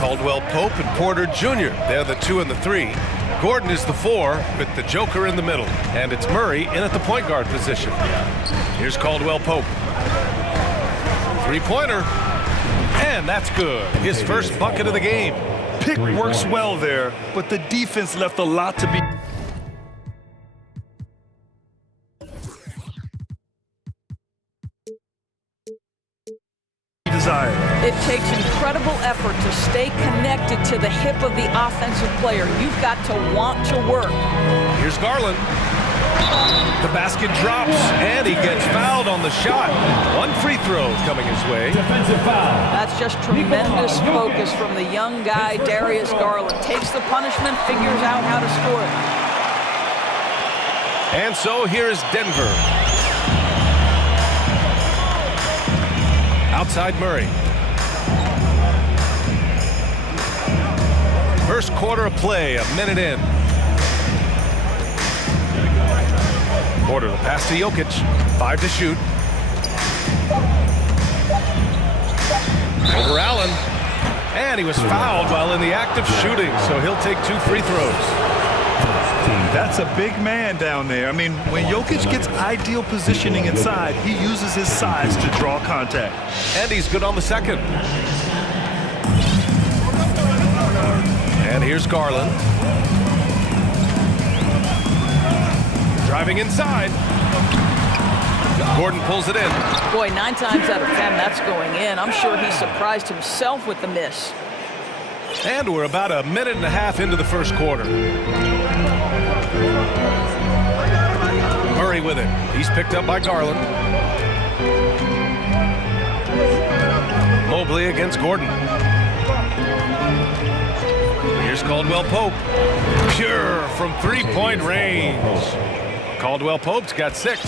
Caldwell Pope and Porter Jr. They're the 2 and the 3. Gordon is the 4 with the Joker in the middle. And it's Murray in at the point guard position. Here's Caldwell Pope. Three-pointer. And that's good. His first bucket of the game. Pick works well there, but the defense left a lot to be desired. It takes incredible effort to stay connected to the hip of the offensive player. You've got to want to work. Here's Garland. The basket drops, and he gets fouled on the shot. 1 free throw coming his way. Defensive foul. That's just tremendous focus from the young guy, Darius Garland. Takes the punishment, figures out how to score it. And so here's Denver. Outside Murray. First quarter of play, a minute in. Porter, the pass to Jokic. 5 to shoot. Over Allen. And he was fouled while in the act of shooting, so he'll take 2 free throws. That's a big man down there. I mean, when Jokic gets ideal positioning inside, he uses his size to draw contact. And he's good on the second. And here's Garland. Driving inside. Gordon pulls it in. Boy, 9 times out of 10, that's going in. I'm sure he surprised himself with the miss. And we're about a minute and a half into the first quarter. Murray with it. He's picked up by Garland. Mobley against Gordon. Here's Caldwell Pope. Pure from 3-point range. Caldwell Pope's got 6.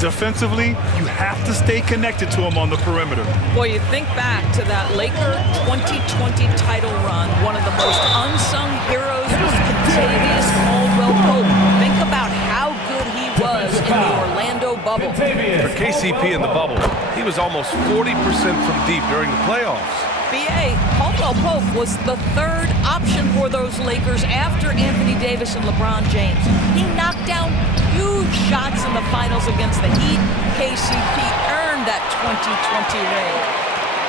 Defensively, you have to stay connected to him on the perimeter. Boy, you think back to that Laker 2020 title run. One of the most unsung heroes was Contavious Caldwell Pope. Think about how good he was in the Orlando bubble. For KCP in the bubble, he was almost 40% from deep during the playoffs. BA, Caldwell Pope was the 3rd option for those Lakers after Anthony Davis and LeBron James. He knocked down huge shots in the finals against the Heat. KCP earned that 2020 ring.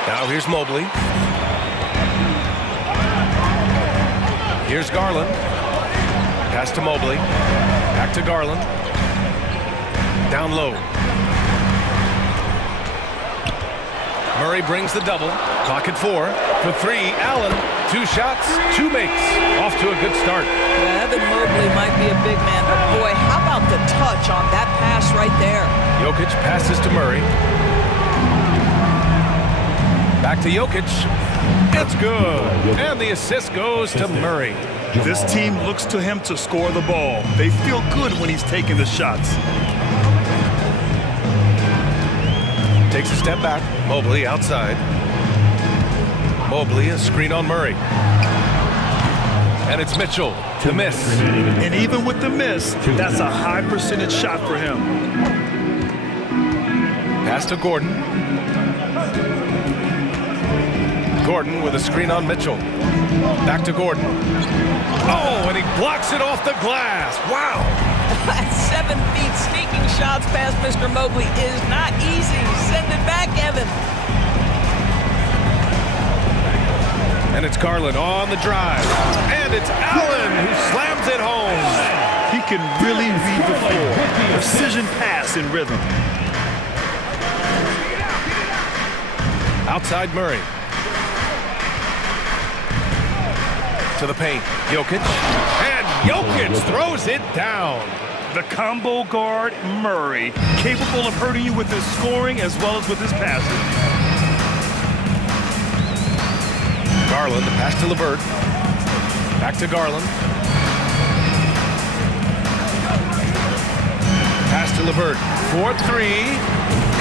Now here's Mobley. Here's Garland. Pass to Mobley. Back to Garland. Down low. Murray brings the double. Clock at 4. For 3, Allen. 2 shots, 2 makes. Off to a good start. Yeah, Evan Mobley might be a big man, but boy, how about the touch on that pass right there? Jokic passes to Murray. Back to Jokic. It's good. And the assist goes to Murray. This team looks to him to score the ball. They feel good when he's taking the shots. Takes a step back. Mobley outside. Mobley, a screen on Murray. And it's Mitchell, the miss. And even with the miss, that's a high percentage shot for him. Pass to Gordon. Gordon with a screen on Mitchell. Back to Gordon. Oh, and he blocks it off the glass. Wow. At 7 feet, sneaking shots past Mr. Mobley is not easy. Send it back, Evan. And it's Garland on the drive. And it's Allen who slams it home. He can really read the floor. Precision pass in rhythm. Outside Murray. To the paint. Jokic. And Jokic throws it down. The combo guard, Murray, capable of hurting you with his scoring as well as with his passing. Garland, the pass to LeVert. Back to Garland. Pass to LeVert. 4-3.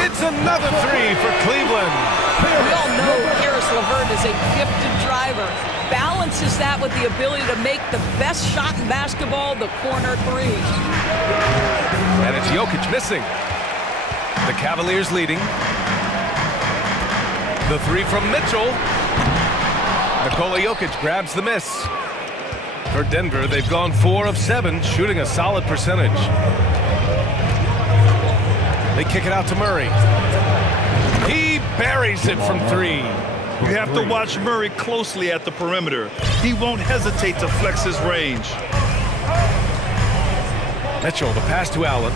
It's another three for Cleveland. We all know Karis LeVert is a gifted driver. Balances that with the ability to make the best shot in basketball, the corner three. And it's Jokic missing. The Cavaliers leading. The three from Mitchell. Nikola Jokic grabs the miss. For Denver, they've gone 4 of 7, shooting a solid percentage. They kick it out to Murray. He buries it from 3. You have to watch Murray closely at the perimeter. He won't hesitate to flex his range. Mitchell, the pass to Allen.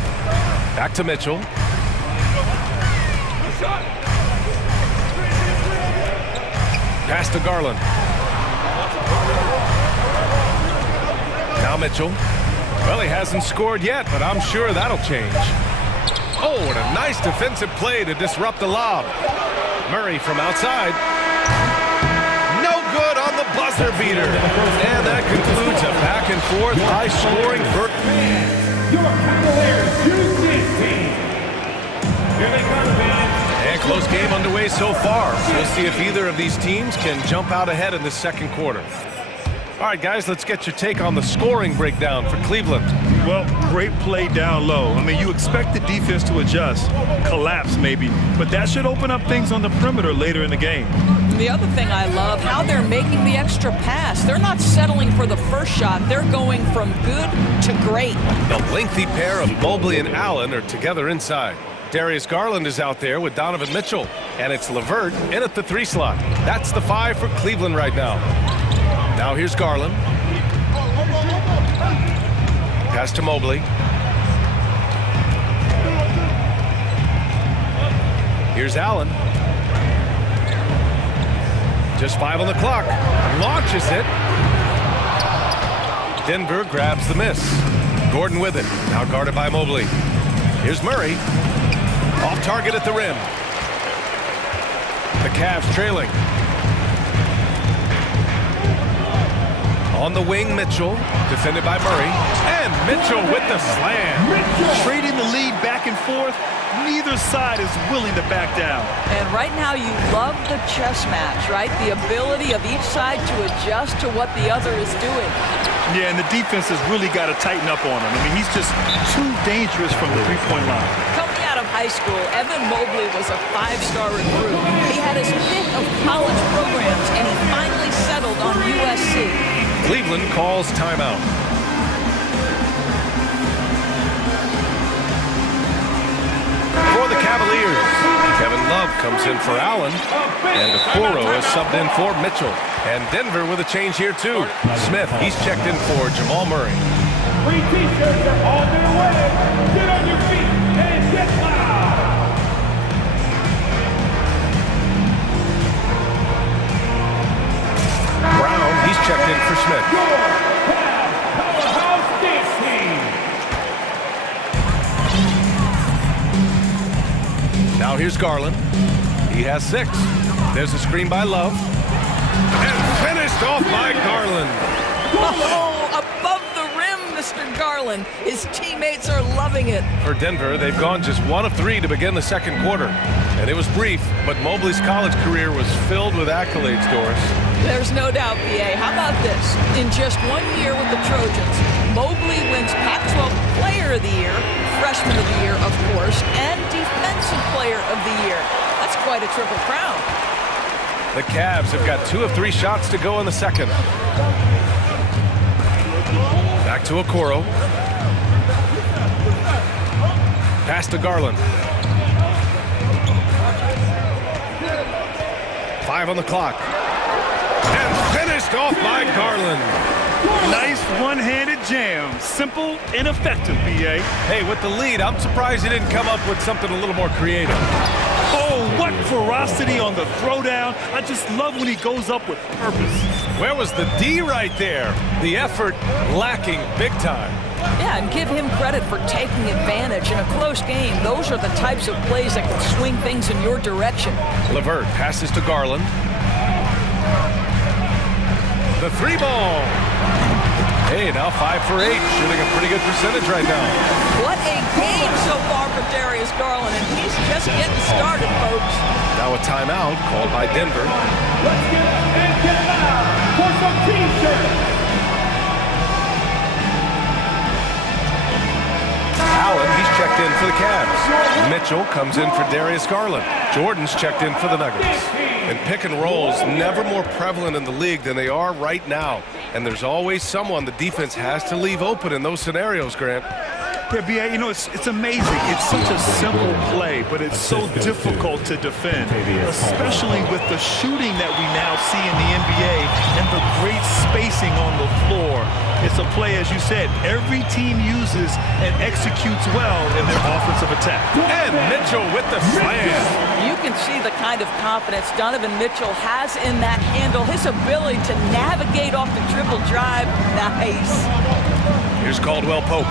Back to Mitchell. Pass to Garland. Now Mitchell. Well, he hasn't scored yet, but I'm sure that'll change. Oh, and a nice defensive play to disrupt the lob. Murray from outside. No good on the buzzer beater. And that concludes a back-and-forth, high-scoring Your Cavaliers use this team. Here they come, man. And close game underway so far. We'll see if either of these teams can jump out ahead in the second quarter. All right, guys, let's get your take on the scoring breakdown for Cleveland. Well, great play down low. I mean, you expect the defense to adjust, collapse maybe, but that should open up things on the perimeter later in the game. The other thing I love, how they're making the extra pass. They're not settling for the first shot. They're going from good to great. The lengthy pair of Mobley and Allen are together inside. Darius Garland is out there with Donovan Mitchell, and it's LeVert in at the 3 slot. That's the 5 for Cleveland right now. Now here's Garland. Pass to Mobley. Here's Allen. Just 5 on the clock. Launches it. Denver grabs the miss. Gordon with it. Now guarded by Mobley. Here's Murray. Off target at the rim. The Cavs trailing. On the wing, Mitchell, defended by Murray. And Mitchell with the slam. Trading the lead back and forth, neither side is willing to back down. And right now you love the chess match, right? The ability of each side to adjust to what the other is doing. Yeah, and the defense has really got to tighten up on him. I mean, he's just too dangerous from the three-point line. Coming out of high school, Evan Mobley was a 5-star recruit. He had his pick of college programs, and he finally settled on USC. Cleveland calls timeout. For the Cavaliers, Kevin Love comes in for Allen, and Okoro is subbed in for Mitchell. And Denver with a change here too. Smith, he's checked in for Jamal Murray. Free t-shirts are on their way. Get on your feet and get loud. Brown, he's checked in for Smith. Powerhouse dance team. Now here's Garland. He has 6. There's a screen by Love. And finished off by Garland. Oh, above the rim, Mr. Garland. His teammates are loving it. For Denver, they've gone just 1 of 3 to begin the second quarter. And it was brief, but Mobley's college career was filled with accolades, Doris. There's no doubt, BA. How about this? In just 1 year with the Trojans, Mobley wins Pac-12 Player of the Year, Freshman of the Year, of course, and Defensive Player of the Year. That's quite a triple crown. The Cavs have got 2 of 3 shots to go in the second. Back to Okoro. Pass to Garland. 5 on the clock. And Finished off by Garland. Nice one-handed jam. Simple and effective, B.A. Hey, with the lead, I'm surprised he didn't come up with something a little more creative. Oh, what ferocity on the throwdown. I just love when he goes up with purpose. Where was the D right there? The effort lacking big time. Yeah, and give him credit for taking advantage in a close game. Those are the types of plays that can swing things in your direction. Levert passes to Garland. The 3-ball. Hey, now 5 for 8, shooting a pretty good percentage right now. What a game so far for Darius Garland, and he's just getting started, folks. Now a timeout called by Denver. Let's get up and get out for some T-shirts. Allen, he's checked in for the Cavs. Mitchell comes in for Darius Garland. Jordan's checked in for the Nuggets. And pick and rolls never more prevalent in the league than they are right now. And there's always someone the defense has to leave open in those scenarios, Grant. Yeah, B.A., you know, it's amazing. It's such a simple play, but it's so difficult to defend, especially with the shooting that we now see in the NBA and the great spacing on the floor. It's a play, as you said, every team uses and executes well in their offensive attack. And Mitchell with the slam. You can see the kind of confidence Donovan Mitchell has in that handle. His ability to navigate off the dribble drive, nice. Here's Caldwell Pope.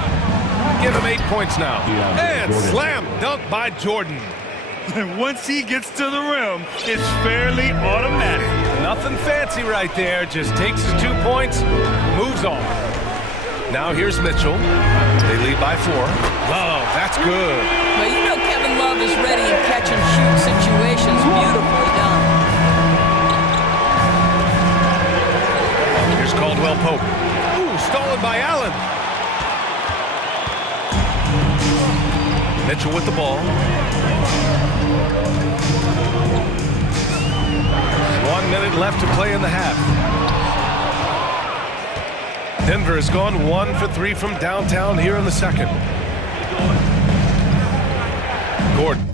Give him 8 points now. And slam dunk by Jordan. And once he gets to the rim, it's fairly automatic. Nothing fancy right there. Just takes his 2 points, moves on. Now here's Mitchell. They lead by 4. Love, that's good. Well, you know Kevin Love is ready in catch-and-shoot situations. Beautifully done. Here's Caldwell Pope. Ooh, stolen by Allen. Mitchell with the ball. 1 minute left to play in the half. Denver has gone 1 for 3 from downtown here in the second. Gordon.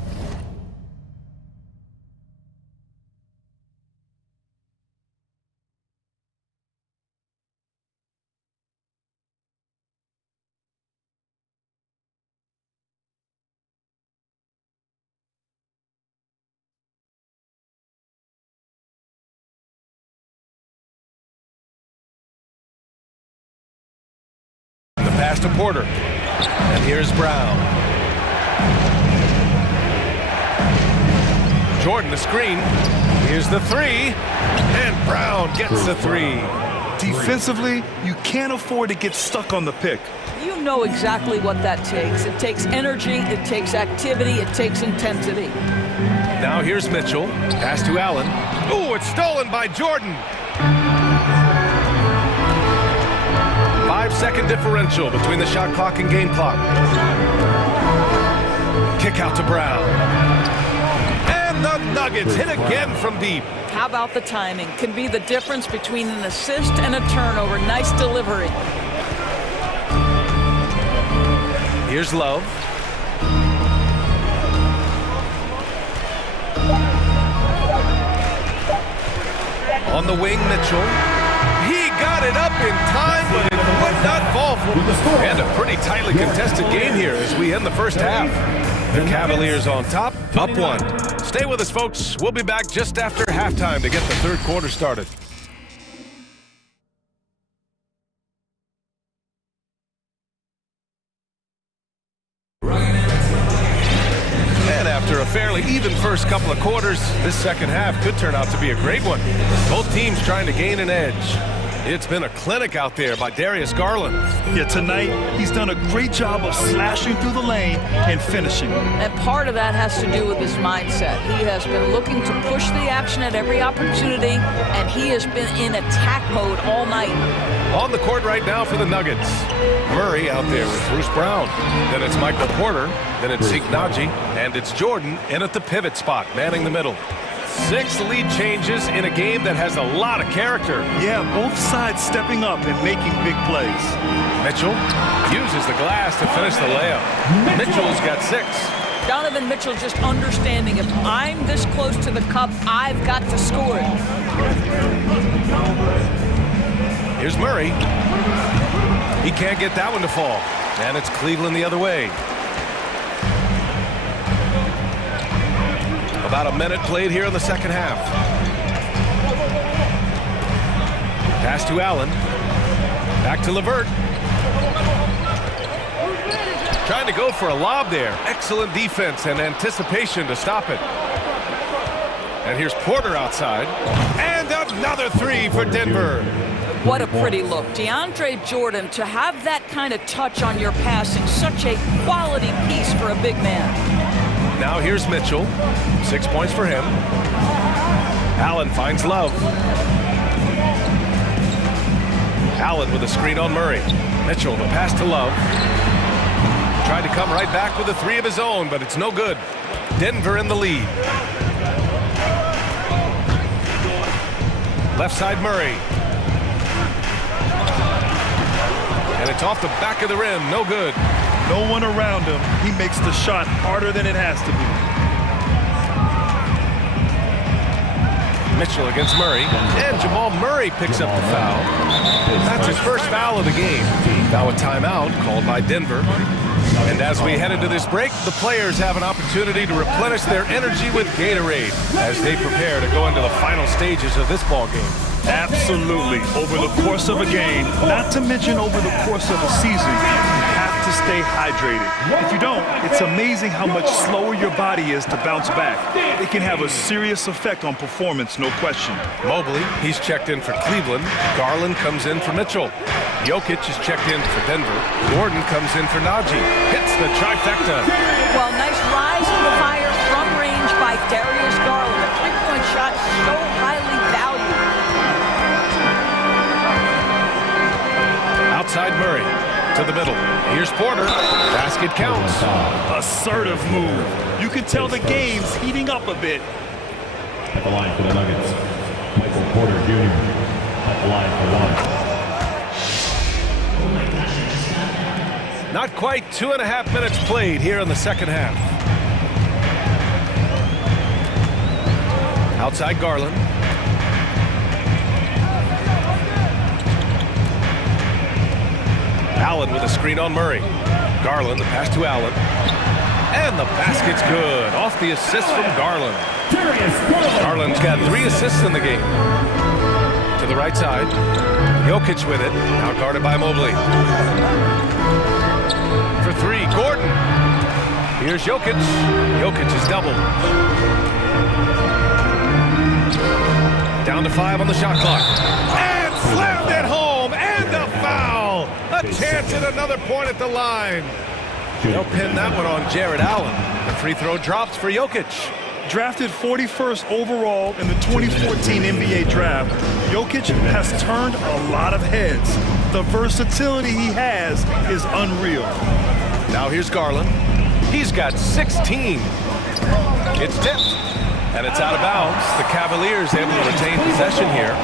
Pass to Porter. And here's Brown. Jordan the screen. Here's the 3. And Brown gets the 3. Defensively, you can't afford to get stuck on the pick. You know exactly what that takes. It takes energy, it takes activity, it takes intensity. Now here's Mitchell. Pass to Allen. Ooh, it's stolen by Jordan. 5-second differential between the shot clock and game clock. Kick out to Brown. And the Nuggets hit again from deep. How about the timing? Can be the difference between an assist and a turnover. Nice delivery. Here's Love. On the wing, Mitchell. He got it up in time, but it would not fall for him. And a pretty tightly contested game here as we end the first half. The Cavaliers on top, up 1. Stay with us, folks. We'll be back just after halftime to get the third quarter started. And after a fairly even first couple of quarters, this second half could turn out to be a great one. Both teams trying to gain an edge. It's been a clinic out there by Darius Garland. Yeah, tonight, he's done a great job of slashing through the lane and finishing. And part of that has to do with his mindset. He has been looking to push the action at every opportunity, and he has been in attack mode all night. On the court right now for the Nuggets. Murray out there with Bruce Brown. Then it's Michael Porter. Then it's Zeke Naji. And it's Jordan in at the pivot spot, manning the middle. 6 lead changes in a game that has a lot of character. Yeah, both sides stepping up and making big plays. Mitchell uses the glass to finish the layup. Mitchell's got 6. Donovan Mitchell just understanding if I'm this close to the cup, I've got to score it. Here's Murray. He can't get that one to fall. And it's Cleveland the other way. About a minute played here in the second half. Pass to Allen. Back to Levert. Trying to go for a lob there. Excellent defense and anticipation to stop it. And here's Porter outside. And another three for Denver. What a pretty look. DeAndre Jordan, to have that kind of touch on your passing, such a quality piece for a big man. Now here's Mitchell. 6 points for him. Allen finds Love. Allen with a screen on Murray. Mitchell, the pass to Love. Tried to come right back with a three of his own, but it's no good. Denver in the lead. Left side Murray. And it's off the back of the rim, no good. No one around him. He makes the shot harder than it has to be. Mitchell against Murray, and Jamal Murray picks up the foul. That's his first foul of the game. Now a timeout called by Denver. And as we head into this break, the players have an opportunity to replenish their energy with Gatorade as they prepare to go into the final stages of this ball game. Absolutely. Over the course of a game, not to mention over the course of a season, you have to stay hydrated. If you don't, it's amazing how much slower your body is to bounce back. It can have a serious effect on performance, no question. Mobley, he's checked in for Cleveland. Garland comes in for Mitchell. Jokic is checked in for Denver. Gordon comes in for Najee. Hits the trifecta. Well, nice rise in the fire from range by Darius Garland. A three-point shot so highly valued. Outside Murray to the middle. Here's Porter. Basket counts. Assertive move. You can tell the game's heating up a bit. At the line for the Nuggets, Michael Porter Jr. At the line for one. Not quite 2.5 minutes played here in the second half. Outside Garland. Allen with a screen on Murray. Garland, the pass to Allen. And the basket's good. Off the assist from Garland. Garland's got 3 assists in the game. To the right side. Jokic with it. Now guarded by Mobley. For 3, Gordon. Here's Jokic. Jokic is doubled. Down to 5 on the shot clock. And slammed it home. And a foul. A chance at another point at the line. They'll pin that one on Jared Allen. The free throw drops for Jokic. Drafted 41st overall in the 2014 NBA draft, Jokic has turned a lot of heads. The versatility he has is unreal. Now here's Garland. He's got 16. It's tipped, and it's out of bounds. The Cavaliers able to retain possession here.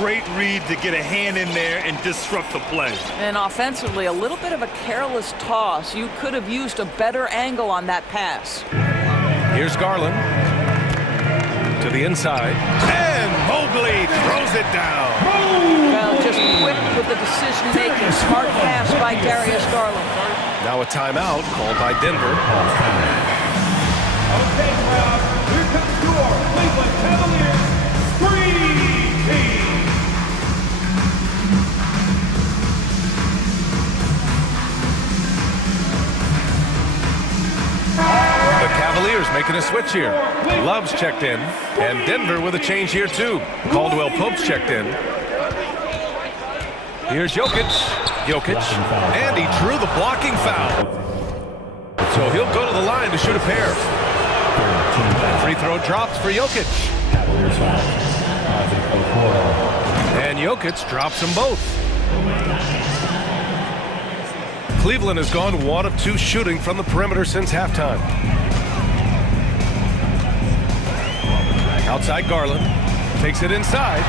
Great read to get a hand in there and disrupt the play. And offensively, a little bit of a careless toss. You could have used a better angle on that pass. Here's Garland to the inside, and Mobley throws it down. Well, just quick with the decision-making, smart pass by Darius Garland. Now a timeout called by Denver. Okay, crowd, here comes your Cleveland Cavaliers Dream Team. The Cavaliers making a switch here. Love's checked in, and Denver with a change here too. Caldwell Pope's checked in. Here's Jokic. Jokic, and he drew the blocking foul. So he'll go to the line to shoot a pair. Free throw drops for Jokic. And Jokic drops them both. Cleveland has gone 1 of 2 shooting from the perimeter since halftime. Outside Garland. Takes it inside.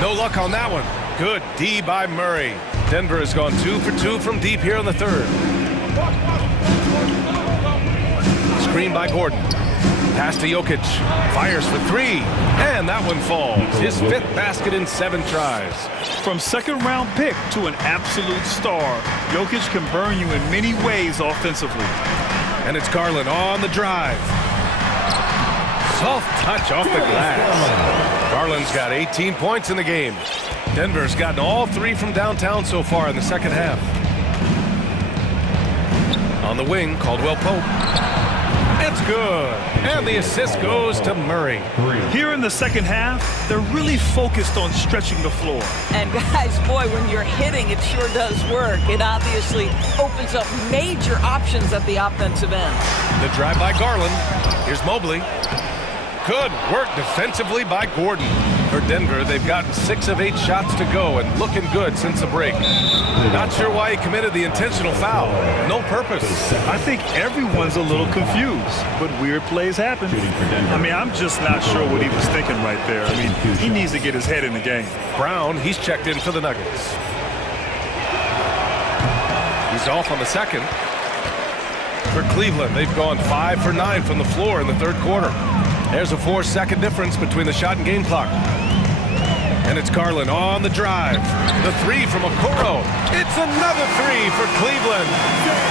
No luck on that one. Good D by Murray. Denver has gone 2 for 2 from deep here in the third. Screen by Gordon. Pass to Jokic. Fires for three. And that one falls. His 5th basket in 7 tries. From second-round pick to an absolute star, Jokic can burn you in many ways offensively. And it's Garland on the drive. Soft touch off the glass. Garland's got 18 points in the game. Denver's gotten all 3 from downtown so far in the second half. On the wing, Caldwell Pope. It's good. And the assist goes to Murray. Here in the second half, they're really focused on stretching the floor. And guys, boy, when you're hitting, it sure does work. It obviously opens up major options at the offensive end. The drive by Garland. Here's Mobley. Good work defensively by Gordon. For Denver, they've gotten 6 of 8 shots to go and looking good since the break. Not sure why he committed the intentional foul. No purpose. I think everyone's a little confused, but weird plays happen. I mean, I'm just not sure what he was thinking right there. I mean, he needs to get his head in the game. Brown, he's checked in for the Nuggets. He's off on the second. For Cleveland, they've gone 5 for 9 from the floor in the third quarter. There's a 4-second difference between the shot and game clock. And it's Garland on the drive. The 3 from Okoro. It's another 3 for Cleveland.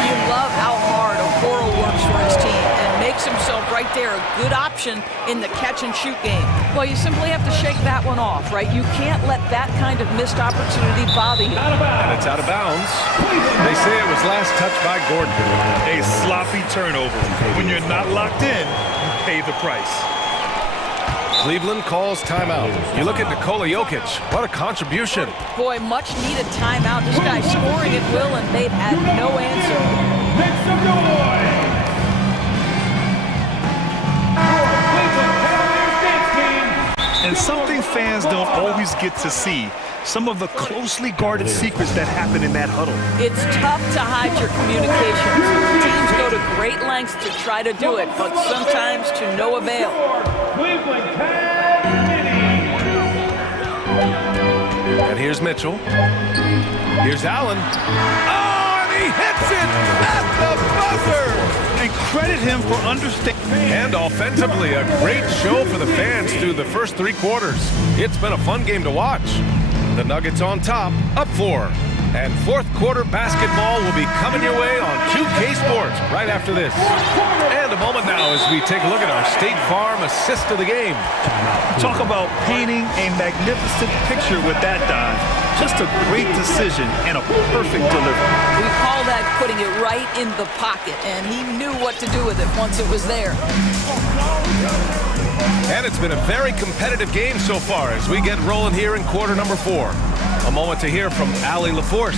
You love how hard Okoro works for his team and makes himself right there a good option in the catch-and-shoot game. Well, you simply have to shake that one off, right? You can't let that kind of missed opportunity bother you. And it's out of bounds. They say it was last touched by Gordon. A sloppy turnover. When you're not locked in, you pay the price. Cleveland calls timeout. You look at Nikola Jokic. What a contribution. Boy, much needed timeout. This guy scoring at will, and they've had no answer. Make some noise! And something fans don't always get to see, some of the closely guarded secrets that happen in that huddle. It's tough to hide your communications. Teams go to great lengths to try to do it, but sometimes to no avail. And here's Mitchell. Here's Allen. Oh, and he hits it at the buzzer! And credit him for understanding. And offensively, a great show for the fans through the first 3 quarters. It's been a fun game to watch. The Nuggets on top, up 4. And fourth quarter basketball will be coming your way on 2K Sports right after this. And a moment now as we take a look at our State Farm assist of the game. Talk about painting a magnificent picture with that dive. Just a great decision and a perfect delivery. We call that putting it right in the pocket, and he knew what to do with it once it was there. And it's been a very competitive game so far as we get rolling here in quarter number 4. A moment to hear from Allie LaForce.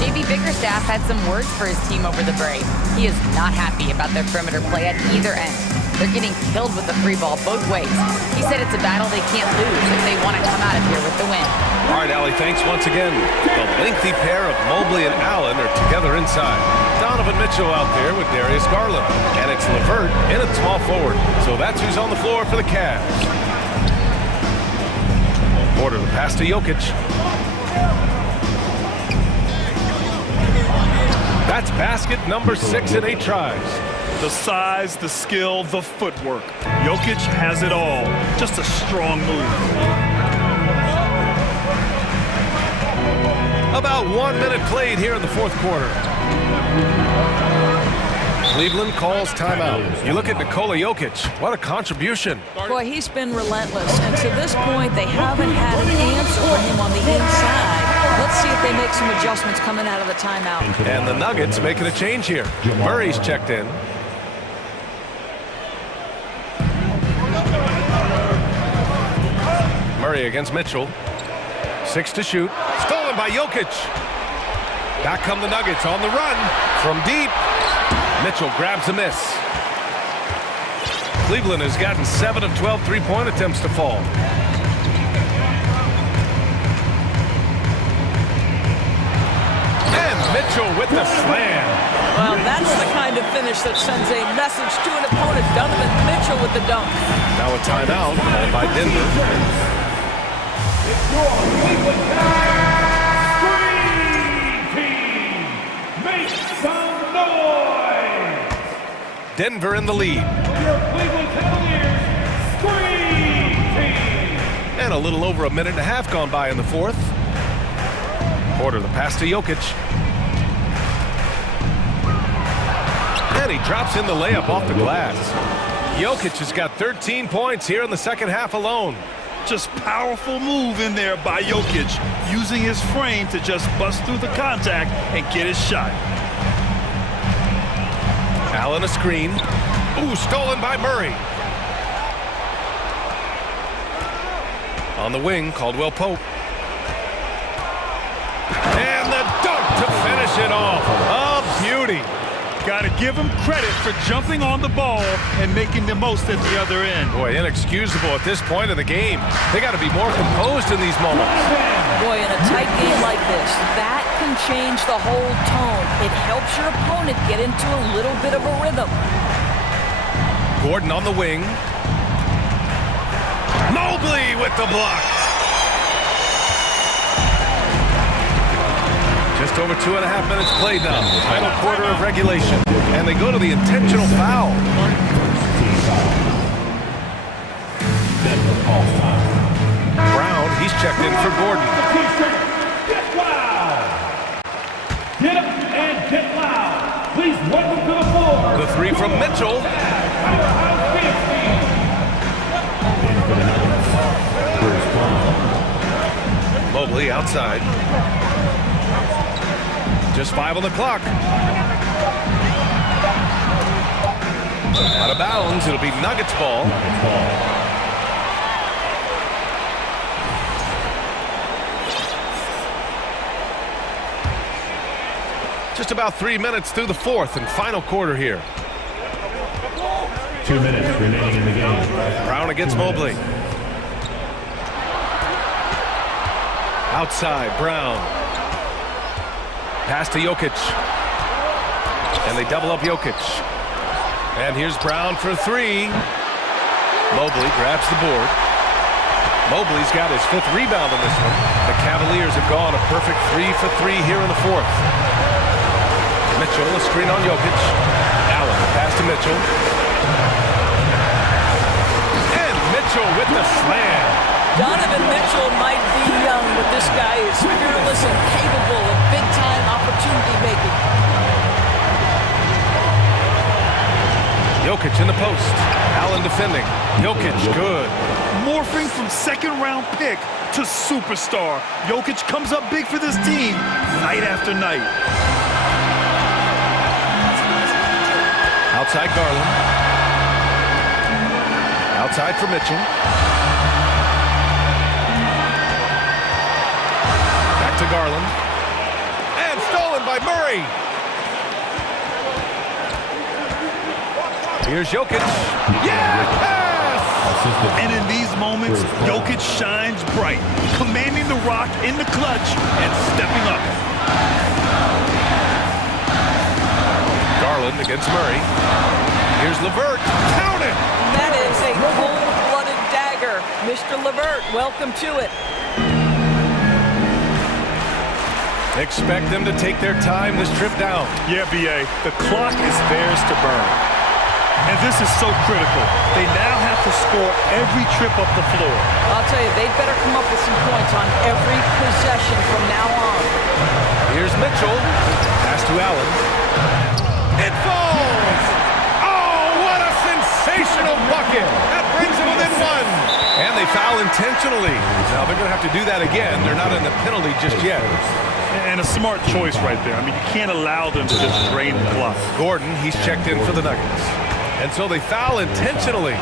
JB Bickerstaff had some words for his team over the break. He is not happy about their perimeter play at either end. They're getting killed with the free ball both ways. He said it's a battle they can't lose if they want to come out of here with the win. All right, Allie, thanks once again. The lengthy pair of Mobley and Allen are together inside. Donovan Mitchell out there with Darius Garland. And it's LeVert in at small forward. So that's who's on the floor for the Cavs. Porter, the pass to Jokic. That's basket number 6 in 8 tries. The size, the skill, the footwork. Jokic has it all. Just a strong move. About 1 minute played here in the fourth quarter. Cleveland calls timeout. You look at Nikola Jokic. What a contribution. Boy, he's been relentless, and to this point, they haven't had an answer for him on the inside. Let's see if they make some adjustments coming out of the timeout. And the Nuggets making a change here. Murray's checked in. Murray against Mitchell. 6 to shoot. Stolen by Jokic. Back come the Nuggets on the run from deep. Mitchell grabs a miss. Cleveland has gotten 7 of 12 three-point attempts to fall. And Mitchell with the slam. Well, that's the kind of finish that sends a message to an opponent. Donovan Mitchell with the dunk. Now a timeout called by Denver. Make some noise! Denver in the lead. And a little over a minute and a half gone by in the fourth. Porter the pass to Jokic. And he drops in the layup off the glass. Jokic has got 13 points here in the second half alone. Just powerful move in there by Jokic, using his frame to just bust through the contact and get his shot. Allen a screen. Ooh, stolen by Murray. On the wing, Caldwell Pope. And the dunk to finish it off. A beauty. Got to give him credit for jumping on the ball and making the most at the other end. Boy, inexcusable at this point of the game. They got to be more composed in these moments. Boy, in a tight game like this, that can change the whole tone. It helps your opponent get into a little bit of a rhythm. Gordon on the wing. Mobley with the block. Just over 2.5 minutes played now. Final quarter of regulation. And they go to the intentional foul. Brown, he's checked in for Gordon. Get loud! Get up and get loud. Please welcome to the floor. The three from Mitchell. Mobley outside. Just 5 on the clock. Out of bounds, it'll be Nuggets ball. Just about 3 minutes through the fourth and final quarter here. 2 minutes remaining in the game. Brown against Mobley. Outside, Brown. Pass to Jokic. And they double up Jokic. And here's Brown for three. Mobley grabs the board. Mobley's got his 5th rebound on this one. The Cavaliers have gone a perfect 3 for 3 here in the fourth. Mitchell, a screen on Jokic. Allen, pass to Mitchell. And Mitchell with the slam. Donovan Mitchell might be young, but this guy is fearless and capable of big-time opportunity making. Jokic in the post. Allen defending. Jokic, good. Morphing from second-round pick to superstar. Jokic comes up big for this team night after night. Outside Garland. Outside for Mitchell. To Garland. And stolen by Murray. Here's Jokic. Yeah! Pass! And in these moments, Jokic shines bright, commanding the rock in the clutch and stepping up. Garland against Murray. Here's LeVert. Count it! That is a cold-blooded dagger. Mr. LeVert, welcome to it. Expect them to take their time this trip down. Yeah, B.A., the clock is theirs to burn. And this is so critical. They now have to score every trip up the floor. I'll tell you, they'd better come up with some points on every possession from now on. Here's Mitchell. Pass to Allen. It falls! Oh, what a sensational bucket! That brings them within one. And they foul intentionally. Now, they're going to have to do that again. They're not in the penalty just yet. And a smart choice right there. I mean, you can't allow them to just drain the clock. Gordon, he's checked in for the Nuggets. And so they foul intentionally.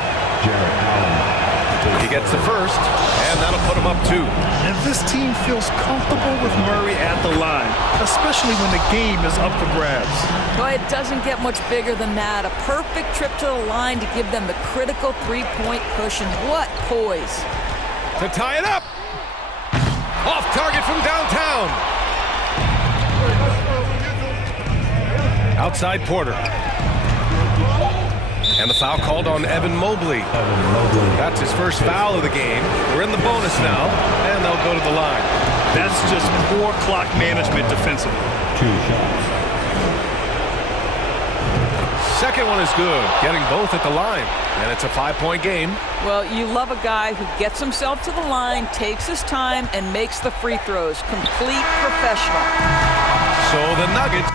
He gets the first, and that'll put him up 2. And this team feels comfortable with Murray at the line, especially when the game is up for grabs. Boy, it doesn't get much bigger than that. A perfect trip to the line to give them the critical 3-point cushion. What poise. To tie it up. Off target from downtown. Outside Porter. And the foul called on Evan Mobley. That's his first foul of the game. We're in the bonus now, and they'll go to the line. That's just poor clock management defensively. 2 shots. second one is good, getting both at the line. And it's a 5-point game. Well, you love a guy who gets himself to the line, takes his time, and makes the free throws. Complete professional. So the Nuggets...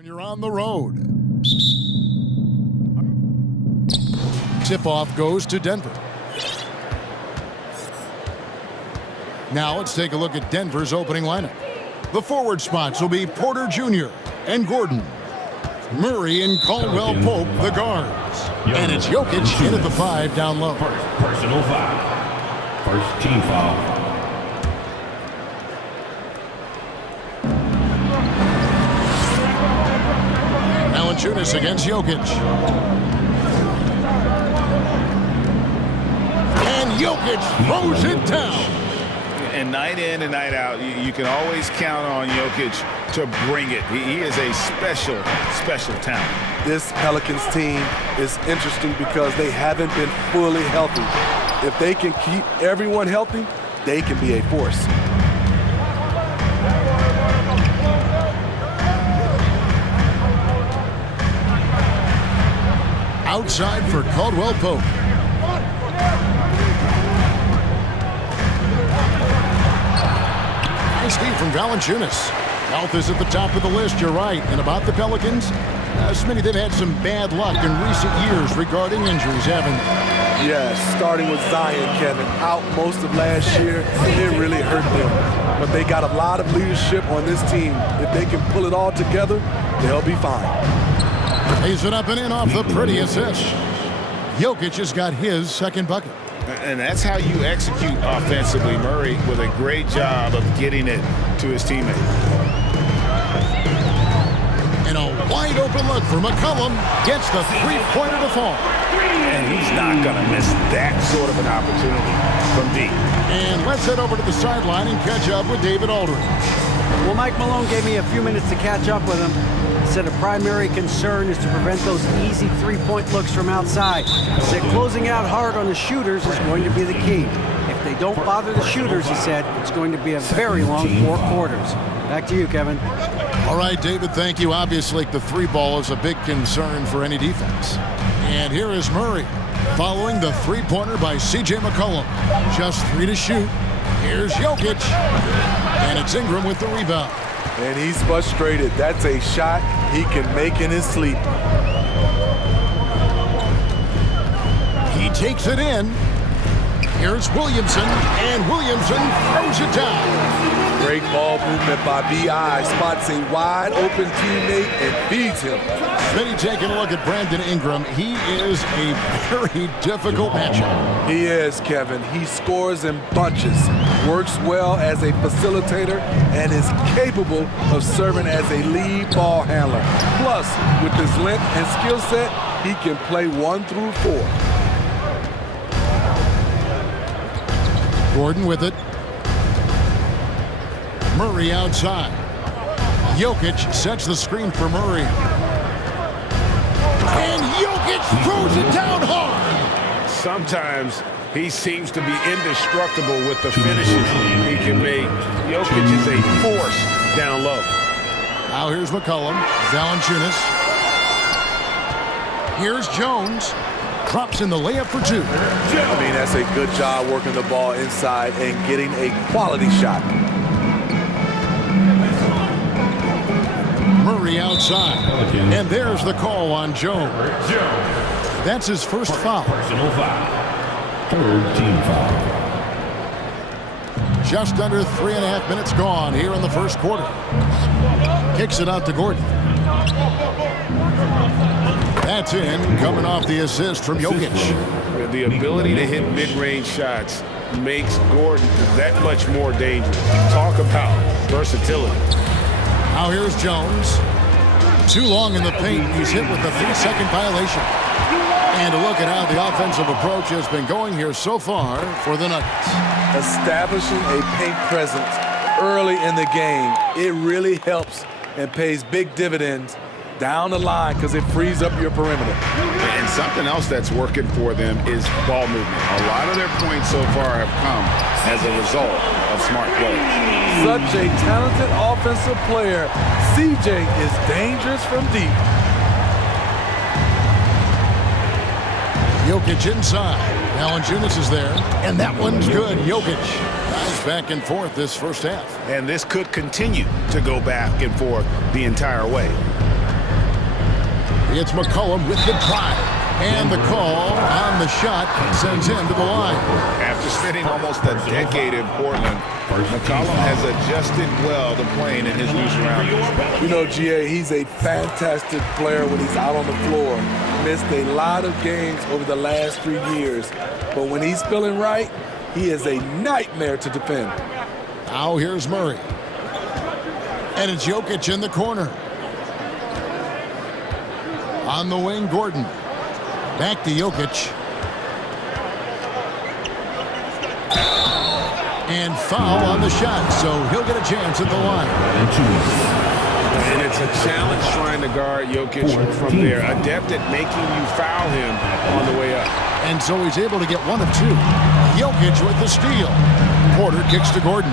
When you're on the road. tip-off goes to Denver. Now let's take a look at Denver's opening lineup. The forward spots will be Porter Jr. and Gordon. Murray and Caldwell Pope, the guards. And it's Jokic in at the 5 down low. Personal foul. First team foul. Valanciunas against Jokic. And Jokic throws it down. And night in and night out, you can always count on Jokic to bring it. He is a special, special talent. This Pelicans team is interesting because they haven't been fully healthy. If they can keep everyone healthy, they can be a force. Outside for Caldwell Pope. Nice D from Valanciunas. Health is at the top of the list, you're right. And about the Pelicans, Smitty, they've had some bad luck in recent years regarding injuries, haven't they? Yes, starting with Zion, Kevin, out most of last year. It really hurt them. But they got a lot of leadership on this team. If they can pull it all together, they'll be fine. Lays it up and in off the pretty assist. Jokic has got his second bucket. And that's how you execute offensively. Murray with a great job of getting it to his teammate. And a wide open look for McCollum. Gets the three-pointer to fall. And he's not going to miss that sort of an opportunity from deep. And let's head over to the sideline and catch up with David Aldridge. Well, Mike Malone gave me a few minutes to catch up with him. He said a primary concern is to prevent those easy three-point looks from outside. He said closing out hard on the shooters is going to be the key. If they don't bother the shooters, he said, it's going to be a very long 4 quarters. Back to you, Kevin. All right, David, thank you. Obviously, the three ball is a big concern for any defense. And here is Murray following the three-pointer by C.J. McCollum. Just 3 to shoot. Here's Jokic. And it's Ingram with the rebound. And he's frustrated. That's a shot he can make in his sleep. He takes it in. Here's Williamson, and Williamson throws it down. Great ball movement by B.I. Spots a wide-open teammate and feeds him. Smitty taking a look at Brandon Ingram. He is a very difficult matchup. He is, Kevin. He scores in bunches, works well as a facilitator, and is capable of serving as a lead ball handler. Plus, with his length and skill set, he can play 1 through 4. Gordon with it. Murray outside. Jokic sets the screen for Murray. And Jokic throws it down hard. Sometimes he seems to be indestructible with the finishes he can make. Jokic is a force down low. Now here's McCollum. Valanciunas. Here's Jones. Drops in the layup for 2. I mean, that's a good job working the ball inside and getting a quality shot. Murray outside. And there's the call on Jones. That's his first foul. Personal foul. Third team foul. Just under 3.5 minutes gone here in the first quarter. Kicks it out to Gordon. That's in, coming off the assist from Jokic. The ability to hit mid-range shots makes Gordon that much more dangerous. Talk about versatility. Now here's Jones. Too long in the paint. He's hit with the 3-second violation. And a look at how the offensive approach has been going here so far for the Nuggets. Establishing a paint presence early in the game, it really helps and pays big dividends down the line because it frees up your perimeter. And something else that's working for them is ball movement. A lot of their points so far have come as a result of smart play. Such a talented offensive player. CJ is dangerous from deep. Jokic inside. Valanciunas is there. And that one's good. Jokic guys back and forth this first half. And this could continue to go back and forth the entire way. It's McCollum with the drive. And the call on the shot sends him to the line. After spending almost a decade in Portland, McCollum has adjusted well to playing in his new surroundings. You know, GA, he's a fantastic player when he's out on the floor. Missed a lot of games over the last 3 years. But when he's feeling right, he is a nightmare to defend. Now here's Murray. And it's Jokic in the corner. On the wing, Gordon. Back to Jokic. And foul on the shot, so he'll get a chance at the line. And it's a challenge trying to guard Jokic from there. Adept at making you foul him on the way up. And so he's able to get 1 of 2. Jokic with the steal. Porter kicks to Gordon.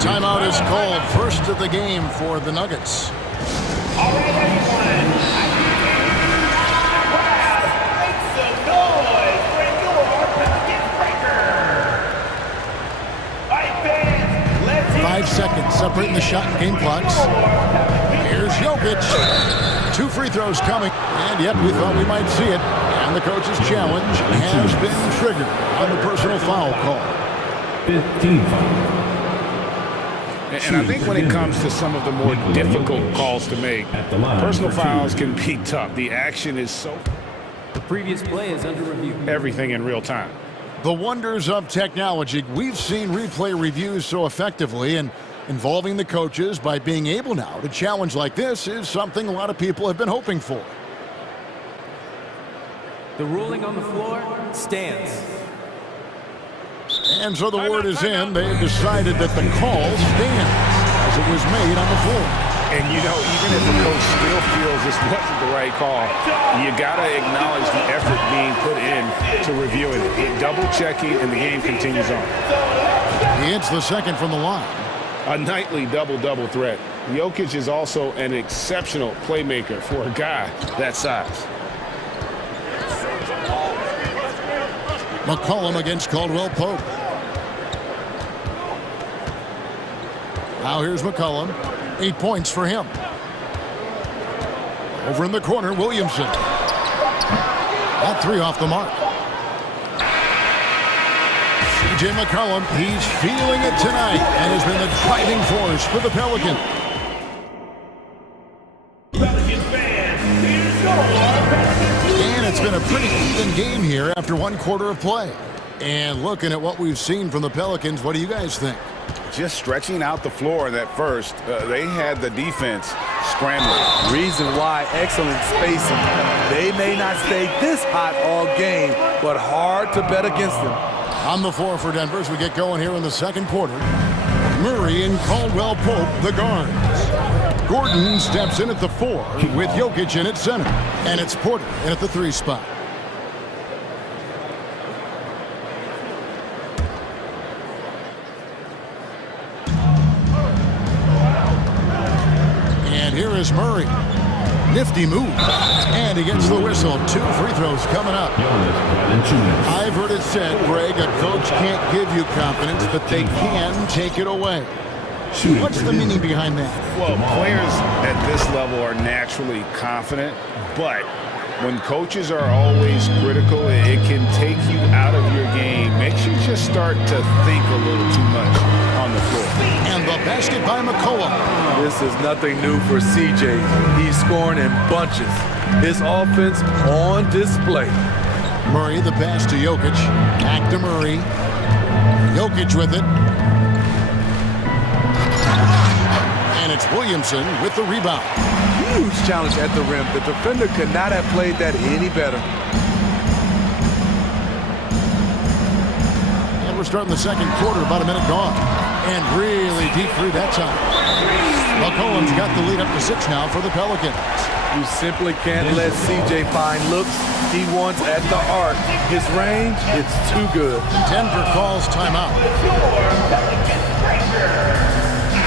Timeout is called, first of the game for the Nuggets. All right, everyone. Make some noise for your Pelicans breaker. All right, fans, let's 5 seconds separating the shot and game clocks. Here's Jokic. 2 free throws coming. And yep, we thought we might see it. And the coach's challenge has been triggered on the personal foul call. 15 foul. And I think when it comes to some of the more difficult calls to make, personal fouls can be tough. The action is so... The previous play is under review. Everything in real time. The wonders of technology. We've seen replay reviews so effectively, and involving the coaches by being able now to challenge like this is something a lot of people have been hoping for. The ruling on the floor stands. And so the word is in. They've decided that the call stands as it was made on the floor. And, you know, even if the coach still feels this wasn't the right call, you got to acknowledge the effort being put in to reviewing it. Double-checking, and the game continues on. He hits the second from the line. A nightly double-double threat. Jokic is also an exceptional playmaker for a guy that size. McCollum against Caldwell Pope. Now here's McCollum. 8 points for him. Over in the corner, Williamson. That 3 off the mark. C.J. McCollum, he's feeling it tonight and has been the driving force for the Pelicans. And it's been a pretty even game here after 1 quarter of play. And looking at what we've seen from the Pelicans, what do you guys think? Just stretching out the floor in that first. They had the defense scrambling. Reason why, excellent spacing. They may not stay this hot all game, but hard to bet against them. On the floor for Denver as we get going here in the second quarter. Murray and Caldwell Pope, the guards. Gordon steps in at the 4 with Jokic in at center. And it's Porter in at the 3 spot. And here is Murray. Nifty move. And he gets the whistle. 2 free throws coming up. I've heard it said, Greg, a coach can't give you confidence, but they can take it away. What's the meaning behind that? Well, players at this level are naturally confident, but when coaches are always critical, it can take you out of your game. Makes you just start to think a little too much on the floor. And the basket by McCollum. This is nothing new for CJ. He's scoring in bunches. His offense on display. Murray, the pass to Jokic. Back to Murray. Jokic with it. And it's Williamson with the rebound. Huge challenge at the rim. The defender could not have played that any better. And we're starting the second quarter, about a minute gone. And really deep through that time. McCollum's got the lead up to 6 now for the Pelicans. You simply can't let CJ find looks he wants at the arc. His range, it's too good. Denver calls timeout.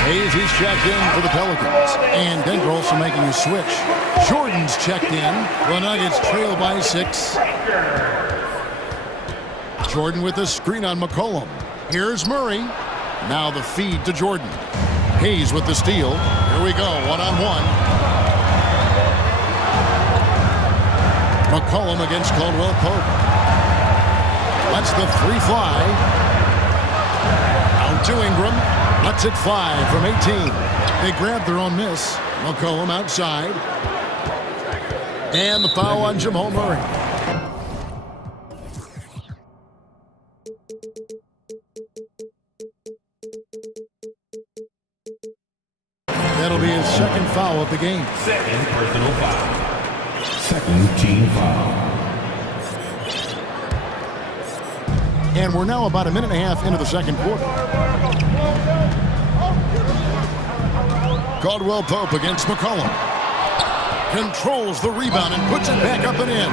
Hayes, he's checked in for the Pelicans. And Denver also making a switch. Jordan's checked in. The Nuggets trail by 6. Jordan with a screen on McCollum. Here's Murray. Now the feed to Jordan. Hayes with the steal. Here we go, 1-on-1. McCollum against Caldwell Pope. Lets the three fly. Out to Ingram. Lets it fly from 18. They grab their own miss. McCollum outside. And the foul on Jamal Murray. That'll be his second foul of the game. Second personal foul. Second team foul. And we're now about a minute and a half into the second quarter. Caldwell Pope against McCollum. Controls the rebound and puts it back up and in.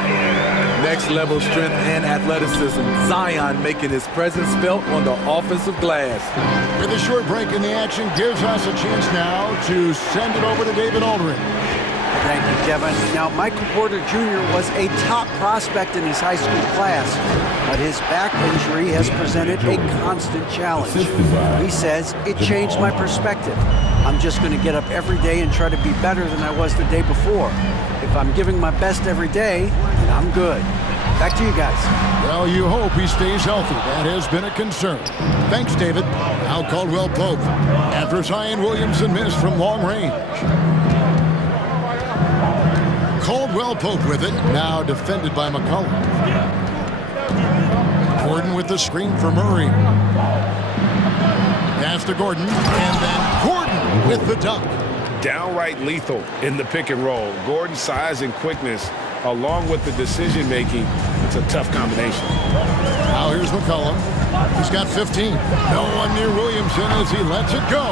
Next level strength and athleticism. Zion making his presence felt on the offensive glass. With a short break in the action gives us a chance now to send it over to David Aldridge. Thank you, Kevin. Now, Michael Porter Jr. was a top prospect in his high school class, but his back injury has presented a constant challenge. He says, it changed my perspective. I'm just going to get up every day and try to be better than I was the day before. If I'm giving my best every day, then I'm good. Back to you guys. Well, you hope he stays healthy. That has been a concern. Thanks, David. Now Caldwell Pope after Zion Williamson missed from long range. Caldwell Pope with it, now defended by McCollum. Gordon with the screen for Murray. Pass to Gordon, and then Gordon with the dunk. Downright lethal in the pick and roll. Gordon's size and quickness, along with the decision making, it's a tough combination. Now here's McCollum. He's got 15. No one near Williamson as he lets it go.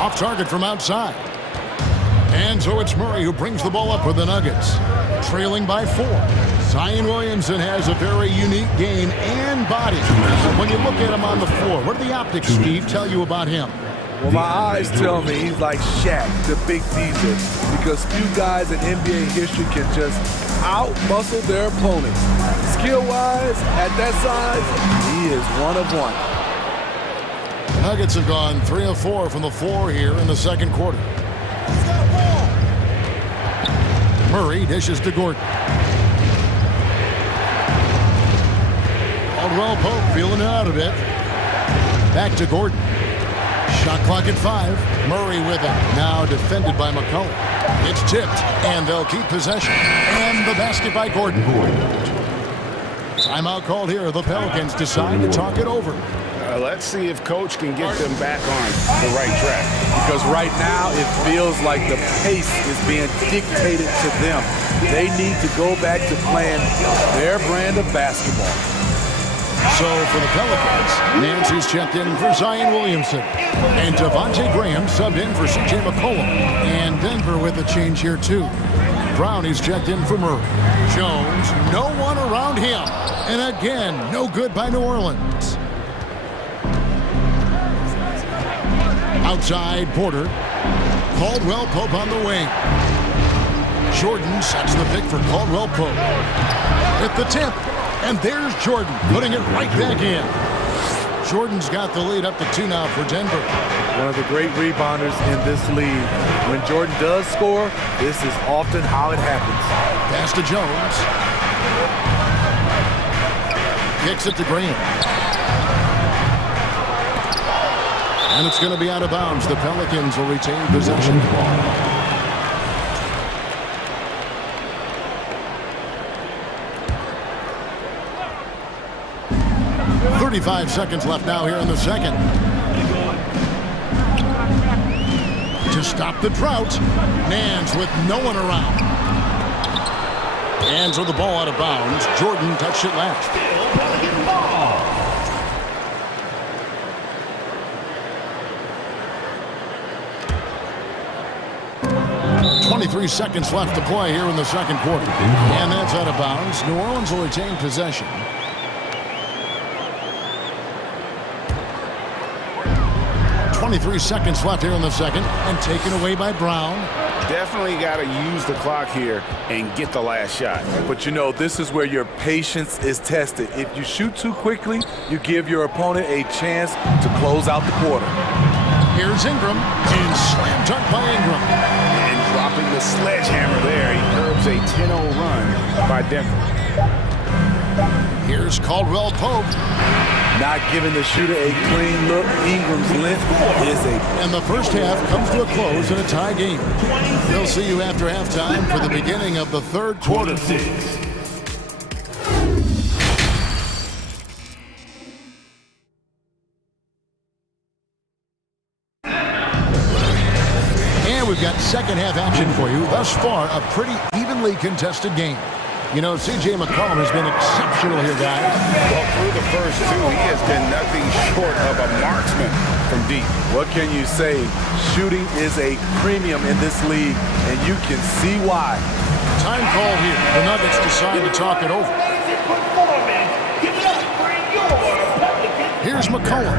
Off target from outside. And so it's Murray who brings the ball up for the Nuggets. Trailing by 4. Zion Williamson has a very unique game and body. When you look at him on the floor, what do the optics, Steve, tell you about him? Well, my eyes tell me he's like Shaq, the big teaser, because few guys in NBA history can just out-muscle their opponents. Skill-wise, at that size, he is one of one. The Nuggets have gone 3 of 4 from the floor here in the second quarter. Murray dishes to Gordon. Caldwell Pope feeling it out a bit. Back to Gordon. Shot clock at 5. Murray with it. Now defended by McCollum. It's tipped, and they'll keep possession. And the basket by Gordon. Timeout called here. The Pelicans decide to talk it over. Let's see if Coach can get them back on the right track. Because right now it feels like the pace is being dictated to them. They need to go back to playing their brand of basketball. So for the Pelicans, Nancy's checked in for Zion Williamson. And Devontae Graham subbed in for C.J. McCollum. And Denver with a change here too. Brownie's checked in for Murray. Jones, no one around him. And again, no good by New Orleans. Outside, Porter. Caldwell Pope on the wing. Jordan sets the pick for Caldwell Pope. At the tip. And there's Jordan putting it right back in. Jordan's got the lead up to 2 now for Denver. One of the great rebounders in this league. When Jordan does score, this is often how it happens. Pass to Jones. Kicks it to Graham. And it's going to be out of bounds. The Pelicans will retain possession. 35 seconds left now here in the second. To stop the drought, Nance with no one around. Hands with the ball out of bounds. Jordan touched it last. 23 seconds left to play here in the second quarter. And that's out of bounds. New Orleans will retain possession. .23 seconds left here in the second, and taken away by Brown. Definitely got to use the clock here and get the last shot. But you know, this is where your patience is tested. If you shoot too quickly, you give your opponent a chance to close out the quarter. Here's Ingram, and slam dunk by Ingram. And drop dumping the sledgehammer there. He curbs a 10-0 run by Denver. Here's Caldwell Pope. Not giving the shooter a clean look. Ingram's length is a... And the first half comes to a close in a tie game. We'll see you after halftime for the beginning of the third quarter. And we've got second half action for you. Thus far, a pretty evenly contested game. You know, C.J. McCollum has been exceptional here, guys. Well, through the first two, he has been nothing short of a marksman from deep. What can you say? Shooting is a premium in this league, and you can see why. Time call here. The Nuggets decide to talk it over. Here's McCollum.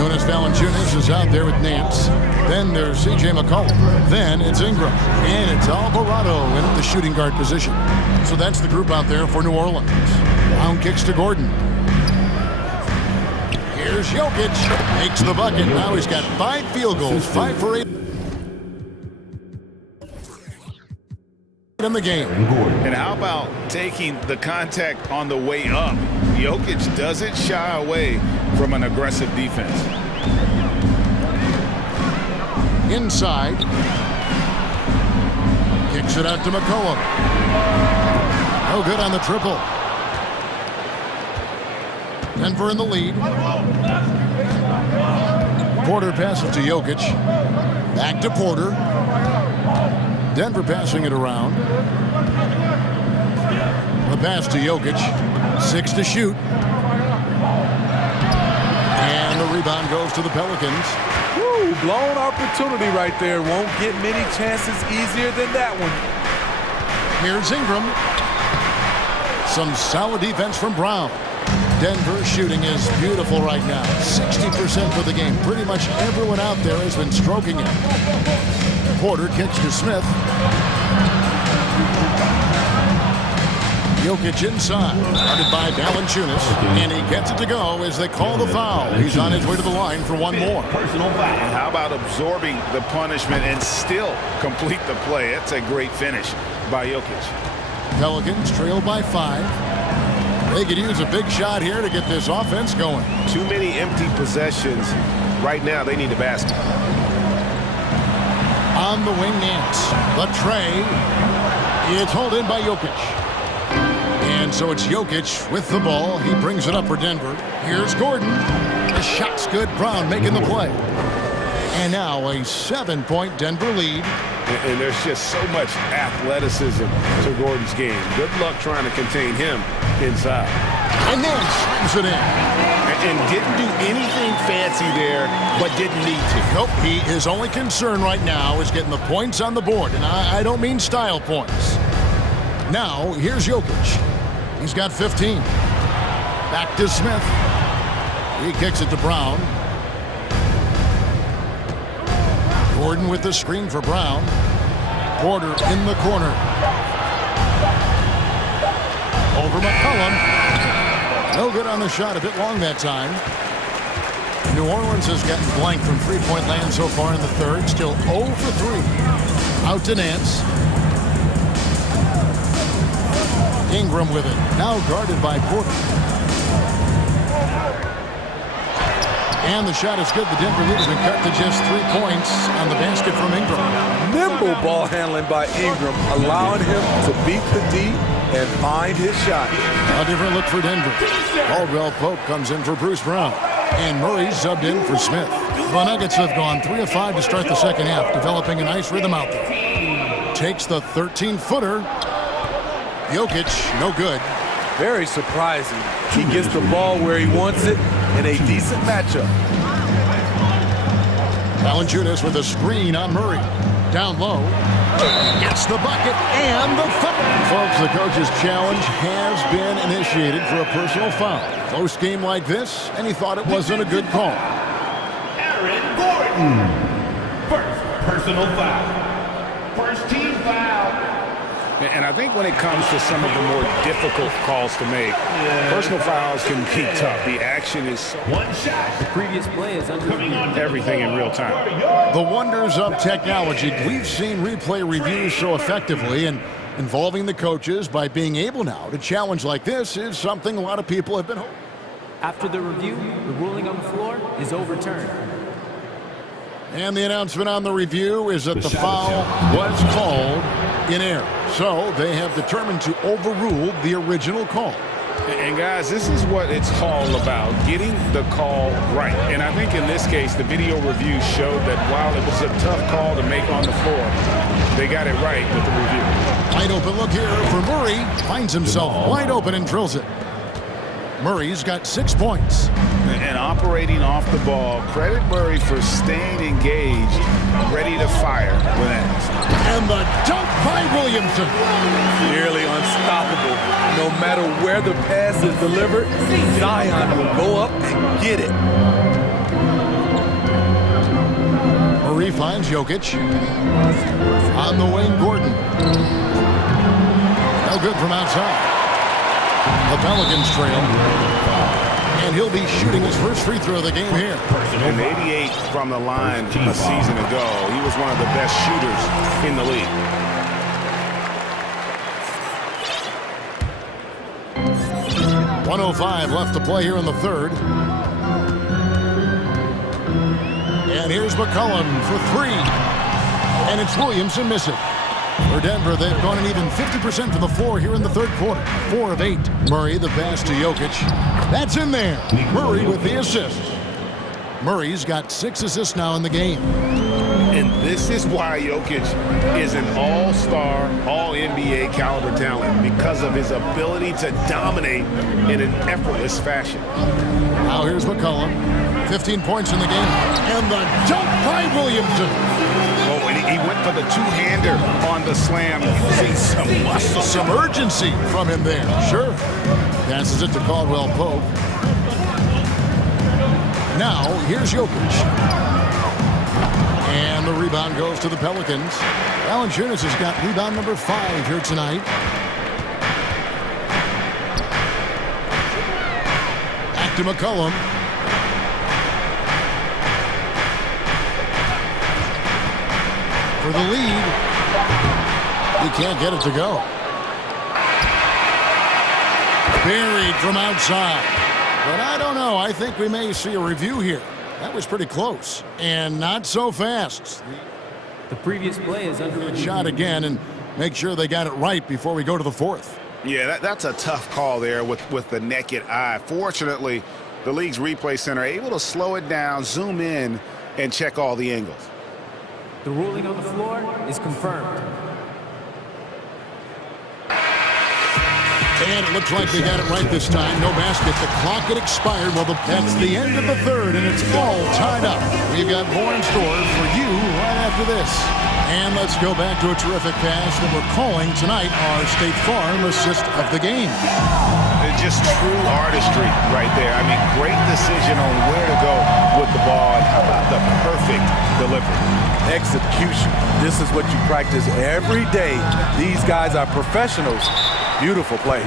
Jonas Valanciunas is out there with Nance. Then there's C.J. McCollum. Then it's Ingram. And it's Alvarado in the shooting guard position. So that's the group out there for New Orleans. Brown kicks to Gordon. Here's Jokic. Makes the bucket. Now he's got 5 field goals. 5 for 8 in the game. And how about taking the contact on the way up? Jokic doesn't shy away from an aggressive defense. Inside. Kicks it out to McCollum. No good on the triple. Denver in the lead. Porter passes to Jokic. Back to Porter. Denver passing it around. The pass to Jokic. 6 to shoot. And the rebound goes to the Pelicans. Woo, blown opportunity right there. Won't get many chances easier than that one. Here's Ingram. Some solid defense from Brown. Denver shooting is beautiful right now. 60% for the game. Pretty much everyone out there has been stroking it. Porter kicks to Smith. Jokic inside, guarded by Valanciunas, and he gets it to go as they call the foul. He's on his way to the line for one more. Personal foul. How about absorbing the punishment and still complete the play? That's a great finish by Jokic. Pelicans trail by 5. They could use a big shot here to get this offense going. Too many empty possessions. Right now, they need a basket. On the wing, Nance. The tray. It's hauled in by Jokic. And so it's Jokic with the ball. He brings it up for Denver. Here's Gordon. The shot's good. Brown making the play. And now a 7-point Denver lead. And there's just so much athleticism to Gordon's game. Good luck trying to contain him inside. And then slams it in. And didn't do anything fancy there, but didn't need to. Nope. His only concern right now is getting the points on the board. And I don't mean style points. Now, here's Jokic. He's got 15. Back to Smith. He kicks it to Brown. Gordon with the screen for Brown. Porter in the corner. Over McCollum. No good on the shot. A bit long that time. New Orleans has gotten blank from three-point land so far in the third. Still 0 for 3. Out to Nance. Ingram with it. Now guarded by Porter. And the shot is good. The Denver lead has been cut to just 3 points on the basket from Ingram. Nimble ball handling by Ingram, allowing him to beat the D and find his shot. A different look for Denver. Caldwell Pope comes in for Bruce Brown. And Murray subbed in for Smith. The Nuggets have gone 3 of 5 to start the second half, developing a nice rhythm out there. Takes the 13-footer. Jokic, no good. Very surprising. He gets the ball where he wants it in a decent matchup. Valanciunas with a screen on Murray. Down low. Gets the bucket and the foul. Folks, the coach's challenge has been initiated for a personal foul. Close game like this, and he thought it wasn't a good call. Aaron Gordon. First personal foul. First team foul. And I think when it comes to some of the more difficult calls to make, personal fouls can be tough. The action is so One shot. The previous play is under everything in real time. The wonders of technology. We've seen replay reviews so effectively, and involving the coaches by being able now to challenge like this is something a lot of people have been hoping. After the review, the ruling on the floor is overturned. And the announcement on the review is that the foul was called in error. So they have determined to overrule the original call. And guys, this is what it's all about, getting the call right. And I think in this case, the video review showed that while it was a tough call to make on the floor, they got it right with the review. Wide open look here for Murray. Finds himself wide open and drills it. Murray's got 6 points. And operating off the ball, credit Murray for staying engaged, ready to fire when asked. And the dunk by Williamson. Nearly unstoppable. No matter where the pass is delivered, Zion will go up and get it. Murray finds Jokic. On the wing, Gordon. No good from outside. The Pelicans trail. And he'll be shooting his first free throw of the game here. And 88 from the line a season ago. He was one of the best shooters in the league. .105 left to play here in the third. And here's McCollum for three. And it's Williamson missing. For Denver, they've gone an even 50% from the floor here in the third quarter. 4 of 8. Murray, the pass to Jokic. That's in there. Murray with the assist. Murray's got 6 assists now in the game. And this is why Jokic is an all-star, all-NBA caliber talent, because of his ability to dominate in an effortless fashion. Now here's McCollum. 15 points in the game. And the dunk by Williamson. Oh, and he went for the two-hander on the slam, using some muscle. Some urgency from him there. Sure. Passes it to Caldwell Pope. Now, here's Jokic. And the rebound goes to the Pelicans. Valanciunas has got rebound number 5 here tonight. Back to McCollum. For the lead. He can't get it to go. Buried from outside. But I don't know. I think we may see a review here. That was pretty close. And not so fast. The previous play is under review. Shot again and make sure they got it right before we go to the fourth. Yeah, that's a tough call there with the naked eye. Fortunately, the league's replay center able to slow it down, zoom in, and check all the angles. The ruling on the floor is confirmed. And it looks like they got it right this time. No basket. The clock had expired. Well, that's the end of the third, and it's all tied up. We've got more in store for you right after this. And let's go back to a terrific pass that we're calling tonight our State Farm assist of the game. It's just true artistry right there. I mean, great decision on where to go with the ball. And how about the perfect delivery? Execution. This is what you practice every day. These guys are professionals. Beautiful play.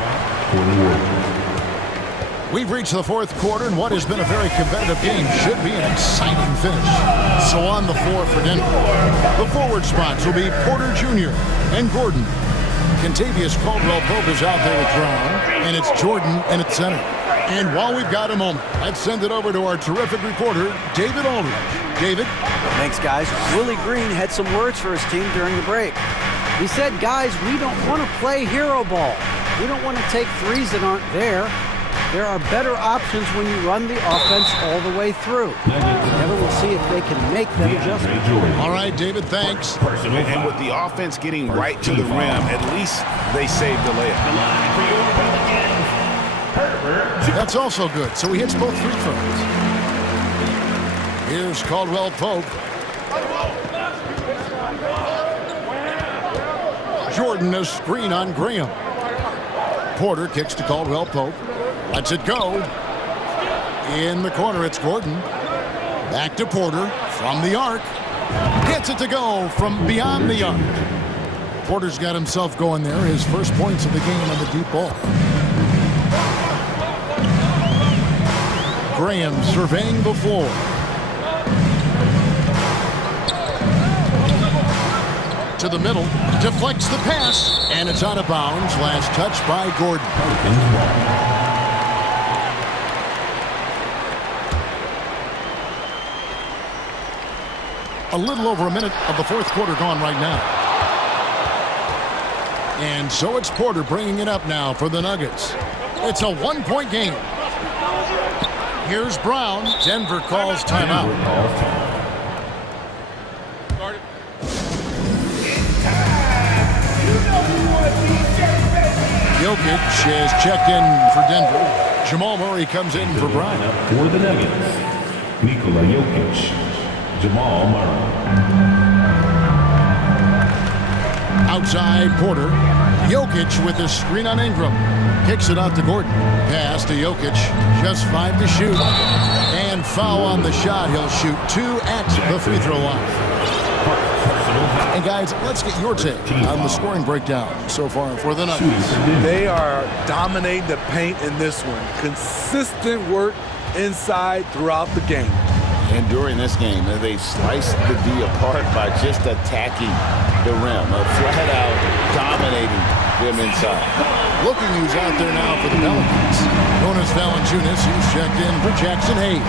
We've reached the fourth quarter, and what has been a very competitive game should be an exciting finish. So on the floor for Denver, the forward spots will be Porter Jr. and Gordon. Contavious Caldwell-Pope is out there with Brown, and it's Jordan in at center. And while we've got a moment, let's send it over to our terrific reporter, David Aldridge. David? Thanks, guys. Willie Green had some words for his team during the break. He said, guys, we don't want to play hero ball. We don't want to take threes that aren't there. There are better options when you run the offense all the way through. Never will see if they can make that adjustment. All right, David, thanks. And with the offense getting right to the rim, at least they saved the layup. That's also good. So he hits both free throws. Here's Caldwell-Pope. Jordan a screen on Graham. Porter kicks to Caldwell-Pope. Lets it go. In the corner, it's Gordon. Back to Porter from the arc. Gets it to go from beyond the arc. Porter's got himself going there. His first points of the game on the deep ball. Graham surveying the floor. To the middle, deflects the pass, and it's out of bounds. Last touch by Gordon. A little over a minute of the fourth quarter gone right now. And so it's Porter bringing it up now for the Nuggets. It's a one-point game. Here's Brown. Denver calls timeout. Jokic has checked in for Denver. Jamal Murray comes in for Brown. For the Nuggets, Nikola Jokic, Jamal Murray. Outside Porter. Jokic with a screen on Ingram. Kicks it out to Gordon. Pass to Jokic. Just 5 to shoot. And foul on the shot. He'll shoot 2 at the free throw line. And guys, let's get your take on the scoring breakdown so far for the Nuggets. They are dominating the paint in this one. Consistent work inside throughout the game. And during this game, they've sliced the D apart by just attacking the rim, flat out dominating them inside. Looking who's out there now for the Pelicans. Jonas Valanciunas, he's checked in for Jackson Hayes.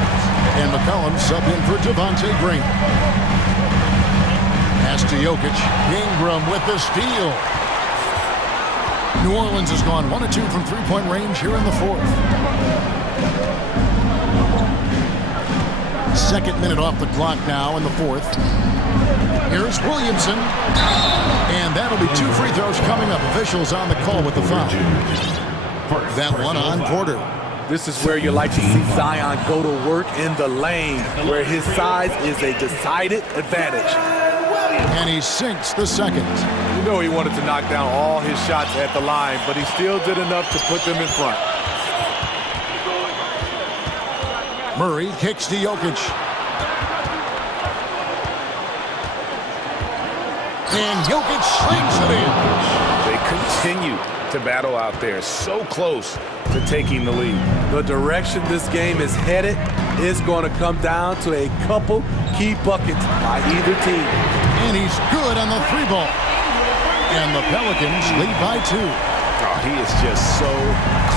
And McCollum sub in for Devontae Green. Pass to Jokic. Ingram with the steal. New Orleans has gone 1 of 2 from three-point range here in the fourth. Second minute off the clock now in the fourth. Here's Williamson. And that'll be 2 free throws coming up. Officials on the call with the foul. That one on Porter. This is where you like to see Zion go to work in the lane, where his size is a decided advantage. And he sinks the second. You know he wanted to knock down all his shots at the line, but he still did enough to put them in front. Murray kicks to Jokic. And Jokic slings it in. They continue to battle out there, so close to taking the lead. The direction this game is headed is going to come down to a couple key buckets by either team. And he's good on the 3-ball. And the Pelicans lead by 2. Oh, he is just so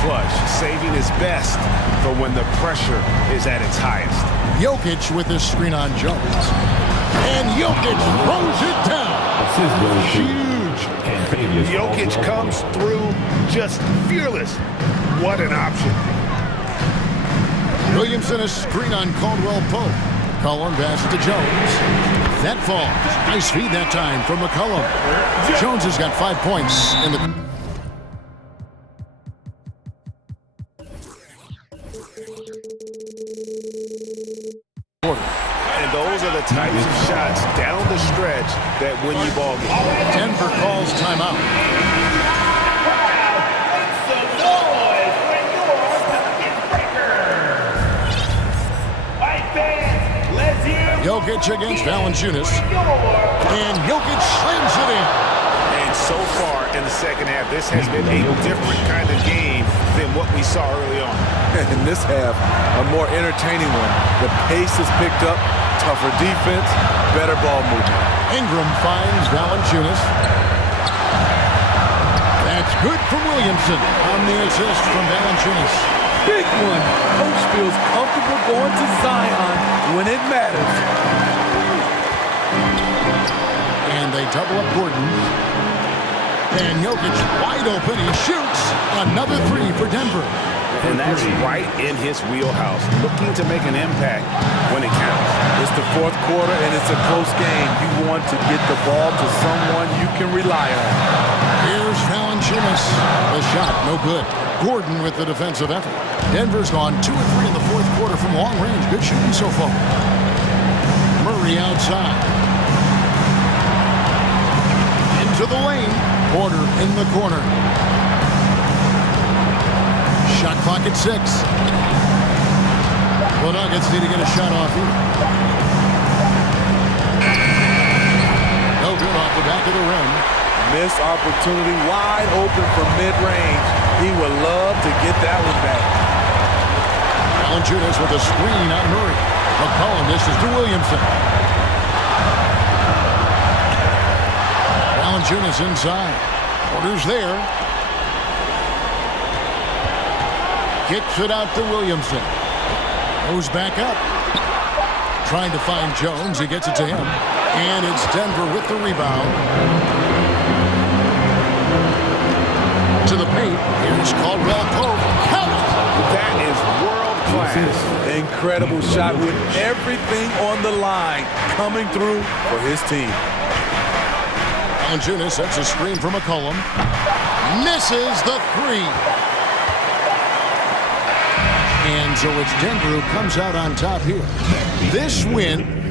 clutch, saving his best for when the pressure is at its highest. Jokic with his screen on Jones. And Jokic throws it down. Huge. Jokic comes through just fearless. What an option. Williamson a screen on Caldwell Pope. McCollum passes to Jones. That falls. Nice feed that time from McCollum. Jones has got 5 points in the... And those are the types of shots down the stretch that win you ball games. Denver calls timeout. Jokic against Valanciunas. And Jokic slams it in. And so far in the second half, this has been a different kind of game than what we saw early on. In this half, a more entertaining one. The pace is picked up, tougher defense, better ball movement. Ingram finds Valanciunas. That's good from Williamson on the assist from Valanciunas. Big one. Coach feels comfortable going to Zion when it matters. And they double up Gordon. And Jokic wide open. He shoots. Another 3 for Denver. And that's right in his wheelhouse, looking to make an impact when it counts. It's the fourth quarter, and it's a close game. You want to get the ball to someone you can rely on. Here's Valanciunas. The shot, no good. Gordon with the defensive effort. Denver's gone 2 of 3 in the fourth quarter from long range. Good shooting so far. Murray outside. Into the lane. Porter in the corner. Shot clock at 6. The Nuggets need to get a shot off here. No good off the back of the rim. Missed opportunity, wide open from mid-range. He would love to get that one back. Valanciunas with a screen on Murray. McCollum dishes to Williamson. Valanciunas inside. Porter's there. Kicks it out to Williamson. Goes back up. Trying to find Jones. He gets it to him. And it's Denver with the rebound. To the paint. Here's Caldwell Pope. Count it! That is world class. Incredible shot with everything on the line coming through for his team. Valanciunas sets a screen for McCollum. Misses the three. And so it's Denver who comes out on top here. This win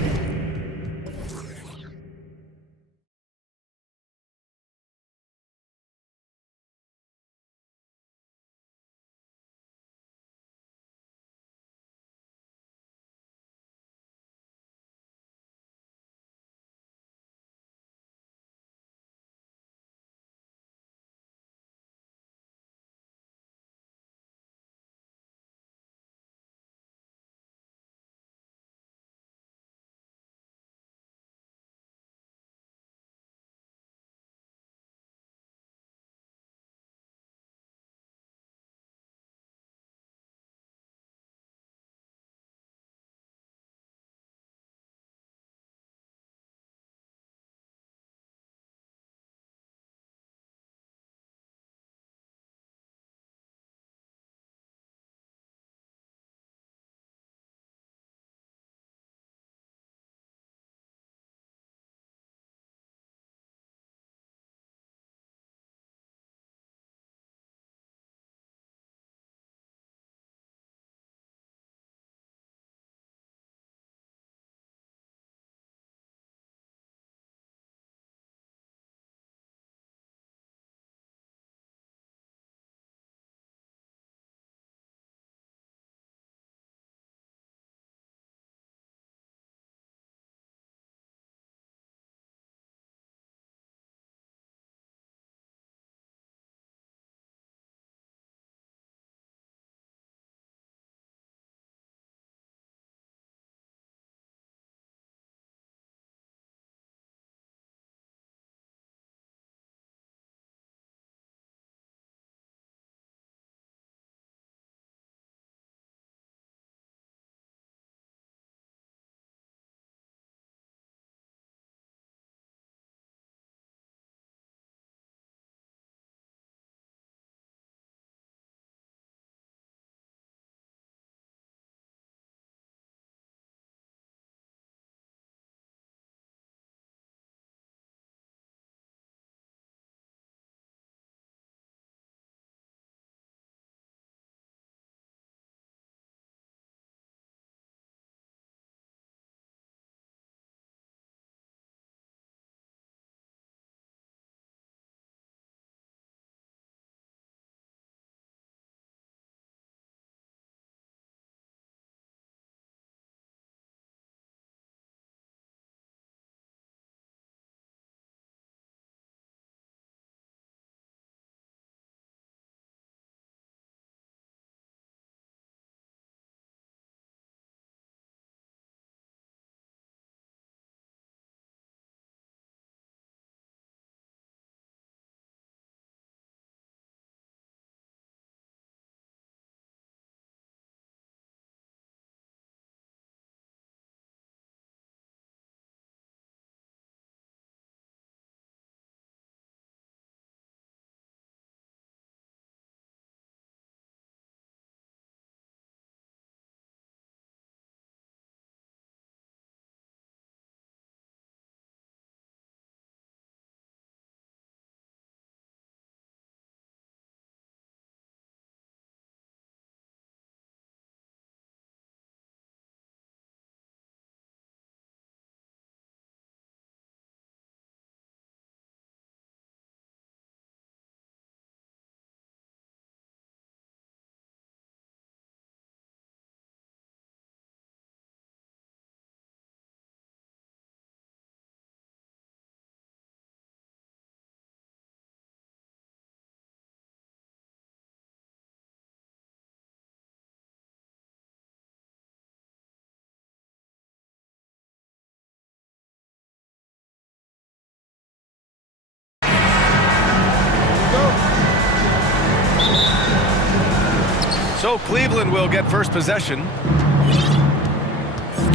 So Cleveland will get first possession.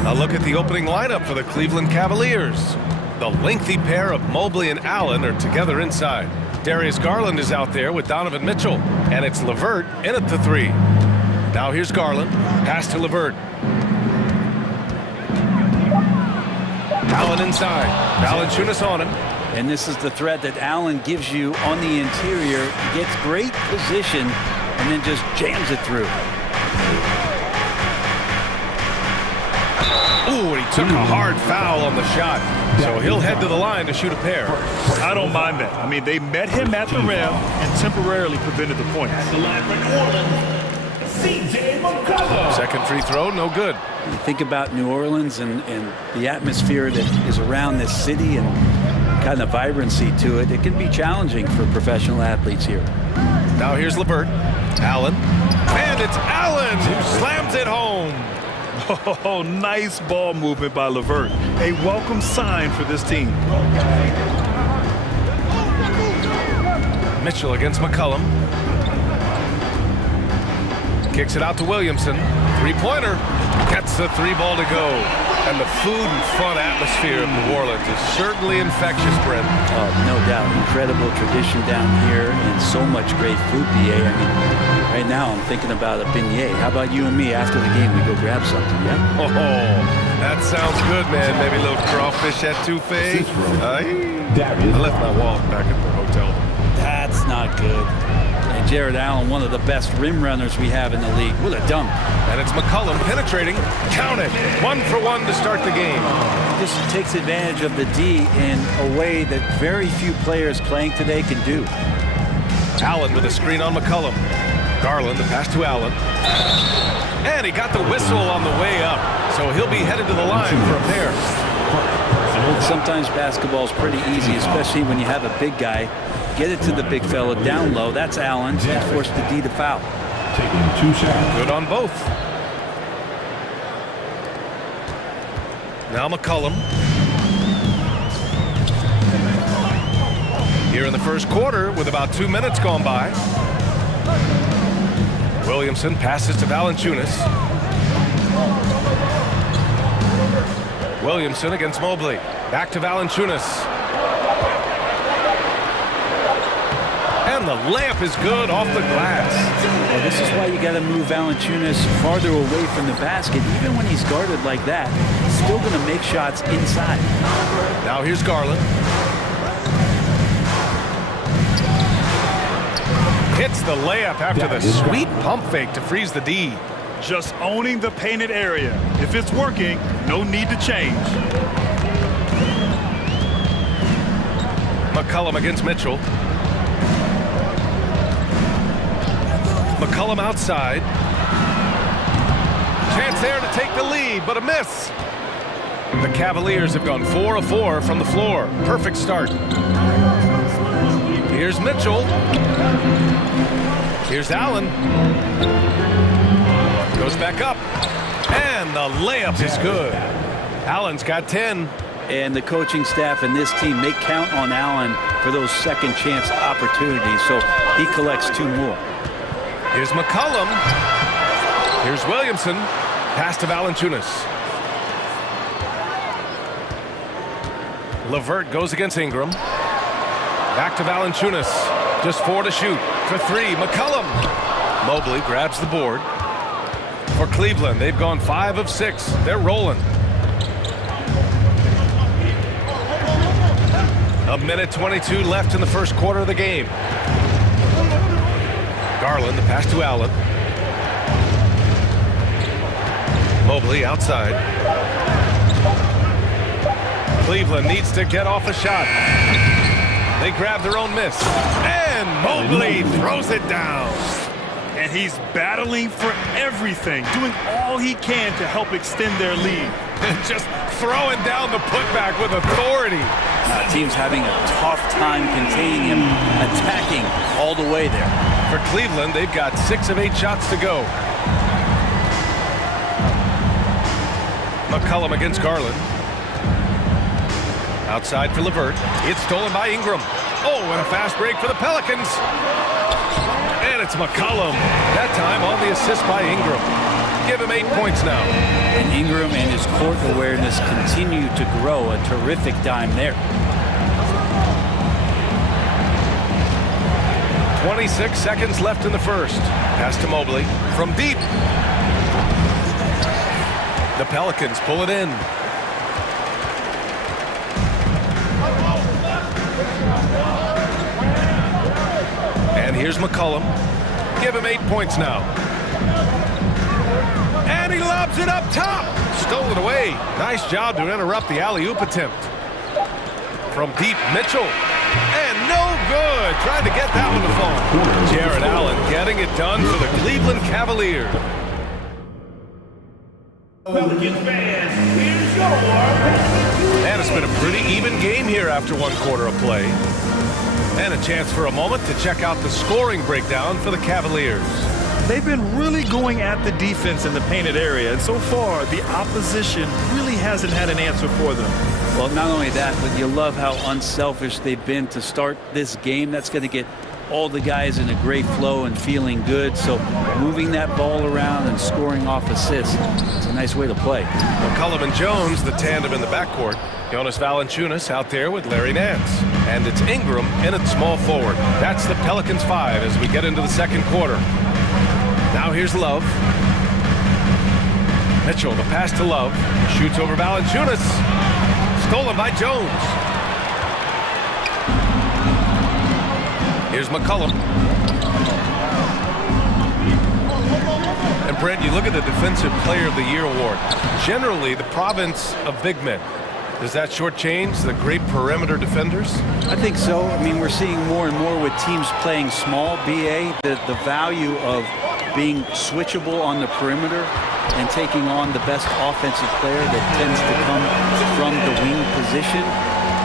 A look at the opening lineup for the Cleveland Cavaliers. The lengthy pair of Mobley and Allen are together inside. Darius Garland is out there with Donovan Mitchell, and it's LeVert in at the 3. Now here's Garland, pass to LeVert. Allen inside, Valanciunas on him. And this is the threat that Allen gives you on the interior. He gets great position and then just jams it through. Ooh, he took a hard foul on the shot. So he'll head to the line to shoot a pair. I don't mind that. I mean, they met him at the rim and temporarily prevented the points. Second free throw, no good. You think about New Orleans and the atmosphere that is around this city and kind of vibrancy to it. It can be challenging for professional athletes here. Now here's LeVert. Allen. And it's Allen who slams it home. Oh, nice ball movement by LeVert. A welcome sign for this team. Mitchell against McCollum. Kicks it out to Williamson. Three-pointer. Gets the 3 ball to go. And the food and fun atmosphere of New Orleans is certainly infectious, Brent. Oh, no doubt. Incredible tradition down here and so much great food, BA. I mean, right now I'm thinking about a beignet. How about you and me after the game? We go grab something, yeah? Oh, that sounds good, man. Maybe a little crawfish etouffee. I left my wallet back at the hotel. That's not good. And Jared Allen, one of the best rim runners we have in the league. What a dunk. And it's McCollum penetrating. Count it. 1 for 1 to start the game. This takes advantage of the D in a way that very few players playing today can do. Allen with a screen on McCollum. Garland, the pass to Allen. And he got the whistle on the way up. So he'll be headed to the line for a pair. Sometimes basketball is pretty easy, especially when you have a big guy. Get it to the big fella down low. That's Allen. And force the D to foul. Taking 2 shots. Good on both. Now McCollum. Here in the first quarter with about 2 minutes gone by. Williamson passes to Valanciunas. Williamson against Mobley. Back to Valanciunas. And the layup is good off the glass. Well, this is why you got to move Valanciunas farther away from the basket. Even when he's guarded like that, he's still going to make shots inside. Now here's Garland. Hits the layup after the sweet pump fake to freeze the D. Just owning the painted area. If it's working, no need to change. McCollum against Mitchell. McCollum outside. Chance there to take the lead, but a miss. The Cavaliers have gone 4 of 4 from the floor. Perfect start. Here's Mitchell. Here's Allen. Goes back up. And the layup is good. Allen's got 10. And the coaching staff and this team, they count on Allen for those second chance opportunities, so he collects 2 more. Here's McCollum. Here's Williamson. Pass to Valanciunas. LeVert goes against Ingram. Back to Valanciunas. Just 4 to shoot. For 3, McCollum. Mobley grabs the board. For Cleveland, they've gone 5 of 6. They're rolling. A minute 22 left in the first quarter of the game. Garland, the pass to Allen. Mobley outside. Cleveland needs to get off a shot. They grab their own miss. And Mobley throws it down. And he's battling for everything, doing all he can to help extend their lead. Just throwing down the putback with authority. Team's having a tough time containing him, attacking all the way there. For Cleveland, they've got 6 of 8 shots to go. McCollum against Garland. Outside for LeVert. It's stolen by Ingram. Oh, and a fast break for the Pelicans. And it's McCollum. That time on the assist by Ingram. Give him 8 points now. And Ingram and his court awareness continue to grow. A terrific dime there. 26 seconds left in the first. Pass to Mobley from deep. The Pelicans pull it in. And here's McCollum. Give him 8 points now. And he lobs it up top. Stolen away. Nice job to interrupt the alley-oop attempt. From deep, Mitchell. And no good. Trying to get that one to fall. Jared Allen getting it done for the Cleveland Cavaliers. Pelicans fans, here's your And it's been a pretty even game here after 1 quarter of play. And a chance for a moment to check out the scoring breakdown for the Cavaliers. They've been really going at the defense in the painted area, and so far the opposition really hasn't had an answer for them. Well, not only that, but you love how unselfish they've been to start this game. That's going to get all the guys in a great flow and feeling good. So moving that ball around and scoring off assists, it's a nice way to play. McCollum and Jones, the tandem in the backcourt. Jonas Valanciunas out there with Larry Nance. And it's Ingram in at small forward. That's the Pelicans 5 as we get into the second quarter. Now here's Love. Mitchell, the pass to Love. Shoots over Valanciunas. Stolen by Jones. Here's McCollum. And Brent, you look at the Defensive Player of the Year award. Generally, the province of big men. Does that shortchange the great perimeter defenders? I think so. I mean, we're seeing more and more with teams playing small, BA, the value of being switchable on the perimeter and taking on the best offensive player that tends to come from the wing position.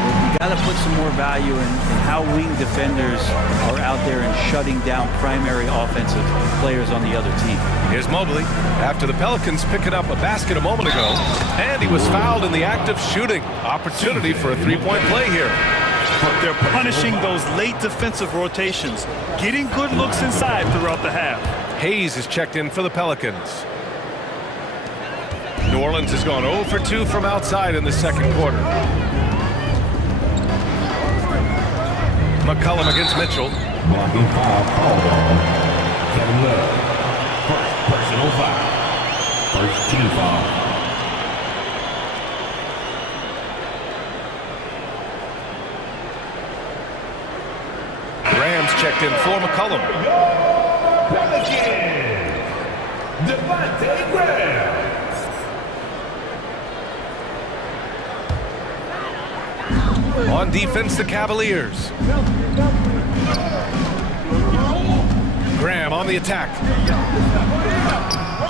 You got to put some more value in how wing defenders are out there and shutting down primary offensive players on the other team. Here's Mobley after the Pelicans picking up a basket a moment ago, and he was fouled in the act of shooting. Opportunity for a three-point play here. They're punishing those late defensive rotations, getting good looks inside throughout the half. Hayes is checked in for the Pelicans. New Orleans has gone 0 for 2 from outside in the second quarter. McCollum against Mitchell. Blocking foul called on Kevin Love. First personal foul. First team foul. Rams checked in for McCollum. On defense, the Cavaliers. Graham on the attack.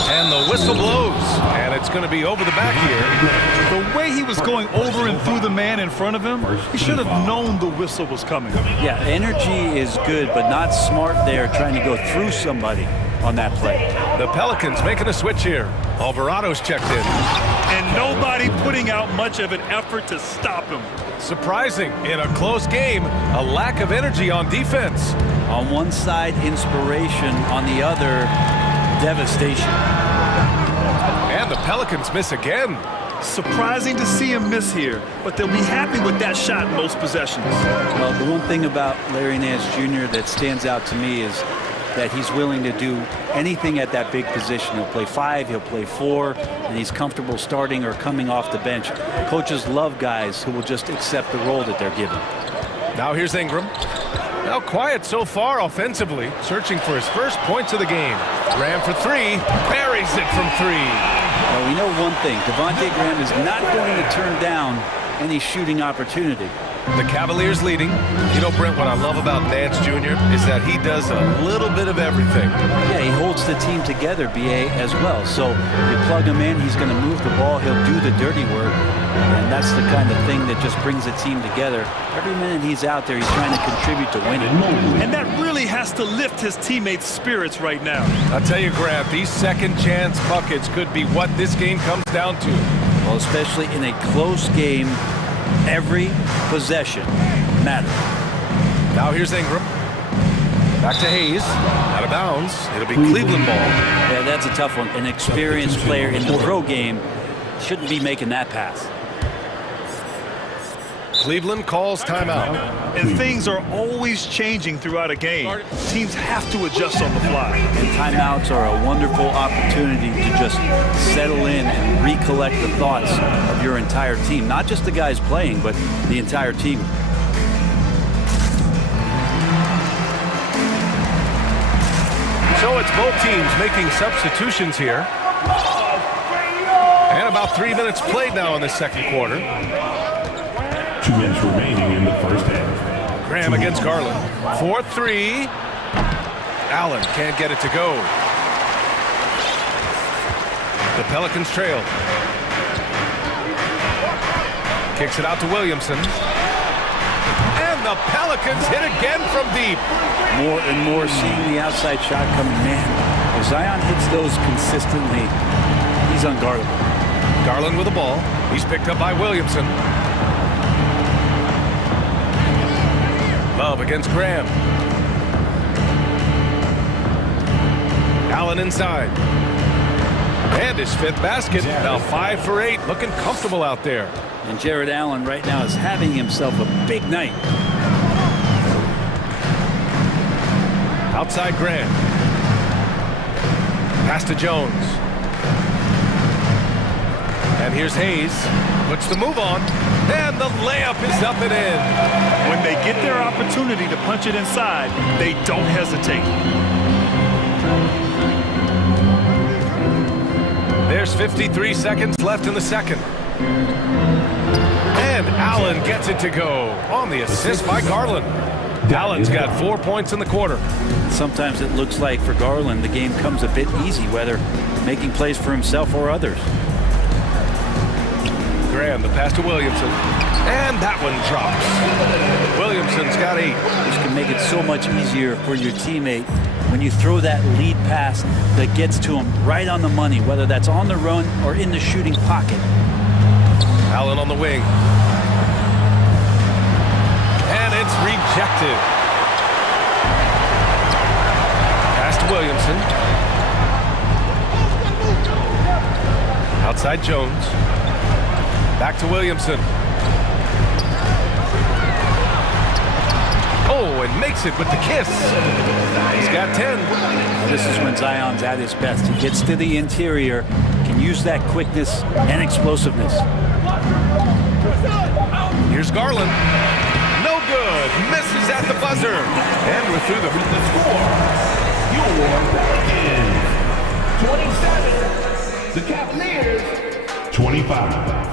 And the whistle blows. And it's going to be over the back here. The way he was going over and through the man in front of him, he should have known the whistle was coming. Yeah, energy is good, but not smart there trying to go through somebody on that play. The Pelicans making a switch here. Alvarado's checked in. And nobody putting out much of an effort to stop him. Surprising, in a close game, a lack of energy on defense. On one side, inspiration. On the other, devastation. And the Pelicans miss again. Surprising to see him miss here, but they'll be happy with that shot in most possessions. Well, the one thing about Larry Nance Jr. that stands out to me is that he's willing to do anything at that big position. He'll play 5, he'll play 4, and he's comfortable starting or coming off the bench. Coaches love guys who will just accept the role that they're given. Now here's Ingram. Now quiet so far offensively, searching for his first points of the game. Graham for 3, buries it from 3. Well, we know one thing, Devontae Graham is not going to turn down any shooting opportunity. The Cavaliers leading. You know, Brent, what I love about Nance Jr. is that he does a little bit of everything. Yeah, he holds the team together, BA, as well. So you plug him in, he's going to move the ball, he'll do the dirty work. And that's the kind of thing that just brings the team together. Every minute he's out there, he's trying to contribute to winning. And that really has to lift his teammates' spirits right now. I'll tell you, Graham, these second chance buckets could be what this game comes down to. Well, especially in a close game, every possession matters. Now here's Ingram. Back to Hayes. Out of bounds. It'll be Cleveland ball. Yeah, that's a tough one. An experienced player in the pro game shouldn't be making that pass. Cleveland calls timeout. And things are always changing throughout a game. Teams have to adjust on the fly. And timeouts are a wonderful opportunity to just settle in and recollect the thoughts of your entire team. Not just the guys playing, but the entire team. So it's both teams making substitutions here. And about 3 minutes played now in the second quarter. 2 minutes remaining in the first half. Graham against Garland. 4-3. Allen can't get it to go. The Pelicans trail. Kicks it out to Williamson. And the Pelicans hit again from deep. More and more seeing the outside shot coming. Man, if Zion hits those consistently, he's unguardable. Garland with the ball. He's picked up by Williamson. Love against Graham. Allen inside. And his fifth basket. Now 5 for 8. Looking comfortable out there. And Jared Allen right now is having himself a big night. Outside Graham. Pass to Jones. And here's Hayes. Puts the move on. And the layup is up and in. When they get their opportunity to punch it inside, they don't hesitate. There's 53 seconds left in the second. And Allen gets it to go on the assist by Garland. Allen's got 4 points in the quarter. Sometimes it looks like for Garland the game comes a bit easy, whether making plays for himself or others. Graham, the pass to Williamson. And that one drops. Williamson's got 8. This can make it so much easier for your teammate when you throw that lead pass that gets to him right on the money, whether that's on the run or in the shooting pocket. Allen on the wing. And it's rejected. Pass to Williamson. Outside Jones. Back to Williamson. Oh, and makes it with the kiss. He's got 10. This is when Zion's at his best. He gets to the interior, can use that quickness and explosiveness. Here's Garland. No good. Misses at the buzzer. And we're through the score. Your Pelicans 27. The Cavaliers 25.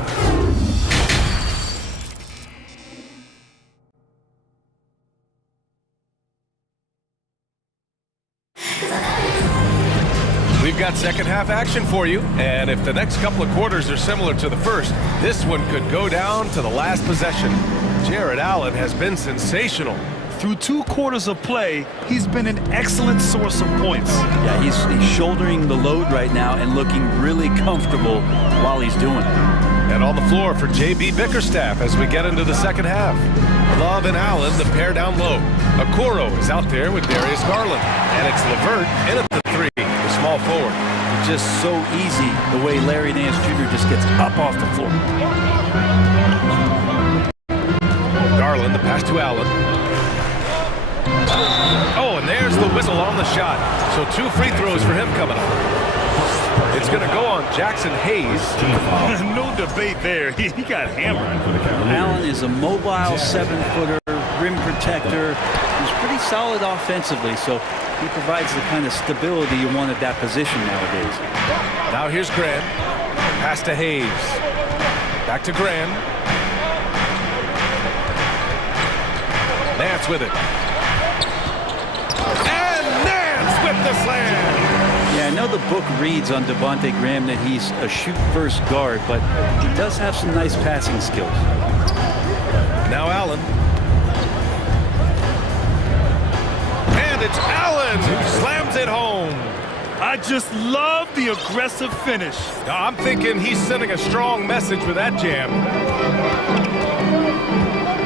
We've got second half action for you, and if the next couple of quarters are similar to the first, this one could go down to the last possession. Jared Allen has been sensational. Through 2 quarters of play, he's been an excellent source of points. Yeah, he's shouldering the load right now and looking really comfortable while he's doing it. And on the floor for J.B. Bickerstaff as we get into the second half. Love and Allen, the pair down low. Okoro is out there with Darius Garland. And it's LeVert in at the 3, the small forward. Just so easy the way Larry Nance Jr. just gets up off the floor. Garland, the pass to Allen. Oh, and there's the whistle on the shot. So 2 free throws for him coming up. It's going to go on Jackson Hayes. No debate there. He got hammered. Allen is a mobile 7-footer, rim protector. He's pretty solid offensively, so he provides the kind of stability you want at that position nowadays. Now here's Graham. Pass to Hayes. Back to Graham. Nance with it. And Nance with the slam. Yeah, I know the book reads on Devontae Graham that he's a shoot-first guard, but he does have some nice passing skills. Now Allen. And it's Allen who slams it home. I just love the aggressive finish. I'm thinking he's sending a strong message with that jam.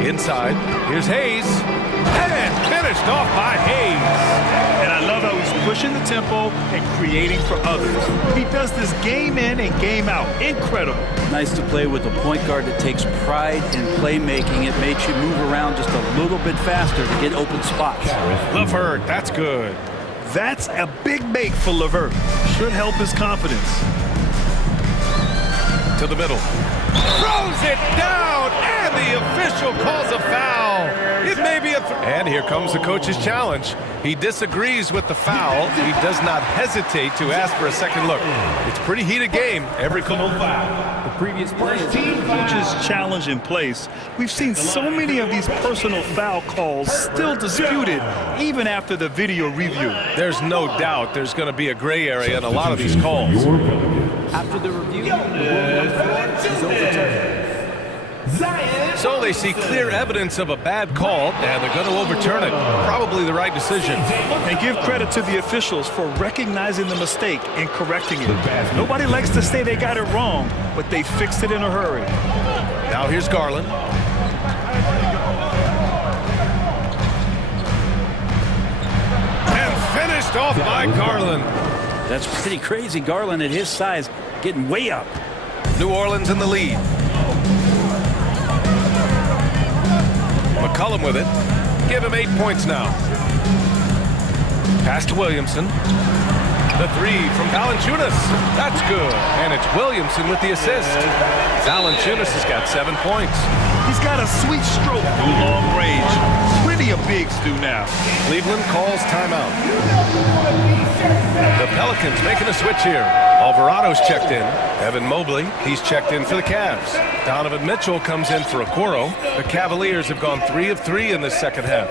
Inside, here's Hayes. And finished off by Hayes. And I love how he's pushing the tempo and creating for others. He does this game in and game out. Incredible. Nice to play with a point guard that takes pride in playmaking. It makes you move around just a little bit faster to get open spots. LeVert, that's good. That's a big make for LeVert. Should help his confidence. To the middle. Throws it down, and the official calls a foul. It may be and here comes the coach's challenge. He disagrees with the foul. He does not hesitate to ask for a second look. It's a pretty heated game. Every foul. The previous play is coach's challenge in place. We've seen so many of these personal foul calls still disputed even after the video review. There's no doubt there's going to be a gray area in a lot of these calls. after the review. The ruling on the floor is overturned. So they see clear evidence of a bad call, and they're going to overturn it. Probably the right decision. And give credit to the officials for recognizing the mistake and correcting it. Nobody likes to say they got it wrong, but they fixed it in a hurry. Now here's Garland. And finished off by Garland. That's pretty crazy. Garland at his size getting way up. New Orleans in the lead. McCollum with it. Give him 8 points now. Pass to Williamson. The three from Valanciunas. That's good. And it's Williamson with the assist. Valanciunas has got 7 points. He's got a sweet stroke from long range. Plenty of bigs do now. Cleveland calls timeout. The Pelicans making a switch here. Alvarado's checked in. Evan Mobley, he's checked in for the Cavs. Donovan Mitchell comes in for Okoro. The Cavaliers have gone 3 of 3 in the second half.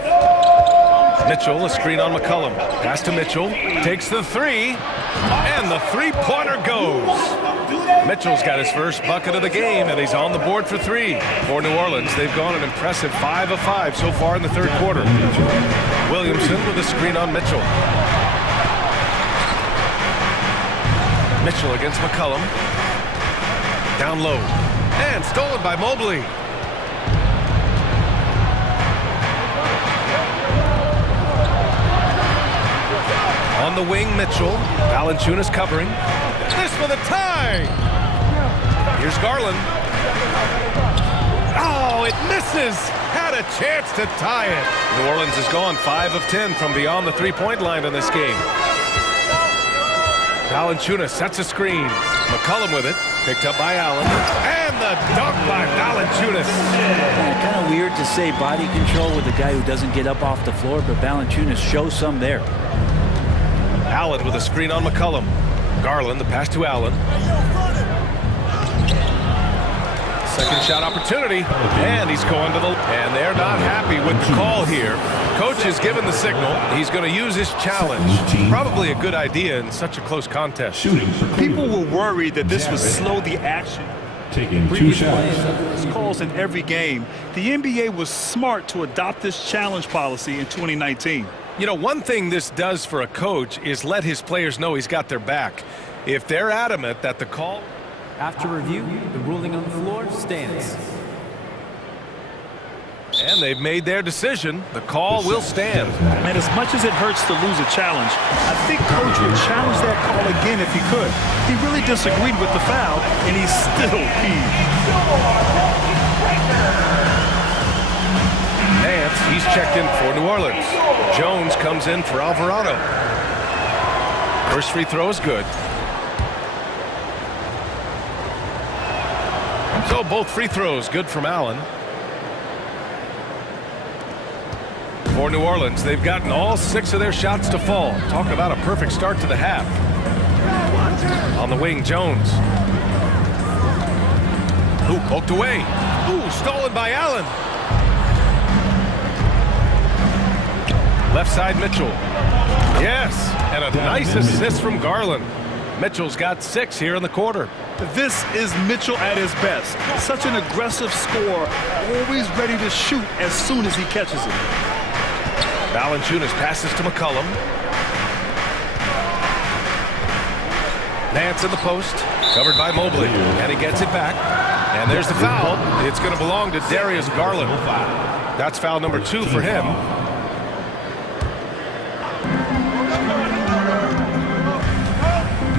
Mitchell, a screen on McCollum. Pass to Mitchell, takes the three, and the three-pointer goes. Mitchell's got his first bucket of the game, and he's on the board for 3. For New Orleans, they've gone an impressive 5 of 5 so far in the third quarter. Williamson with a screen on Mitchell. Mitchell against McCollum. Down low. And stolen by Mobley. On the wing, Mitchell. Valanciunas covering. This for the tie! Here's Garland. Oh, it misses! Had a chance to tie it. New Orleans has gone 5 of 10 from beyond the three-point line in this game. Valanciunas sets a screen. McCollum with it. Picked up by Allen. And the dunk by Valanciunas. Kind of weird to say body control with a guy who doesn't get up off the floor, but Valanciunas shows some there. Allen with a screen on McCollum. Garland, the pass to Allen. Second shot opportunity. And he's going to the... And they're not happy with the call here. Coach has given the signal. He's going to use his challenge. Probably a good idea in such a close contest. People were worried that this would slow the action. Taking 2 shots. This calls in every game. The NBA was smart to adopt this challenge policy in 2019. You know, one thing this does for a coach is let his players know he's got their back. If they're adamant that the call... After review, the ruling on the floor stands. And they've made their decision. The call will stand. And as much as it hurts to lose a challenge, I think Coach would challenge that call again if he could. He really disagreed with the foul, and he's still peeved. Nance, he's checked in for New Orleans. Jones comes in for Alvarado. First free throw is good. So both free throws good from Allen. For New Orleans, they've gotten all 6 of their shots to fall. Talk about a perfect start to the half. On the wing, Jones. Ooh, poked away. Ooh, stolen by Allen. Left side, Mitchell. Yes, and a nice assist from Garland. Mitchell's got 6 here in the quarter. This is Mitchell at his best. Such an aggressive scorer, always ready to shoot as soon as he catches it. Valanciunas passes to McCollum. Nance in the post, covered by Mobley, and he gets it back. And there's the foul. It's going to belong to Darius Garland. That's foul number 2 for him.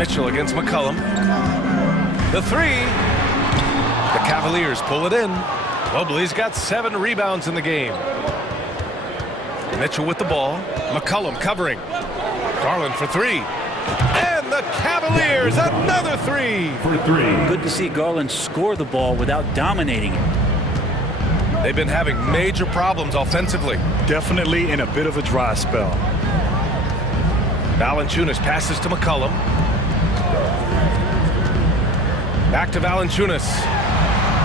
Mitchell against McCollum. The three. The Cavaliers pull it in. Mobley's got 7 rebounds in the game. Mitchell with the ball. McCollum covering. Garland for 3. And the Cavaliers, another 3. For 3. Good to see Garland score the ball without dominating it. They've been having major problems offensively. Definitely in a bit of a dry spell. Valanciunas passes to McCollum. Back to Valanciunas.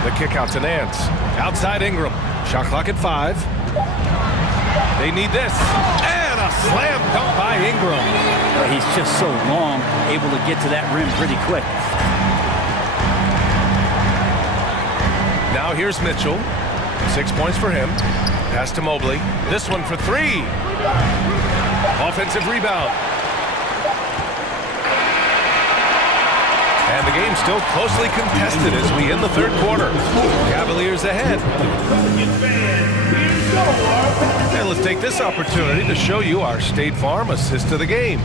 The kick out to Nance. Outside Ingram. Shot clock at 5. They need this. And a slam dunk by Ingram. He's just so long, able to get to that rim pretty quick. Now here's Mitchell. 6 points for him. Pass to Mobley. This one for 3. Offensive rebound. And the game's still closely contested as we end the third quarter. Cavaliers ahead. And let's take this opportunity to show you our State Farm assist of the game.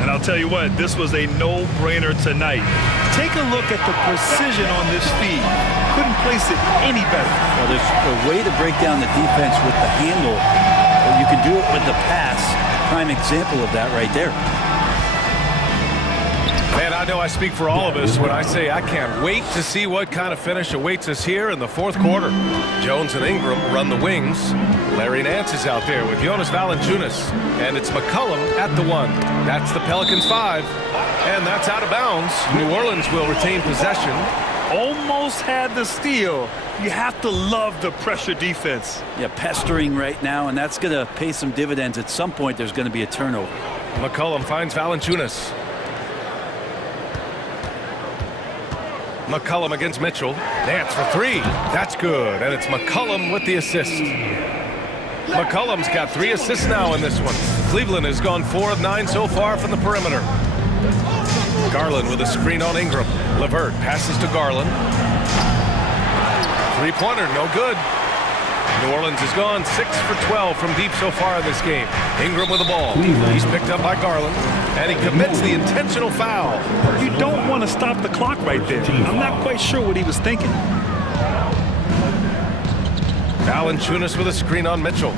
And I'll tell you what, this was a no-brainer tonight. Take a look at the precision on this feed. Couldn't place it any better. Well, there's a way to break down the defense with the handle, or you can do it with the pass. Prime example of that right there. Man, I know I speak for all of us when I say I can't wait to see what kind of finish awaits us here in the fourth quarter. Jones and Ingram run the wings. Larry Nance is out there with Jonas Valanciunas. And it's McCollum at the 1. That's the Pelicans 5. And that's out of bounds. New Orleans will retain possession. Almost had the steal. You have to love the pressure defense. Yeah, pestering right now, and that's going to pay some dividends. At some point, there's going to be a turnover. McCollum finds Valanciunas. McCollum against Mitchell. Nance for 3. That's good. And it's McCollum with the assist. McCollum's got 3 assists now in this one. Cleveland has gone 4 of 9 so far from the perimeter. Garland with a screen on Ingram. LeVert passes to Garland. 3-pointer, no good. New Orleans has gone 6 for 12 from deep so far in this game. Ingram with the ball. He's picked up by Garland, and he commits the intentional foul. You don't want to stop the clock right there. I'm not quite sure what he was thinking. Valanciunas with a screen on Mitchell.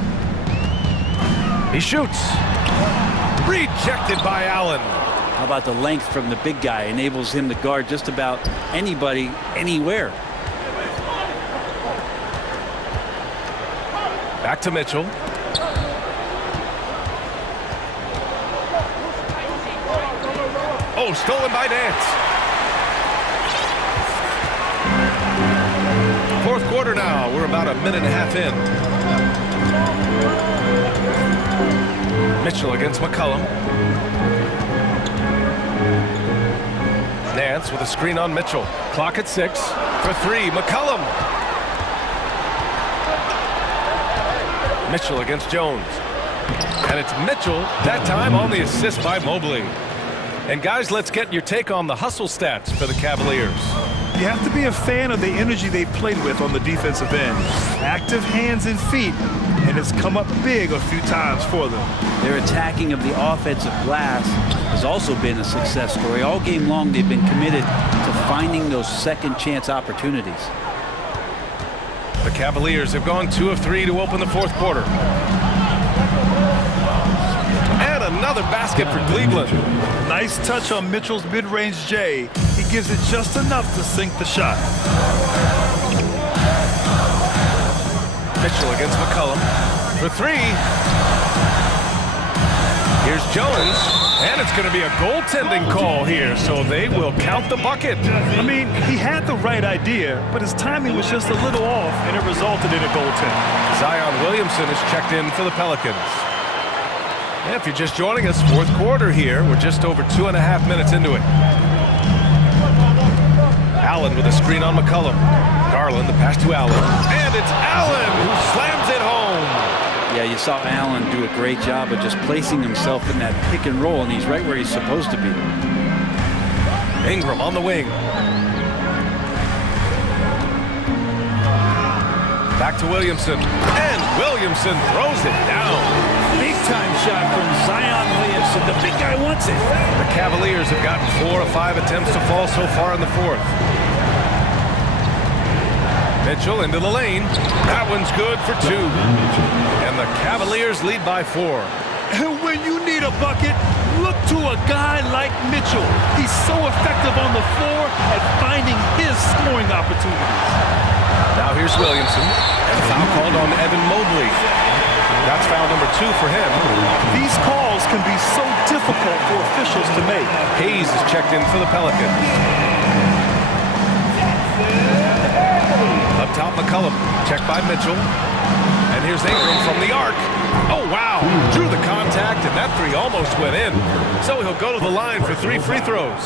He shoots. Rejected by Allen. How about the length from the big guy? Enables him to guard just about anybody, anywhere. Back to Mitchell. Oh, stolen by Nance. Fourth quarter now. We're about a minute and a half in. Mitchell against McCollum. Nance with a screen on Mitchell. Clock at 6. For 3, McCollum. Mitchell against Jones. And it's Mitchell, that time on the assist by Mobley. And guys, let's get your take on the hustle stats for the Cavaliers. You have to be a fan of the energy they've played with on the defensive end. Active hands and feet, and it's come up big a few times for them. Their attacking of the offensive glass has also been a success story. All game long, they've been committed to finding those second chance opportunities. The Cavaliers have gone 2 of 3 to open the fourth quarter. And another basket for Cleveland. Nice touch on Mitchell's mid-range J. He gives it just enough to sink the shot. Mitchell against McCollum for 3. Here's Jones, and it's going to be a goaltending call here, so they will count the bucket. I mean, he had the right idea, but his timing was just a little off, and it resulted in a goaltend. Zion Williamson is checked in for the Pelicans. And if you're just joining us, fourth quarter here. We're just over 2.5 minutes into it. Allen with a screen on McCollum. Garland, the pass to Allen. And it's Allen who slams it home. Yeah, you saw Allen do a great job of just placing himself in that pick and roll, and he's right where he's supposed to be. Ingram on the wing. Back to Williamson. And Williamson throws it down. Big-time shot from Zion Williamson. The big guy wants it. The Cavaliers have gotten 4 of 5 attempts to fall so far in the fourth. Mitchell into the lane. That one's good for 2. And the Cavaliers lead by 4. And when you need a bucket, look to a guy like Mitchell. He's so effective on the floor at finding his scoring opportunities. Now here's Williamson. And a foul called on Evan Mobley. That's foul number 2 for him. These calls can be so difficult for officials to make. Hayes is checked in for the Pelicans. Up top, McCollum. Checked by Mitchell. And here's Ingram from the arc. Oh, wow. Drew the contact, and that 3 almost went in. So he'll go to the line for 3 free throws.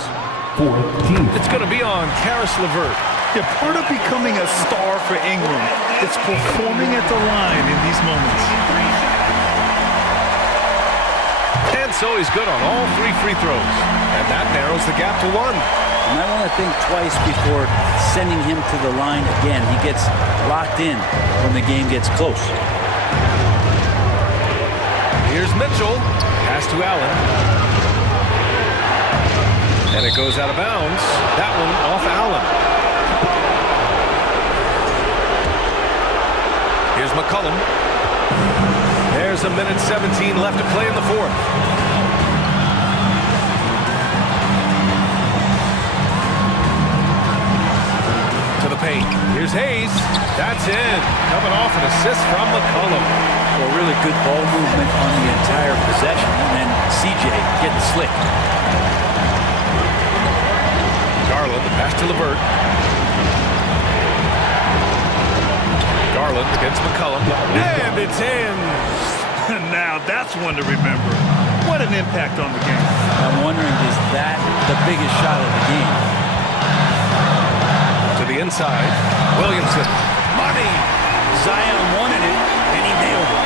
It's going to be on Karis LeVert. Yeah, part of becoming a star for Ingram, it's performing at the line in these moments. And so he's good on all 3 free throws. And that narrows the gap to 1. You might want to think twice before sending him to the line again. He gets locked in when the game gets close. Here's Mitchell. Pass to Allen. And it goes out of bounds. That one off Allen. Here's McCollum. There's 1:17 left to play in the fourth. To the paint. Here's Hayes. That's in. Coming off an assist from McCollum. Well, really good ball movement on the entire possession. And then CJ getting slick. Garland, the pass to LeVert. Garland against McCollum. And it's in. Now that's one to remember. What an impact on the game. I'm wondering, is that the biggest shot of the game? To the inside. Williamson. Money. Zion wanted it, and he nailed it.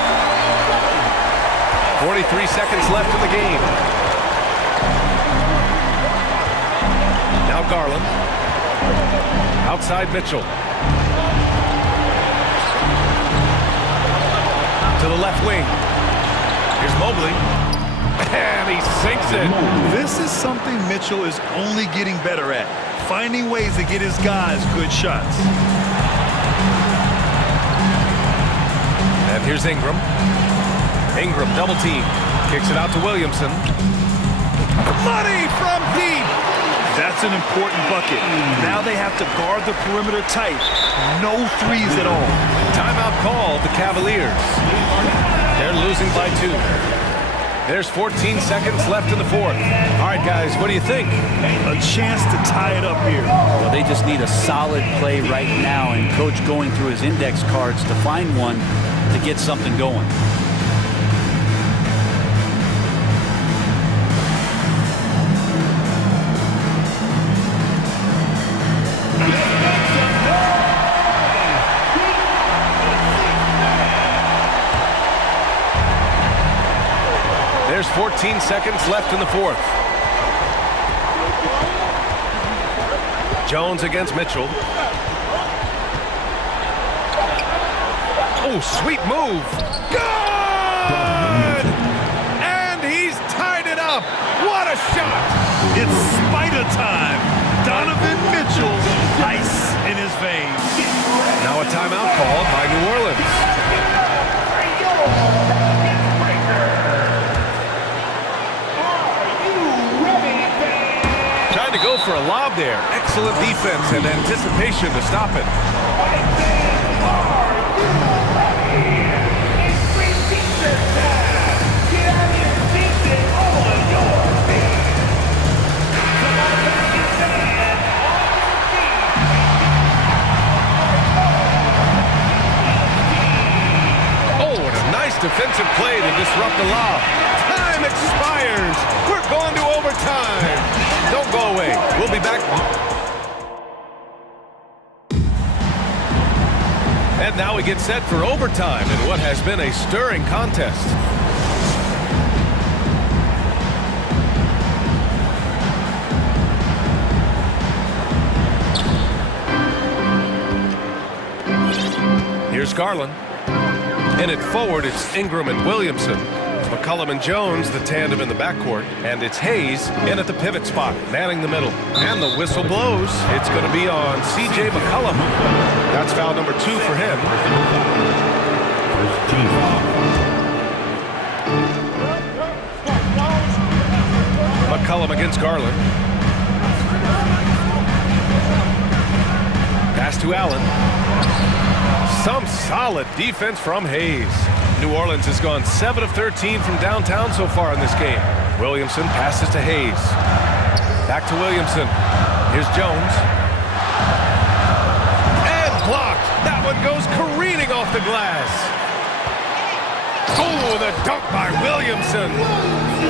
43 seconds left in the game. Now Garland. Outside Mitchell. To the left wing. Here's Mobley. And he sinks it. This is something Mitchell is only getting better at. Finding ways to get his guys good shots. And here's Ingram. Ingram double team. Kicks it out to Williamson. Money from deep. That's an important bucket. Now they have to guard the perimeter tight. No threes at all. Timeout called the Cavaliers. They're losing by 2. There's 14 seconds left in the fourth. All right, guys, what do you think? A chance to tie it up here. Well, they just need a solid play right now, and Coach going through his index cards to find one to get something going. There's 14 seconds left in the fourth. Jones against Mitchell. Oh, sweet move. Good! And he's tied it up. What a shot! It's spider time. Donovan Mitchell, ice in his veins. Now a timeout called by New Orleans. Trying to go for a lob there. Excellent defense and anticipation to stop it. Defensive play to disrupt the lob. Time expires. We're going to overtime. Don't go away. We'll be back. And now we get set for overtime in what has been a stirring contest. Here's Garland. In it forward, it's Ingram and Williamson. McCollum and Jones, the tandem in the backcourt. And it's Hayes in at the pivot spot, manning the middle. And the whistle blows. It's going to be on C.J. McCollum. That's foul number 2 for him. McCollum against Garland. Pass to Allen. Some solid defense from Hayes. New Orleans has gone 7 of 13 from downtown so far in this game. Williamson passes to Hayes. Back to Williamson. Here's Jones. And blocked. That one goes careening off the glass. Oh, the dunk by Williamson.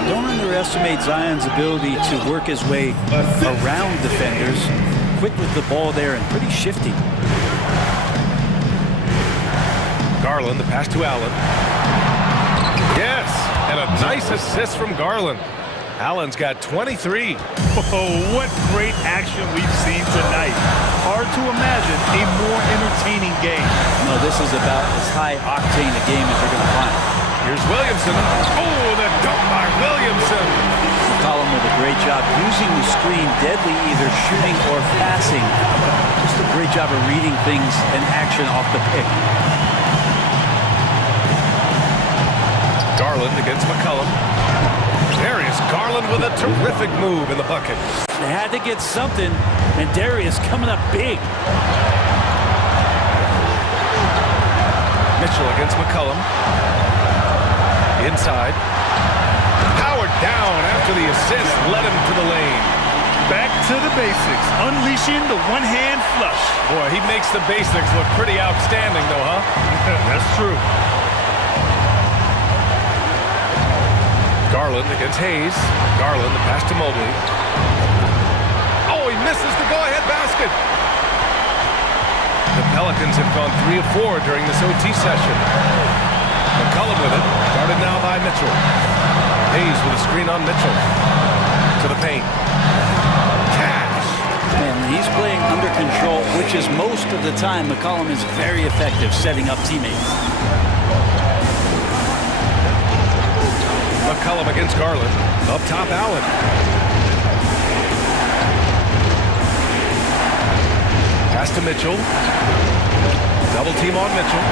Don't underestimate Zion's ability to work his way around defenders. Quick with the ball there and pretty shifty. Garland, the pass to Allen. Yes, and a nice assist from Garland. Allen's got 23. Oh, what great action we've seen tonight. Hard to imagine a more entertaining game. No, this is about as high-octane a game as you're going to find. Here's Williamson. Oh, the dunk by Williamson. McCollum with a great job using the screen, deadly either shooting or passing. Just a great job of reading things in action off the pick. Garland against McCollum. Darius Garland with a terrific move in the bucket. They had to get something, and Darius coming up big. Mitchell against McCollum. Inside. Powered down after the assist led him to the lane. Back to the basics, unleashing the one-hand flush. Boy, he makes the basics look pretty outstanding, though, huh? That's true. Garland against Hayes. Garland, the pass to Mobley. Oh, he misses the go-ahead basket. The Pelicans have gone 3 of 4 during this OT session. McCollum with it, guarded now by Mitchell. Hayes with a screen on Mitchell. To the paint. Cash. And he's playing under control, which is most of the time. McCollum is very effective setting up teammates. McCollum against Garland. Up top, Allen. Pass to Mitchell. Double team on Mitchell.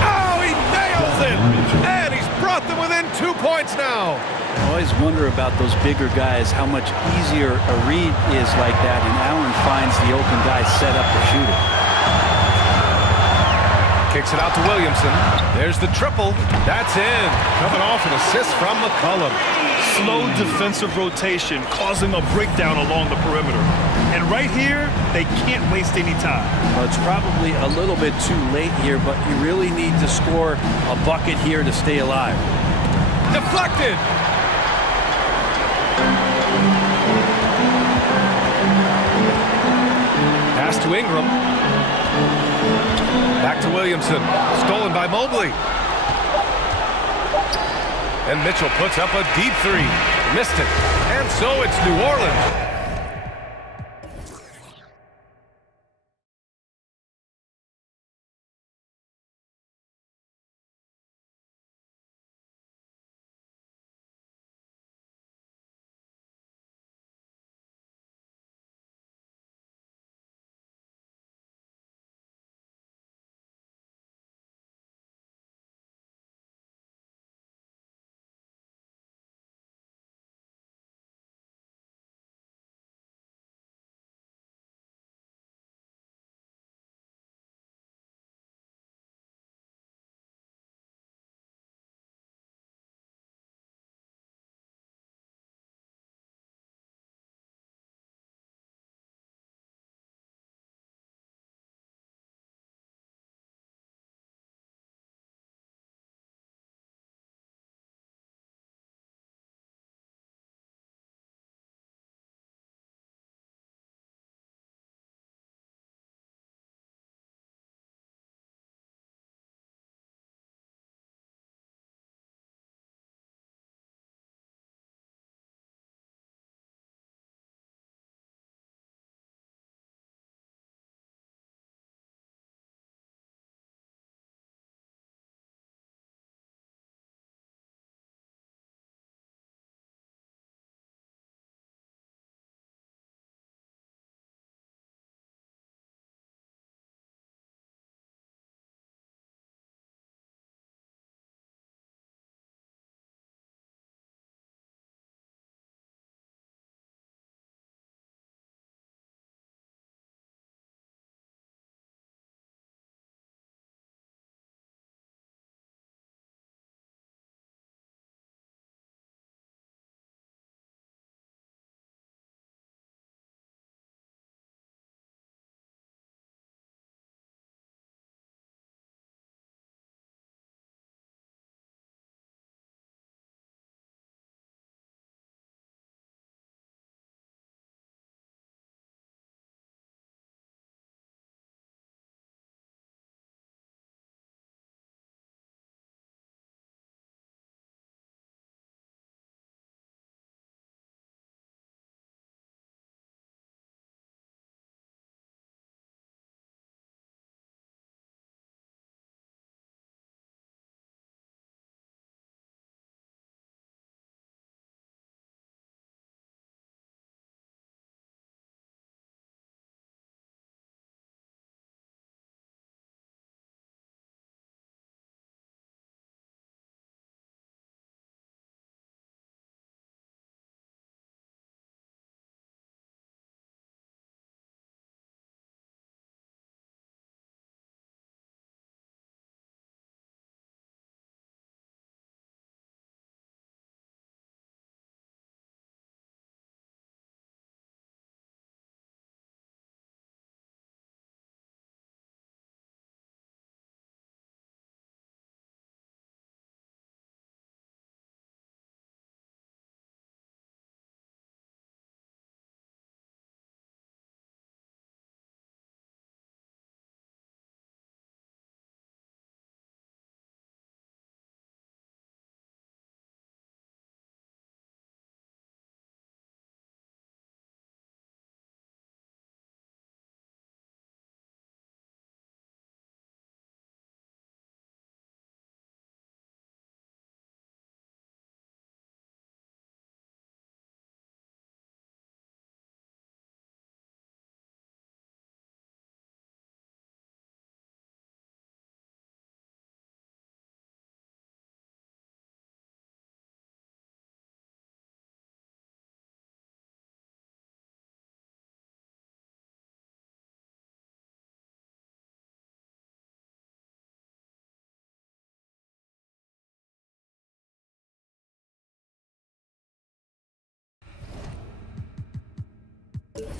Oh, he nails it! And he's brought them within 2 points now. I always wonder about those bigger guys, how much easier a read is like that, and Allen finds the open guy set up to shoot it. Kicks it out to Williamson. There's the triple. That's in. Coming off an assist from McCollum. Slow defensive rotation causing a breakdown along the perimeter. And right here, they can't waste any time. Well, it's probably a little bit too late here, but you really need to score a bucket here to stay alive. Deflected. Pass to Ingram. Back to Williamson. Stolen by Mobley. And Mitchell puts up a deep 3. Missed it. And so it's New Orleans.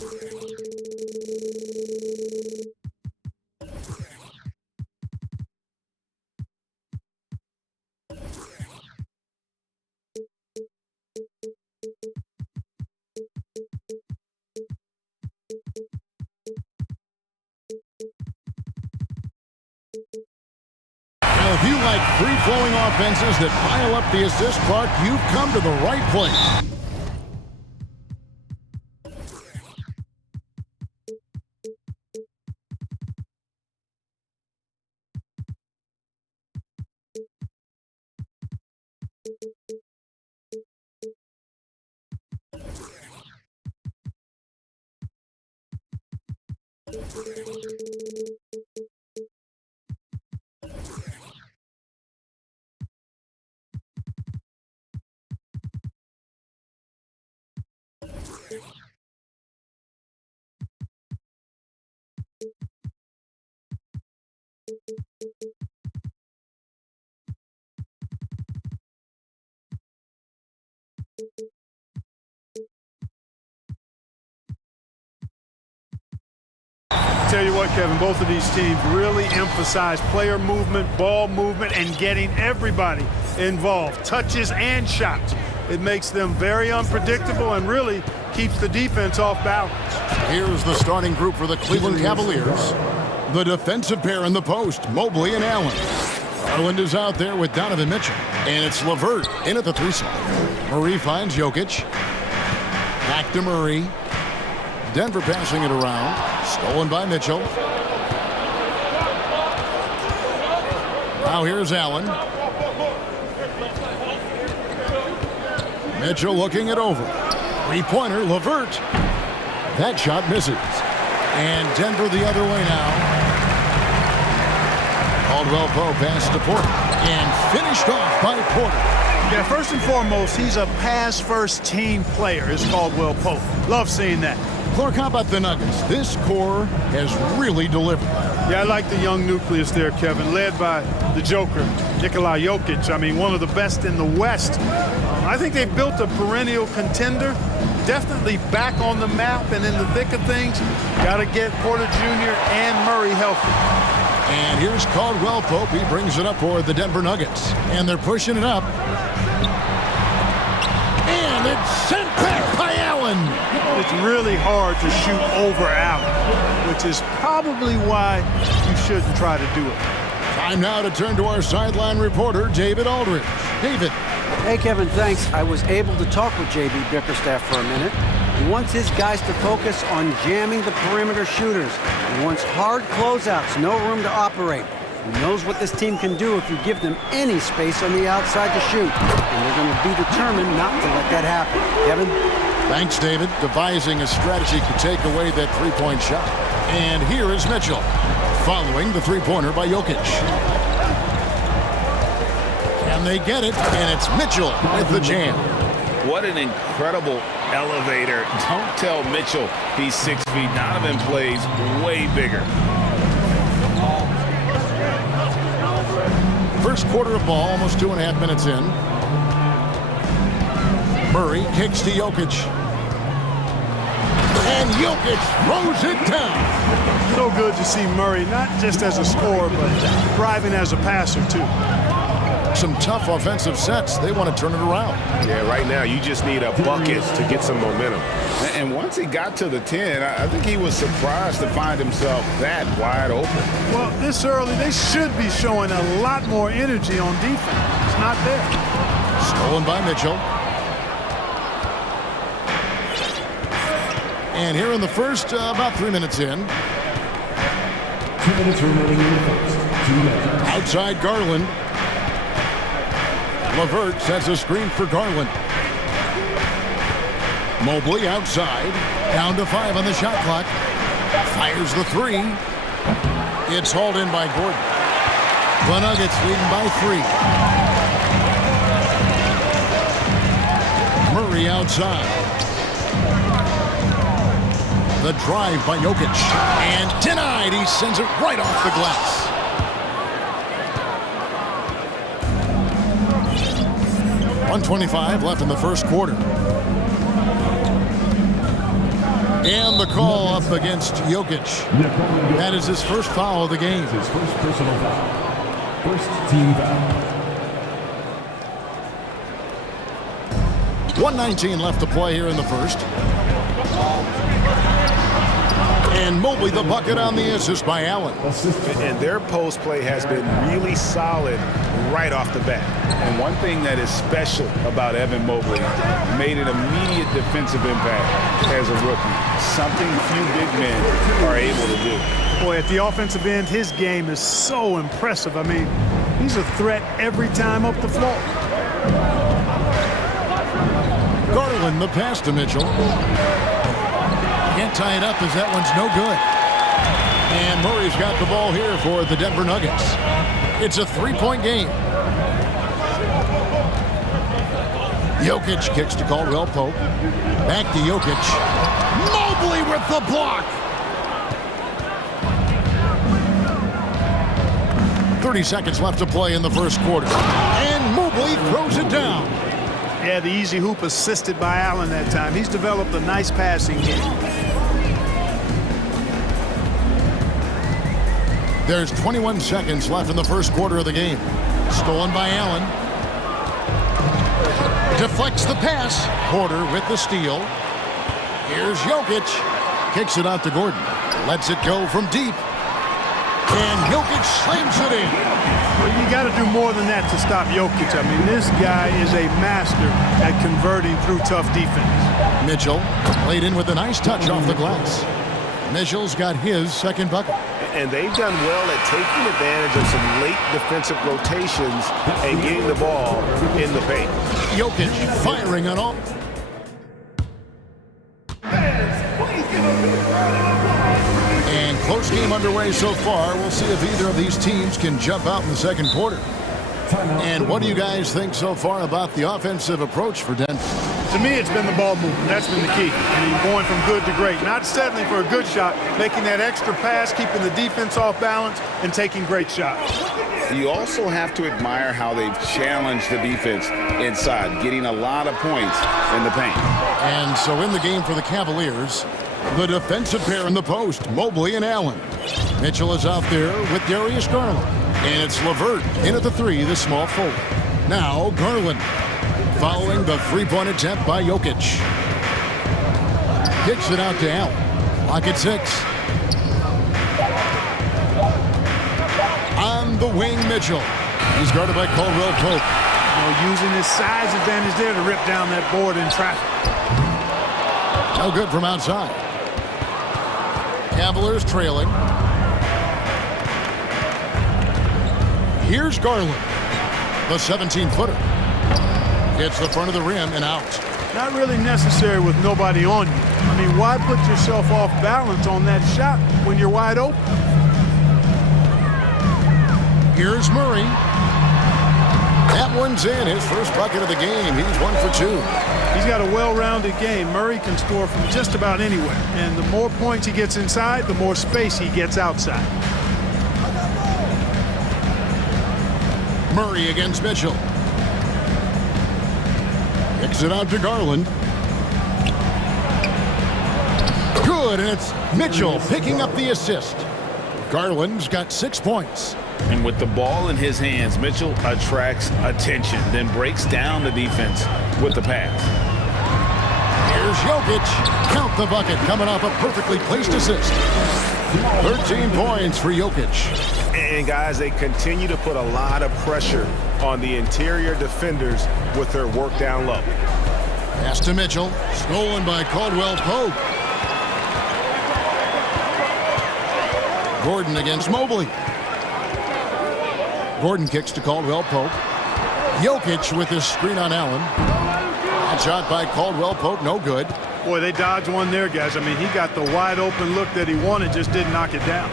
Now, if you like free-flowing offenses that pile up the assist clock, you've come to the right place. Tell you what, Kevin, both of these teams really emphasize player movement, ball movement, and getting everybody involved, touches and shots. It makes them very unpredictable and really keeps the defense off balance. Here's the starting group for the Cleveland Cavaliers. The defensive pair in the post, Mobley and Allen. Garland is out there with Donovan Mitchell. And it's LeVert in at the 3 slot. Murray finds Jokic. Back to Murray. Denver passing it around. Stolen by Mitchell. Now here's Allen. Mitchell looking it over. Three-pointer, LeVert. That shot misses. And Denver the other way now. Caldwell Pope passes to Porter. And finished off by Porter. Yeah, first and foremost, he's a pass-first team player, is Caldwell Pope. Love seeing that. Clark, how about the Nuggets? This core has really delivered. Yeah, I like the young nucleus there, Kevin, led by the Joker, Nikola Jokic. I mean, one of the best in the West. I think they've built a perennial contender, definitely back on the map and in the thick of things. Got to get Porter Jr. and Murray healthy. And here's Caldwell Pope. He brings it up for the Denver Nuggets. And they're pushing it up. And it's sent back by Allen. It's really hard to shoot over Allen, which is probably why you shouldn't try to do it. Time now to turn to our sideline reporter, David Aldridge. David. Hey, Kevin, thanks. I was able to talk with J.B. Bickerstaff for a minute. He wants his guys to focus on jamming the perimeter shooters. He wants hard closeouts, no room to operate. He knows what this team can do if you give them any space on the outside to shoot. And they're going to be determined not to let that happen. Kevin? Thanks, David. Devising a strategy to take away that three-point shot. And here is Mitchell, following the three-pointer by Jokic. And they get it, and it's Mitchell with the jam. What an incredible elevator. Don't tell Mitchell he's 6 feet. Donovan plays way bigger. First quarter of ball, almost 2.5 minutes in. Murray kicks to Jokic. And Jokic throws it down. So good to see Murray, not just as a scorer, but thriving as a passer, too. Some tough offensive sets. They want to turn it around. Yeah, right now you just need a bucket to get some momentum. And once he got to the 10, I think he was surprised to find himself that wide open. Well, this early, they should be showing a lot more energy on defense. It's not there. Stolen by Mitchell. And here in the first, about 3 minutes in. 2 minutes remaining in the first. 2 minutes. Outside Garland. LeVert sets a screen for Garland. Mobley outside. Down to 5 on the shot clock. Fires the 3. It's hauled in by Gordon. The Nuggets leading by 3. Murray outside. The drive by Jokic. And denied. He sends it right off the glass. 1:25 left in the first quarter. And the call up against Jokic. That is his first foul of the game. His first personal foul. First team foul. 1:19 left to play here in the first. And Mobley the bucket on the assist by Allen. And their post play has been really solid right off the bat. And one thing that is special about Evan Mobley, made an immediate defensive impact as a rookie. Something few big men are able to do. Boy, at the offensive end, his game is so impressive. I mean, he's a threat every time up the floor. Garland the pass to Mitchell. Can't tie it up as that one's no good. And Murray's got the ball here for the Denver Nuggets. It's a 3-point game. Jokic kicks to Caldwell Pope. Back to Jokic. Mobley with the block. 30 seconds left to play in the first quarter. And Mobley throws it down. Yeah, the easy hoop assisted by Allen that time. He's developed a nice passing game. There's 21 seconds left in the first quarter of the game. Stolen by Allen. Deflects the pass. Porter with the steal. Here's Jokic. Kicks it out to Gordon. Lets it go from deep. And Jokic slams it in. Well, you got to do more than that to stop Jokic. I mean, this guy is a master at converting through tough defense. Mitchell played in with a nice touch off the glass. Mitchell's got his second bucket. And they've done well at taking advantage of some late defensive rotations and getting the ball in the paint. Jokic firing on all. And close game underway so far. We'll see if either of these teams can jump out in the second quarter. And what do you guys think so far about the offensive approach for Denver? To me, it's been the ball movement. That's been the key. I mean, going from good to great. Not settling for a good shot, making that extra pass, keeping the defense off balance, and taking great shots. You also have to admire how they've challenged the defense inside, getting a lot of points in the paint. And so in the game for the Cavaliers, the defensive pair in the post, Mobley and Allen. Mitchell is out there with Darius Garland. And it's LeVert in at the three, the small forward. Now Garland following the three-point attempt by Jokic. Kicks it out to Allen. Lock at 6. On the wing, Mitchell. He's guarded by Caldwell Pope. Using his size advantage there to rip down that board in traffic. No good from outside. Cavaliers trailing. Here's Garland, the 17-footer. Hits the front of the rim and out. Not really necessary with nobody on you. I mean, why put yourself off balance on that shot when you're wide open? Here's Murray. That one's in, his first bucket of the game. He's 1 for 2. He's got a well-rounded game. Murray can score from just about anywhere. And the more points he gets inside, the more space he gets outside. Murray against Mitchell. Kicks it out to Garland. Good, and it's Mitchell picking up the assist. Garland's got 6 points. And with the ball in his hands, Mitchell attracts attention, then breaks down the defense with the pass. Here's Jokic. Count the bucket, coming off a perfectly placed assist. 13 points for Jokic. And guys, they continue to put a lot of pressure on the interior defenders with their work down low. Pass to Mitchell. Stolen by Caldwell Pope. Gordon against Mobley. Gordon kicks to Caldwell Pope. Jokic with his screen on Allen. That shot by Caldwell Pope, no good. Boy, they dodged one there, guys. I mean, he got the wide open look that he wanted, just didn't knock it down.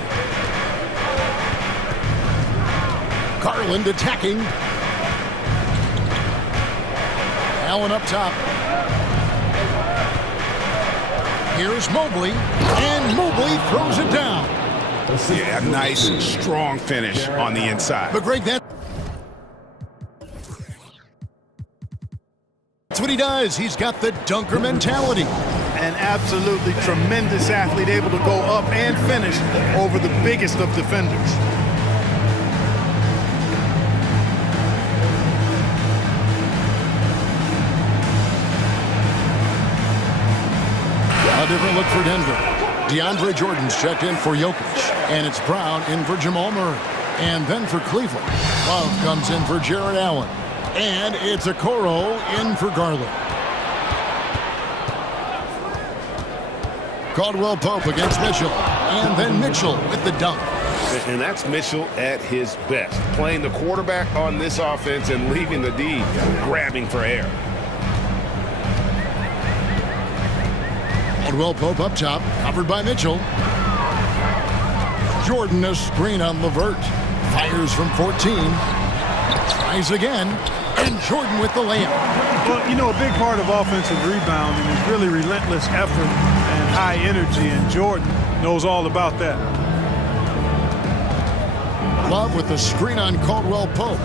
Garland attacking. Allen up top. Here's Mobley, and Mobley throws it down. Yeah, a nice, strong finish on the inside. But Greg, that's what he does. He's got the dunker mentality. an absolutely tremendous athlete, able to go up and finish over the biggest of defenders. A different look for Denver. DeAndre Jordan's checked in for Jokic, and it's Brown in for Jamal Murray. And then for Cleveland, Love comes in for Jared Allen. And it's Okoro in for Garland. Caldwell Pope against Mitchell. And then Mitchell with the dunk. And that's Mitchell at his best, playing the quarterback on this offense and leaving the D grabbing for air. Caldwell Pope up top, covered by Mitchell. Jordan a screen on LeVert. Fires from 14. Tries again. And Jordan with the layup. Well, you know, a big part of offensive rebounding is really relentless effort and high energy, and Jordan knows all about that. Love with the screen on Caldwell Pope.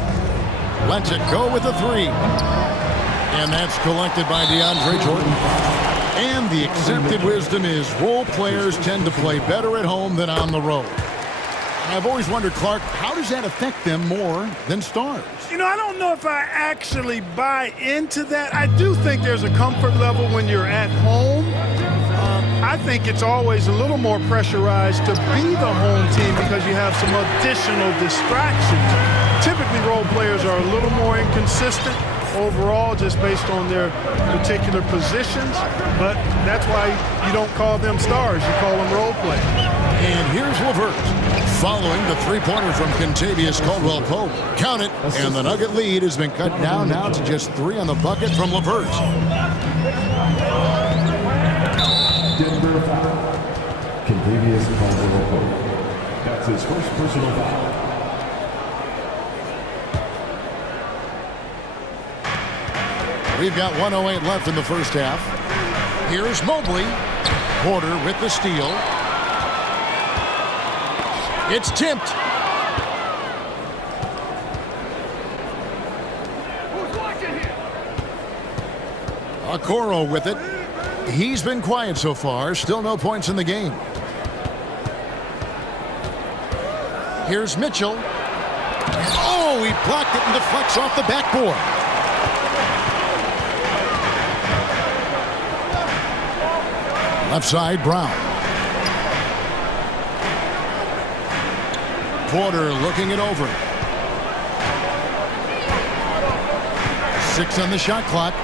Lets it go with a three. And that's collected by DeAndre Jordan. And the accepted wisdom is role players tend to play better at home than on the road. I've always wondered, Clark, how does that affect them more than stars? You know, I don't know if I actually buy into that. I do think there's a comfort level when you're at home. I think it's always a little more pressurized to be the home team because you have some additional distractions. Typically, role players are a little more inconsistent overall just based on their particular positions, but that's why you don't call them stars, you call them role players. And here's LeVert, following the three-pointer from Contavious Caldwell Pope. Count it, and the Nugget lead has been cut down now to just 3 on the bucket from LeVert. Denver foul. Contavious Caldwell Pope. That's his first personal foul. We've got 1:08 left in the first half. Here's Mobley. Porter with the steal. It's tipped. Okoro with it. He's been quiet so far. Still no points in the game. Here's Mitchell. Oh, he blocked it and deflects off the backboard. Left side, Brown. Porter looking it over. 6 on the shot clock.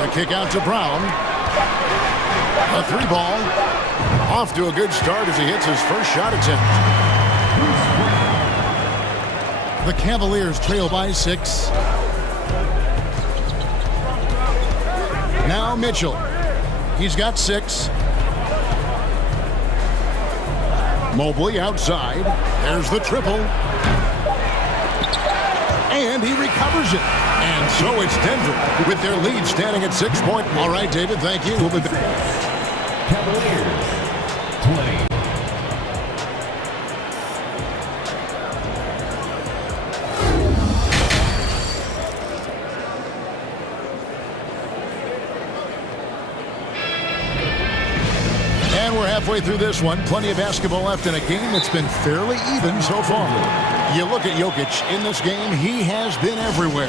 The kick out to Brown. A 3-ball. Off to a good start as he hits his first shot attempt. The Cavaliers trail by 6. Now Mitchell. He's got 6. Mobley outside. There's the triple. And he recovers it. And so it's Denver with their lead standing at 6 point. All right, David, thank you. We'll be back. Cavaliers 20. Halfway through this one, plenty of basketball left in a game that's been fairly even so far. You look at Jokic in this game, he has been everywhere.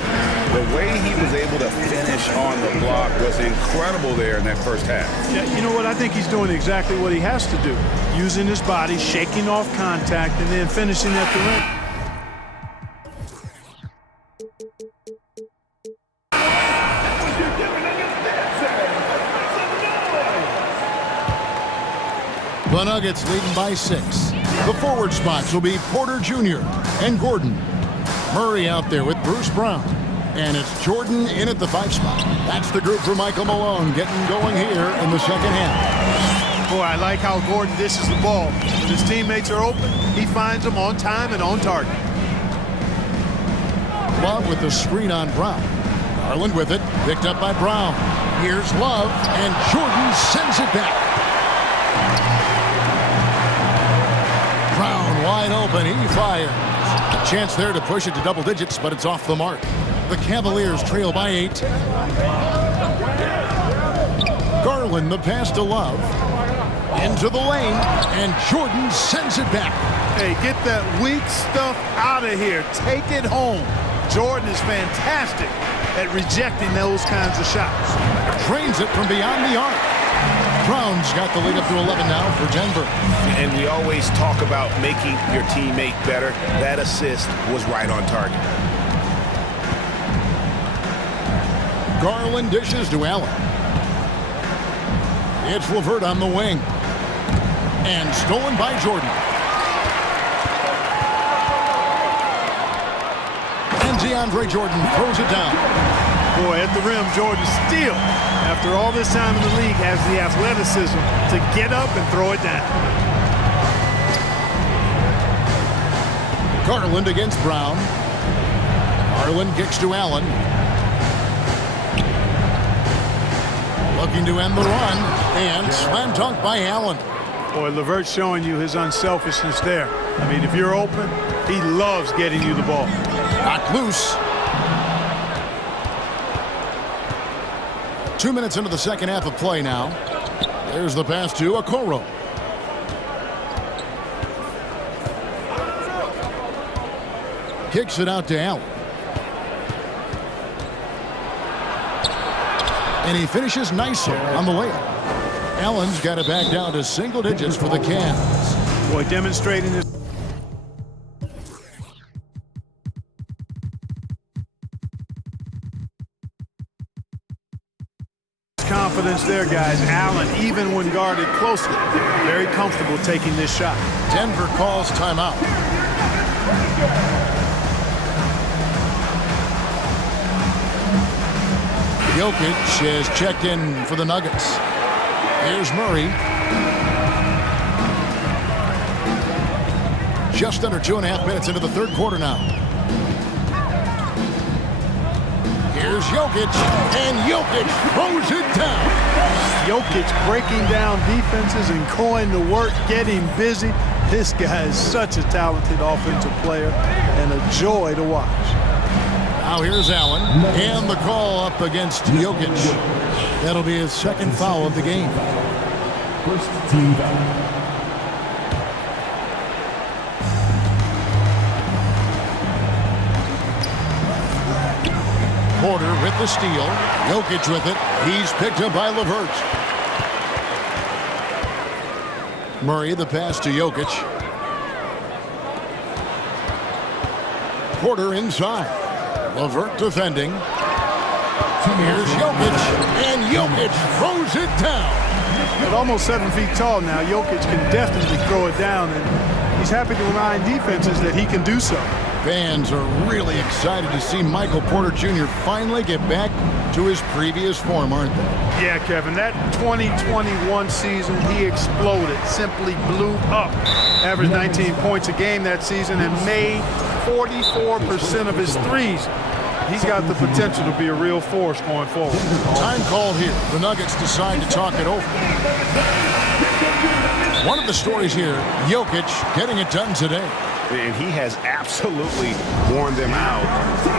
The way he was able to finish on the block was incredible there in that first half. Yeah, you know what? I think he's doing exactly what he has to do. Using his body, shaking off contact, and then finishing at the rim. The Nuggets leading by 6. The forward spots will be Porter Jr. and Gordon. Murray out there with Bruce Brown. And it's Jordan in at the 5 spot. That's the group for Michael Malone getting going here in the second half. Boy, I like how Gordon dishes the ball. When his teammates are open, he finds them on time and on target. Love with the screen on Brown. Garland with it, picked up by Brown. Here's Love, and Jordan sends it back. Brown wide open, he fires. A chance there to push it to double digits, but it's off the mark. The Cavaliers trail by 8. Garland, the pass to Love. Into the lane, and Jordan sends it back. Hey, get that weak stuff out of here. Take it home. Jordan is fantastic at rejecting those kinds of shots. Trains it from beyond the arc. Brown's got the lead up to 11 now for Denver. And we always talk about making your teammate better. That assist was right on target. Garland dishes to Allen. It's Levert on the wing. And stolen by Jordan. And DeAndre Jordan throws it down. Boy, at the rim, Jordan still, after all this time in the league, has the athleticism to get up and throw it down. Garland against Brown. Garland kicks to Allen. Looking to end the run, and slam dunk by Allen. Boy, Levert's showing you his unselfishness there. I mean, if you're open, he loves getting you the ball. Knocked loose. 2 minutes into the second half of play now. There's the pass to Okoro. Kicks it out to Allen. And he finishes nicely on the layup. Allen's got it back down to single digits for the Cavs. Boy, demonstrating his confidence there, guys. Allen, even when guarded closely, very comfortable taking this shot. Denver calls timeout. Jokic is checked in for the Nuggets. Here's Murray. Just under 2.5 minutes into the third quarter now. Here's Jokic, and Jokic throws it down. Jokic breaking down defenses and going to work, getting busy. This guy is such a talented offensive player and a joy to watch. Now here's Allen, and the call up against Jokic. That'll be his second foul of the game. First team foul. Porter with the steal. Jokic with it. He's picked up by Levert. Murray, the pass to Jokic. Porter inside. Levert defending. Here's Jokic, and Jokic throws it down. At almost 7 feet tall now, Jokic can definitely throw it down, and he's happy to remind defenses that he can do so. Fans are really excited to see Michael Porter Jr. finally get back to his previous form, aren't they? Yeah, Kevin, that 2021 season, he exploded, simply blew up. Averaged 19 points a game that season and made 44% of his threes. He's got the potential to be a real force going forward. Time called here. The Nuggets decide to talk it over. One of the stories here, Jokic getting it done today. And he has absolutely worn them out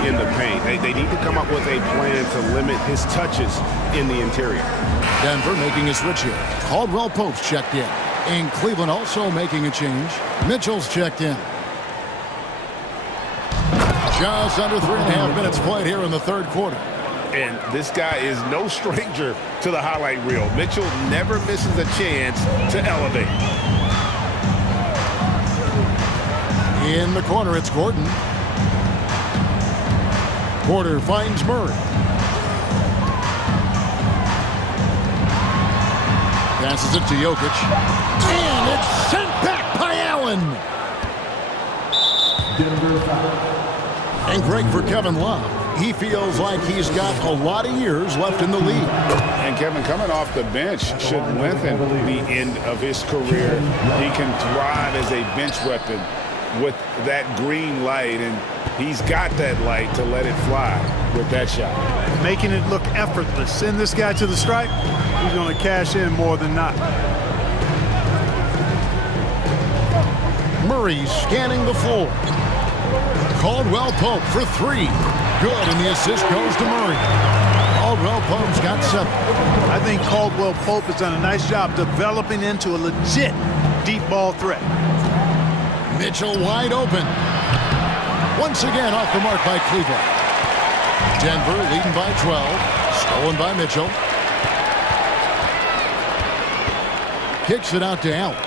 in the paint. They need to come up with a plan to limit his touches in the interior. Denver making a switch here. Caldwell Pope's checked in. And Cleveland also making a change. Mitchell's checked in. Just under 3.5 minutes played here in the third quarter. And this guy is no stranger to the highlight reel. Mitchell never misses a chance to elevate. In the corner, it's Gordon. Porter finds Murray. Passes it to Jokic. And it's sent back by Allen. And great for Kevin Love. He feels like he's got a lot of years left in the league. And Kevin, coming off the bench should lengthen the end of his career. He can thrive as a bench weapon with that green light, and he's got that light to let it fly with that shot. Making it look effortless. Send this guy to the stripe, he's going to cash in more than not. Murray scanning the floor. Caldwell Pope for three. Good, and the assist goes to Murray. Caldwell Pope's got 7. I think Caldwell Pope has done a nice job developing into a legit deep ball threat. Mitchell wide open. Once again off the mark by Cleveland. Denver leading by 12. Stolen by Mitchell. Kicks it out to Allen.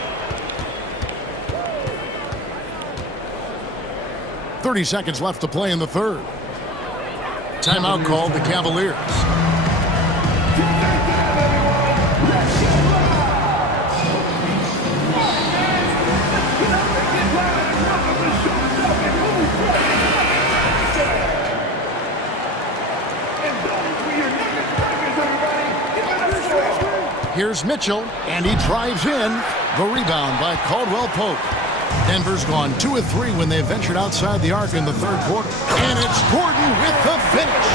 30 seconds left to play in the third. Timeout called the Cavaliers. Here's Mitchell, and he drives in. The rebound by Caldwell Pope. Denver's gone 2 of 3 when they ventured outside the arc in the third quarter. And it's Gordon with the finish.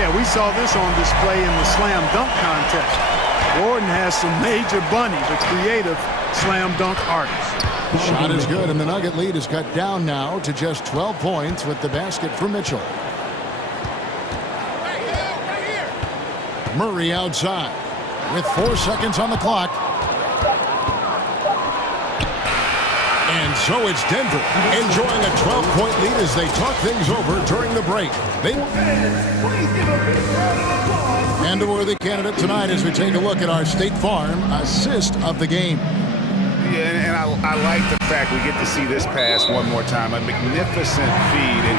Yeah, we saw this on display in the slam dunk contest. Gordon has some major bunnies, a creative slam dunk artist. Shot is good, and the Nugget lead is cut down now to just 12 points with the basket for Mitchell. Murray outside with 4 seconds on the clock. And so it's Denver enjoying a 12-point lead as they talk things over during the break. And a worthy candidate tonight as we take a look at our State Farm assist of the game. Yeah, and I like the fact we get to see this pass one more time. A magnificent feed, and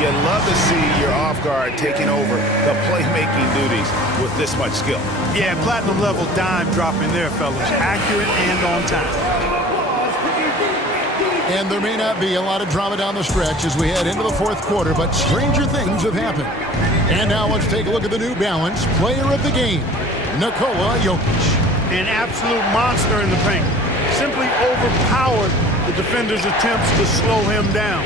you love to see your off guard taking over the playmaking duties with this much skill. Yeah, platinum level dime dropping there, fellas. Accurate and on time. And there may not be a lot of drama down the stretch as we head into the fourth quarter, but stranger things have happened. And now let's take a look at the New Balance player of the game, Nikola Jokic. An absolute monster in the paint. Simply overpowered the defender's attempts to slow him down.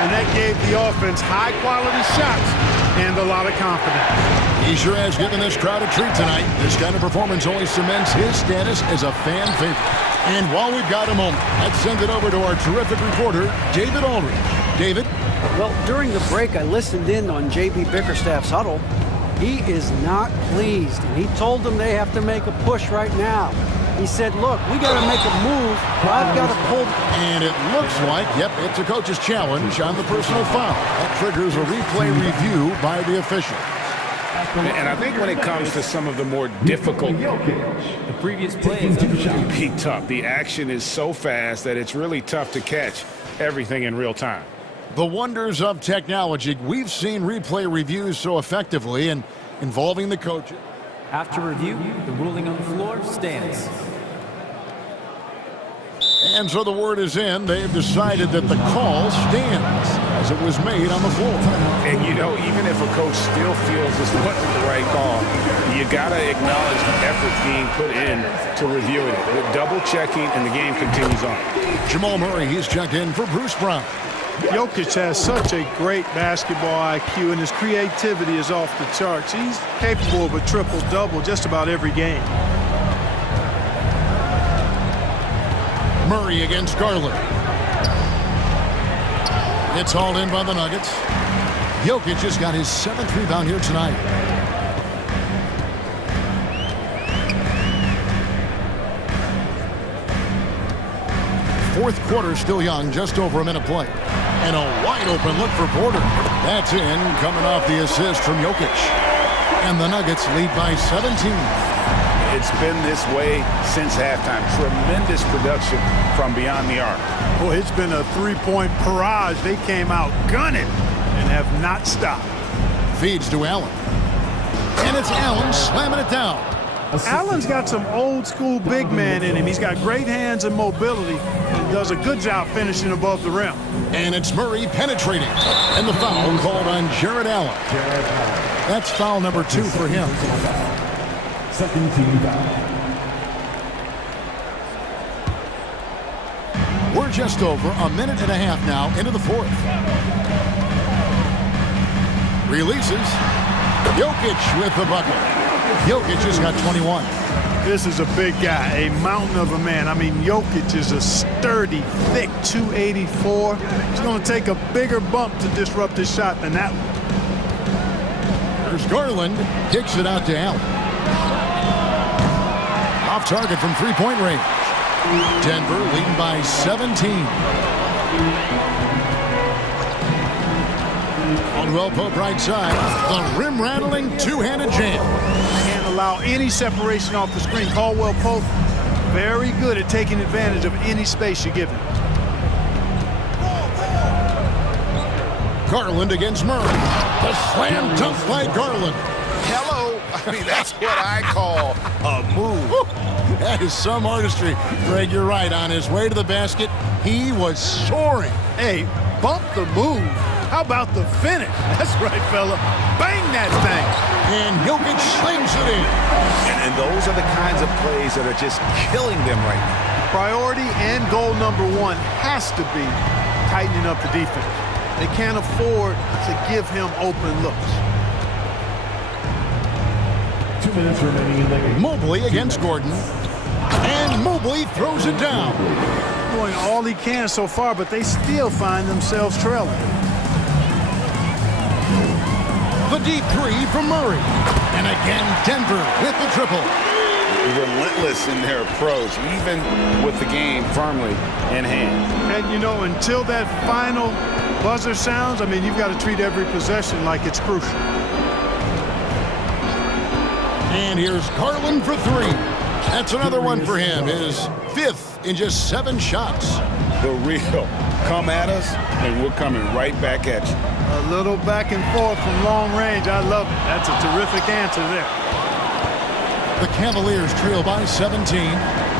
And that gave the offense high-quality shots and a lot of confidence. He sure has given this crowd a treat tonight. This kind of performance only cements his status as a fan favorite. And while we've got a moment, let's send it over to our terrific reporter, David Aldridge. David? Well, during the break, I listened in on J.B. Bickerstaff's huddle. He is not pleased, and he told them they have to make a push right now. He said, look, we got to make a move. I've got to pull. And it looks like, yep, it's a coach's challenge on the personal foul. That triggers a replay review by the official. And I think when it comes to some of the more difficult, the previous play is be tough. The action is so fast that it's really tough to catch everything in real time. The wonders of technology. We've seen replay reviews so effectively and involving the coaches. After review, the ruling on the floor stands. And so the word is in. They've decided that the call stands as it was made on the floor. And, you know, even if a coach still feels this wasn't the right call, you got to acknowledge the effort being put in to reviewing it. With double-checking, and the game continues on. Jamal Murray, he's checked in for Bruce Brown. Jokic has such a great basketball IQ, and his creativity is off the charts. He's capable of a triple-double just about every game. Murray against Garland. It's hauled in by the Nuggets. Jokic has got his 7th rebound here tonight. Fourth quarter still young, just over a minute play. And a wide open look for Porter. That's in, coming off the assist from Jokic. And the Nuggets lead by 17. It's been this way since halftime. Tremendous production from beyond the arc. Well, it's been a three-point barrage. They came out gunning and have not stopped. Feeds to Allen. And it's Allen slamming it down. Allen's got some old-school big man in him. He's got great hands and mobility, and does a good job finishing above the rim. And it's Murray penetrating. And the foul called on Jared Allen. That's foul number 2 for him. Second team foul. We're just over a minute and a half now into the fourth. Releases. Jokic with the bucket. Jokic has got 21. This is a big guy, a mountain of a man. I mean, Jokic is a sturdy, thick 284. He's going to take a bigger bump to disrupt his shot than that one. Here's Garland. Kicks it out to Allen. Off target from three-point range. Denver leading by 17. Caldwell Pope right side. The rim-rattling two-handed jam. Can't allow any separation off the screen. Caldwell Pope, very good at taking advantage of any space you give him. Garland against Murray. The slam dunk by Garland. Hello. I mean, that's what I call a move. That is some artistry. Greg, you're right. On his way to the basket, he was soaring. Hey, bump the move. How about the finish? That's right, fella. Bang that thing. And Jokic slings it in. And those are the kinds of plays that are just killing them right now. Priority and goal number one has to be tightening up the defense. They can't afford to give him open looks. 2 minutes remaining in the game. Mobley against Gordon. And Mobley throws it down. Doing all he can so far, but they still find themselves trailing. The deep three from Murray. And again, Denver with the triple. Relentless in their approach, even with the game firmly in hand. And, you know, until that final buzzer sounds, I mean, you've got to treat every possession like it's crucial. And here's Garland for three. That's another one for him. His fifth in just 7 shots. The real come at us, and we're coming right back at you. A little back and forth from long range. I love it. That's a terrific answer there. The Cavaliers trail by 17.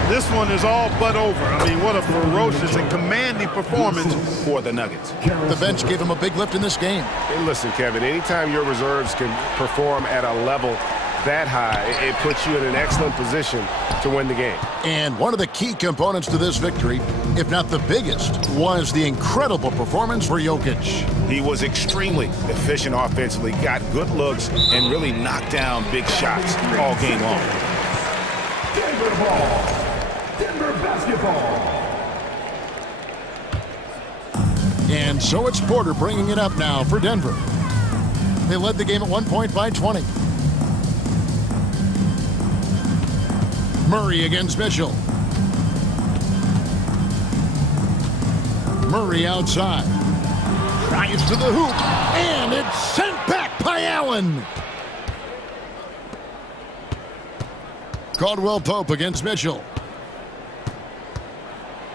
This one is all but over. I mean, what a ferocious and commanding performance for the Nuggets. The bench gave him a big lift in this game. Hey, listen, Kevin, anytime your reserves can perform at a level that high, it puts you in an excellent position to win the game. And one of the key components to this victory, if not the biggest, was the incredible performance for Jokic. He was extremely efficient offensively, got good looks, and really knocked down big shots all game long. Denver ball. Denver basketball. And so it's Porter bringing it up now for Denver. They led the game at one point by 20. Murray against Mitchell. Murray outside. Drives to the hoop. And it's sent back by Allen. Caldwell Pope against Mitchell.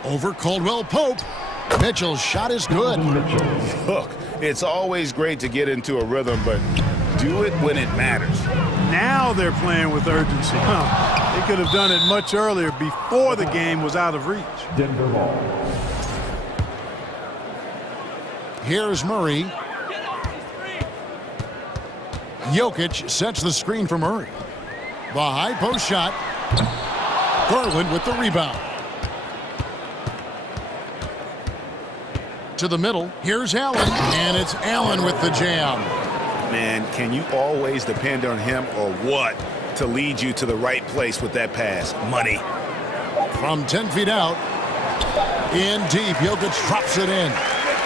Over Caldwell Pope. Mitchell's shot is good. Look, it's always great to get into a rhythm, but do it when it matters. Now they're playing with urgency. They could have done it much earlier before the game was out of reach. Denver ball. Here's Murray. Jokic sets the screen for Murray. The high post shot. Garland with the rebound. To the middle. Here's Allen. And it's Allen with the jam. Man, can you always depend on him or what to lead you to the right place with that pass? Money. From 10 feet out. In deep. Jokic drops it in.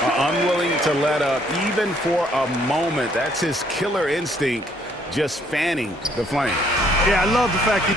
Unwilling to let up even for a moment. That's his killer instinct, just fanning the flame. Yeah, I love the fact he